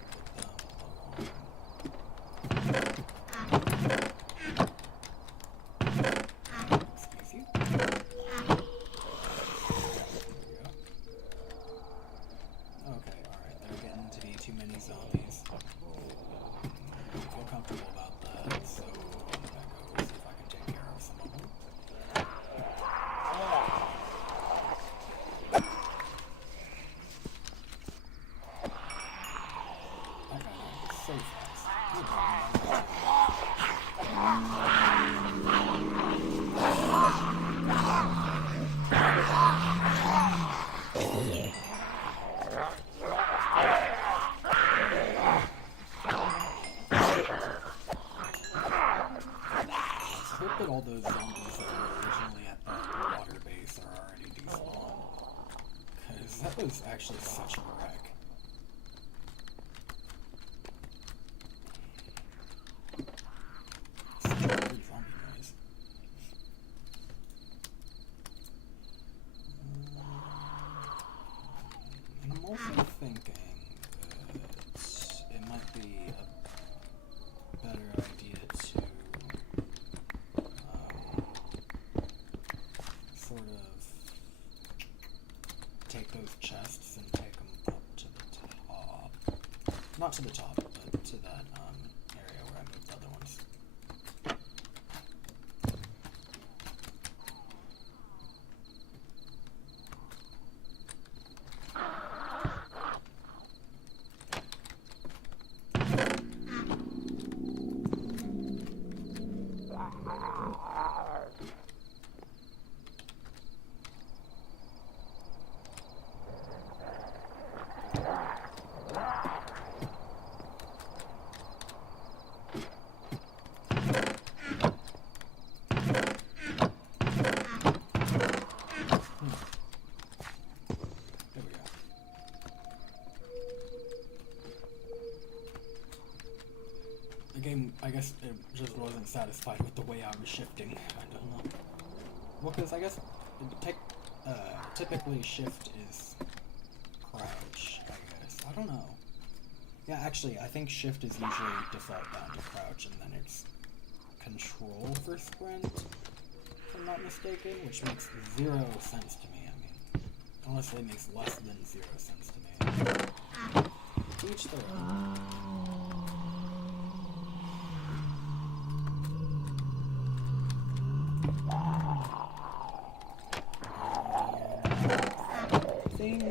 so fast. Good God. I hope that all those zombies that were originally at that water base are already despawned. Because that was actually such a wreck. Such a weird zombie noise. And I'm also thinking that it might be a better idea to sort of take those chests and take them up to the top. Not to the top, but to that area where I moved the other ones. There we go. The game, I guess, it just wasn't satisfied with the way I was shifting. I don't know. Well, because I guess typically shift is crouch, I guess. I don't know. Yeah, actually, I think shift is usually default down to crouch, and then it's control for sprint, if I'm not mistaken, which makes 0 sense to me. I mean, honestly, it makes less than 0 sense to me. To each their own. I think I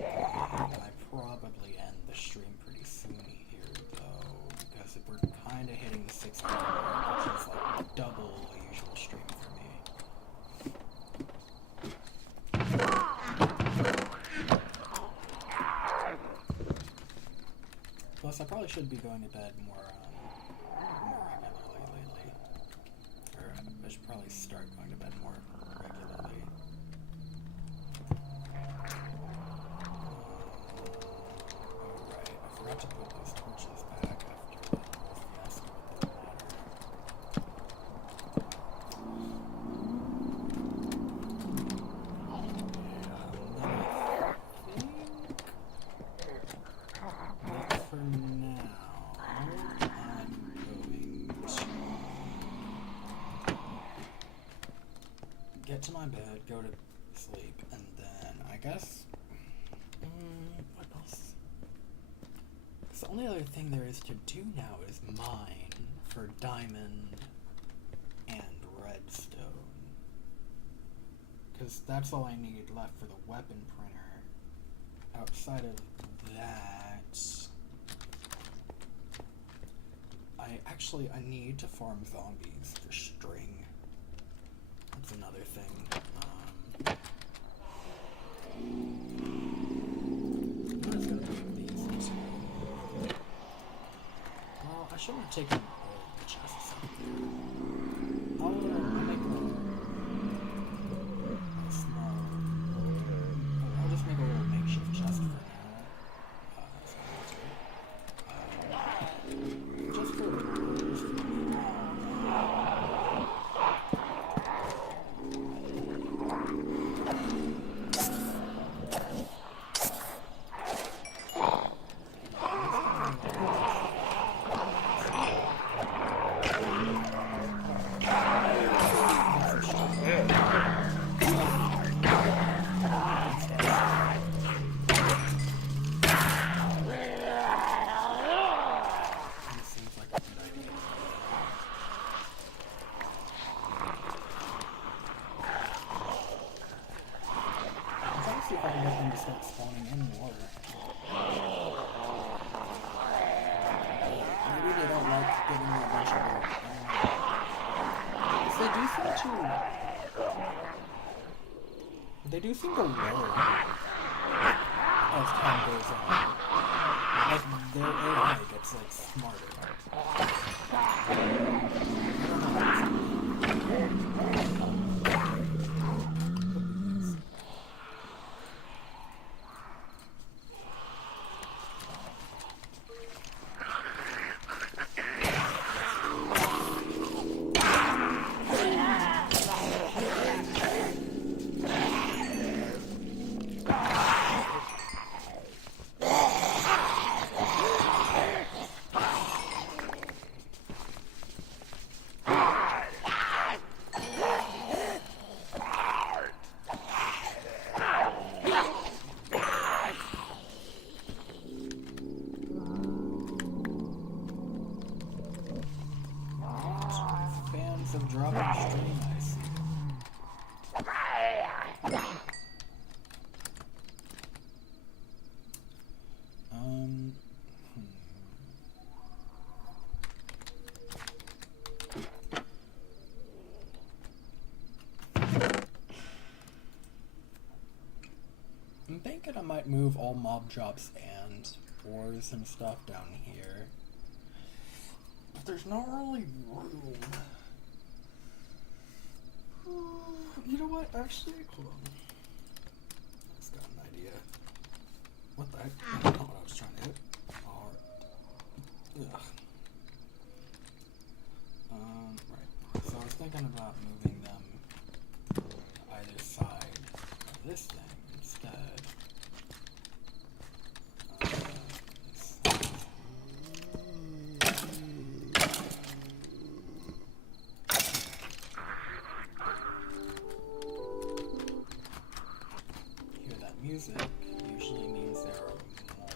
probably end the stream pretty soon here, though, because if we're kind of hitting the 6 hour mark, which is like double the usual stream for me. Plus, I probably should be going to bed more regularly lately. Or I should probably start going to bed more regularly. Oh, right. I forgot to put those torches back after the whole fiasco with the But for now, I'm going to get to my bed, go to sleep, and then I guess, what else? The only other thing there is to do now is mine for diamond and redstone. Because that's all I need left for the weapon printer. Outside of that, I need to farm zombies for string. That's another thing. I'm just gonna put these too. Well, I shouldn't have taken all the chests out there. I'll make a small. I'll just make a little makeshift chest for now. Just for see if I can get them to start spawning in water. Maybe They do seem to learn as time goes on. Like, their AI gets, like, smarter. Fans of dropping stream, I see. I'm thinking I might move all mob drops and ores and stuff down here. But there's not really room. You know what? Actually, hold on. I just got an idea. What the heck? That's not what I was trying to hit. Alright. Right. So I was thinking about moving them either side of this thing instead. Hear that music usually means there are more.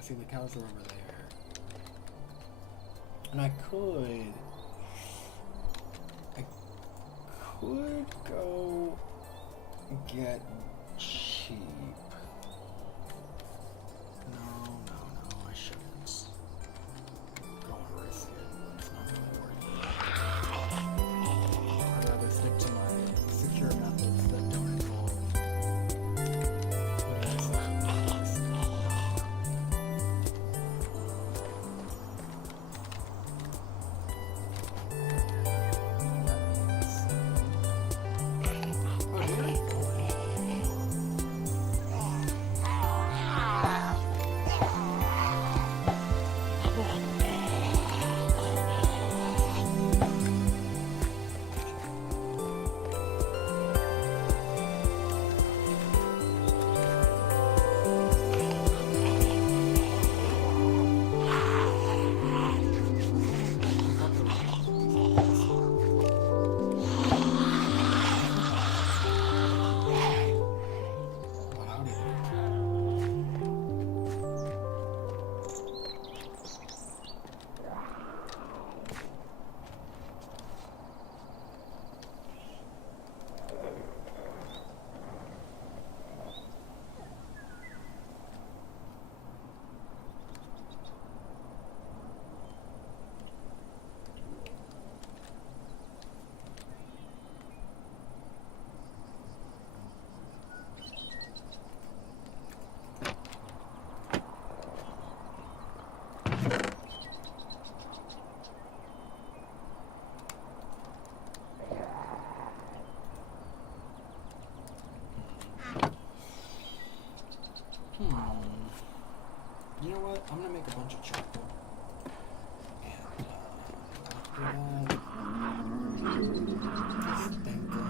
See, the cows are over there. And I could go get sheep. No, I shouldn't. Go and risk it. It's not really worth it. I'd rather stick to my secure methods that don't involve putting myself in risk. You know what? I'm gonna make a bunch of charcoal. And after that, just thinking,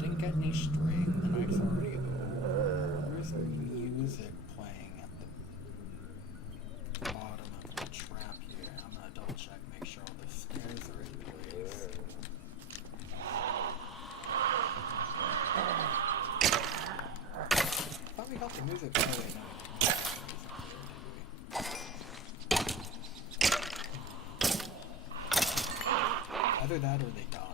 didn't get any string. The night's already over. There's music playing at the bottom of the trap here. I'm gonna double check, make sure all the stairs are in place. Either that or they die.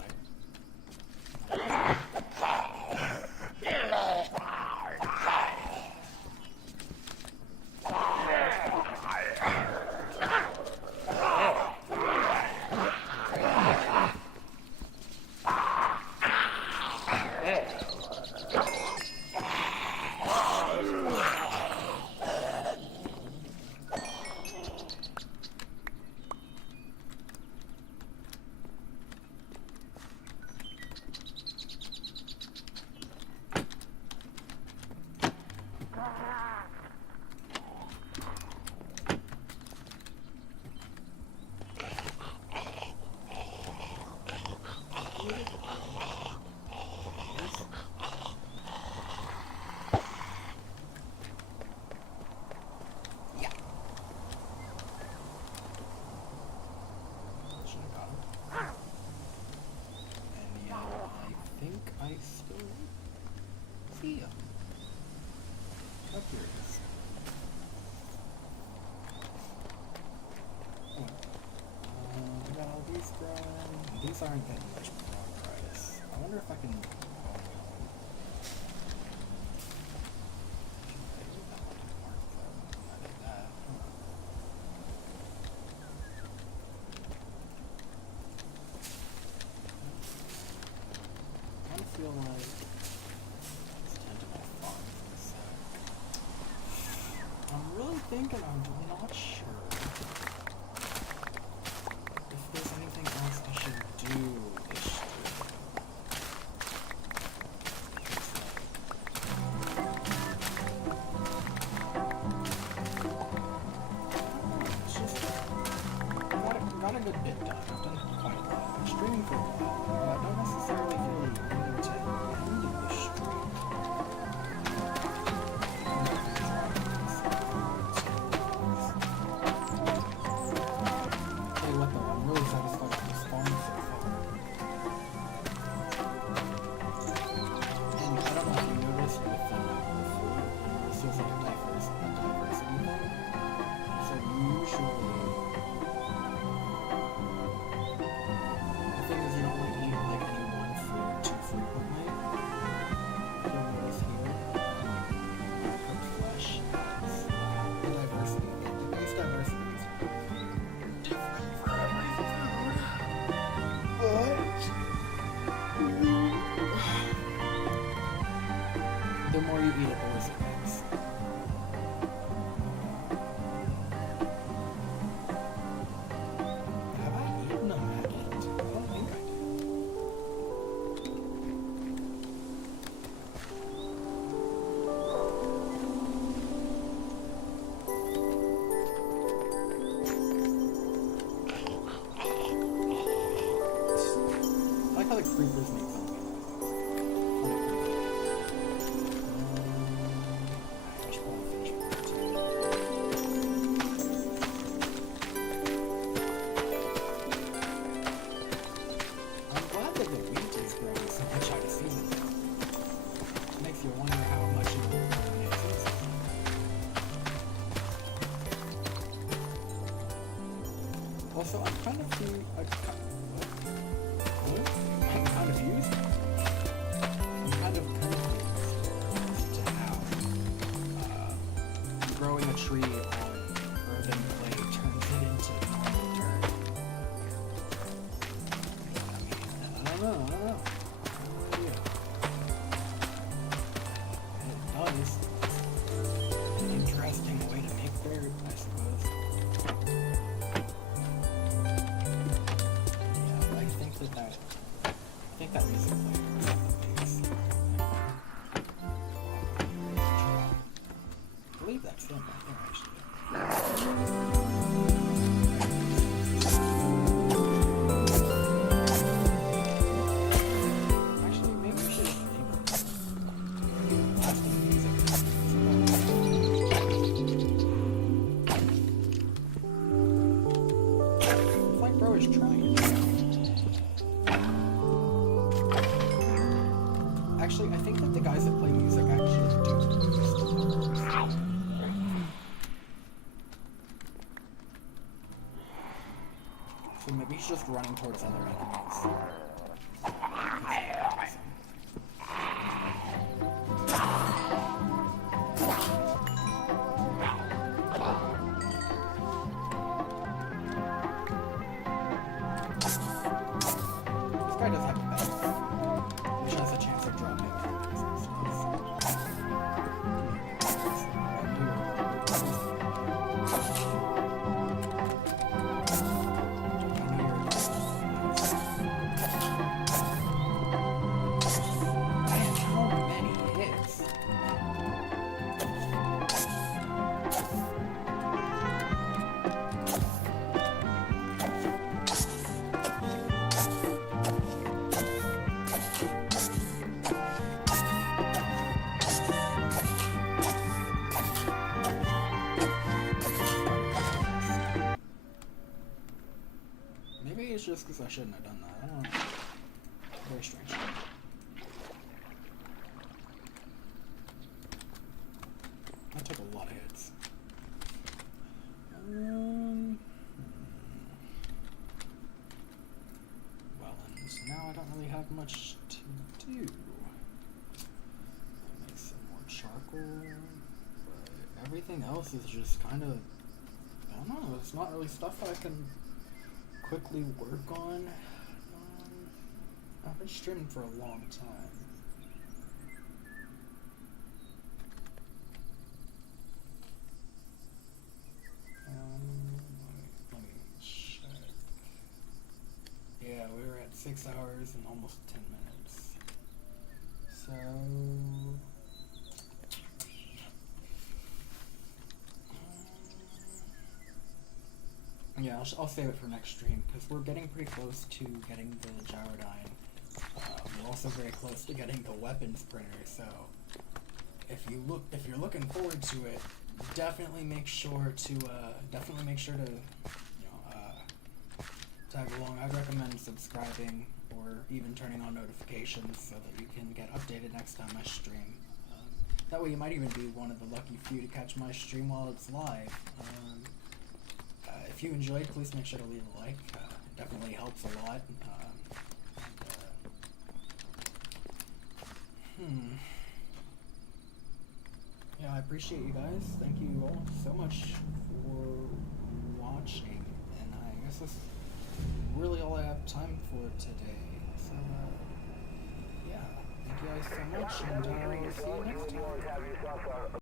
These aren't getting much progress. I wonder if I can... I feel like... Let's tend to my farm for a sec. I'm really thinking, I'm not sure if there's anything else I should do this year. It's just, got a good bit done. I've done quite a lot. I've been streaming for a while, but I don't necessarily feel the need to end the stream. Tell you what though, I'm really satisfied with this farm so far. And I don't know if you noticed with the food, this was like a diversity thing. So usually, the thing is you don't want to eat like any one food too frequently. You'll notice here, cooked flesh has the diversity. The base diversity is different for every food. The more you eat it, the worse it gets. Have I eaten a maggot? I don't think I did. I like how the creepers make zombie noises. Fishbowl, I'm glad that the wheat is growing so much out of season. It makes you wonder how much it will grow in season. Also, I'm kind of confused. I'm kind of confused as to how growing a tree on urban clay turns it into normal dirt. I don't know. Yeah. It does. An interesting way to make dirt, I suppose. Yeah, I think that music player is on the base. I believe that's him right there, actually. Actually, maybe we should enable blasting music. Flight Bro is trying. Actually, I think that the guys that play music actually do music. So maybe he's just running towards other enemies. This guy does have a best, which has a chance of dropping. Man, how many hits? Maybe it's just because I shouldn't have done that. I don't know. Very strange. That took a lot of hits. Well, and so now I don't really have much to do. Make some more charcoal, but everything else is just kind of, I don't know, it's not really stuff I can quickly work on. I've been streaming for a long time. Let me check. Yeah, we were at 6 hours and almost 10 minutes. So yeah, I'll save it for next stream because we're getting pretty close to getting the Gyrodyne. We're also very close to getting the weapons printer. So if you're looking forward to it, definitely make sure to tag along. I'd recommend subscribing or even turning on notifications so that you can get updated next time I stream. That way you might even be one of the lucky few to catch my stream while it's live. If you enjoyed, please make sure to leave a like. It definitely helps a lot. Yeah, I appreciate you guys. Thank you all so much for watching. And I guess that's really all I have time for today. So, yeah. Thank you guys so much, and I'll see you next time.